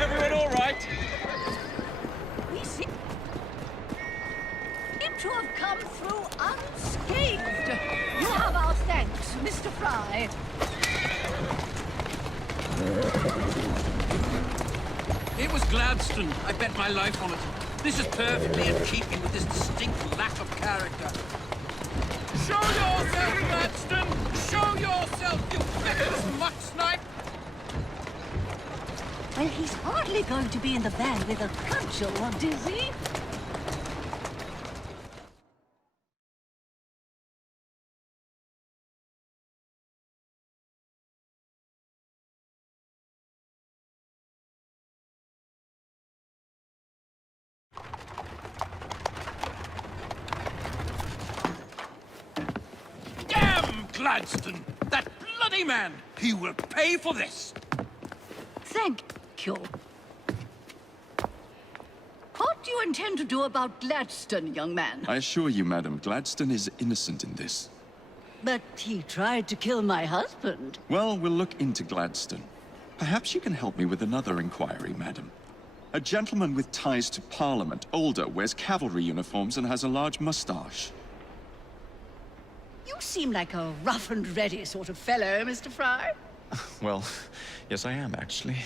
Everyone all right? We seem to have come through unscathed. You have our thanks, Mr. Fry. It was Gladstone. I bet my life on it. This is perfectly in keeping with his distinct lack of character. Show yourself, Gladstone! Show yourself, you feckless muck snipe! Well, he's hardly going to be in the van with a cudgel, Dizzy. Damn Gladstone! That bloody man! He will pay for this! Thank you. What do you intend to do about Gladstone, young man? I assure you, Madam, Gladstone is innocent in this. But he tried to kill my husband. Well, we'll look into Gladstone. Perhaps you can help me with another inquiry, Madam. A gentleman with ties to Parliament, older, wears cavalry uniforms and has a large mustache. You seem like a rough and ready sort of fellow, Mr. Fry. Well, yes I am, actually.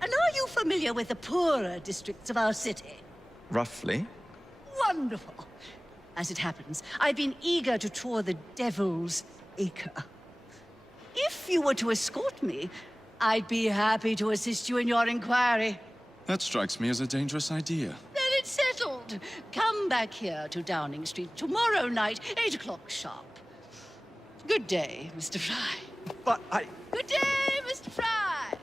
And are you familiar with the poorer districts of our city? Roughly. Wonderful. As it happens, I've been eager to tour the Devil's Acre. If you were to escort me, I'd be happy to assist you in your inquiry. That strikes me as a dangerous idea. Then it's settled. Come back here to Downing Street tomorrow night, 8 o'clock sharp. Good day, Mr. Fry. But I... Good day, Mr. Fry!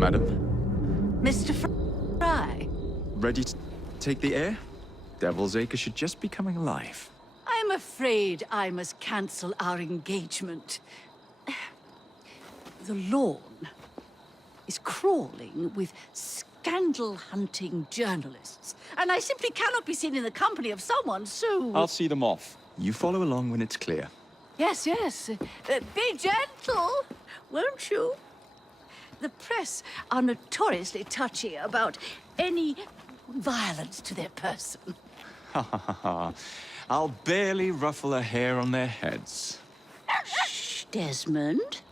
Madam, Mr. Fry, ready to take the air? Devil's Acre should just be coming alive. I'm afraid I must cancel our engagement. The lawn is crawling with scandal-hunting journalists, and I simply cannot be seen in the company of someone so... I'll see them off. You follow along when it's clear. Yes, yes. Be gentle, won't you? The press are notoriously touchy about any violence to their person. Ha ha ha ha. I'll barely ruffle a hair on their heads. Shh, Desmond.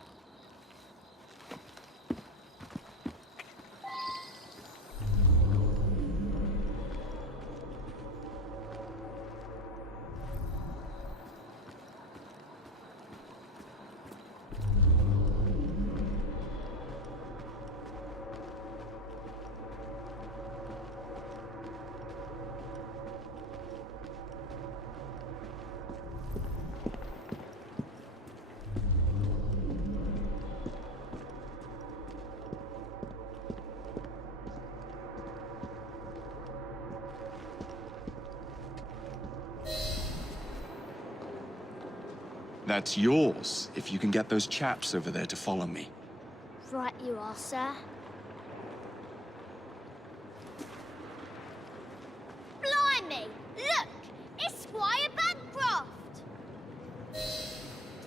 That's yours, if you can get those chaps over there to follow me. Right you are, sir. Blimey! Look! It's Squire Bancroft!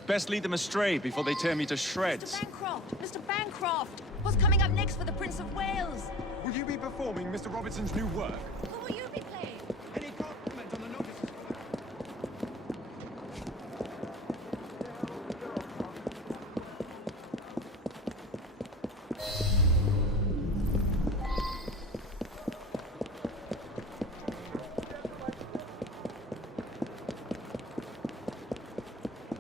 Best lead them astray before they tear me to shreds. Mr. Bancroft! Mr. Bancroft! What's coming up next for the Prince of Wales? Will you be performing Mr. Robertson's new work? Who will you be playing? Any comment on the notice?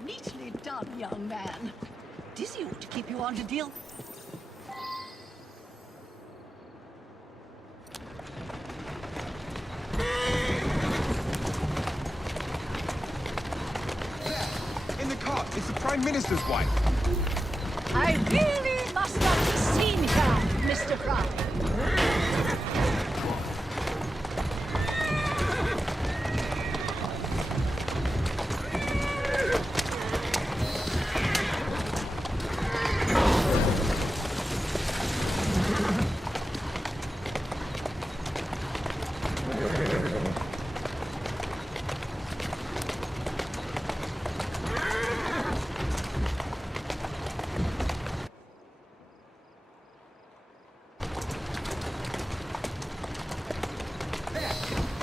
Neatly done, young man. Dizzy ought to keep you on to deal. In the cart, it's the Prime Minister's wife. I really must not be seen here, Mr. Fry.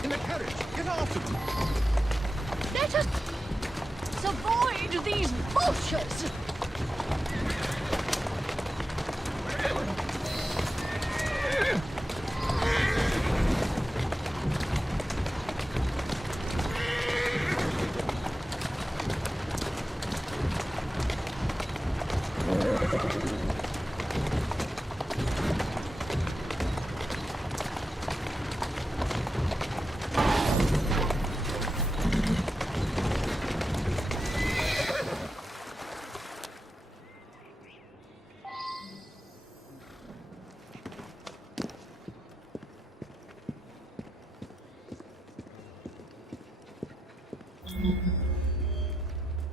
In the carriage! Get after them! Let us avoid these vultures!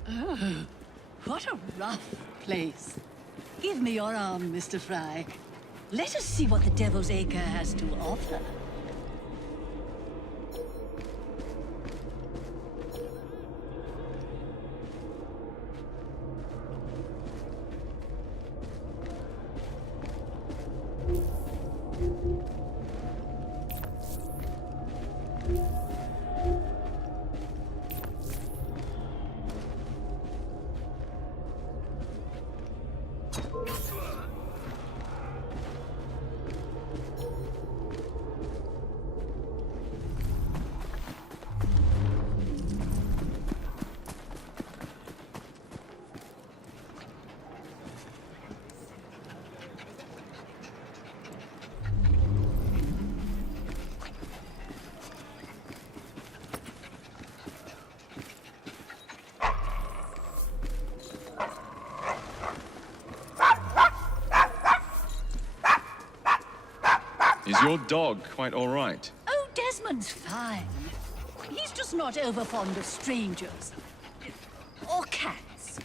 Oh, what a rough place. Give me your arm, Mr. Fry. Let us see what the Devil's Acre has to offer. your dog quite all right? Oh, Desmond's fine. He's just not over fond of strangers. Or cats.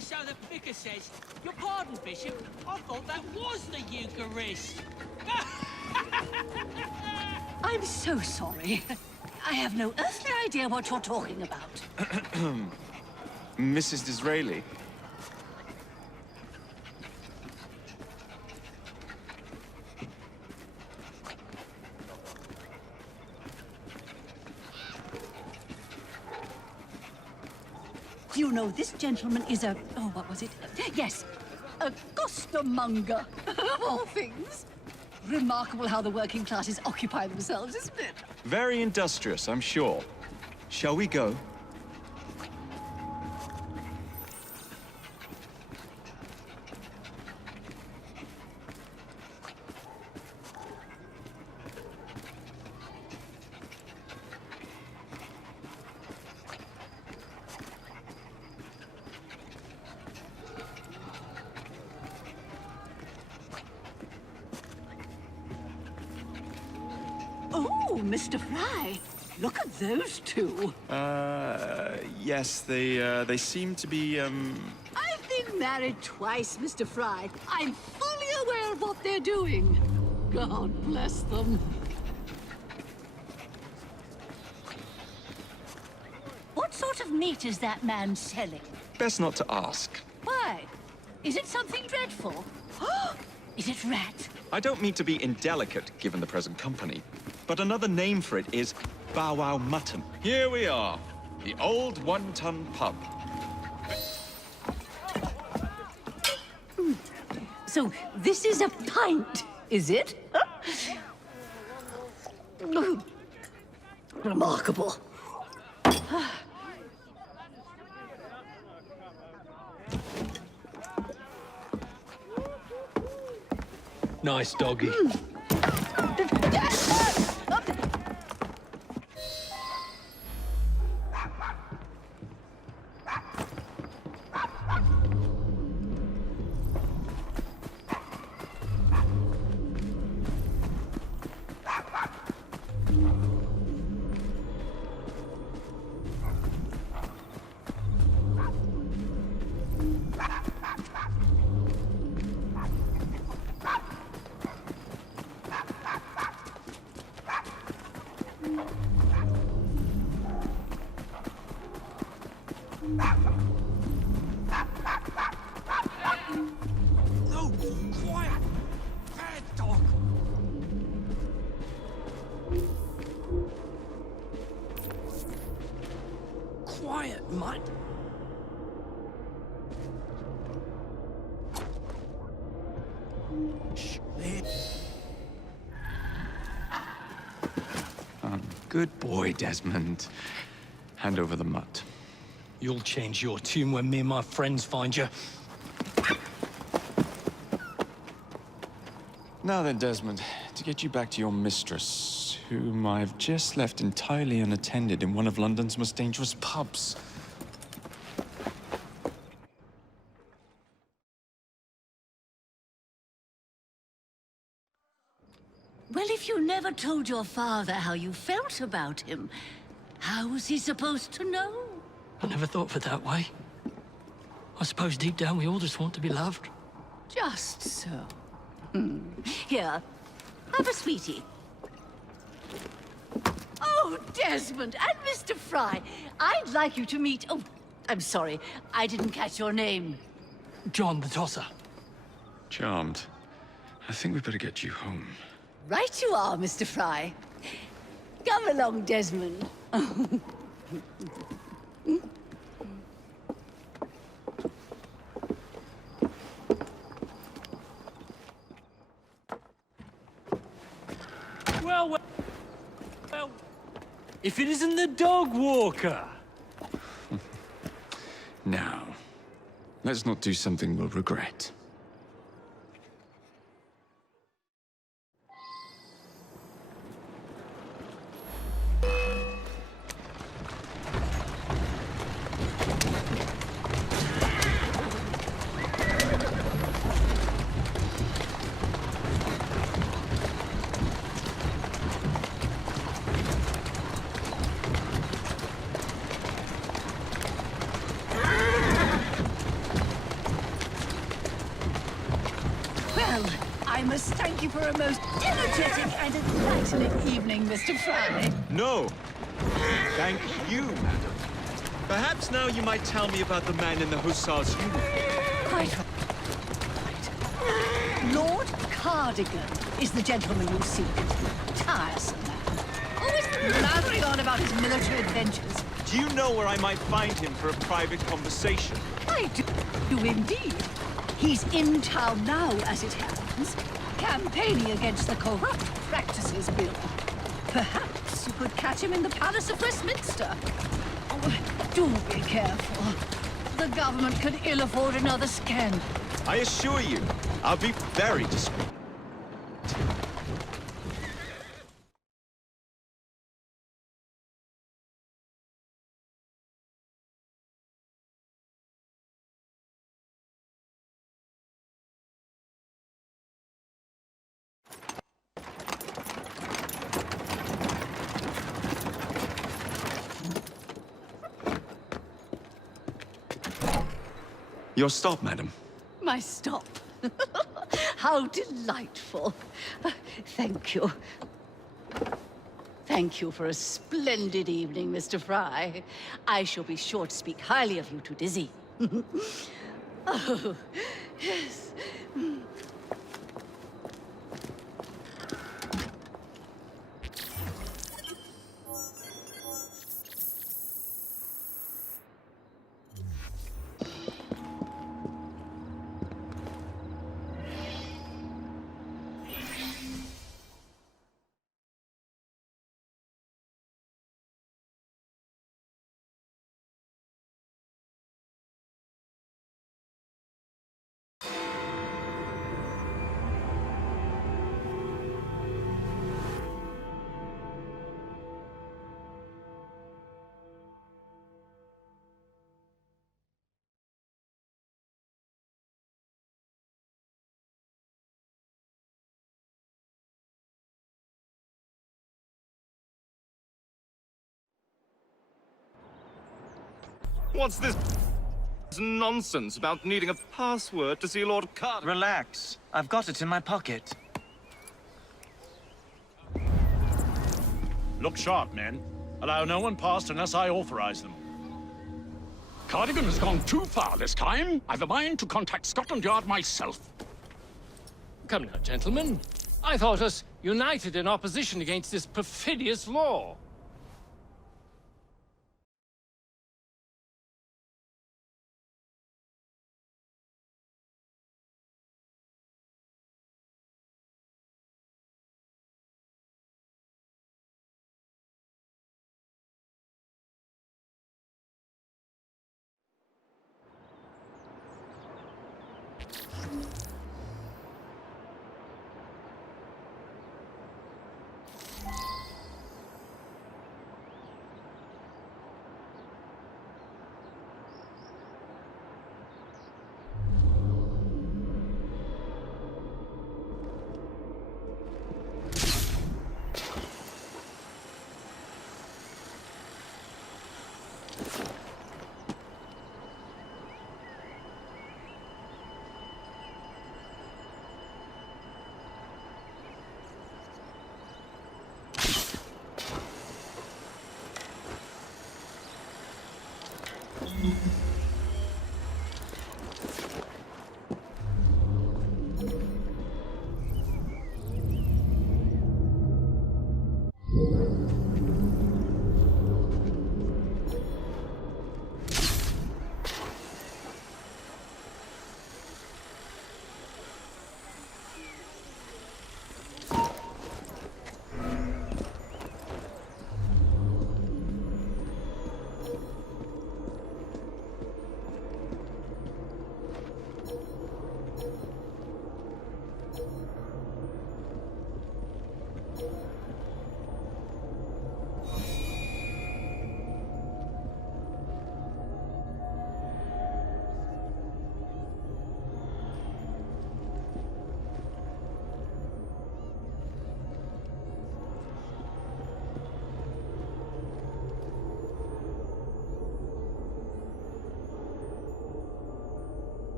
So the vicar says, your pardon, Bishop, I thought that was the Eucharist. I'm so sorry. I have no earthly idea what you're talking about. Mrs. Disraeli? Do you know this gentleman is a... oh, what was it? Yes, a costermonger, of all things. Remarkable how the working classes occupy themselves, isn't it? Very industrious, I'm sure. Shall we go? Oh, Mr. Fry, look at those two. Yes, they seem to be, I've been married twice, Mr. Fry. I'm fully aware of what they're doing. God bless them. What sort of meat is that man selling? best not to ask. Why? Is it something dreadful? Is it rat? I don't mean to be indelicate, given the present company, but another name for it is Bow Wow Mutton. Here we are, the old one-ton pub. So this is a pint, is it? Remarkable. Nice doggy. No, quiet! Bad dog! Quiet, mutt! Shh, there. Good boy, Desmond. Hand over the mutt. You'll change your tune when me and my friends find you. Now then, Desmond, to get you back to your mistress, whom I've just left entirely unattended in one of London's most dangerous pubs. Well, if you never told your father how you felt about him, how was he supposed to know? I never thought of it that way. I suppose deep down we all just want to be loved. Just so. Here, have a sweetie. Oh, Desmond and Mr. Fry, I'd like you to meet... Oh, I'm sorry, I didn't catch your name. John the Tosser. Charmed. I think we better get you home. Right you are, Mr. Fry. Come along, Desmond. Well, if it isn't the dog walker. Now, let's not do something we'll regret. Well, I must thank you for a most energetic and enlightening evening, Mr. Fry. No! Thank you, madam. Perhaps now you might tell me about the man in the hussar's uniform. Quite right. Lord Cardigan is the gentleman you seek. Tiresome man. Always blathering on about his military adventures. Do you know where I might find him for a private conversation? I do indeed. He's in town now, as it happens, campaigning against the Corrupt Practices Bill. Perhaps you could catch him in the Palace of Westminster. Oh, do be careful. The government could ill afford another scandal. I assure you, I'll be very discreet. Your stop, madam. My stop. How delightful. Thank you. Thank you for a splendid evening, Mr. Fry. I shall be sure to speak highly of you to Dizzy. Oh, yes. What's this nonsense about needing a password to see Lord Carter? Relax. I've got it in my pocket. Look sharp, men. Allow no one past unless I authorize them. Cardigan has gone too far this time. I've a mind to contact Scotland Yard myself. Come now, gentlemen. I thought us united in opposition against this perfidious law.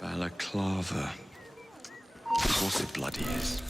Balaclava. Of course it bloody is.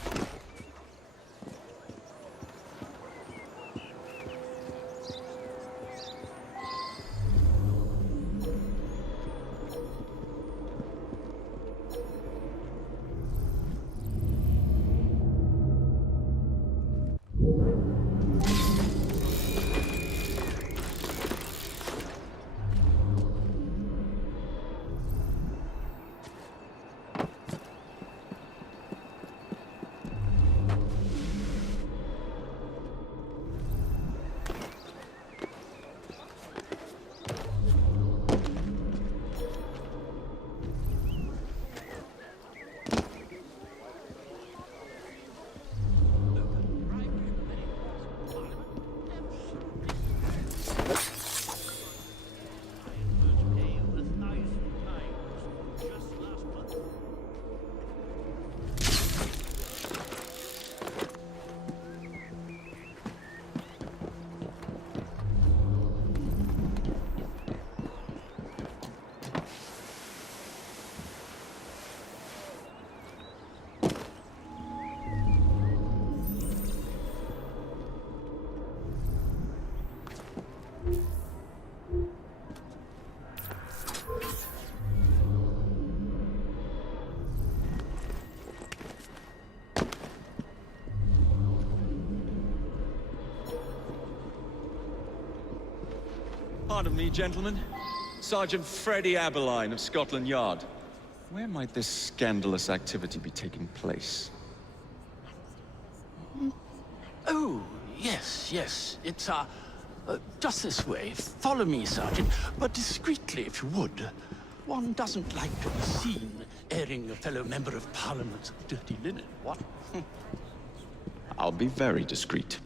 Pardon me, gentlemen. Sergeant Freddie Aberline of Scotland Yard. Where might this scandalous activity be taking place? Oh, yes, yes. It's, just this way. Follow me, Sergeant, but discreetly, if you would. One doesn't like to be seen airing a fellow member of Parliament's dirty linen, what? I'll be very discreet.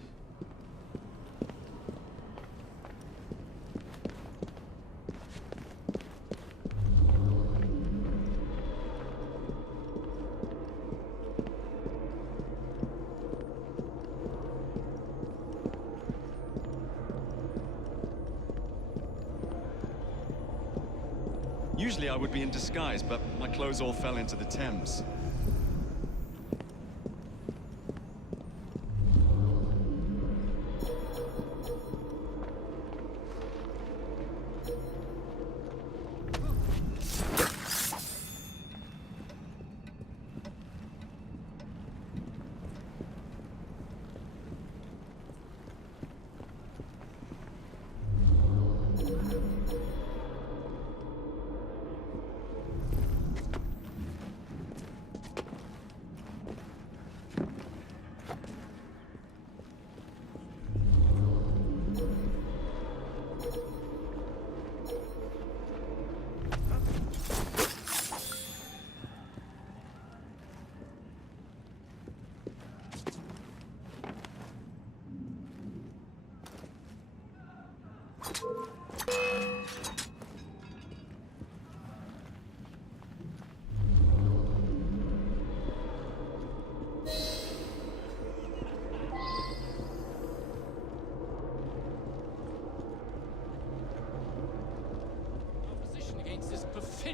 Usually I would be in disguise, but my clothes all fell into the Thames.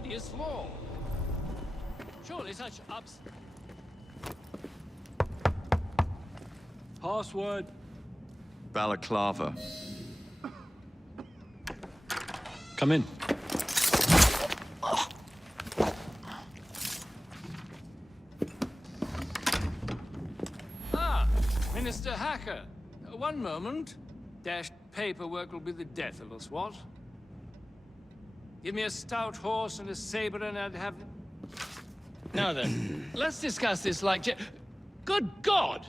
perfidious law. Surely such Password. Balaclava. Come in. Ah, Minister Hacker. One moment. Dashed paperwork will be the death of us, what? Give me a stout horse and a saber and I'd have... Now then, let's discuss this like... Good God!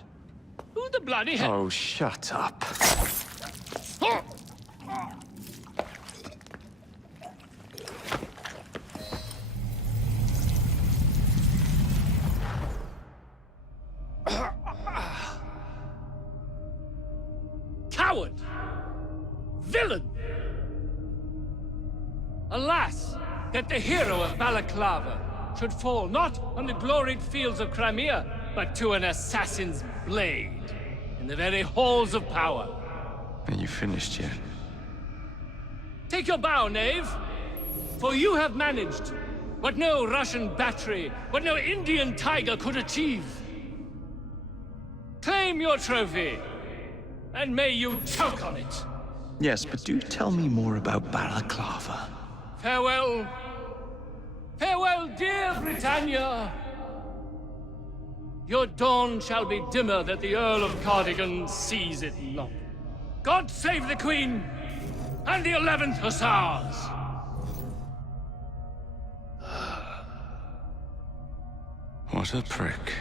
Who the bloody hell... Oh, shut up. Coward! Villain! Alas, that the hero of Balaclava should fall not on the gloried fields of Crimea, but to an assassin's blade in the very halls of power. Are you finished yet? Take your bow, knave, for you have managed what no Russian battery, what no Indian tiger could achieve. Claim your trophy, and may you choke on it. Yes, but do tell me more about Balaclava. Farewell. Farewell, dear Britannia. Your dawn shall be dimmer that the Earl of Cardigan sees it not. God save the Queen and the 11th Hussars! What a prick.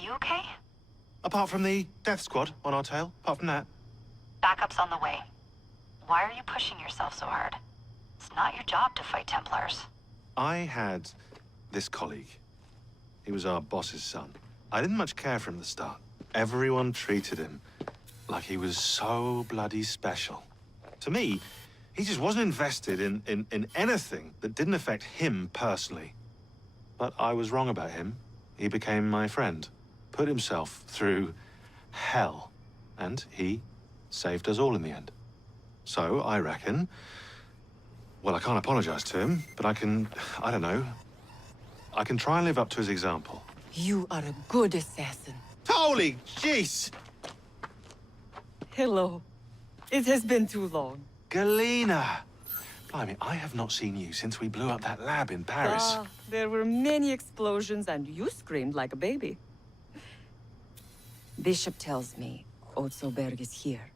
You okay? Apart from the death squad on our tail, apart from that. Backup's on the way. Why are you pushing yourself so hard? It's not your job to fight Templars. I had this colleague. He was our boss's son. I didn't much care for him at the start. Everyone treated him like he was so bloody special. To me, he just wasn't invested in anything that didn't affect him personally. But I was wrong about him. He became my friend, put himself through hell, and he saved us all in the end. So, I reckon, well, I can't apologize to him, but I don't know, I can try and live up to his example. You are a good assassin. Holy jeez! Hello. It has been too long. Galena! Blimey, I have not seen you since we blew up that lab in Paris. There were many explosions, and you screamed like a baby. Bishop tells me Otzoberg is here.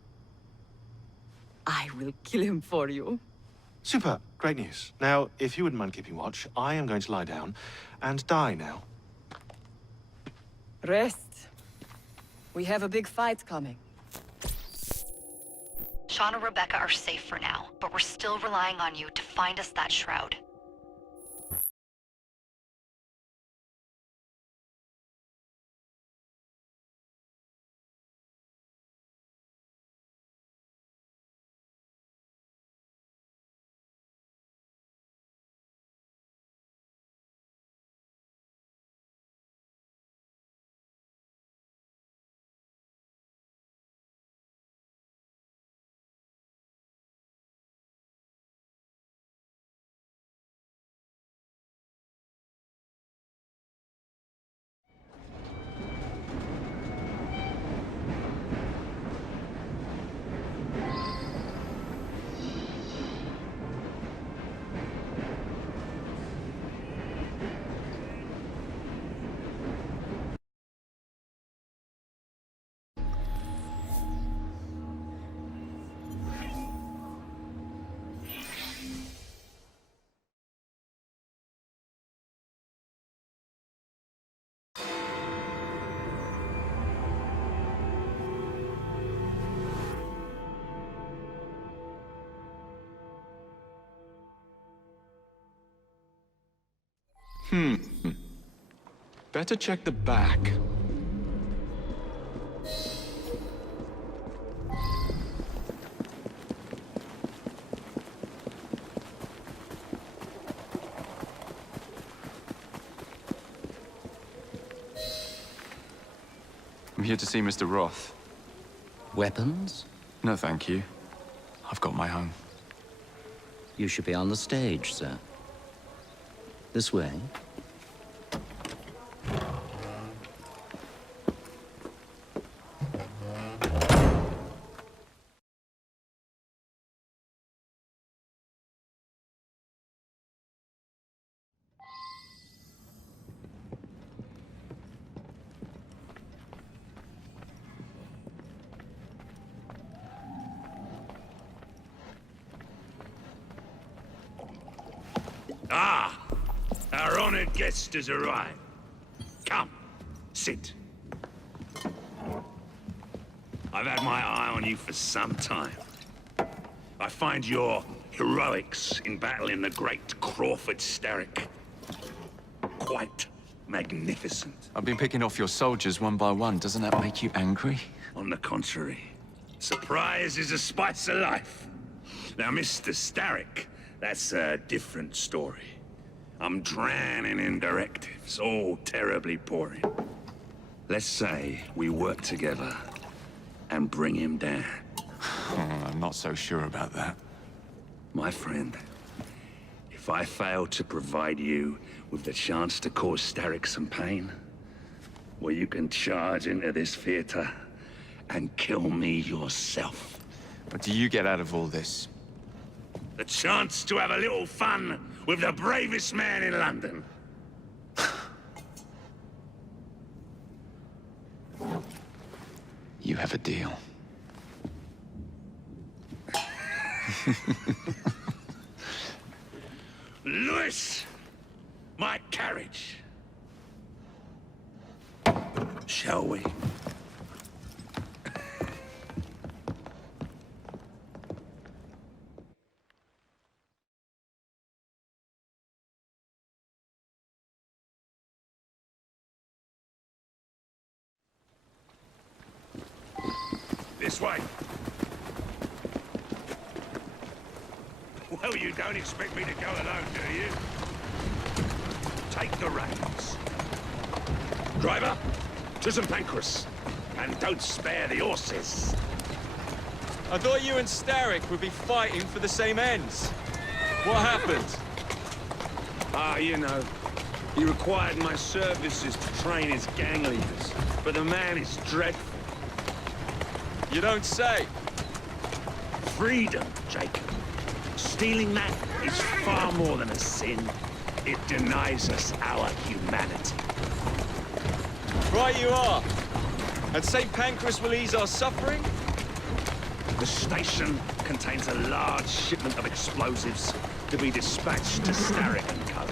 I will kill him for you. Super, great news. Now, if you wouldn't mind keeping watch, I am going to lie down and die now. Rest. We have a big fight coming. Sean and Rebecca are safe for now, but we're still relying on you to find us that shroud. Better check the back. I'm here to see Mr. Roth. Weapons? No, thank you. I've got my own. You should be on the stage, sir. This way. Ah! Our honored guest has arrived. Come, sit. I've had my eye on you for some time. I find your heroics in battling the great Crawford Starrick quite magnificent. I've been picking off your soldiers one by one. Doesn't that make you angry? On the contrary, surprise is a spice of life. Now, Mr. Starrick, that's a different story. I'm drowning in directives, all terribly boring. Let's say we work together and bring him down. I'm not so sure about that. My friend, if I fail to provide you with the chance to cause Starrick some pain, well, you can charge into this theater and kill me yourself. What do you get out of all this? The chance to have a little fun with the bravest man in London. You have a deal. Lewis! My carriage. Shall we? This way. Well, you don't expect me to go alone, do you? Take the reins. Driver, to St. Pancras. And don't spare the horses. I thought you and Starrick would be fighting for the same ends. What happened? Ah, you know. He required my services to train his gang leaders. But the man is dreadful. You don't say. Freedom, Jacob. Stealing that is far more than a sin. It denies us our humanity. Right you are. And St. Pancras will ease our suffering? The station contains a large shipment of explosives to be dispatched to Starrick and Co.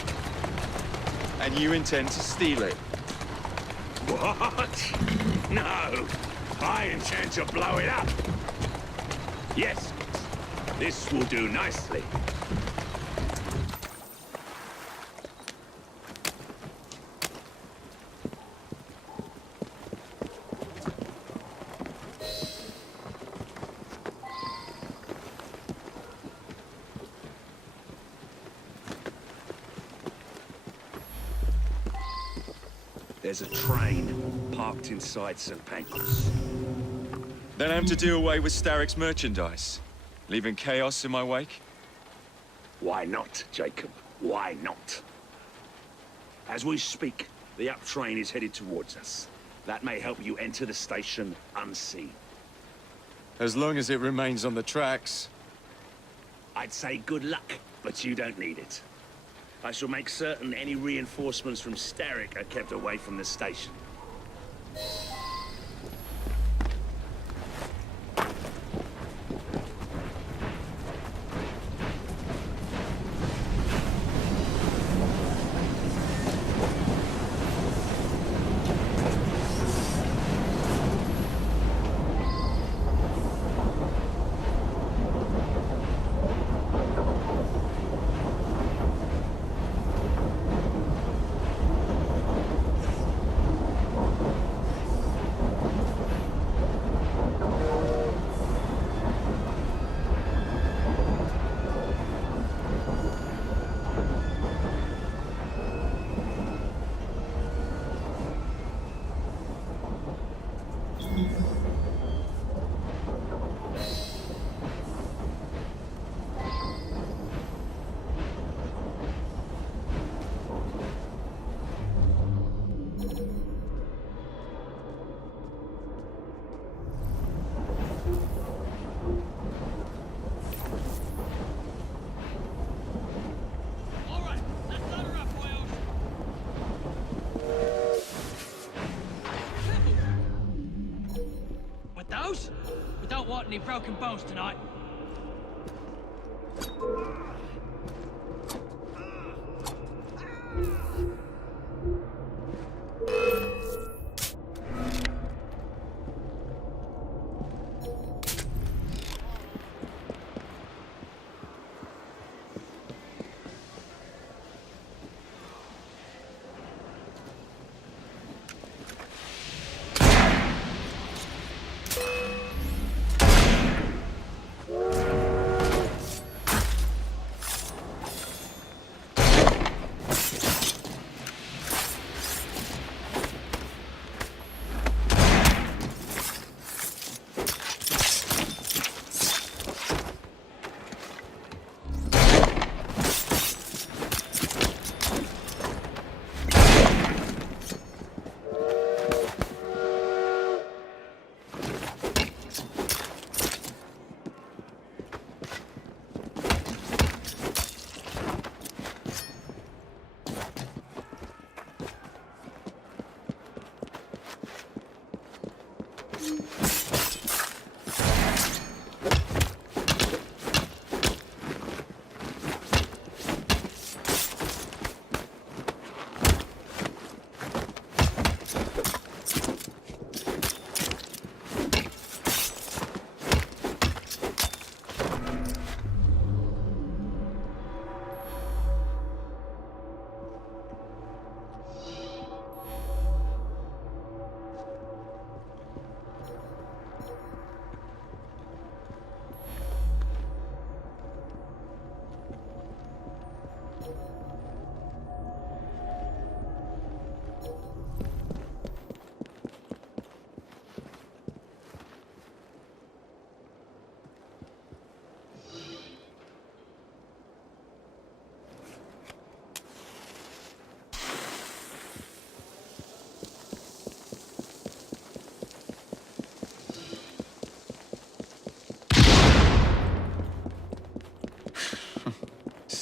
And you intend to steal it? What? No. I intend to blow it up. Yes, this will do nicely. There's a train parked inside St. Pancras. Then I'm to do away with Starrick's merchandise, leaving chaos in my wake? Why not, Jacob? Why not? As we speak, the up train is headed towards us. That may help you enter the station unseen. As long as it remains on the tracks. I'd say good luck, but you don't need it. I shall make certain any reinforcements from Starrick are kept away from the station. Those? We don't want any broken bones tonight.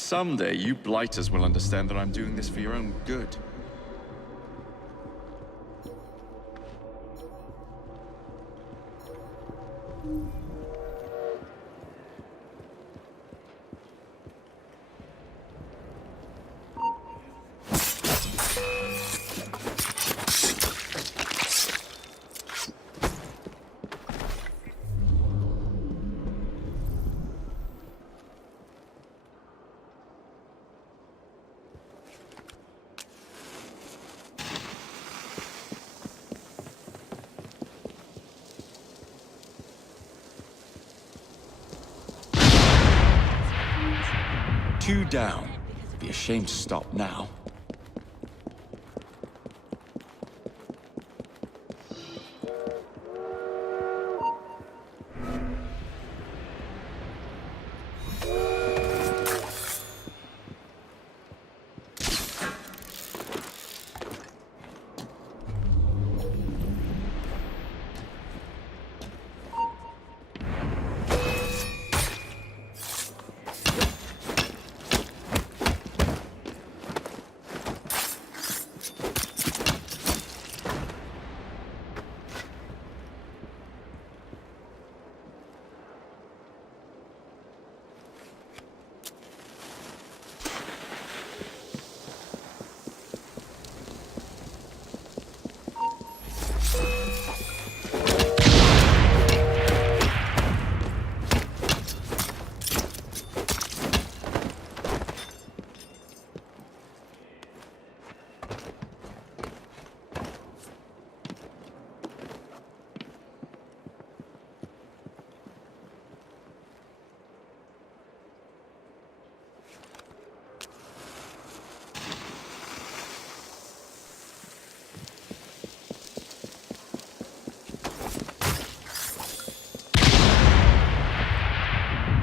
Someday, you blighters will understand that I'm doing this for your own good. Two down. Be a shame to stop now.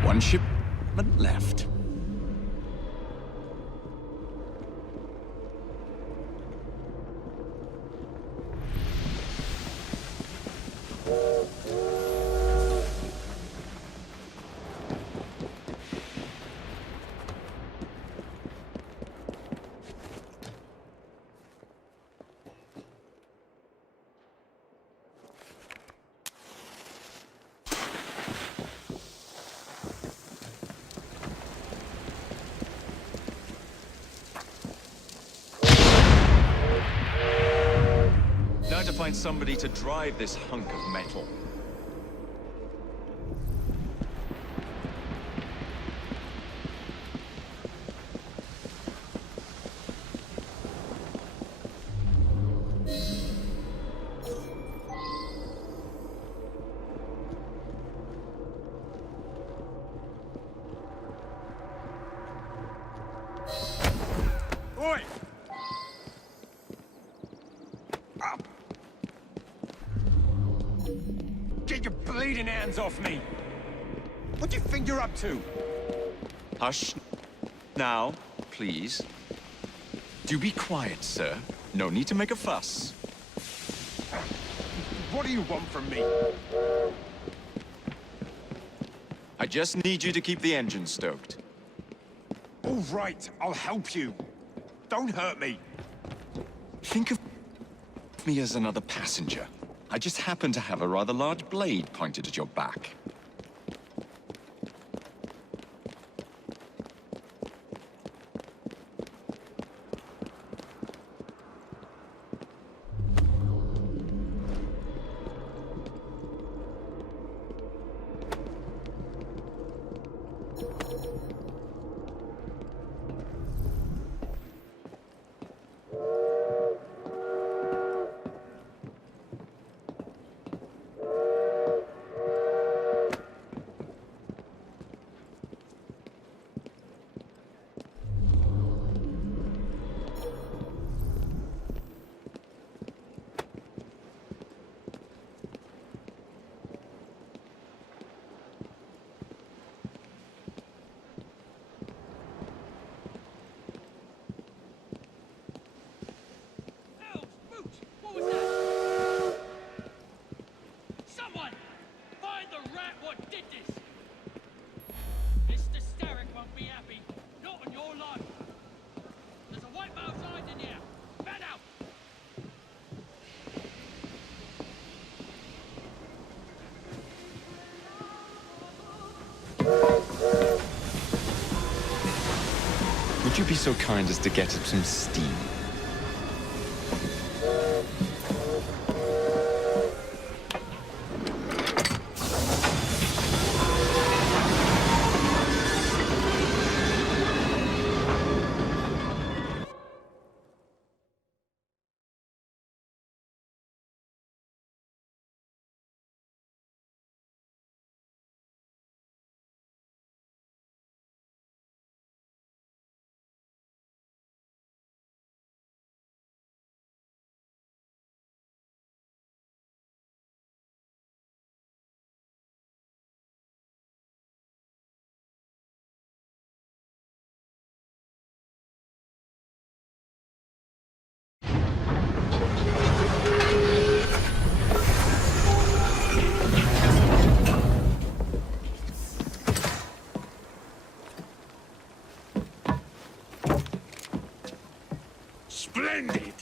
One shipment left. Now to find somebody to drive this hunk of metal. Oi! Get your bleeding hands off me! What do you think you're up to? Hush. Now, please. Do be quiet, sir. No need to make a fuss. What do you want from me? I just need you to keep the engine stoked. All right, I'll help you. Don't hurt me. Think of me as another passenger. I just happen to have a rather large blade pointed at your back. Someone! Find the rat what did this! Mr. Starrick won't be happy. Not on your life. There's a white mouse hiding here. Man out! Would you be so kind as to get us some steam? Splendid!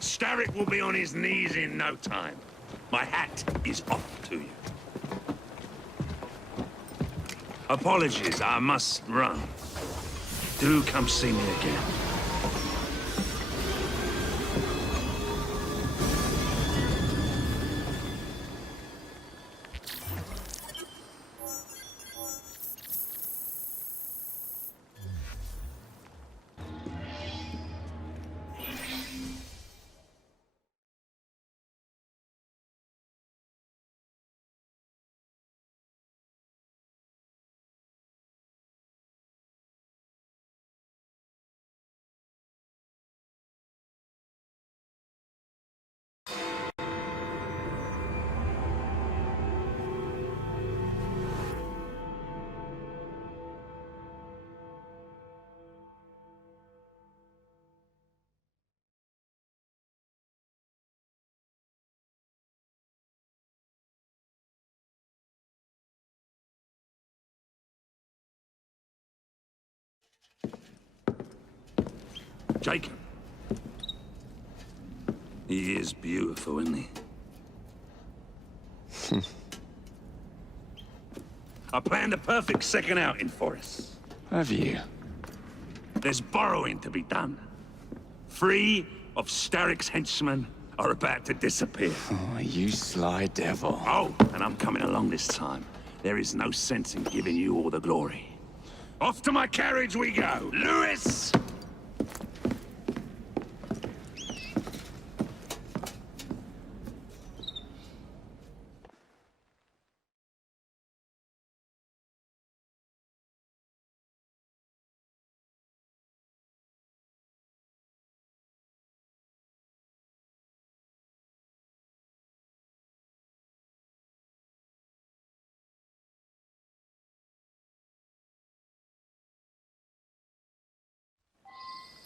Starrick will be on his knees in no time. My hat is off to you. Apologies, I must run. Do come see me again. Jacob. He is beautiful, isn't he? I planned a perfect second outing for us. Have you? There's borrowing to be done. 3 of Starrick's henchmen are about to disappear. Oh, you sly devil. Oh, and I'm coming along this time. There is no sense in giving you all the glory. Off to my carriage we go. Lewis!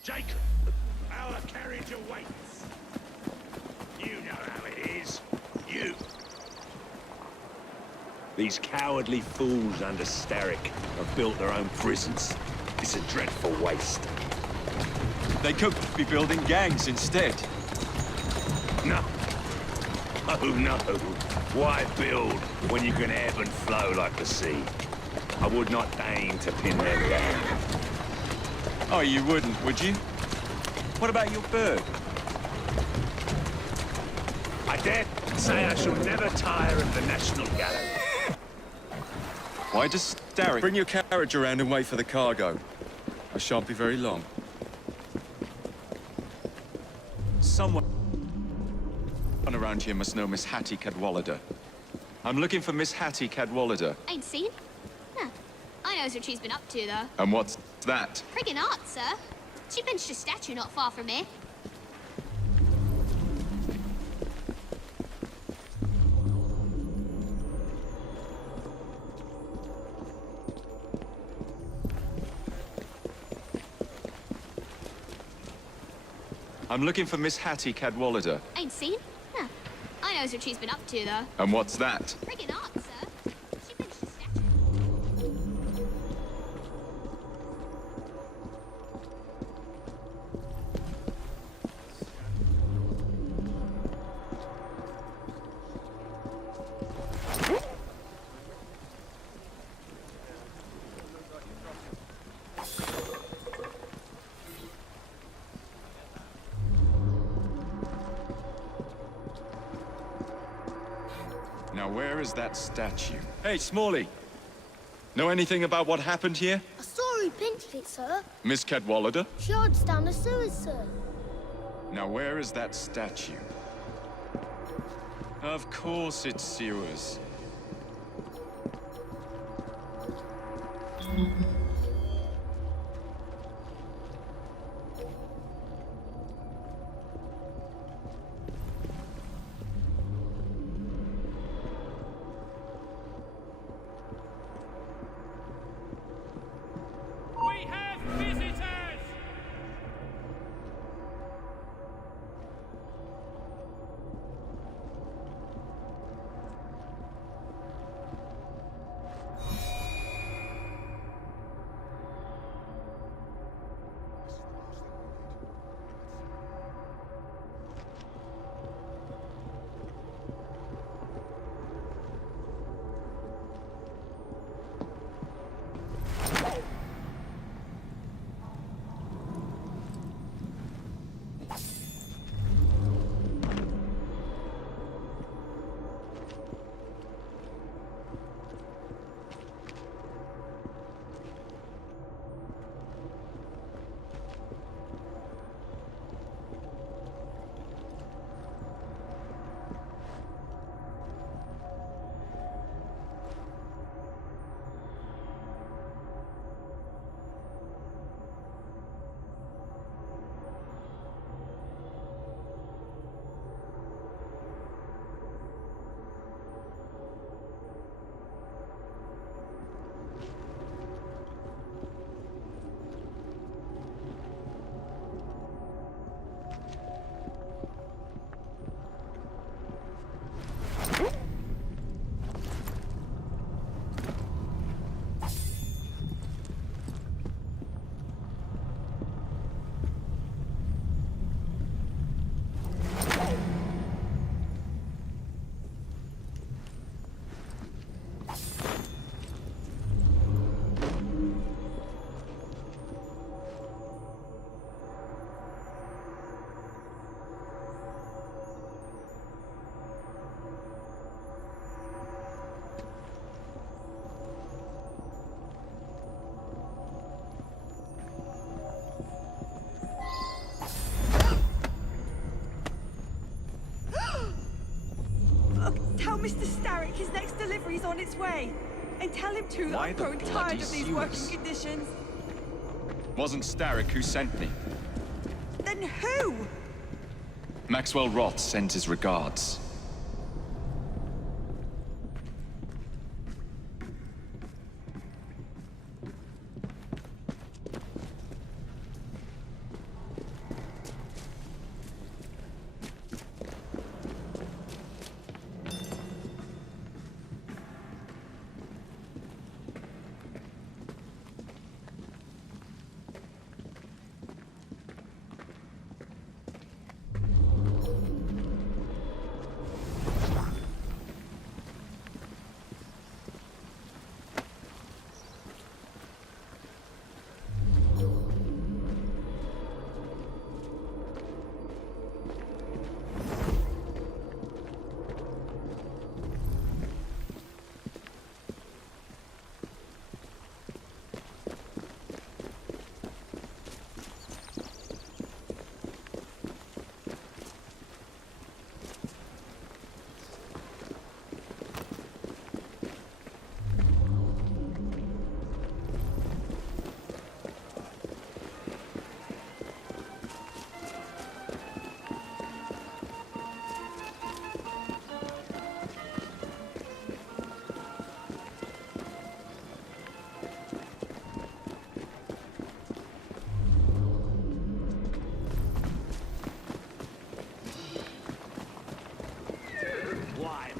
Jacob, our carriage awaits. You know how it is. You. These cowardly fools under Starrick have built their own prisons. It's a dreadful waste. They could be building gangs instead. No. Oh no. Why build when you can ebb and flow like the sea? I would not deign to pin them down. Oh, you wouldn't, would you? What about your bird? I dare say I shall never tire of the National Gallery. Why does Starrick bring your carriage around and wait for the cargo? I shan't be very long. Someone around here must know Miss Hattie Cadwallader. I'm looking for Miss Hattie Cadwallader. Ain't seen? Huh. I knows what she's been up to, though. And what's that? Friggin' art, sir. She benched a statue not far from here. I'm looking for Miss Hattie Cadwallader. Ain't seen? Huh. I knows what she's been up to, though. And what's that? Friggin' art, sir. She benched a statue. Now where is that statue? Hey, Smalley! Know anything about what happened here? I saw who painted it, sir. Miss Cadwallader? She hides down the sewers, sir. Now where is that statue? Of course it's sewers. We have visitors! Tell Mr. Starrick his next delivery's on its way. And tell him too that Why I'm the growing bloody tired of these working sewers? conditions. Wasn't Starrick who sent me. Then who? Maxwell Roth sends his regards.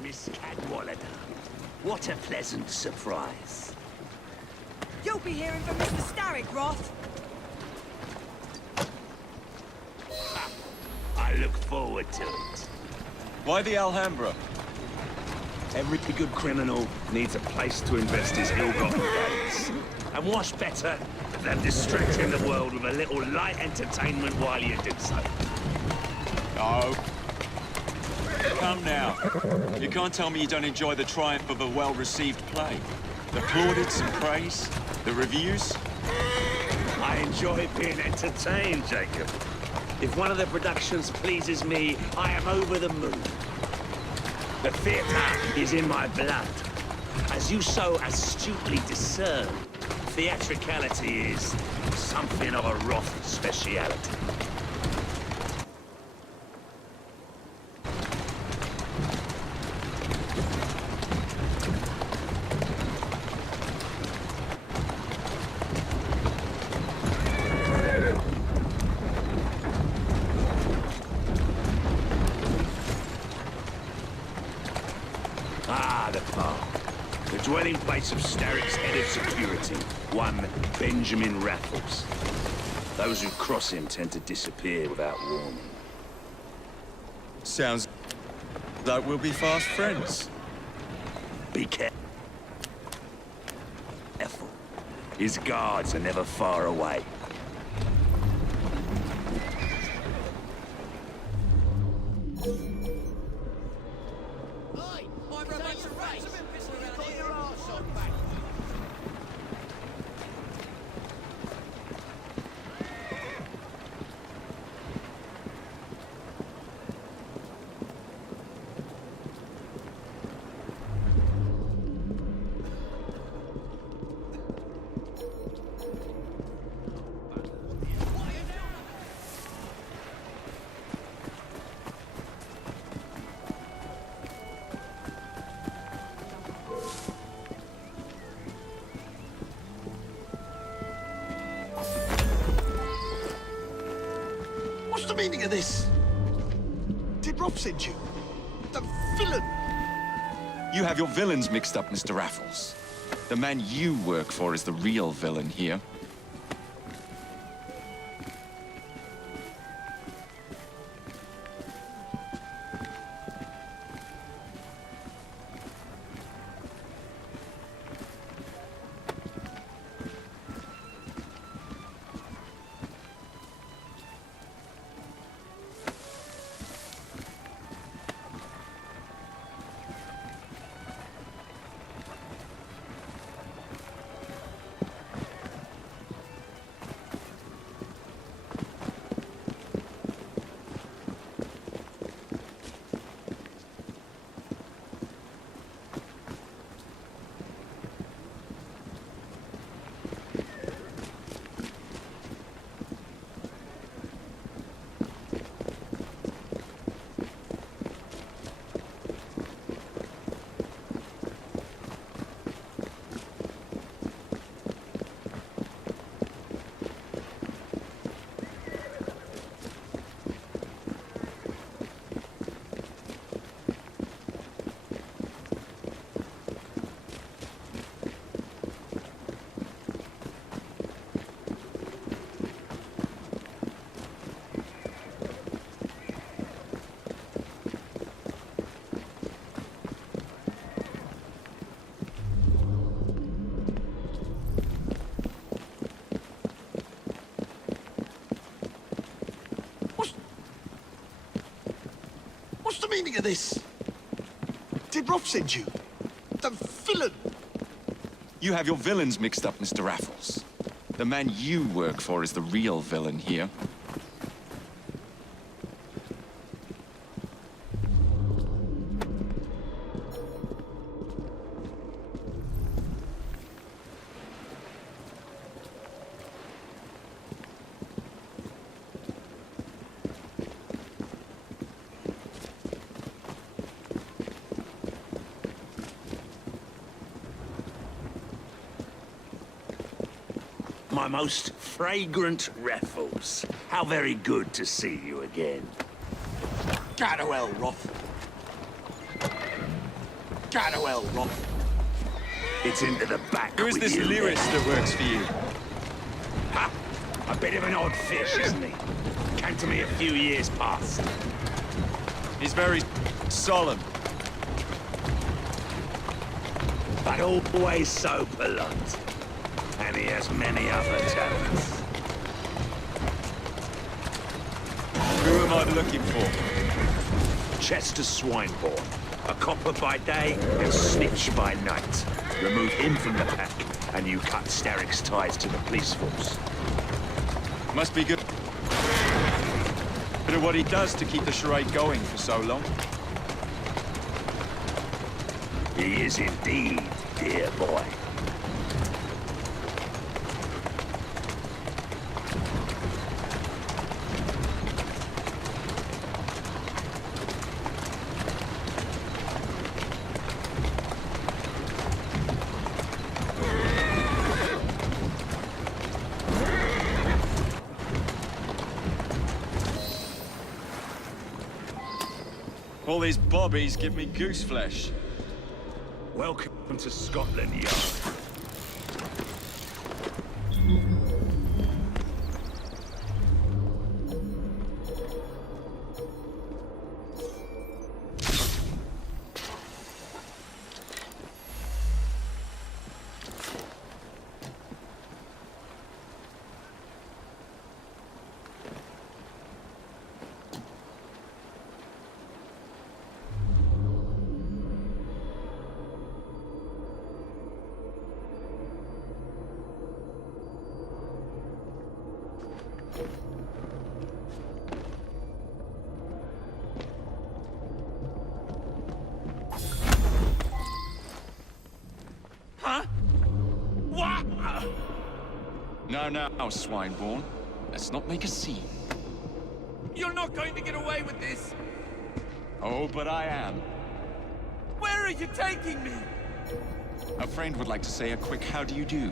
Miss Cadwallader. What a pleasant surprise. You'll be hearing from Mr. Starrick, Roth. I look forward to it. Why the Alhambra? Every good criminal needs a place to invest his ill-gotten gains. And what's better than distracting the world with a little light entertainment while you do so? Oh. come now. You can't tell me you don't enjoy the triumph of a well-received play. The plaudits and praise, the reviews. I enjoy being entertained, Jacob. If one of the productions pleases me, I am over the moon. The theatre is in my blood. As you so astutely discern, theatricality is something of a Roth speciality. Ah, the park. The dwelling place of Starrick's head of security, one Benjamin Raffles. Those who cross him tend to disappear without warning. Sounds like we'll be fast friends. Be careful. His guards are never far away. What's the meaning of this? Did Rob send you? The villain! You have your villains mixed up, Mr. Raffles. The man you work for is the real villain here. What's the meaning of this? Did Rob send you? The villain! You have your villains mixed up, Mr. Raffles. The man you work for is the real villain here. My most fragrant Raffles. How very good to see you again. Ganowell, Roth. Ganowell, Roth. It's into the back. Who is with this you, lyrist then. that works for you? Ha! A bit of an odd fish, isn't he? Came to me a few years past. He's very solemn. But always so polite. And he has many other talents. Who am I looking for? Chester Swineborn. A copper by day and snitch by night. Remove him from the pack, and you cut Starrick's ties to the police force. Must be good. Bit of what he does to keep the charade going for so long. He is indeed, dear boy. All these bobbies give me goose flesh. Welcome to Scotland Yard. Huh? What? Now, Swineborn. Let's not make a scene. You're not going to get away with this. Oh, but I am. Where are you taking me? A friend would like to say a quick how do you do.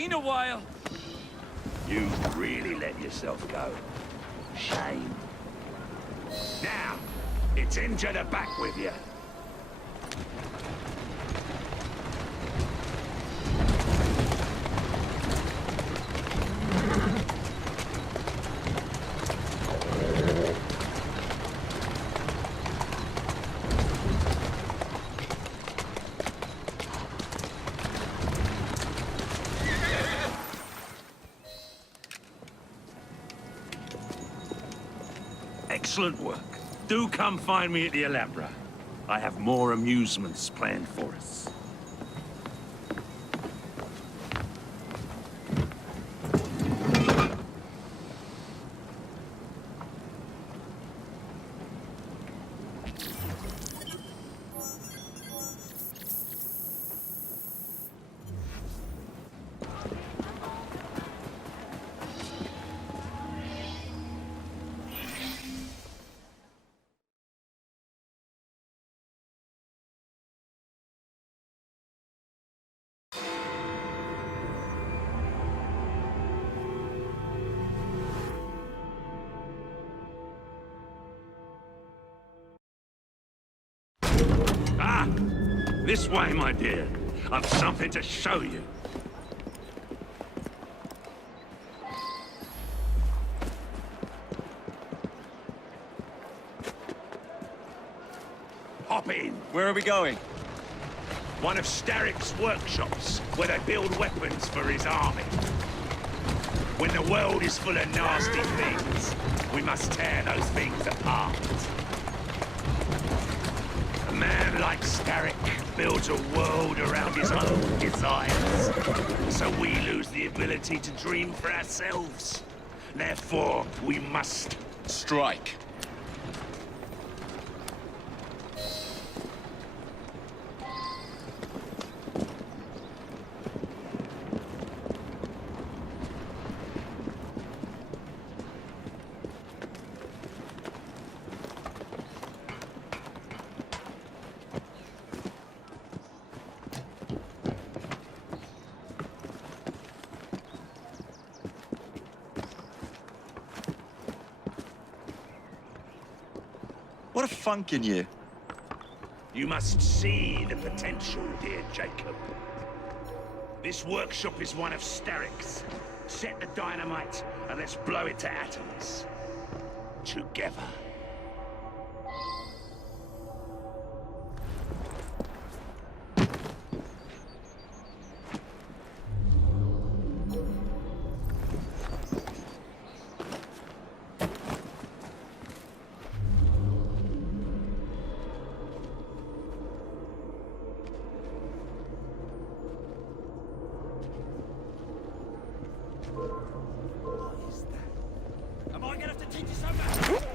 been a while. You really let yourself go. Shame. Now, it's into the back with you. Excellent work. Do come find me at the Alhambra. I have more amusements planned for us. Ah! This way, my dear. I've something to show you. Hop in. Where are we going? One of Starrick's workshops, where they build weapons for his army. When the world is full of nasty things, we must tear those things apart. A man like Starrick builds a world around his own desires. So we lose the ability to dream for ourselves. Therefore, we must strike. What a funk in you. You must see the potential, dear Jacob. This workshop is one of Starrick's. Set the dynamite and let's blow it to atoms. Together. Am I gonna have to teach you something?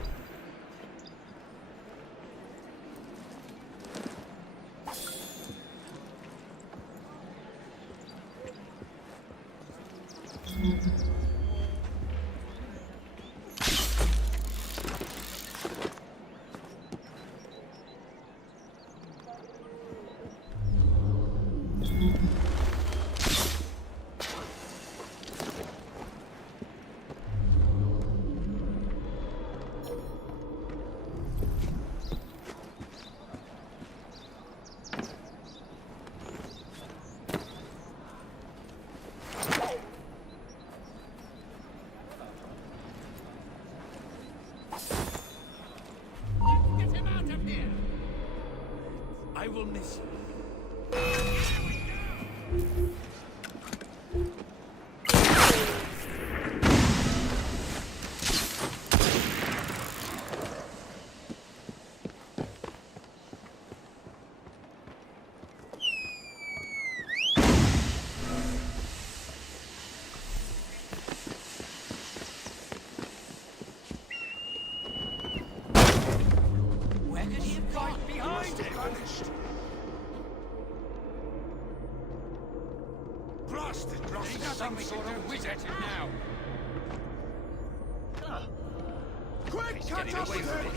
I will miss you. Where could he have gone? Behind him! Blasted dross! There's nothing we can do. Whiz at him now. Quick, catch up with him!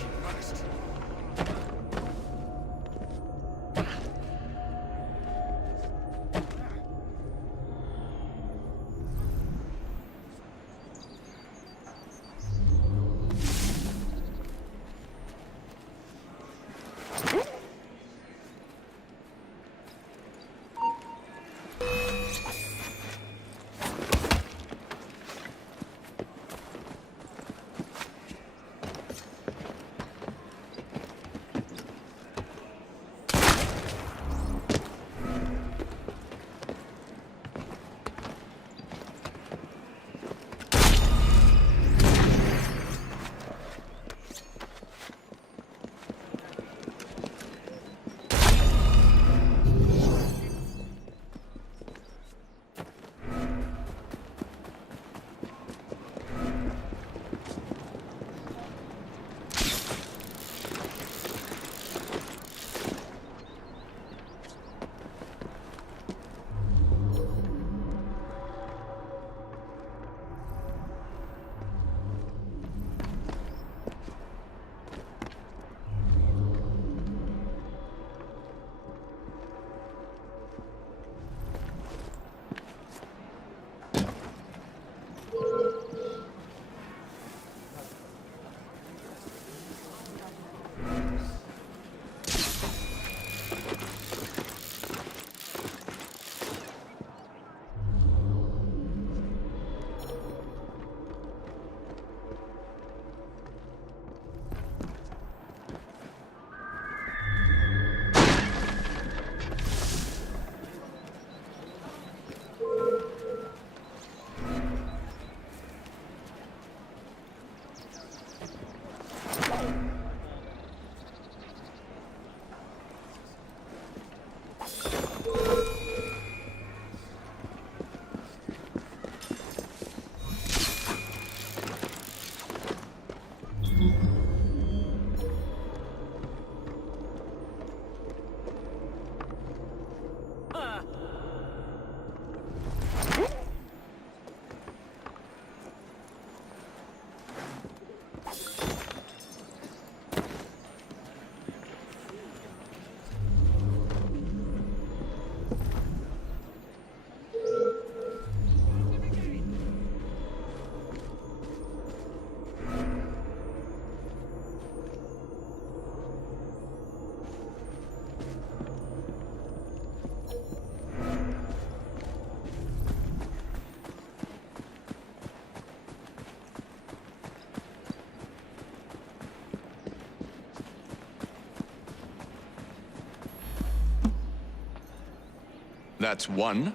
That's one.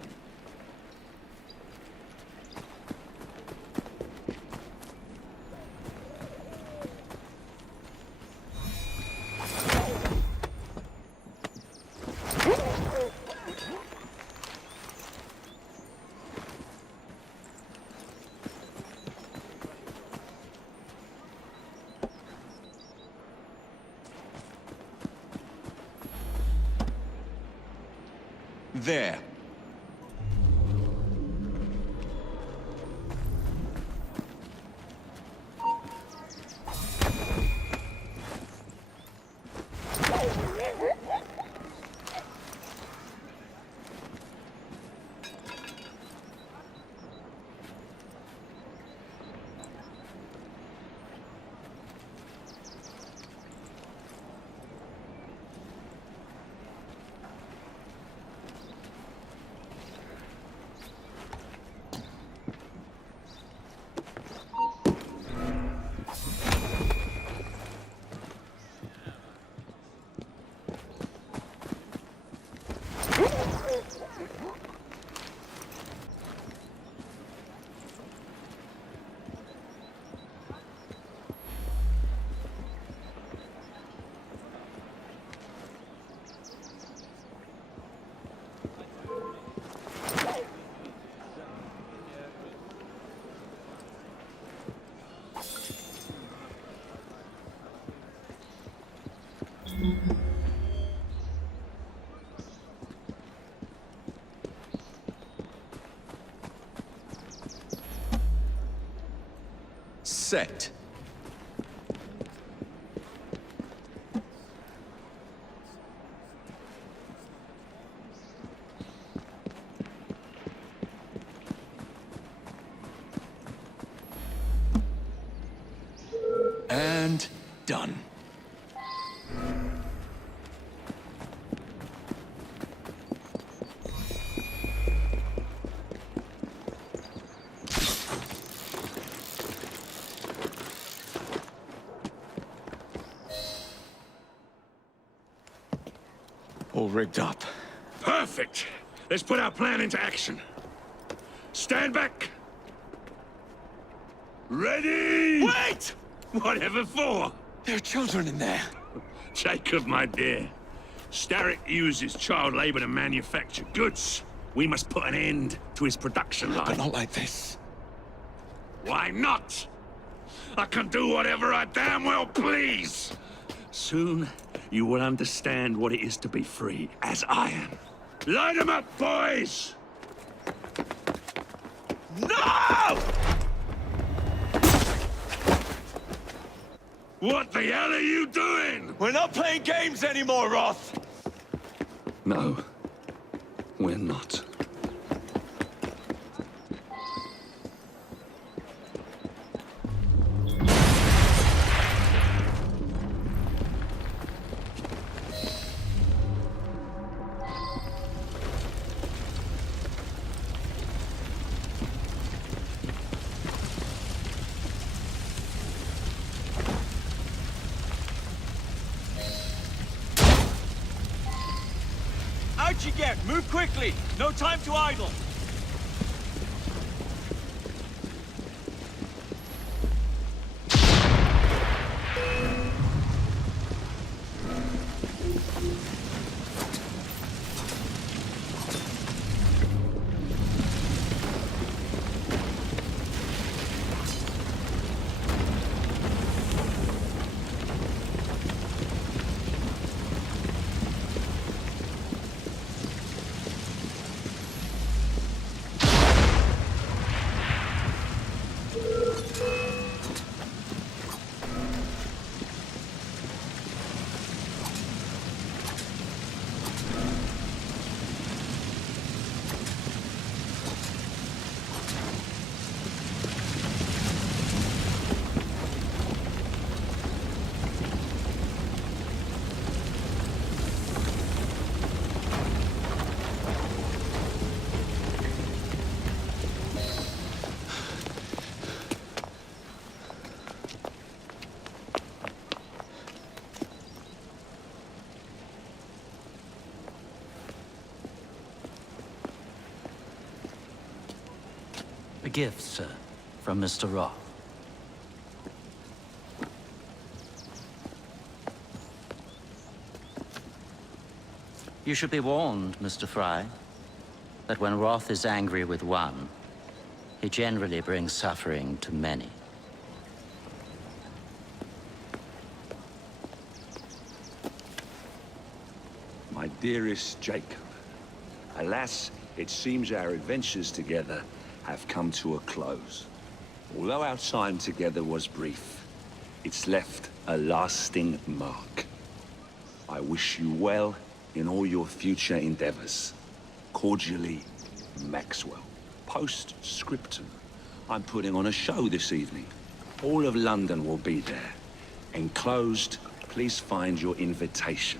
There. Set. And done. All rigged up. Perfect! Let's put our plan into action. Stand back! Ready! Wait! Whatever for? There are children in there. Jacob, my dear. Starrick uses child labor to manufacture goods. We must put an end to his production line. But not like this. Why not? I can do whatever I damn well please. Soon, you will understand what it is to be free, as I am. Light 'em up, boys! No! What the hell are you doing? We're not playing games anymore, Roth! No, we're not. Out you get! Move quickly! No time to idle! gift, sir, from Mr. Roth. You should be warned, Mr. Fry, that when Roth is angry with one, he generally brings suffering to many. My dearest Jacob, alas, it seems our adventures together have come to a close. Although our time together was brief, it's left a lasting mark. I wish you well in all your future endeavors. Cordially, Maxwell. Post-scriptum. I'm putting on a show this evening. All of London will be there. Enclosed, please find your invitation.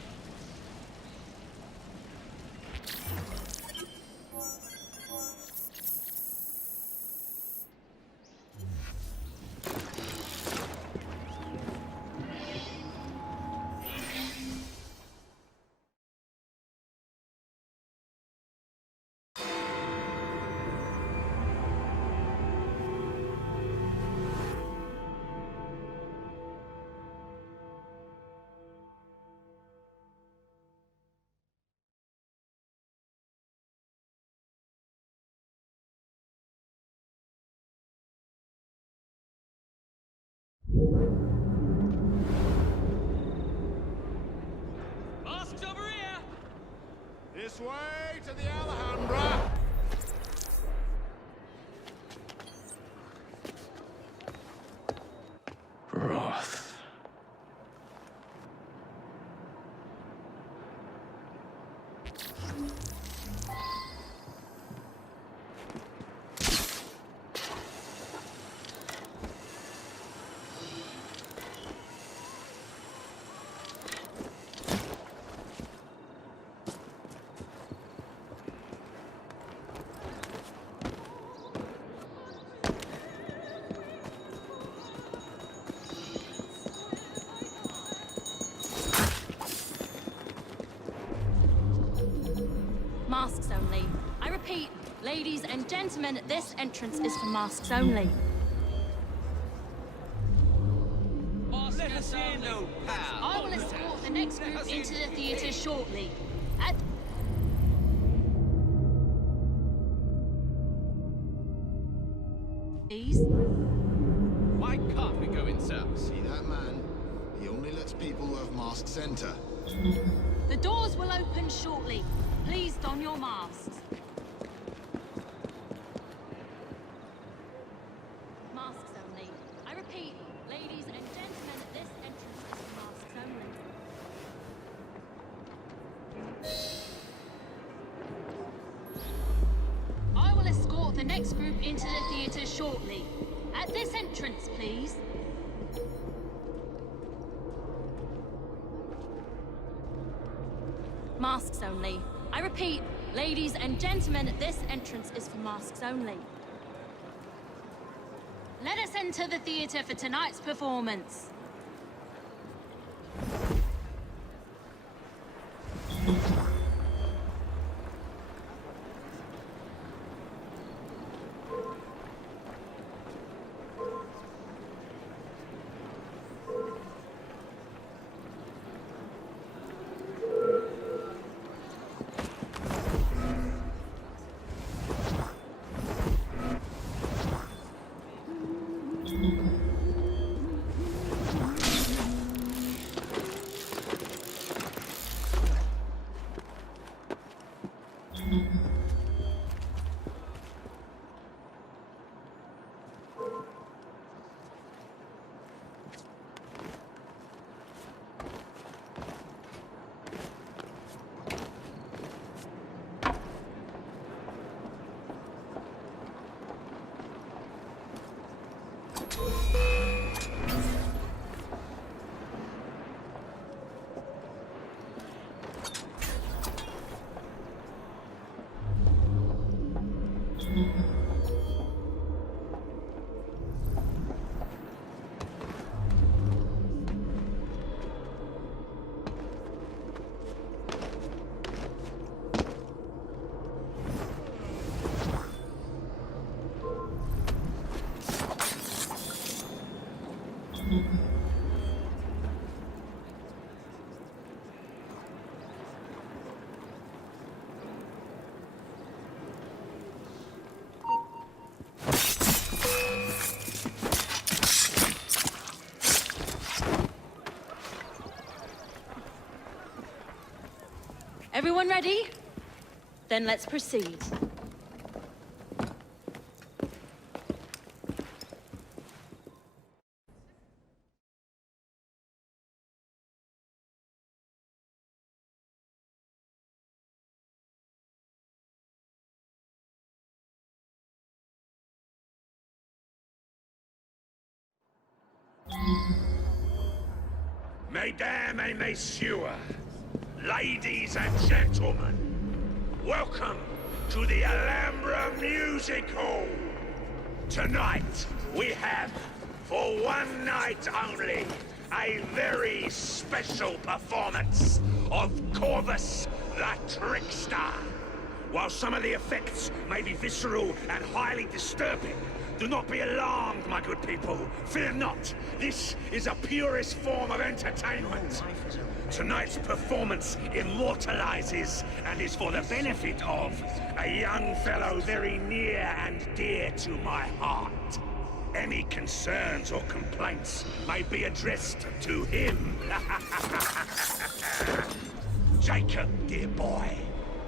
Masks over here! This way to the Alhambra! Roth. Masks only. I repeat, ladies and gentlemen, this entrance is for masks only. Let us in, old pal. I will escort the next group into the theatre shortly. At Please. Why can't we go in, sir? See that man? He only lets people who have masks enter. The doors will open shortly. Please don your masks. Masks only. I repeat, ladies and gentlemen, this entrance is for masks only. I will escort the next group into the theatre shortly. At this entrance, please. Masks only. I repeat, ladies and gentlemen, this entrance is for masks only. Let us enter the theatre for tonight's performance. Everyone ready? Then let's proceed. Mesdames et messieurs, ladies and gentlemen, welcome to the Alhambra Music Hall. Tonight, we have, for one night only, a very special performance of Corvus the Trickster. While some of the effects may be visceral and highly disturbing, do not be alarmed, my good people. Fear not. This is a purest form of entertainment. Tonight's performance immortalizes and is for the benefit of a young fellow very near and dear to my heart. Any concerns or complaints may be addressed to him. Jacob, dear boy,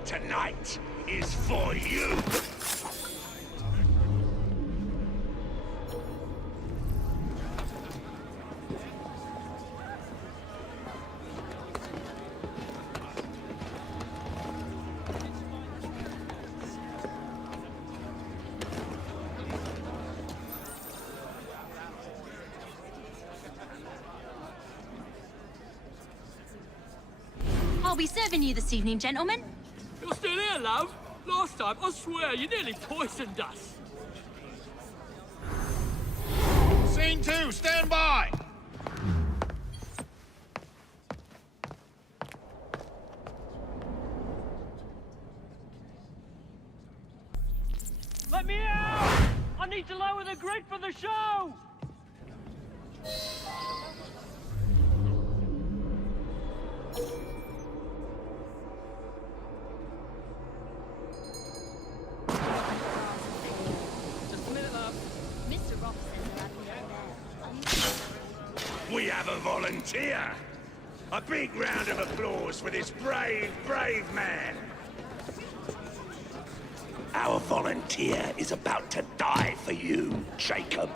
tonight is for you. I'll be serving you this evening, gentlemen. You're still here, love? Last time, I swear, you nearly poisoned us. Scene 2, stand by! Let me out! I need to lower the grid for the show! Just a minute, love. Mr. Ross says you're having me there. We have a volunteer. A big round of applause for this brave, brave man. Our volunteer is about to die for you, Jacob.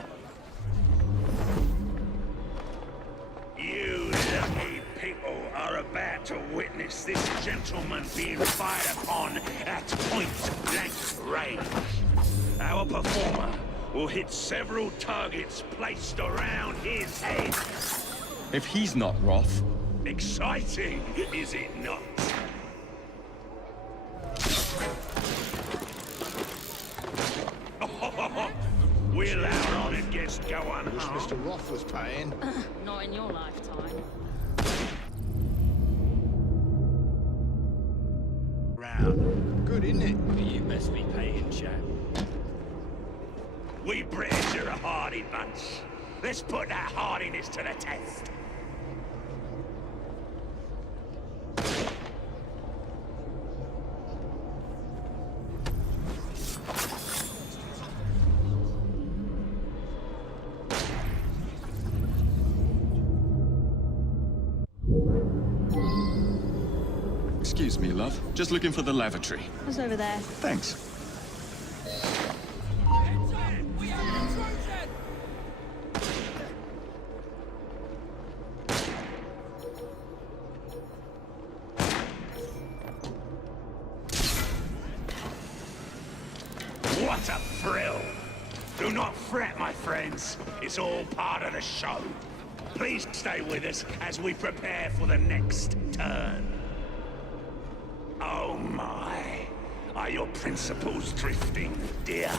You lucky people are about to witness this gentleman being fired upon at point-blank range. Our performer will hit several targets placed around his head. If he's not Roth... Exciting, is it not? We'll allow on it gets go unharmed. Wish Mr. Roth was paying. Not in your lifetime. Round. Good, isn't it? You must be paying, chap. We British are a hardy bunch. Let's put that hardiness to the test. Excuse me, love. Just looking for the lavatory. What's over there? Thanks. What a thrill! Do not fret, my friends. It's all part of the show. Please stay with us as we prepare for the next turn. Oh my. Are your principles drifting, dear?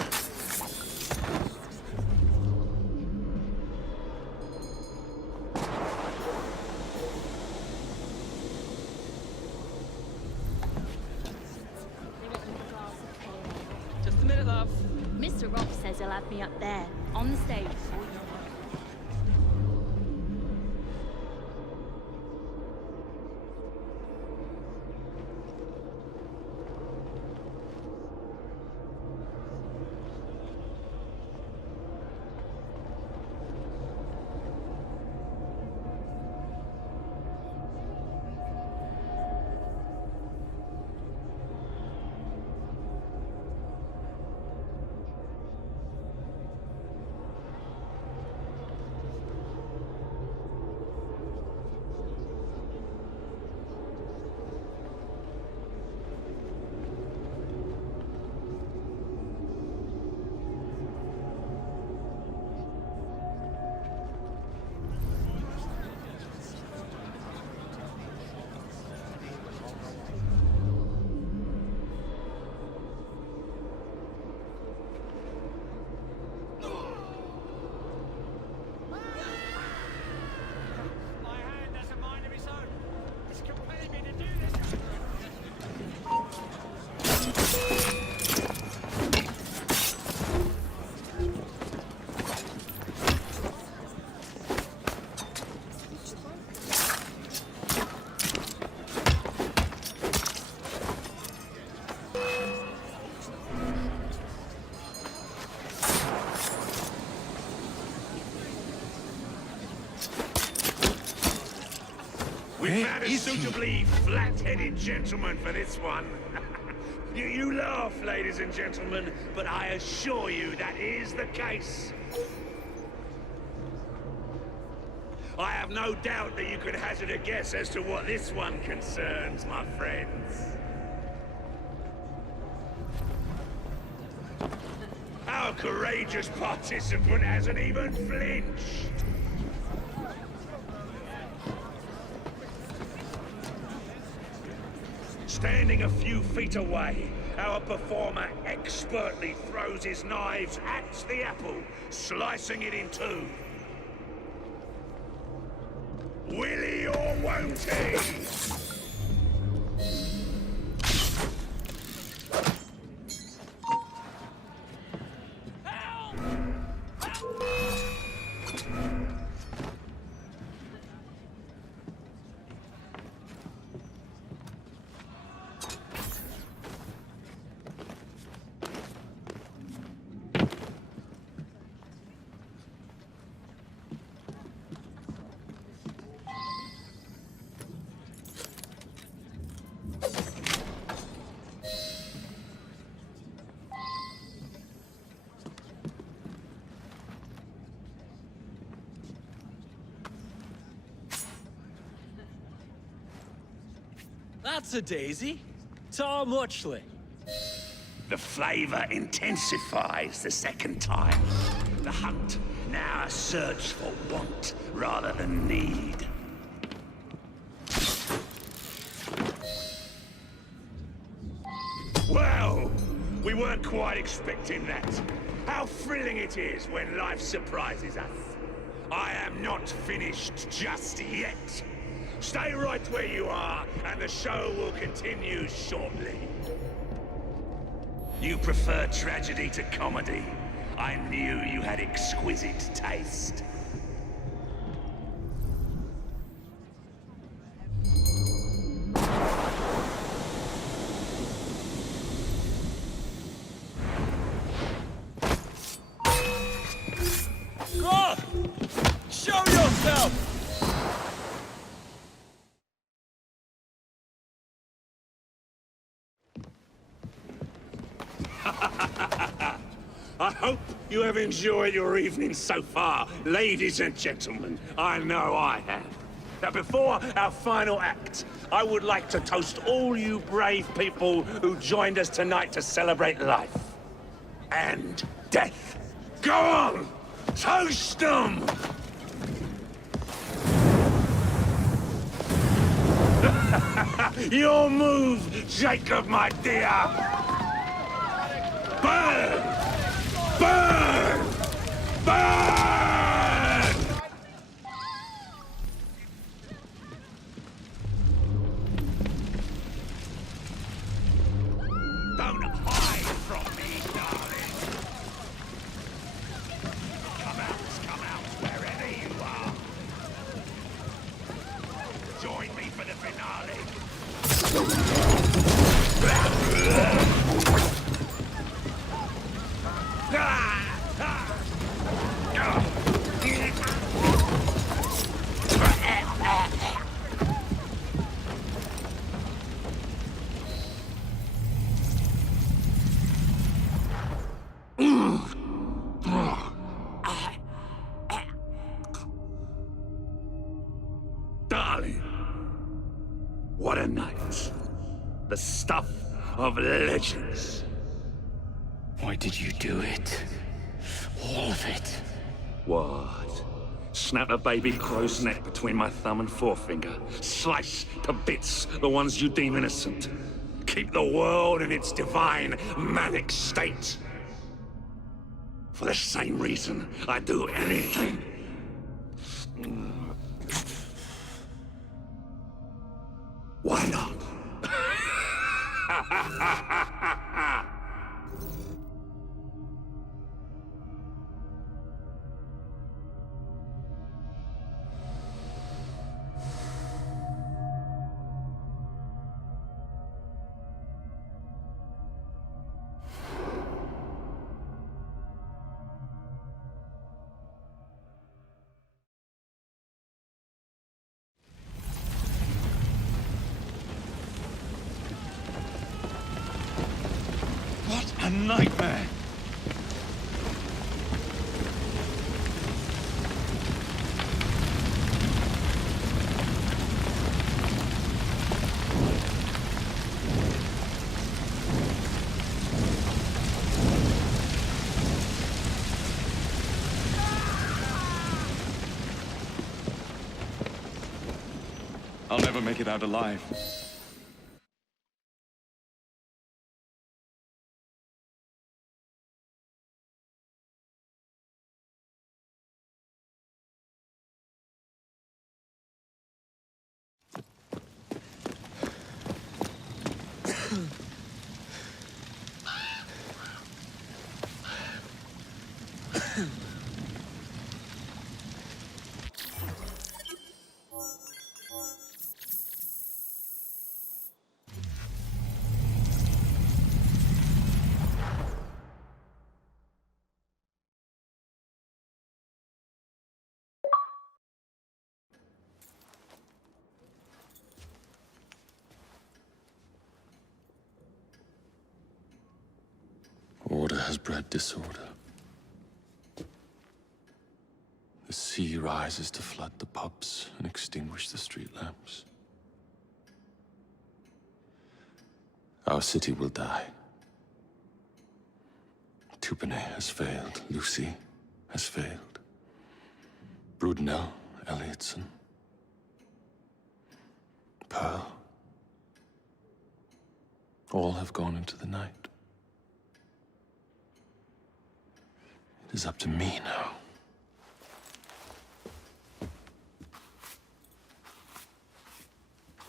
Just a minute, love. Mr. Ross says he'll have me up there, on the stage. We found a suitably flat-headed gentleman for this one. You laugh, ladies and gentlemen, but I assure you that is the case. I have no doubt that you could hazard a guess as to what this one concerns, my friends. Our courageous participant hasn't even flinched. Standing a few feet away, our performer expertly throws his knives at the apple, slicing it in two. Will he or won't he? That's a daisy. Tar muchly. The flavor intensifies the second time. The hunt, now a search for want rather than need. Well, we weren't quite expecting that. How thrilling it is when life surprises us. I am not finished just yet. Stay right where you are, and the show will continue shortly. You prefer tragedy to comedy. I knew you had exquisite taste. Go! Show yourself! I hope you have enjoyed your evening so far, ladies and gentlemen. I know I have. Now, before our final act, I would like to toast all you brave people who joined us tonight to celebrate life and death. Go on! Toast them! Your move, Jacob, my dear! Burn! Burn! Burn! Don't hide from me, darling. Come out, wherever you are. Join me for the finale. Darling, what a night. The stuff of legends. Why did you do it? All of it. What? Snap a baby crow's neck between my thumb and forefinger. Slice to bits the ones you deem innocent. Keep the world in its divine, manic state. For the same reason, I'd do anything. Why not? nightmare! I'll never make it out alive. Order has bred disorder. The sea rises to flood the pubs and extinguish the street lamps. Our city will die. Tupene has failed. Lucy has failed. Brudenell, Elliotson, Pearl. All have gone into the night. It is up to me now.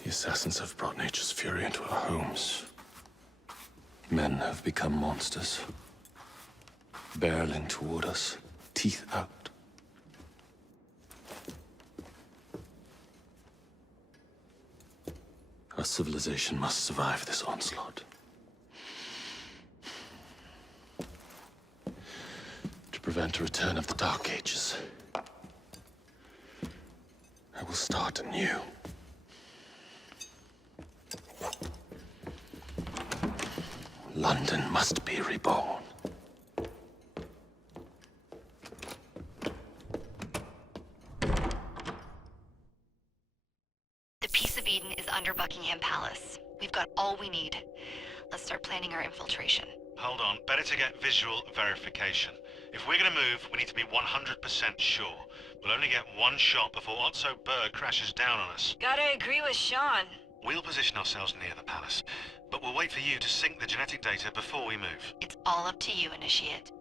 The assassins have brought nature's fury into our homes. Men have become monsters, barreling toward us, teeth out. Our civilization must survive this onslaught. To prevent a return of the Dark Ages, I will start anew. London must be reborn. The Peace of Eden is under Buckingham Palace. We've got all we need. Let's start planning our infiltration. Hold on, better to get visual verification. If we're gonna move, we need to be 100% sure. We'll only get one shot before Otso Berg crashes down on us. Gotta agree with Sean. We'll position ourselves near the palace, but we'll wait for you to sync the genetic data before we move. It's all up to you, Initiate.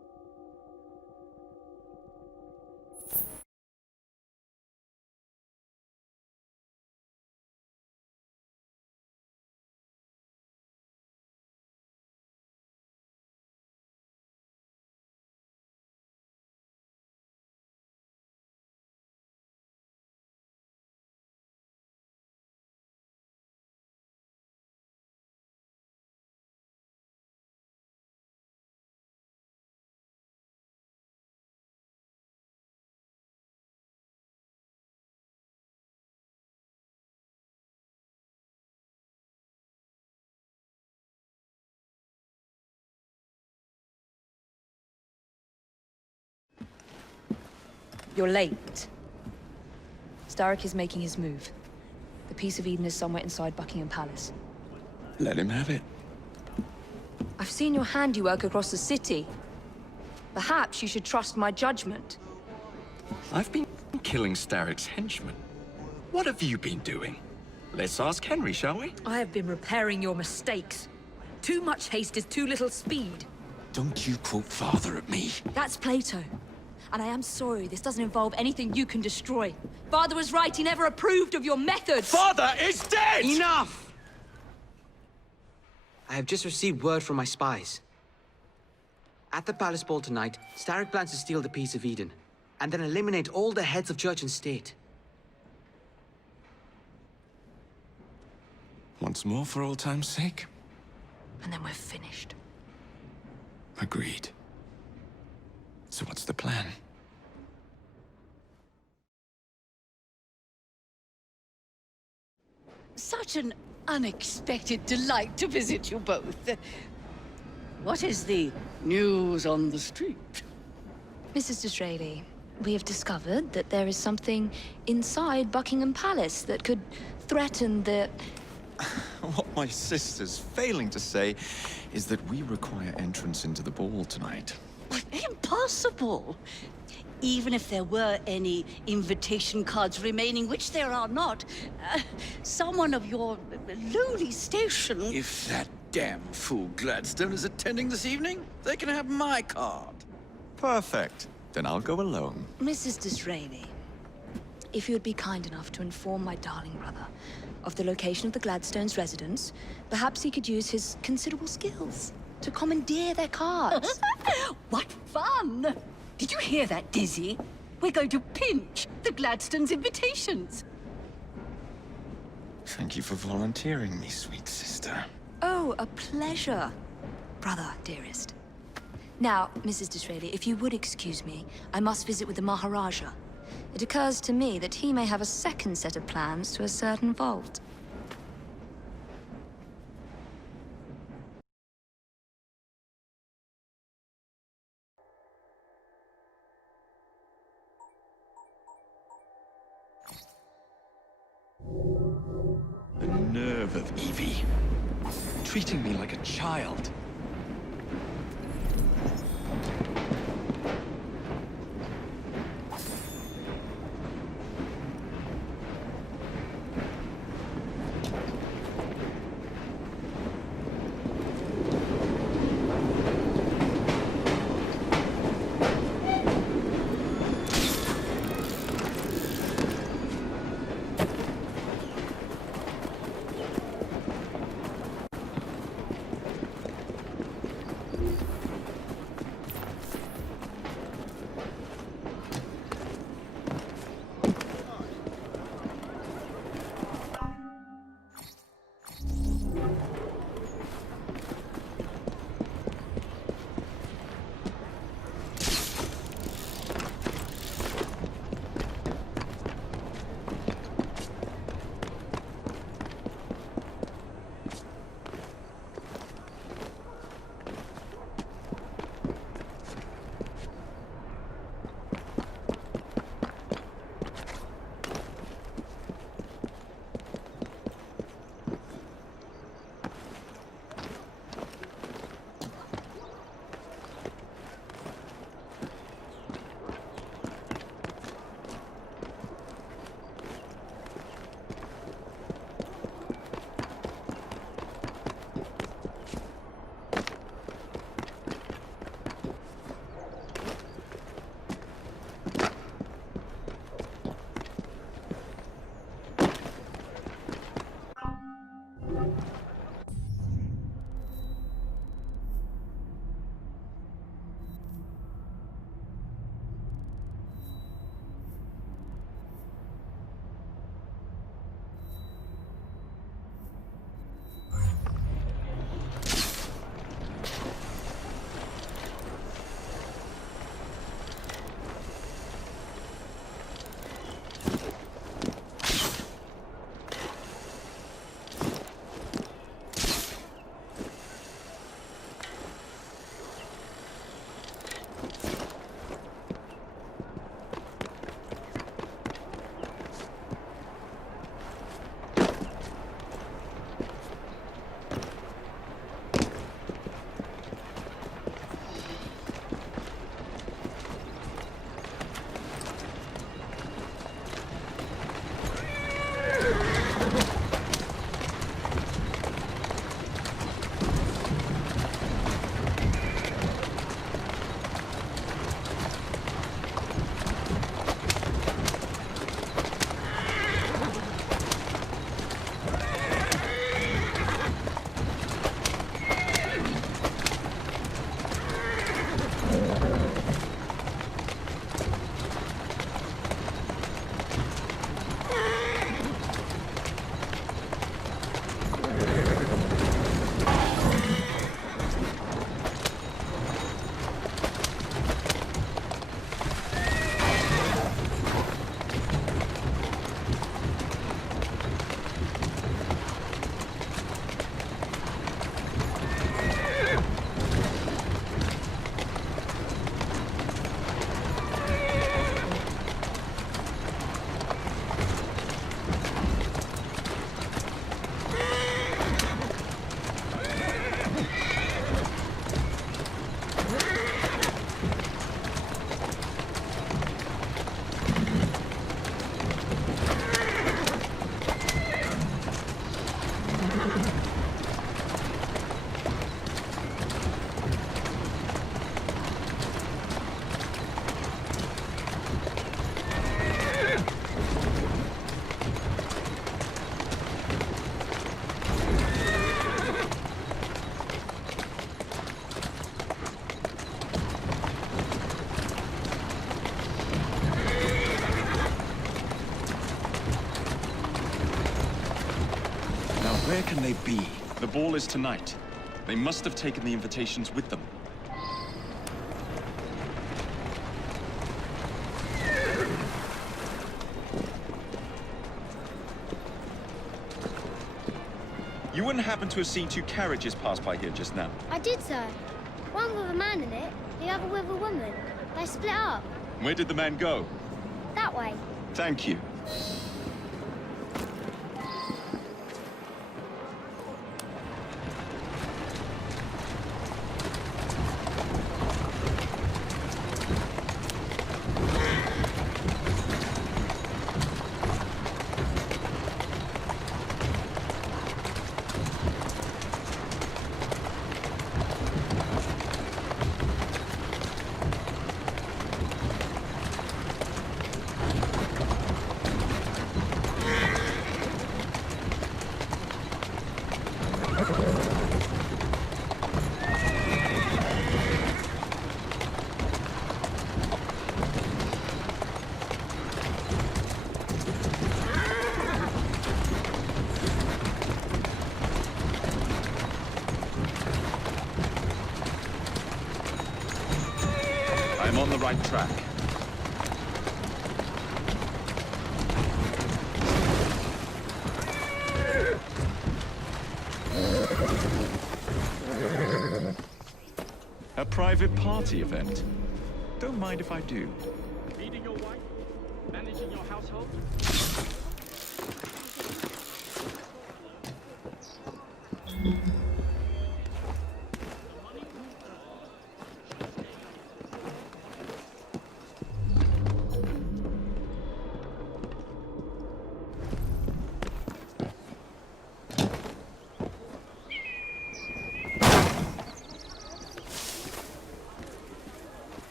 You're late. Starrick is making his move. The Peace of Eden is somewhere inside Buckingham Palace. Let him have it. I've seen your handiwork across the city. Perhaps you should trust my judgment. I've been killing Starrick's henchmen. What have you been doing? Let's ask Henry, shall we? I have been repairing your mistakes. Too much haste is too little speed. Don't you quote father at me. That's Plato. And I am sorry, this doesn't involve anything you can destroy. Father was right, he never approved of your methods! Father is dead! Enough! I have just received word from my spies. At the palace ball tonight, Starrick plans to steal the Peace of Eden, and then eliminate all the heads of church and state. Once more for old time's sake? And then we're finished. Agreed. So what's the plan? Such an unexpected delight to visit you both. What is the news on the street? Mrs. Disraeli, we have discovered that there is something inside Buckingham Palace that could threaten the... What my sister's failing to say is that we require entrance into the ball tonight. Impossible! Even if there were any invitation cards remaining, which there are not, someone of your lowly station... If that damn fool Gladstone is attending this evening, they can have my card. Perfect. Then I'll go alone. Mrs. Disraeli, if you would be kind enough to inform my darling brother of the location of the Gladstones' residence, perhaps he could use his considerable skills to commandeer their cards. What fun! Did you hear that, Dizzy? We're going to pinch the Gladstones' invitations. Thank you for volunteering me, sweet sister. Oh, a pleasure, brother, dearest. Now, Mrs. Disraeli, if you would excuse me, I must visit with the Maharaja. It occurs to me that he may have a second set of plans to a certain vault. The nerve of Evie. Treating me like a child. Where can they be? The ball is tonight. They must have taken the invitations with them. You wouldn't happen to have seen two carriages pass by here just now? I did, sir. One with a man in it, the other with a woman. They split up. Where did the man go? That way. Thank you. I'm on the right track. A private party event? Don't mind if I do. Feeding your wife? Managing your household?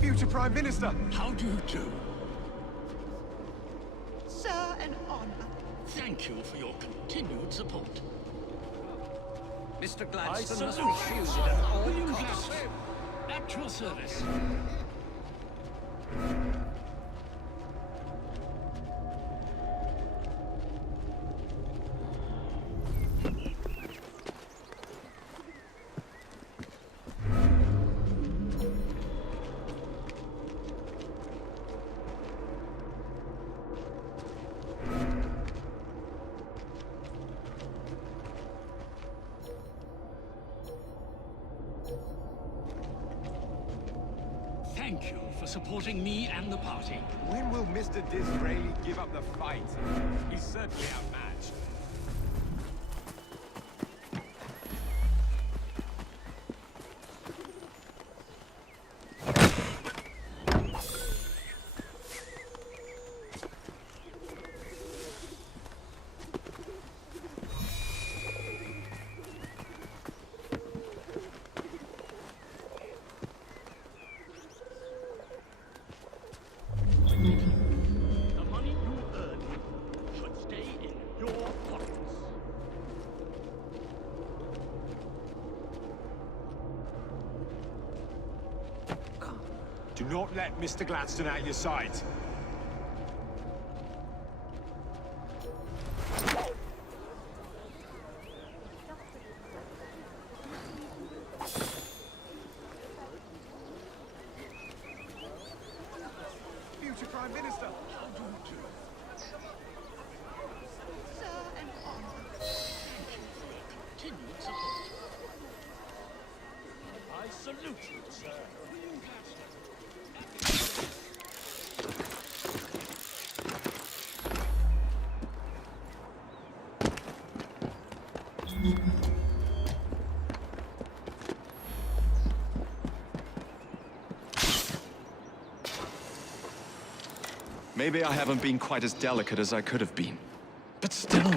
Future Prime Minister! How do you do? Sir, an honor. Thank you for your continued support. Mr. Gladstone I must salute be you, shielded at all William costs. Gladstone. At your service. Thank you for supporting me and the party. When will Mr. Disraeli give up the fight? He's certainly outmatched. The money you earn should stay in your pockets. Do not let Mr. Gladstone out of your sight. Future Prime Minister! How do you do? Sir, an honor. Thank you for your continued support. I salute you, sir. William Gladstone. Maybe I haven't been quite as delicate as I could have been. But still...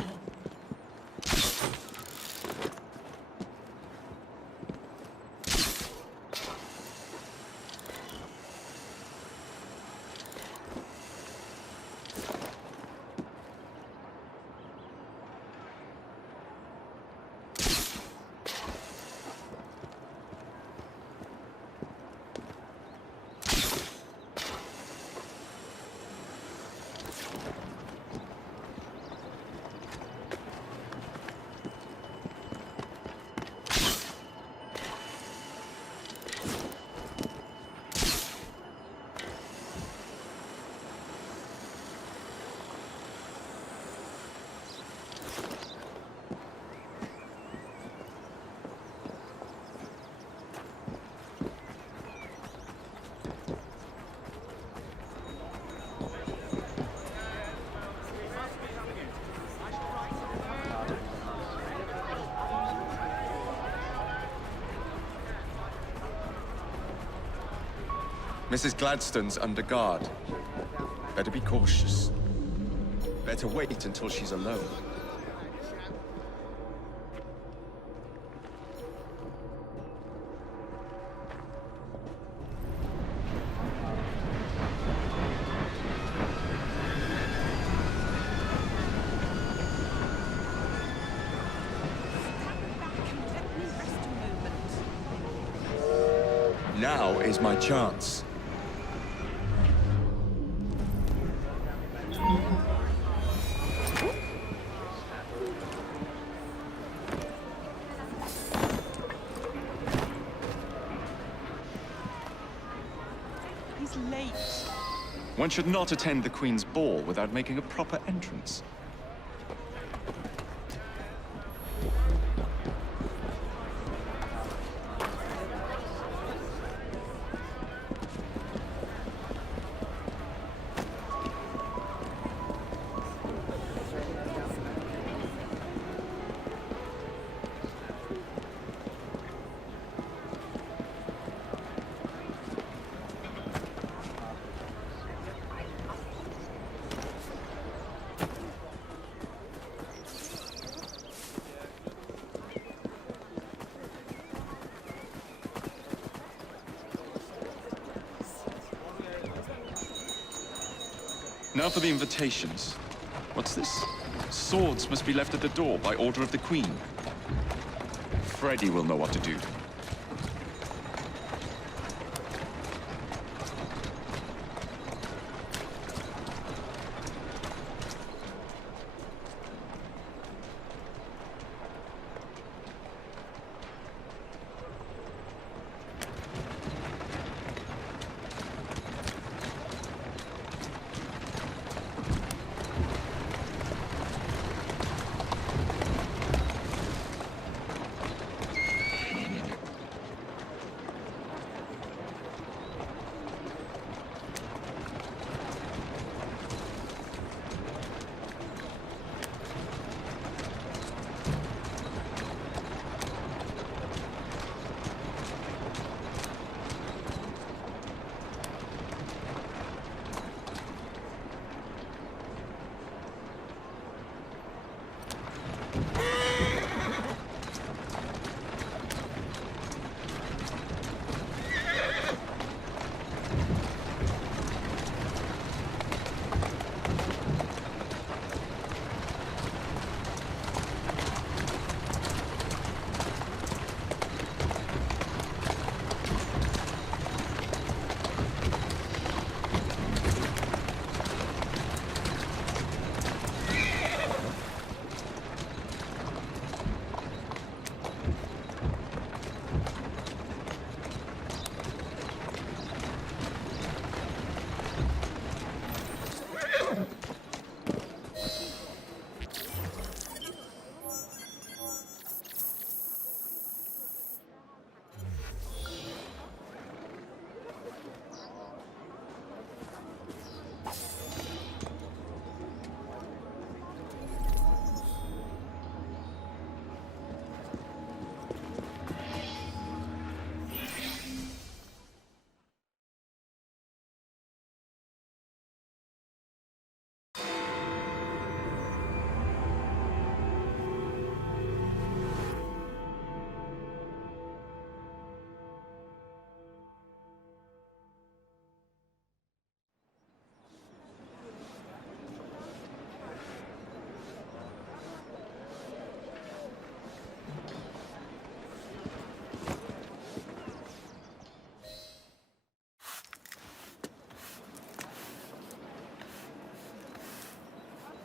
Mrs. Gladstone's under guard. Better be cautious. Better wait until she's alone. Now is my chance. He's late. One should not attend the Queen's ball without making a proper entrance. Now for the invitations. What's this? Swords must be left at the door by order of the Queen. Freddy will know what to do.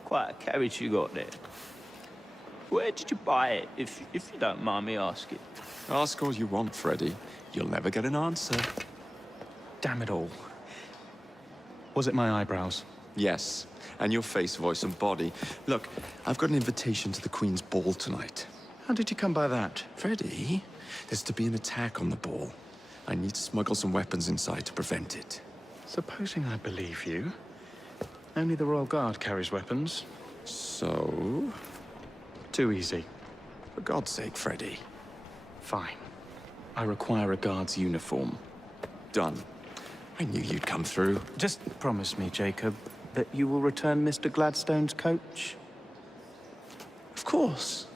Quite a carriage you got there. Where did you buy it, if you don't mind me asking? Ask all you want, Freddy. You'll never get an answer. Damn it all. Was it my eyebrows? Yes, and your face, voice, and body. Look, I've got an invitation to the Queen's ball tonight. How did you come by that? Freddy, there's to be an attack on the ball. I need to smuggle some weapons inside to prevent it. Supposing I believe you. Only the Royal Guard carries weapons. So? Too easy. For God's sake, Freddy. Fine. I require a guard's uniform. Done. I knew you'd come through. Just promise me, Jacob, that you will return Mr. Gladstone's coach. Of course.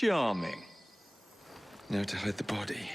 Charming. Now to hide the body.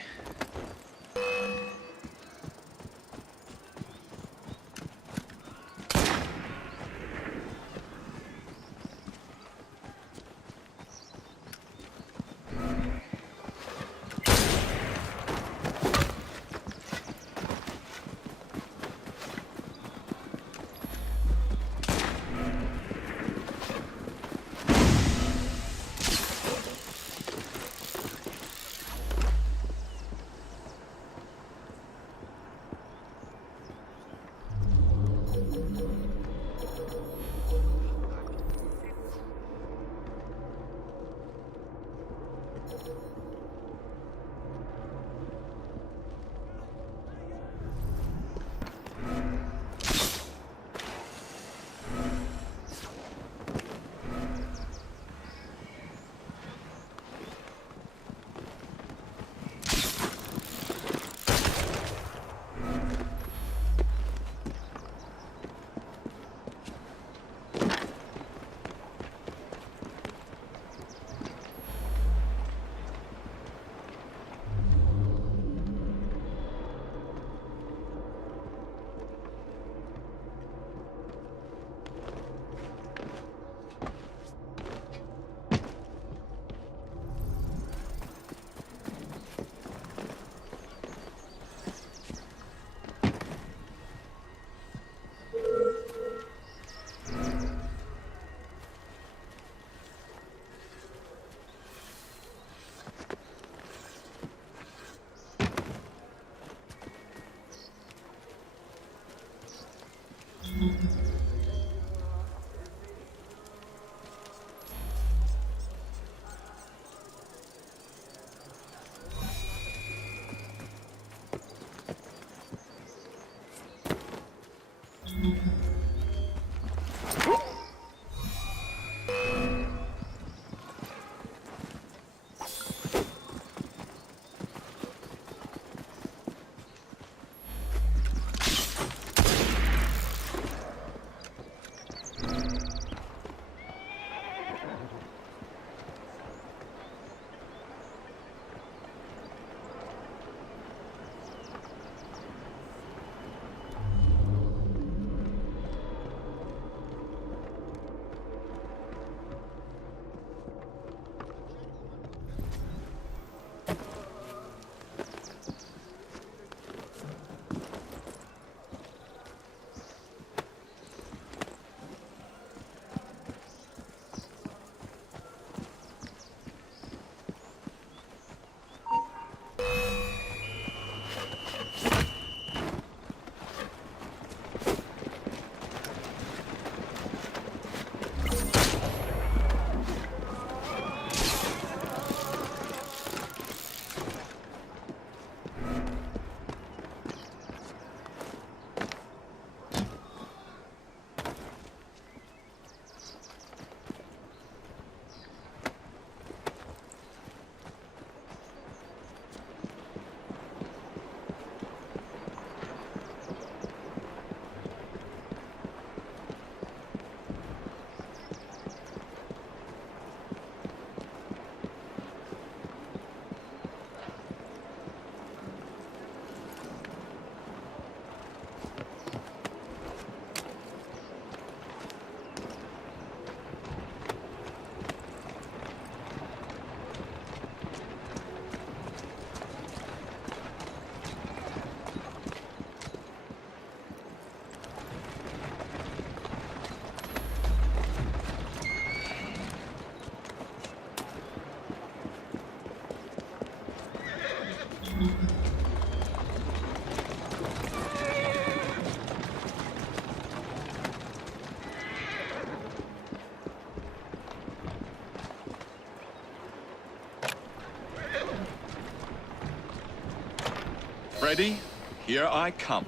Ready? Here I come.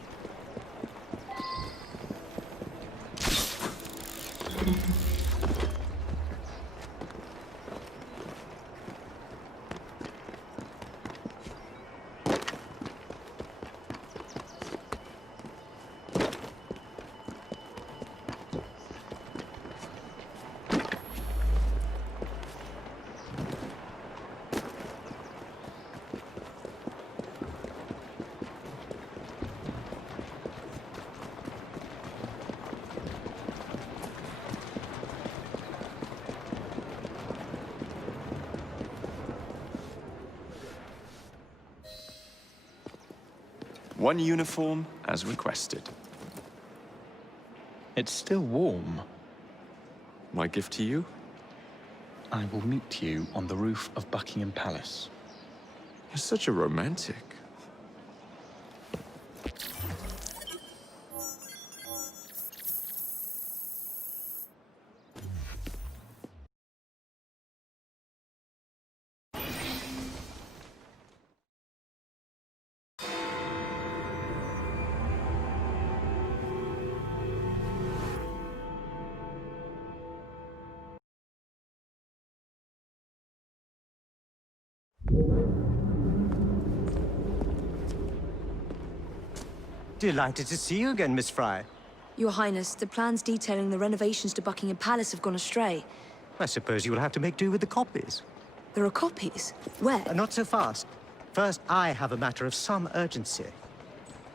One uniform as requested. It's still warm. My gift to you? I will meet you on the roof of Buckingham Palace. You're such a romantic. Delighted to see you again, Miss Fry. Your Highness, the plans detailing the renovations to Buckingham Palace have gone astray. I suppose you will have to make do with the copies. There are copies? Where? Not so fast. First, I have a matter of some urgency.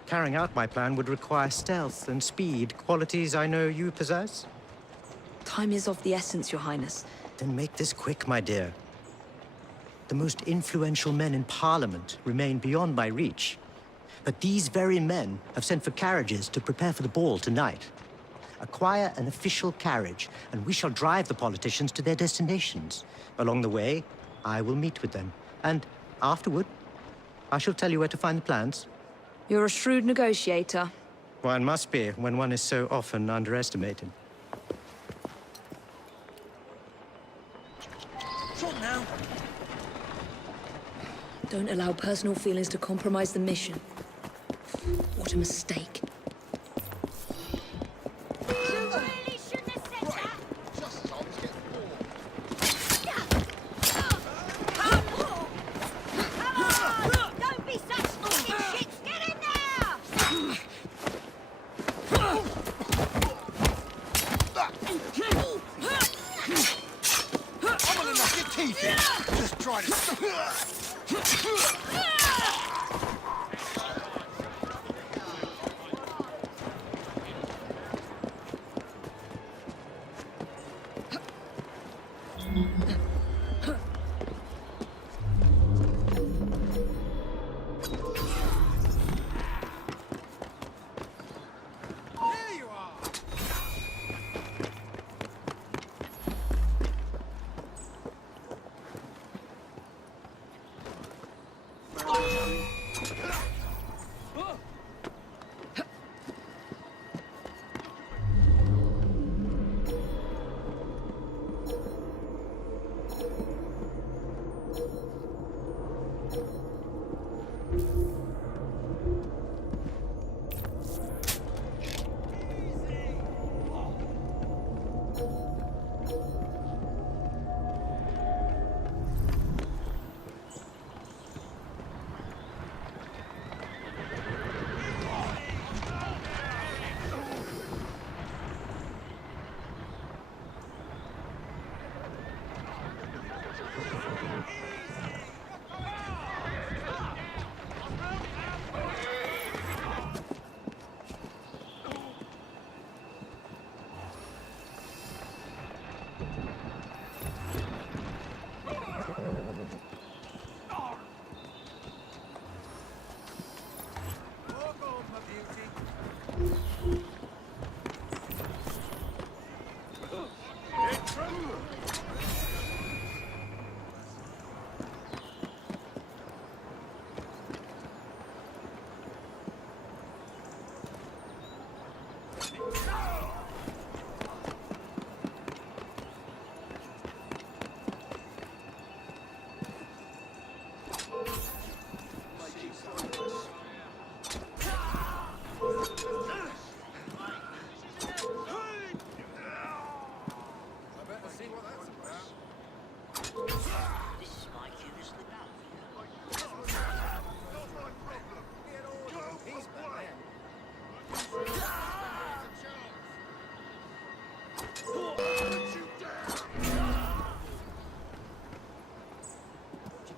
Carrying out my plan would require stealth and speed, qualities I know you possess. Time is of the essence, Your Highness. Then make this quick, my dear. The most influential men in Parliament remain beyond my reach. But these very men have sent for carriages to prepare for the ball tonight. Acquire an official carriage, and we shall drive the politicians to their destinations. Along the way, I will meet with them. And afterward, I shall tell you where to find the plans. You're a shrewd negotiator. One must be when one is so often underestimated. Shut now. Don't allow personal feelings to compromise the mission. What a mistake.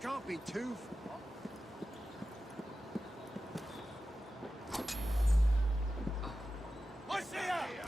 can't be too I see her!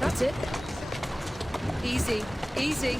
That's it. Easy, easy.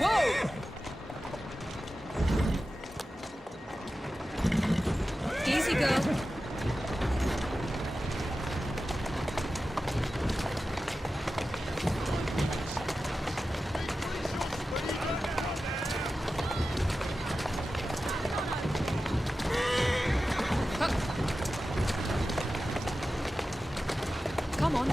Whoa! Easy, girl. Come on.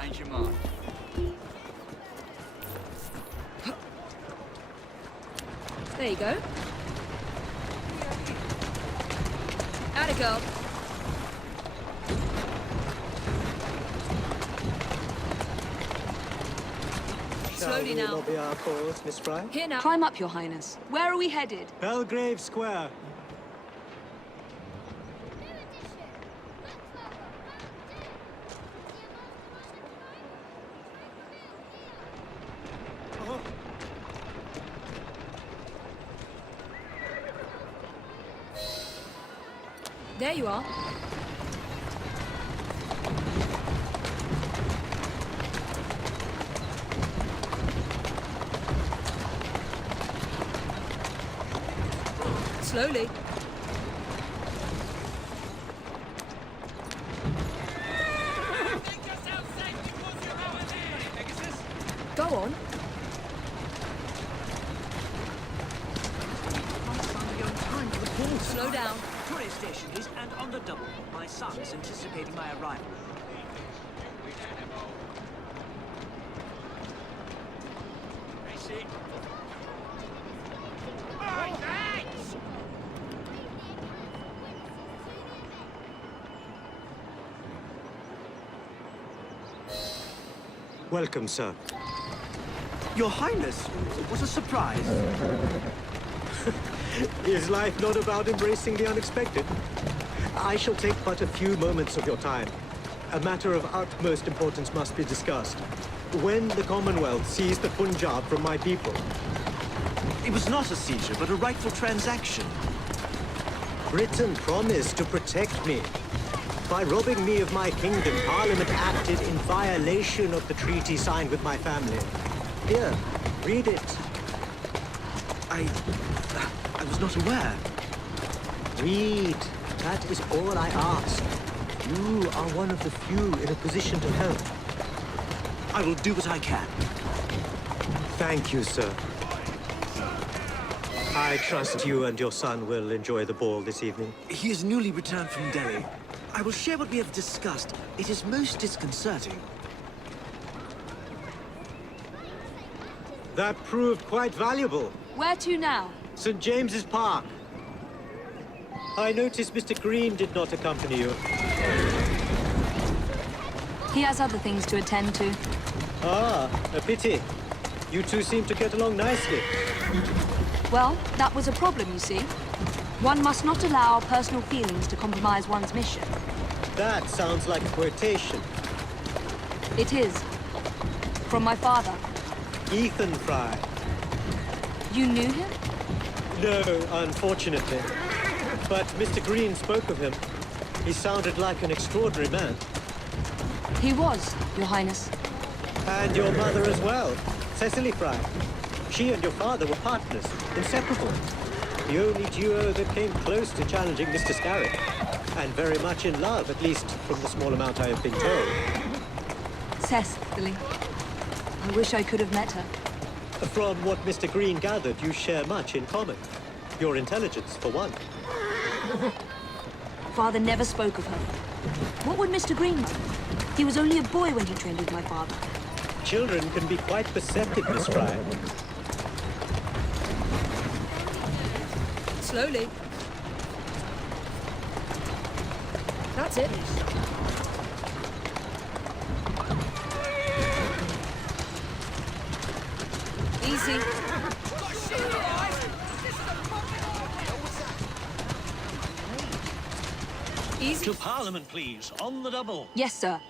change your mind. There you go. Atta girl. Slowly now. Lobby our cause, Miss Fry? Here now. Climb up, Your Highness. Where are we headed? Belgrave Square. There you are. Slowly. Go on. Slow down. Tourist station is and on the double. My son is anticipating my arrival. Welcome, sir. Your Highness, what a surprise. Is life not about embracing the unexpected? I shall take but a few moments of your time. A matter of utmost importance must be discussed. When the Commonwealth seized the Punjab from my people... It was not a seizure, but a rightful transaction. Britain promised to protect me. By robbing me of my kingdom, Parliament acted in violation of the treaty signed with my family. Here, read it. I was not aware. Read. That is all I ask. You are one of the few in a position to help. I will do what I can. Thank you, sir. I trust you and your son will enjoy the ball this evening. He is newly returned from Delhi. I will share what we have discussed. It is most disconcerting. That proved quite valuable. Where to now? St. James's Park. I noticed Mr. Green did not accompany you. He has other things to attend to. Ah, a pity. You two seem to get along nicely. Well, that was a problem, you see. One must not allow personal feelings to compromise one's mission. That sounds like a quotation. It is. From my father. Ethan Fry. You knew him? No, unfortunately. But Mr. Green spoke of him. He sounded like an extraordinary man. He was, Your Highness. And your mother as well, Cecily Fry. She and your father were partners, inseparable. The only duo that came close to challenging Mr. Starrick. And very much in love, at least from the small amount I have been told. Cecily. I wish I could have met her. From what Mr. Green gathered, you share much in common. Your intelligence, for one. Father never spoke of her. What would Mr. Green do? He was only a boy when he trained with my father. Children can be quite perceptive, Miss Fry. Slowly. That's it. Easy. Easy. To Parliament, please. On the double. Yes, sir.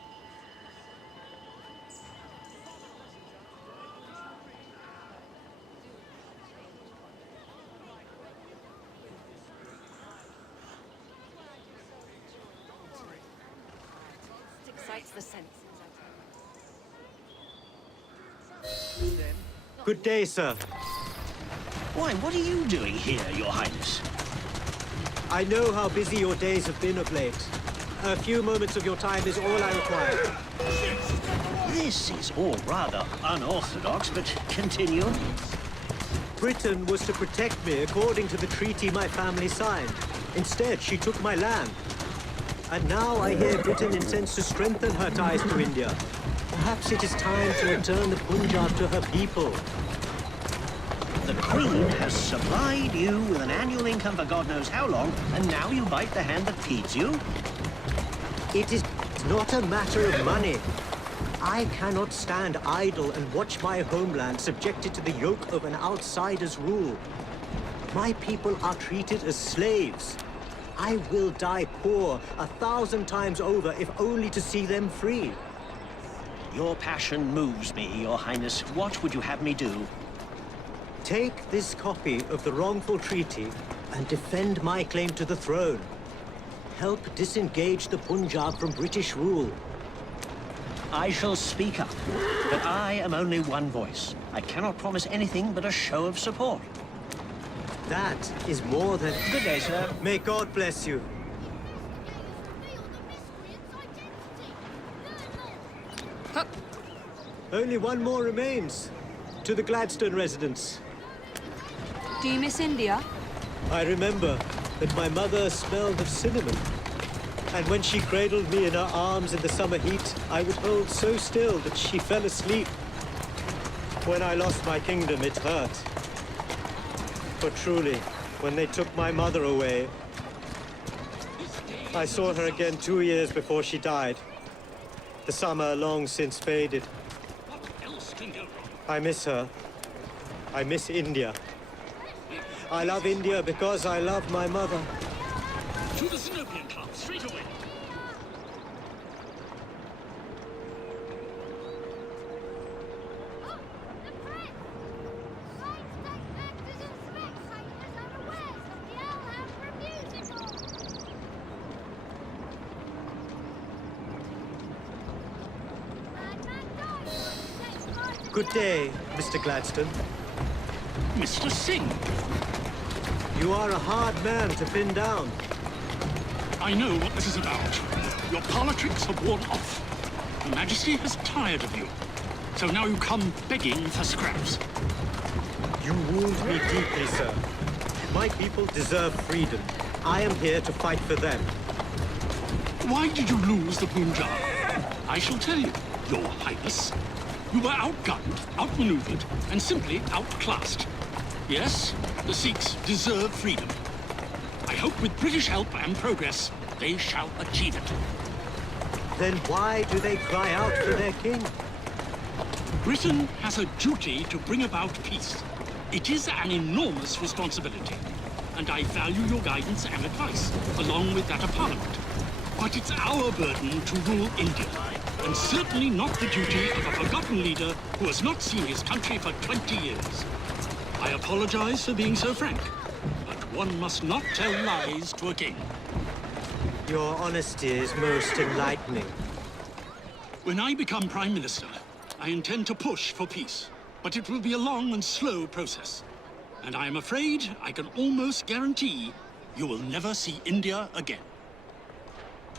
Excites the senses. Good day, sir. Why, what are you doing here, Your Highness? I know how busy your days have been of late. A few moments of your time is all I require. This is all rather unorthodox, but continue. Britain was to protect me according to the treaty my family signed. Instead, she took my land. And now I hear Britain intends to strengthen her ties to India. Perhaps it is time to return the Punjab to her people. The Queen has supplied you with an annual income for God knows how long, and now you bite the hand that feeds you? It is not a matter of money. I cannot stand idle and watch my homeland subjected to the yoke of an outsider's rule. My people are treated as slaves. I will die poor 1,000 times over if only to see them free. Your passion moves me, Your Highness. What would you have me do? Take this copy of the wrongful treaty and defend my claim to the throne. Help disengage the Punjab from British rule. I shall speak up, but I am only one voice. I cannot promise anything but a show of support. That is more than... Good day, sir. May God bless you. Only one more remains. To the Gladstone residence. Do you miss India? I remember that my mother smelled of cinnamon. And when she cradled me in her arms in the summer heat, I would hold so still that she fell asleep. When I lost my kingdom, it hurt. For truly, when they took my mother away, I saw her again 2 years before she died. The summer long since faded. I miss her. I miss India. I love India because I love my mother. To the Syndicate Club, straight away. Good day, Mr. Gladstone. Mr. Singh. You are a hard man to pin down. I know what this is about. Your politics have worn off. Her Majesty has tired of you. So now you come begging for scraps. You wound me deeply, sir. My people deserve freedom. I am here to fight for them. Why did you lose the Punjab? I shall tell you, Your Highness. You were outgunned, outmaneuvered, and simply outclassed. Yes, the Sikhs deserve freedom. I hope with British help and progress, they shall achieve it. Then why do they cry out for their king? Britain has a duty to bring about peace. It is an enormous responsibility, and I value your guidance and advice, along with that of Parliament. But it's our burden to rule India, and certainly not the duty of a forgotten leader who has not seen his country for 20 years. I apologize for being so frank, but one must not tell lies to a king. Your honesty is most enlightening. When I become Prime Minister, I intend to push for peace, but it will be a long and slow process. And I am afraid I can almost guarantee you will never see India again.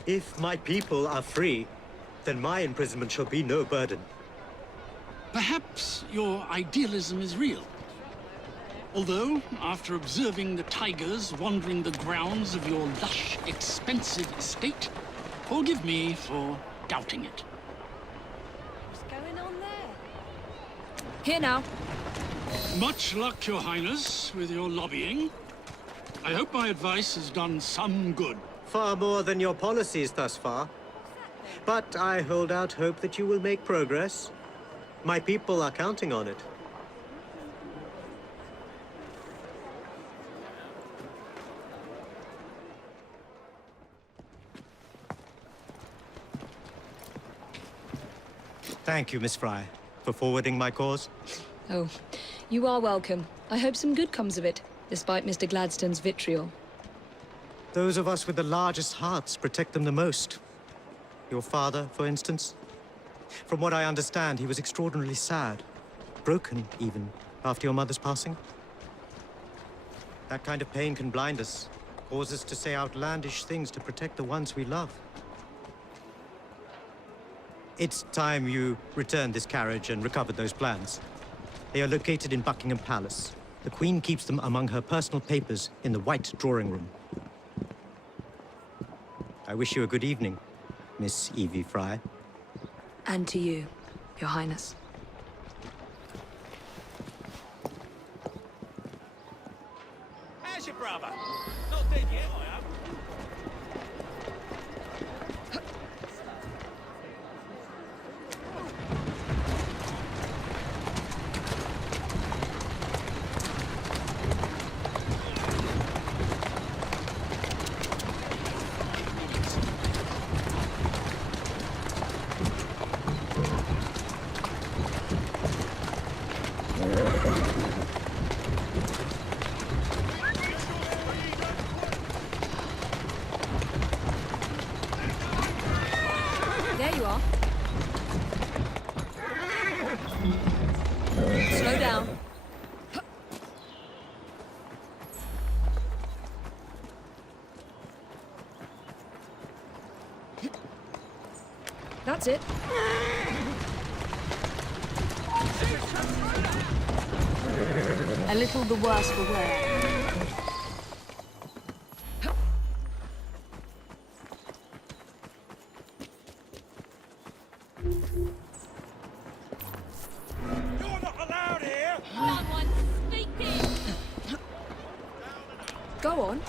If my people are free, then my imprisonment shall be no burden. Perhaps your idealism is real. Although, after observing the tigers wandering the grounds of your lush, expensive estate, forgive me for doubting it. What's going on there? Here now. Much luck, Your Highness, with your lobbying. I hope my advice has done some good. Far more than your policies thus far. But I hold out hope that you will make progress. My people are counting on it. Thank you, Miss Fry, for forwarding my cause. Oh, you are welcome. I hope some good comes of it, despite Mr. Gladstone's vitriol. Those of us with the largest hearts protect them the most. Your father, for instance. From what I understand, he was extraordinarily sad. Broken, even, after your mother's passing. That kind of pain can blind us, cause us to say outlandish things to protect the ones we love. It's time you returned this carriage and recovered those plans. They are located in Buckingham Palace. The Queen keeps them among her personal papers in the White Drawing Room. I wish you a good evening, Miss Evie Fry. And to you. Your Highness. How's your brother? Not dead yet, I hope. There you are. Slow down. That's it. A little the worse for wear. You're not allowed here! Someone sneaking! Go on.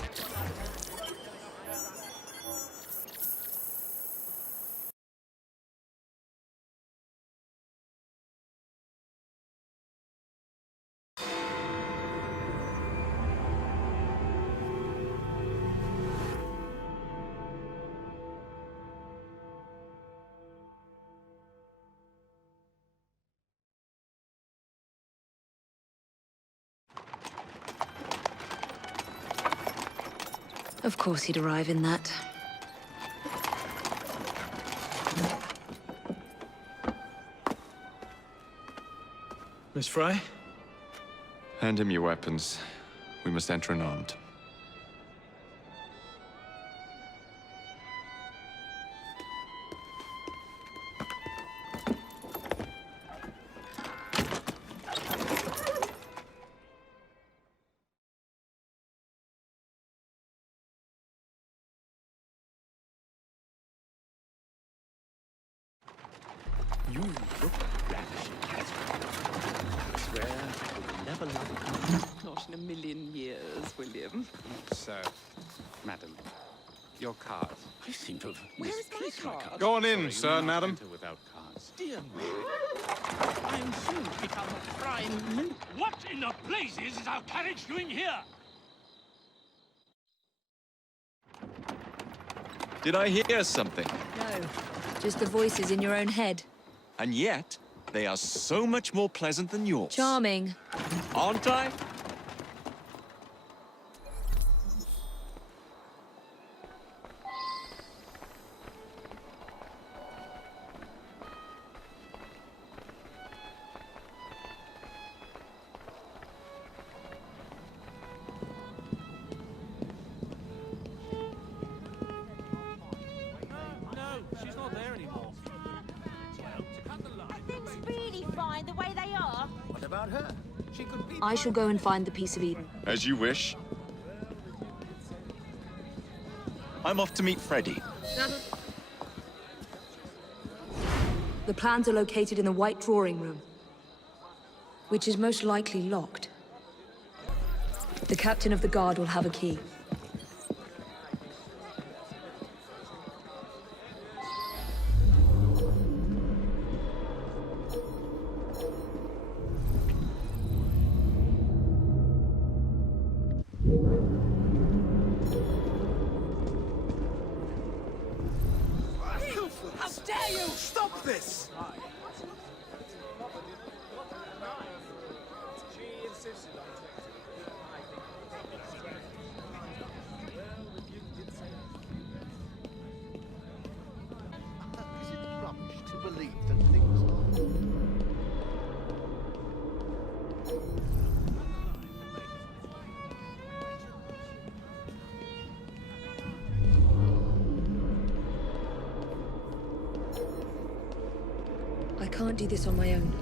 Of course he'd arrive in that. Miss Fry? Hand him your weapons. We must enter unarmed. You look ravishing, Catherine. I swear I will never love you. Not in a million years, William. Sir, madam, your card. I seem to have Where is my misplaced my card? card. Go on in, Sorry, sir, we must madam. enter without cards. Dear me. I'm soon to become a prime minister. What in the blazes is our carriage doing here? Did I hear something? No, just the voices in your own head. And yet, they are so much more pleasant than yours. Charming. Aren't I? She's not there anymore. Things really fine the way they are. What about her? She could be... I shall go and find the Piece of Eden. As you wish. I'm off to meet Freddy. The plans are located in the White Drawing Room, which is most likely locked. The captain of the guard will have a key. How dare you! Stop this! Is it rubbish to believe that things are... I can't do this on my own.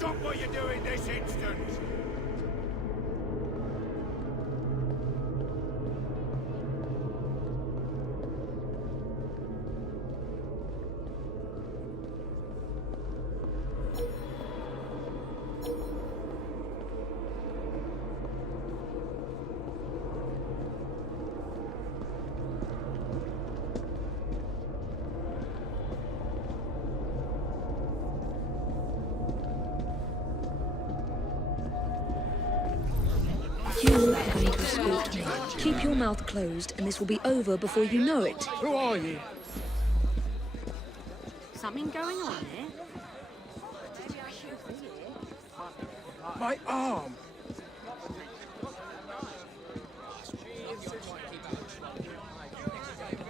Stop what you're doing this instant! You are going to escort me. Keep your mouth closed, and this will be over before you know it. Who are you? Something going on here? My arm!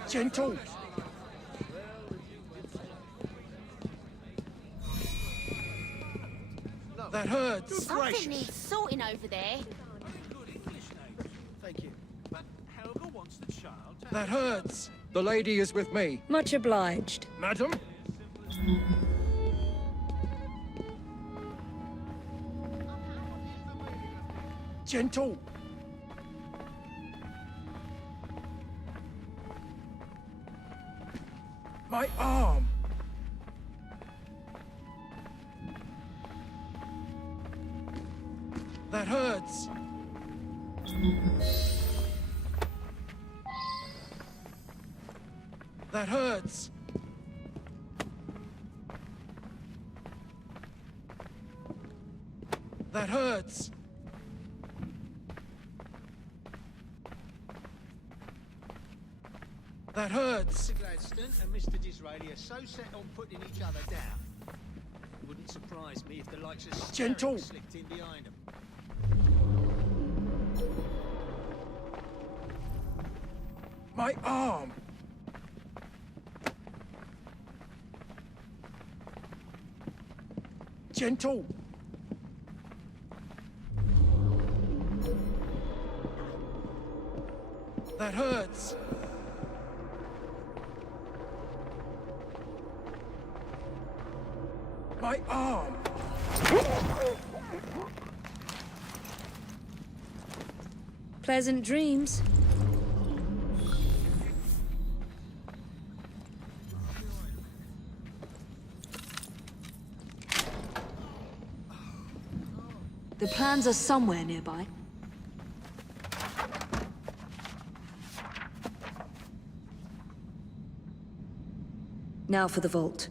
Gentle! That hurts! Something needs sorting over there. Thank you. That hurts! The lady is with me. Much obliged. Madam? Gentle! My arm! That hurts! That hurts! That hurts! That hurts! Mr. Gladstone and Mr. Disraeli are so set on putting each other down. Wouldn't surprise me if the likes of Gentle. Syndicate slipped in behind them. My arm! Gentle! That hurts! My arm! Pleasant dreams. The plans are somewhere nearby. Now for the vault.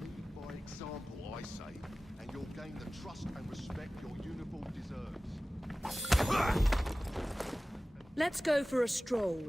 Lead by example, I say, and you'll gain the trust and respect your uniform deserves. Let's go for a stroll.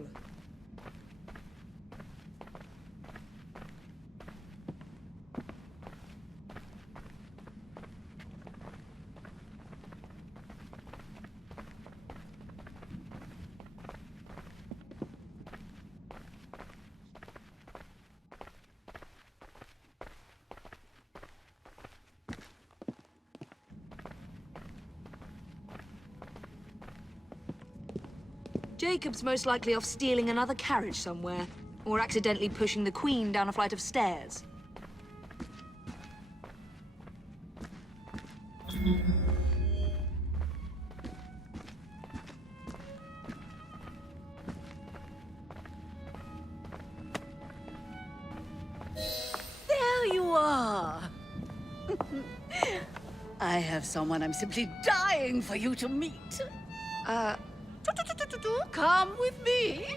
Jacob's most likely off stealing another carriage somewhere, or accidentally pushing the Queen down a flight of stairs. There you are! I have someone I'm simply dying for you to meet. Come with me.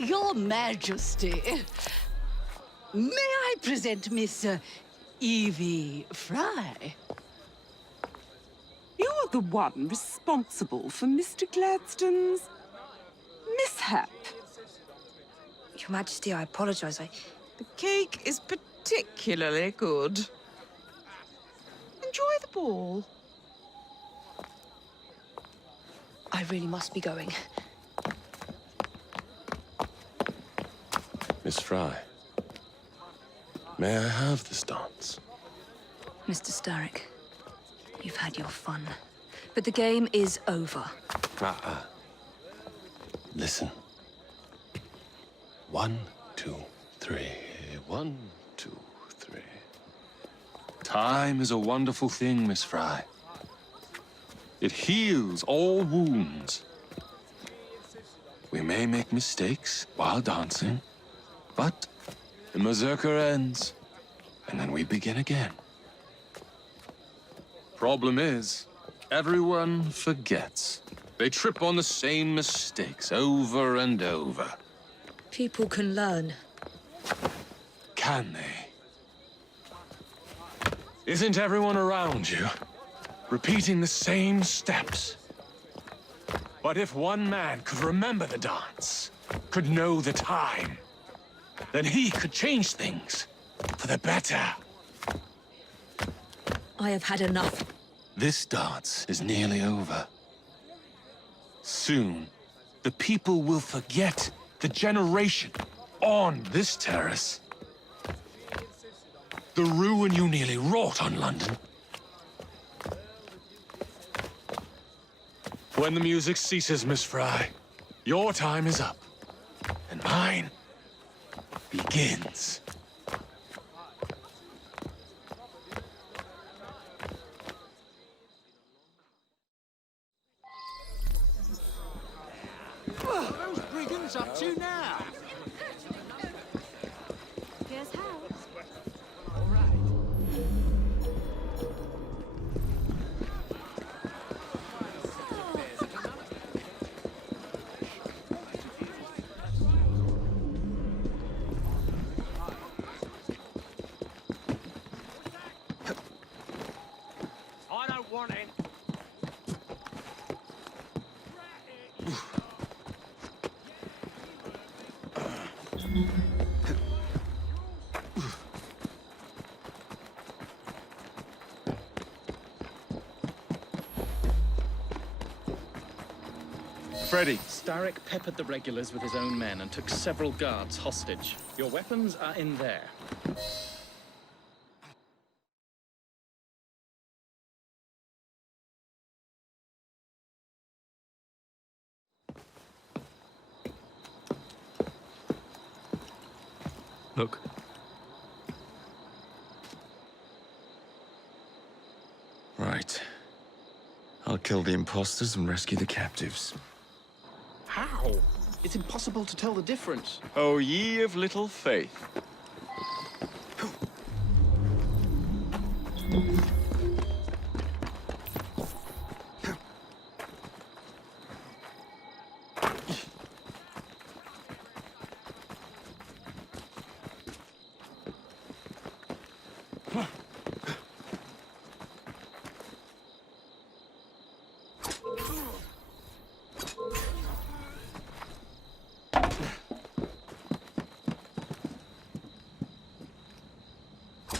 Your Majesty, may I present Miss Evie Fry? You're the one responsible for Mr. Gladstone's mishap. Your Majesty, I apologize. The cake is particularly good. Enjoy the ball. I really must be going. Miss Fry, may I have this dance? Mr. Starrick, you've had your fun. But the game is over. Listen. 1, 2, 3. 1, 2, 3. Time is a wonderful thing, Miss Fry. It heals all wounds. We may make mistakes while dancing, but the Berserker ends, and then we begin again. Problem is, everyone forgets. They trip on the same mistakes over and over. People can learn. Can they? Isn't everyone around you repeating the same steps? But if one man could remember the dance, could know the time, then he could change things for the better. I have had enough. This dance is nearly over. Soon, the people will forget the generation on this terrace. The ruin you nearly wrought on London. When the music ceases, Miss Fry, your time is up, and mine begins. Who's brigands up to now? Here's how. I don't want it. Freddy. Starrick peppered the regulars with his own men and took several guards hostage. Your weapons are in there. Look. Right. I'll kill the imposters and rescue the captives. How? It's impossible to tell the difference. Oh, ye of little faith.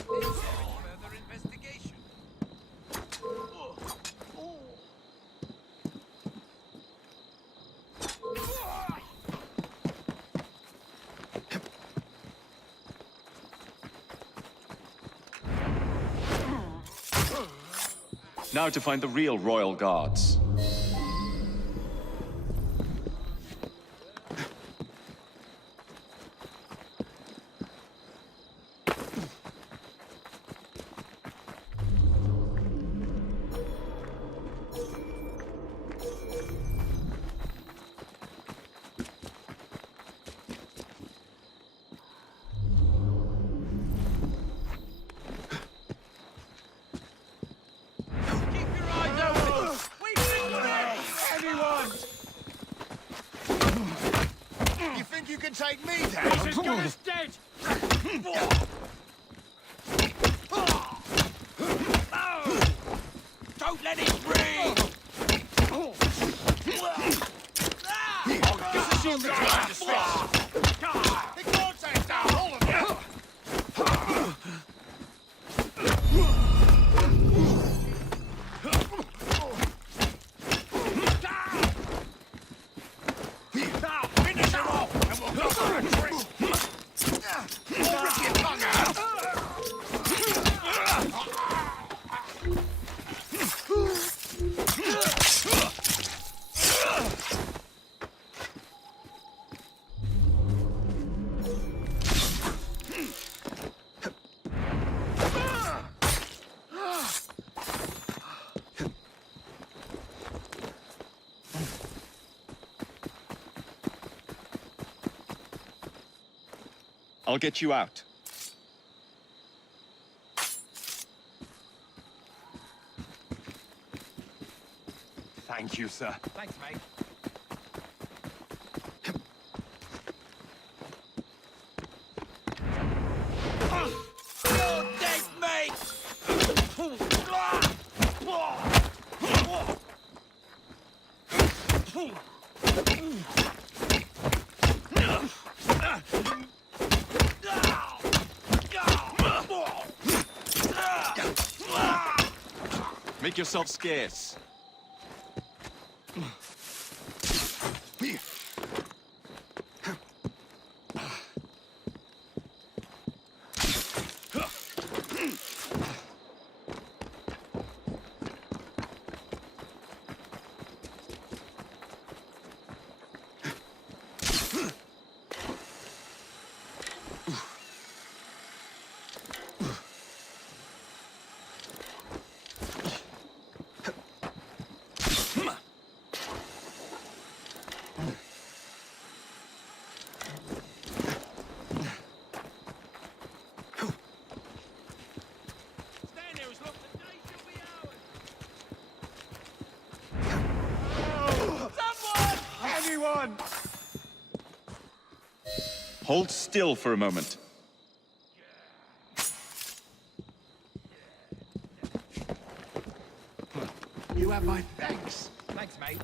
Further investigation. Now to find the real royal guards. You think you can take me down? This is good as dead! Don't let it breathe! This is you trying to stop! He can't take down all of you! Finish him off, and we'll go for a drink! We'll rip your tongue out! I'll get you out. Thank you, sir. Thanks, mate. You're dead, mate! Make yourself scarce. Anyone! Hold still for a moment. You have my thanks. Thanks, mate.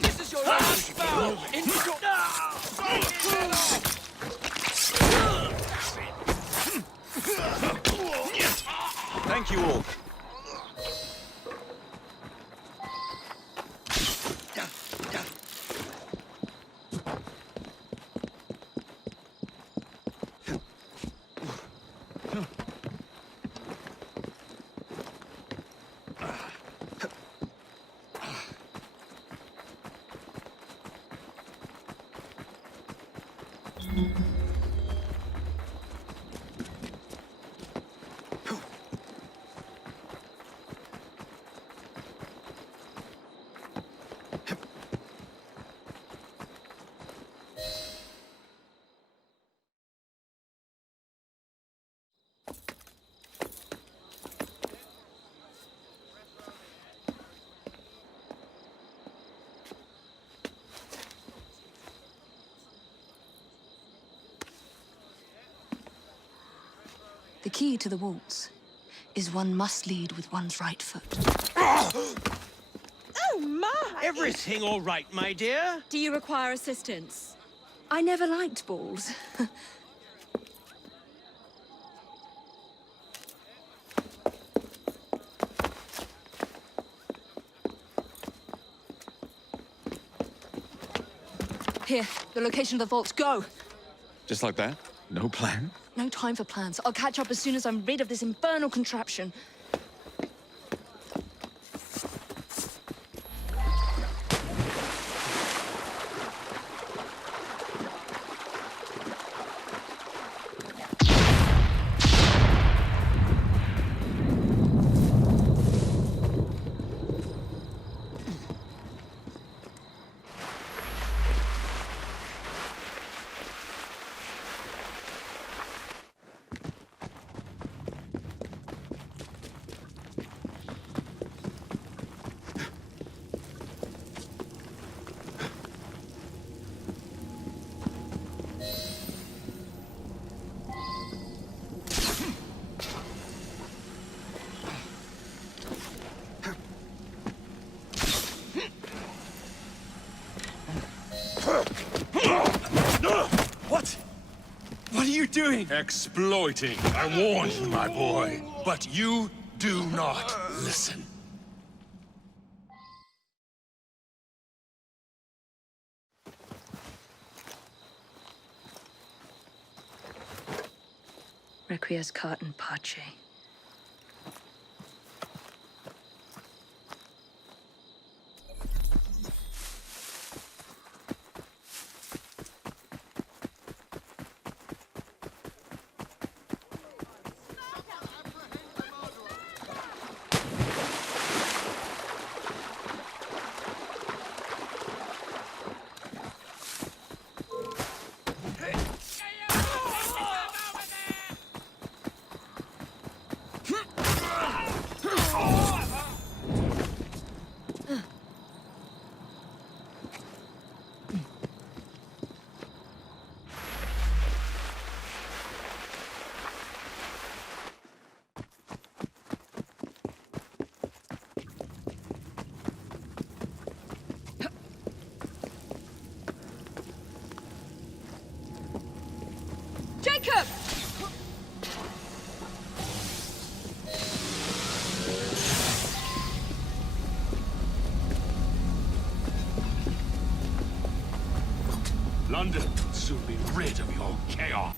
This is your last spell! Thank you all. The key to the walls is one must lead with one's right foot. Oh, my! Everything all right, my dear? Do you require assistance? I never liked balls. Here, the location of the vaults. Go! Just like that? No plan? No time for plans. I'll catch up as soon as I'm rid of this infernal contraption. What? What are you doing? Exploiting. I warned you, my boy. But you do not listen. Requiescat in pace. Jacob! London will soon be rid of your chaos.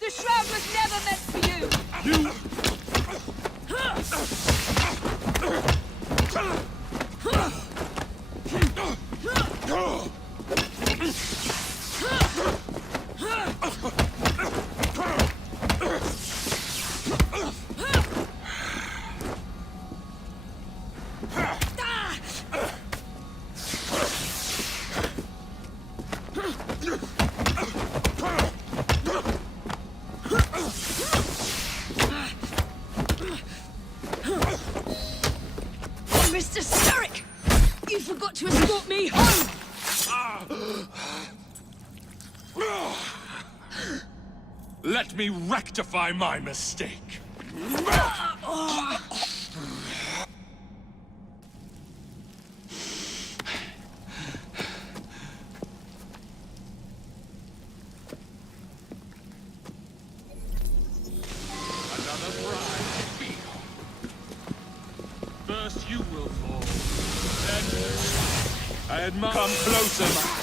The shroud was never meant for you! You... Mr. Sturrock! You forgot to escort me home! Let me rectify my mistake. Another bride to be. First you will fall. Then... I admire... Come closer, man.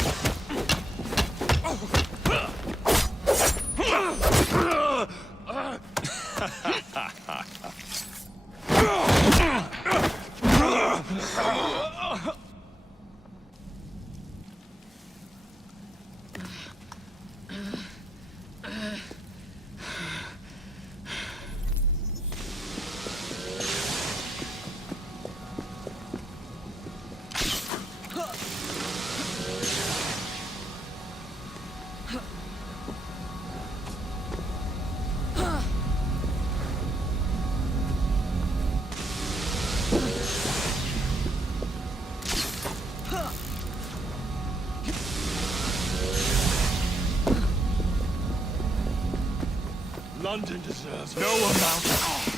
London deserves no amount of...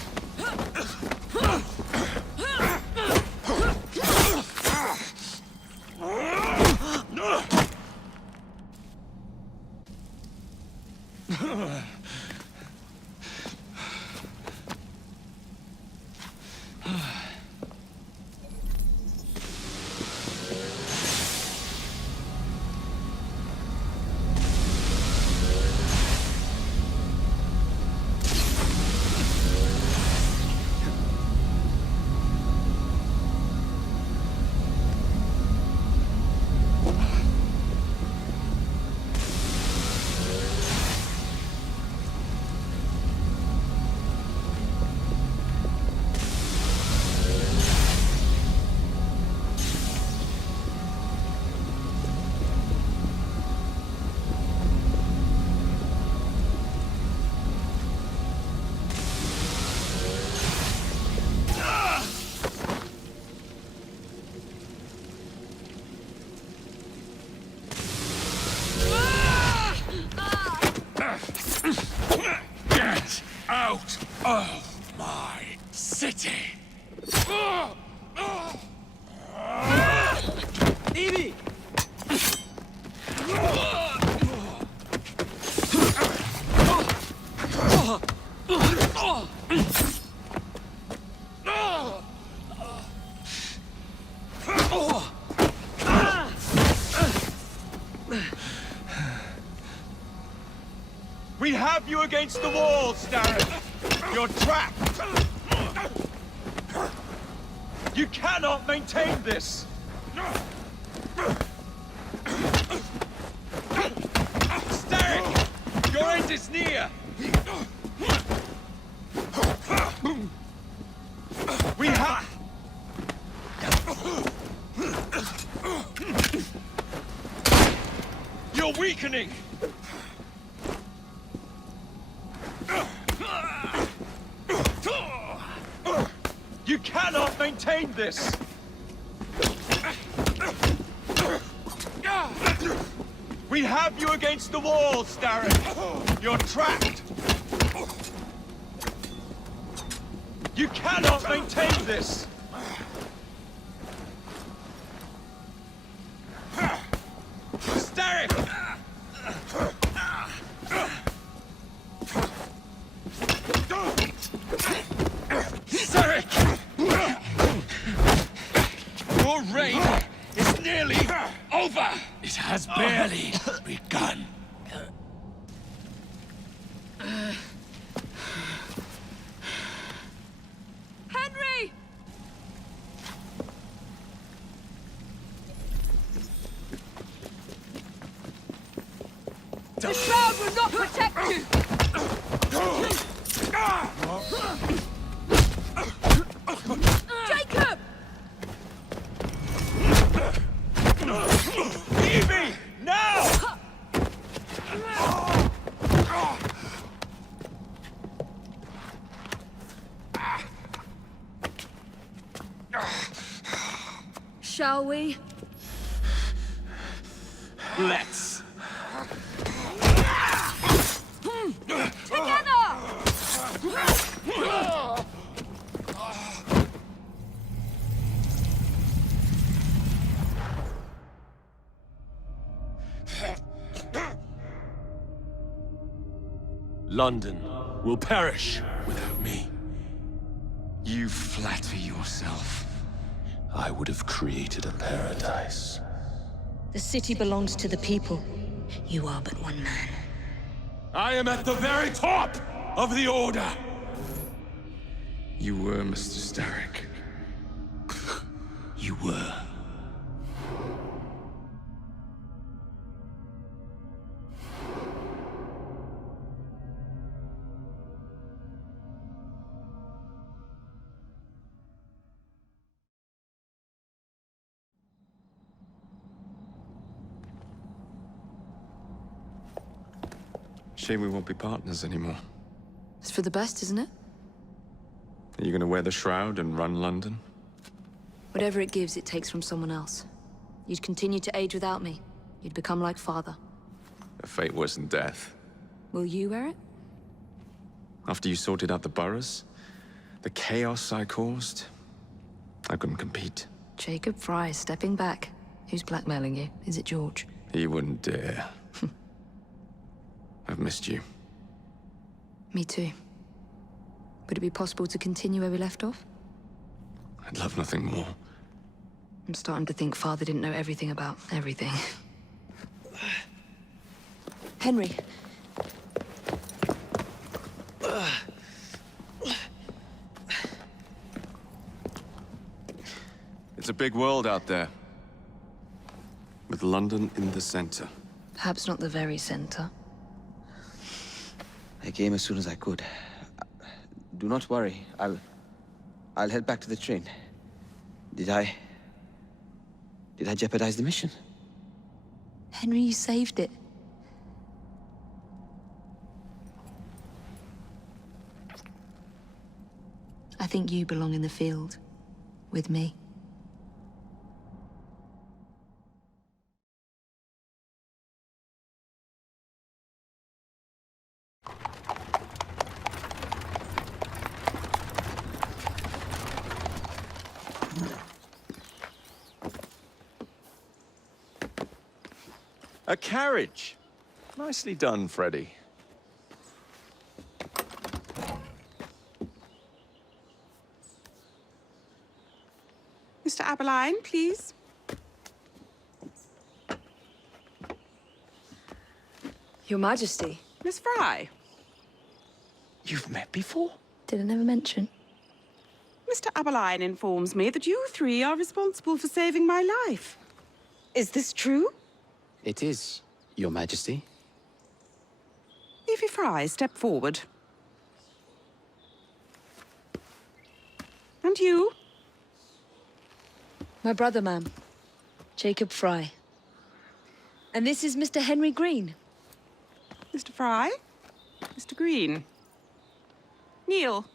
Get out of my city! Evie! We have you against the walls, Darren! You're trapped! You cannot maintain this! Starrick! Your end is near! We have... You're weakening! You cannot maintain this! We have you against the walls, Darren! You're trapped! You cannot maintain this! Starrick! Starrick! Your reign is nearly over! It has barely begun. Henry! The shroud will not protect you! Jacob! Evie! Now! Shall we? Let's. Together! London will perish without me. You flatter yourself. I would have created a paradise. The city belongs to the people. You are but one man. I am at the very top of the Order! You were, Mr. Starrick. You were. Shame we won't be partners anymore. It's for the best, isn't it? Are you gonna wear the shroud and run London? Whatever it gives, it takes from someone else. You'd continue to age without me. You'd become like father. A fate worse than death. Will you wear it? After you sorted out the boroughs, the chaos I caused, I couldn't compete. Jacob Fry stepping back. Who's blackmailing you? Is it George? He wouldn't dare. I've missed you. Me too. Would it be possible to continue where we left off? I'd love nothing more. I'm starting to think Father didn't know everything about everything. Henry. It's a big world out there. With London in the center. Perhaps not the very center. I came as soon as I could. Do not worry. I'll head back to the train. Did I jeopardize the mission? Henry, you saved it. I think you belong in the field. With me. A carriage! Nicely done, Freddy. Mr. Aberline, please. Your Majesty. Miss Fry. You've met before? Did I never mention? Mr. Aberline informs me that you three are responsible for saving my life. Is this true? It is, Your Majesty. Evie Fry, step forward. And you? My brother, ma'am. Jacob Fry. And this is Mr. Henry Green. Mr. Fry? Mr. Green? Kneel.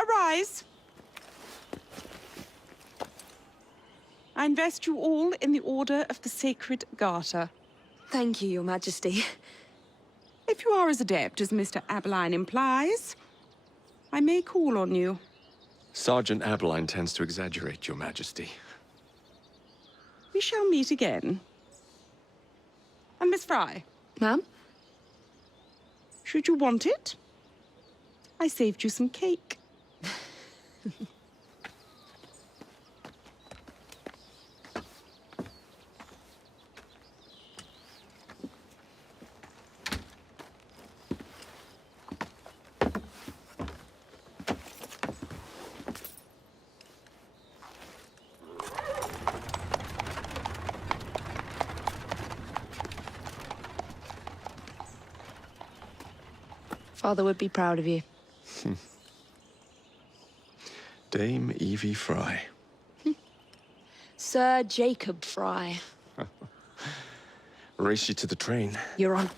Arise. I invest you all in the Order of the Sacred Garter. Thank you, Your Majesty. If you are as adept as Mr. Aberline implies, I may call on you. Sergeant Aberline tends to exaggerate, Your Majesty. We shall meet again. And Miss Fry? Ma'am? Should you want it, I saved you some cake. Father would be proud of you. Dame Evie Fry. Sir Jacob Fry. Race you to the train. You're on.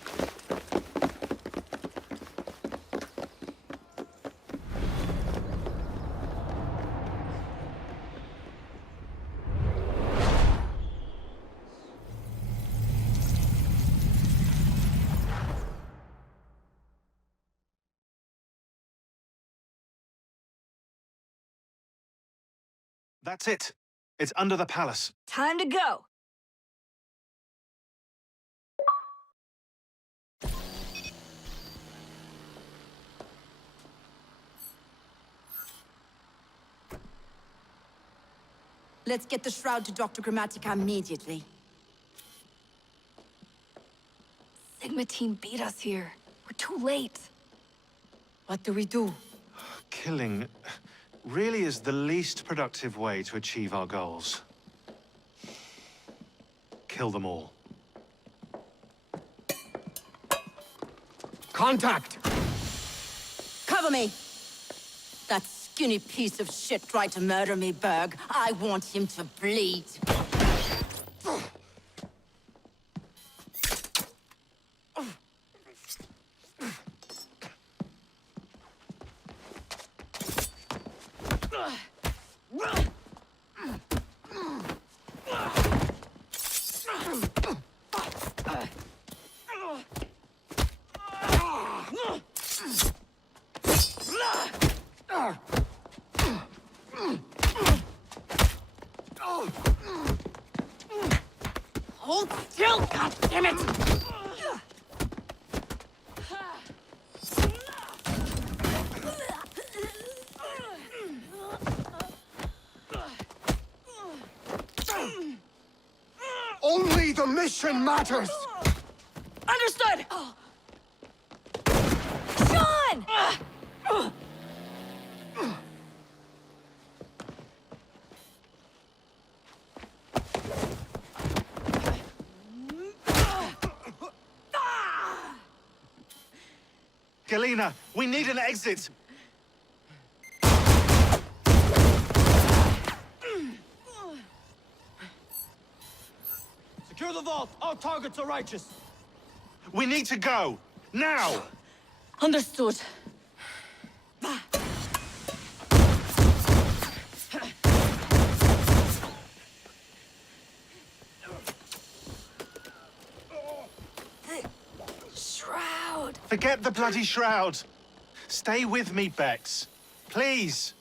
That's it. It's under the palace. Time to go. Let's get the shroud to Dr. Grammatica immediately. Sigma team beat us here. We're too late. What do we do? Killing really is the least productive way to achieve our goals. Kill them all. Contact! Cover me! That skinny piece of shit tried to murder me, Berg. I want him to bleed. Hold still, goddammit! Only the mission matters! Understood! Sean! Galena, we need an exit. Secure the vault. All targets are righteous. We need to go. Now! Understood. Shroud! Forget the bloody shroud. Stay with me, Bex. Please.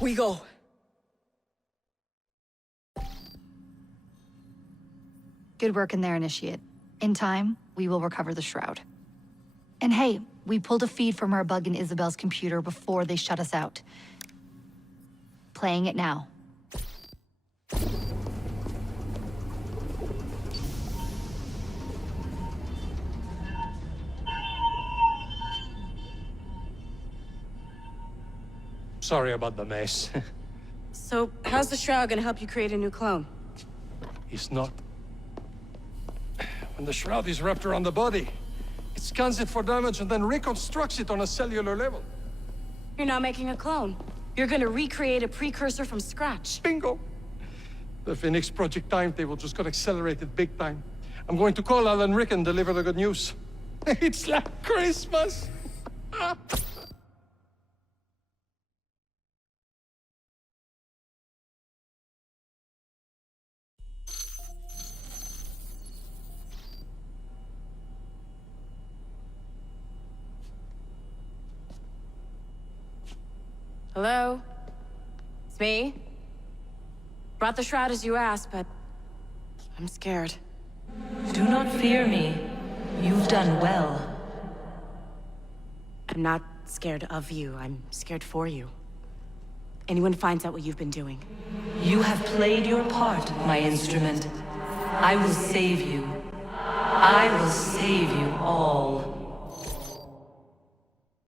We go. Good work in there, Initiate. In time, we will recover the shroud. And hey, we pulled a feed from our bug in Isabel's computer before they shut us out. Playing it now. Sorry about the mess. So, how's the shroud gonna help you create a new clone? It's not. When the shroud is wrapped around the body, it scans it for damage and then reconstructs it on a cellular level. You're not making a clone. You're gonna recreate a precursor from scratch. Bingo! The Phoenix Project timetable just got accelerated big time. I'm going to call Alan Rick and deliver the good news. It's like Christmas! Hello? It's me. Brought the shroud as you asked, but I'm scared. Do not fear me. You've done well. I'm not scared of you. I'm scared for you. Anyone finds out what you've been doing. You have played your part, my instrument. I will save you. I will save you all.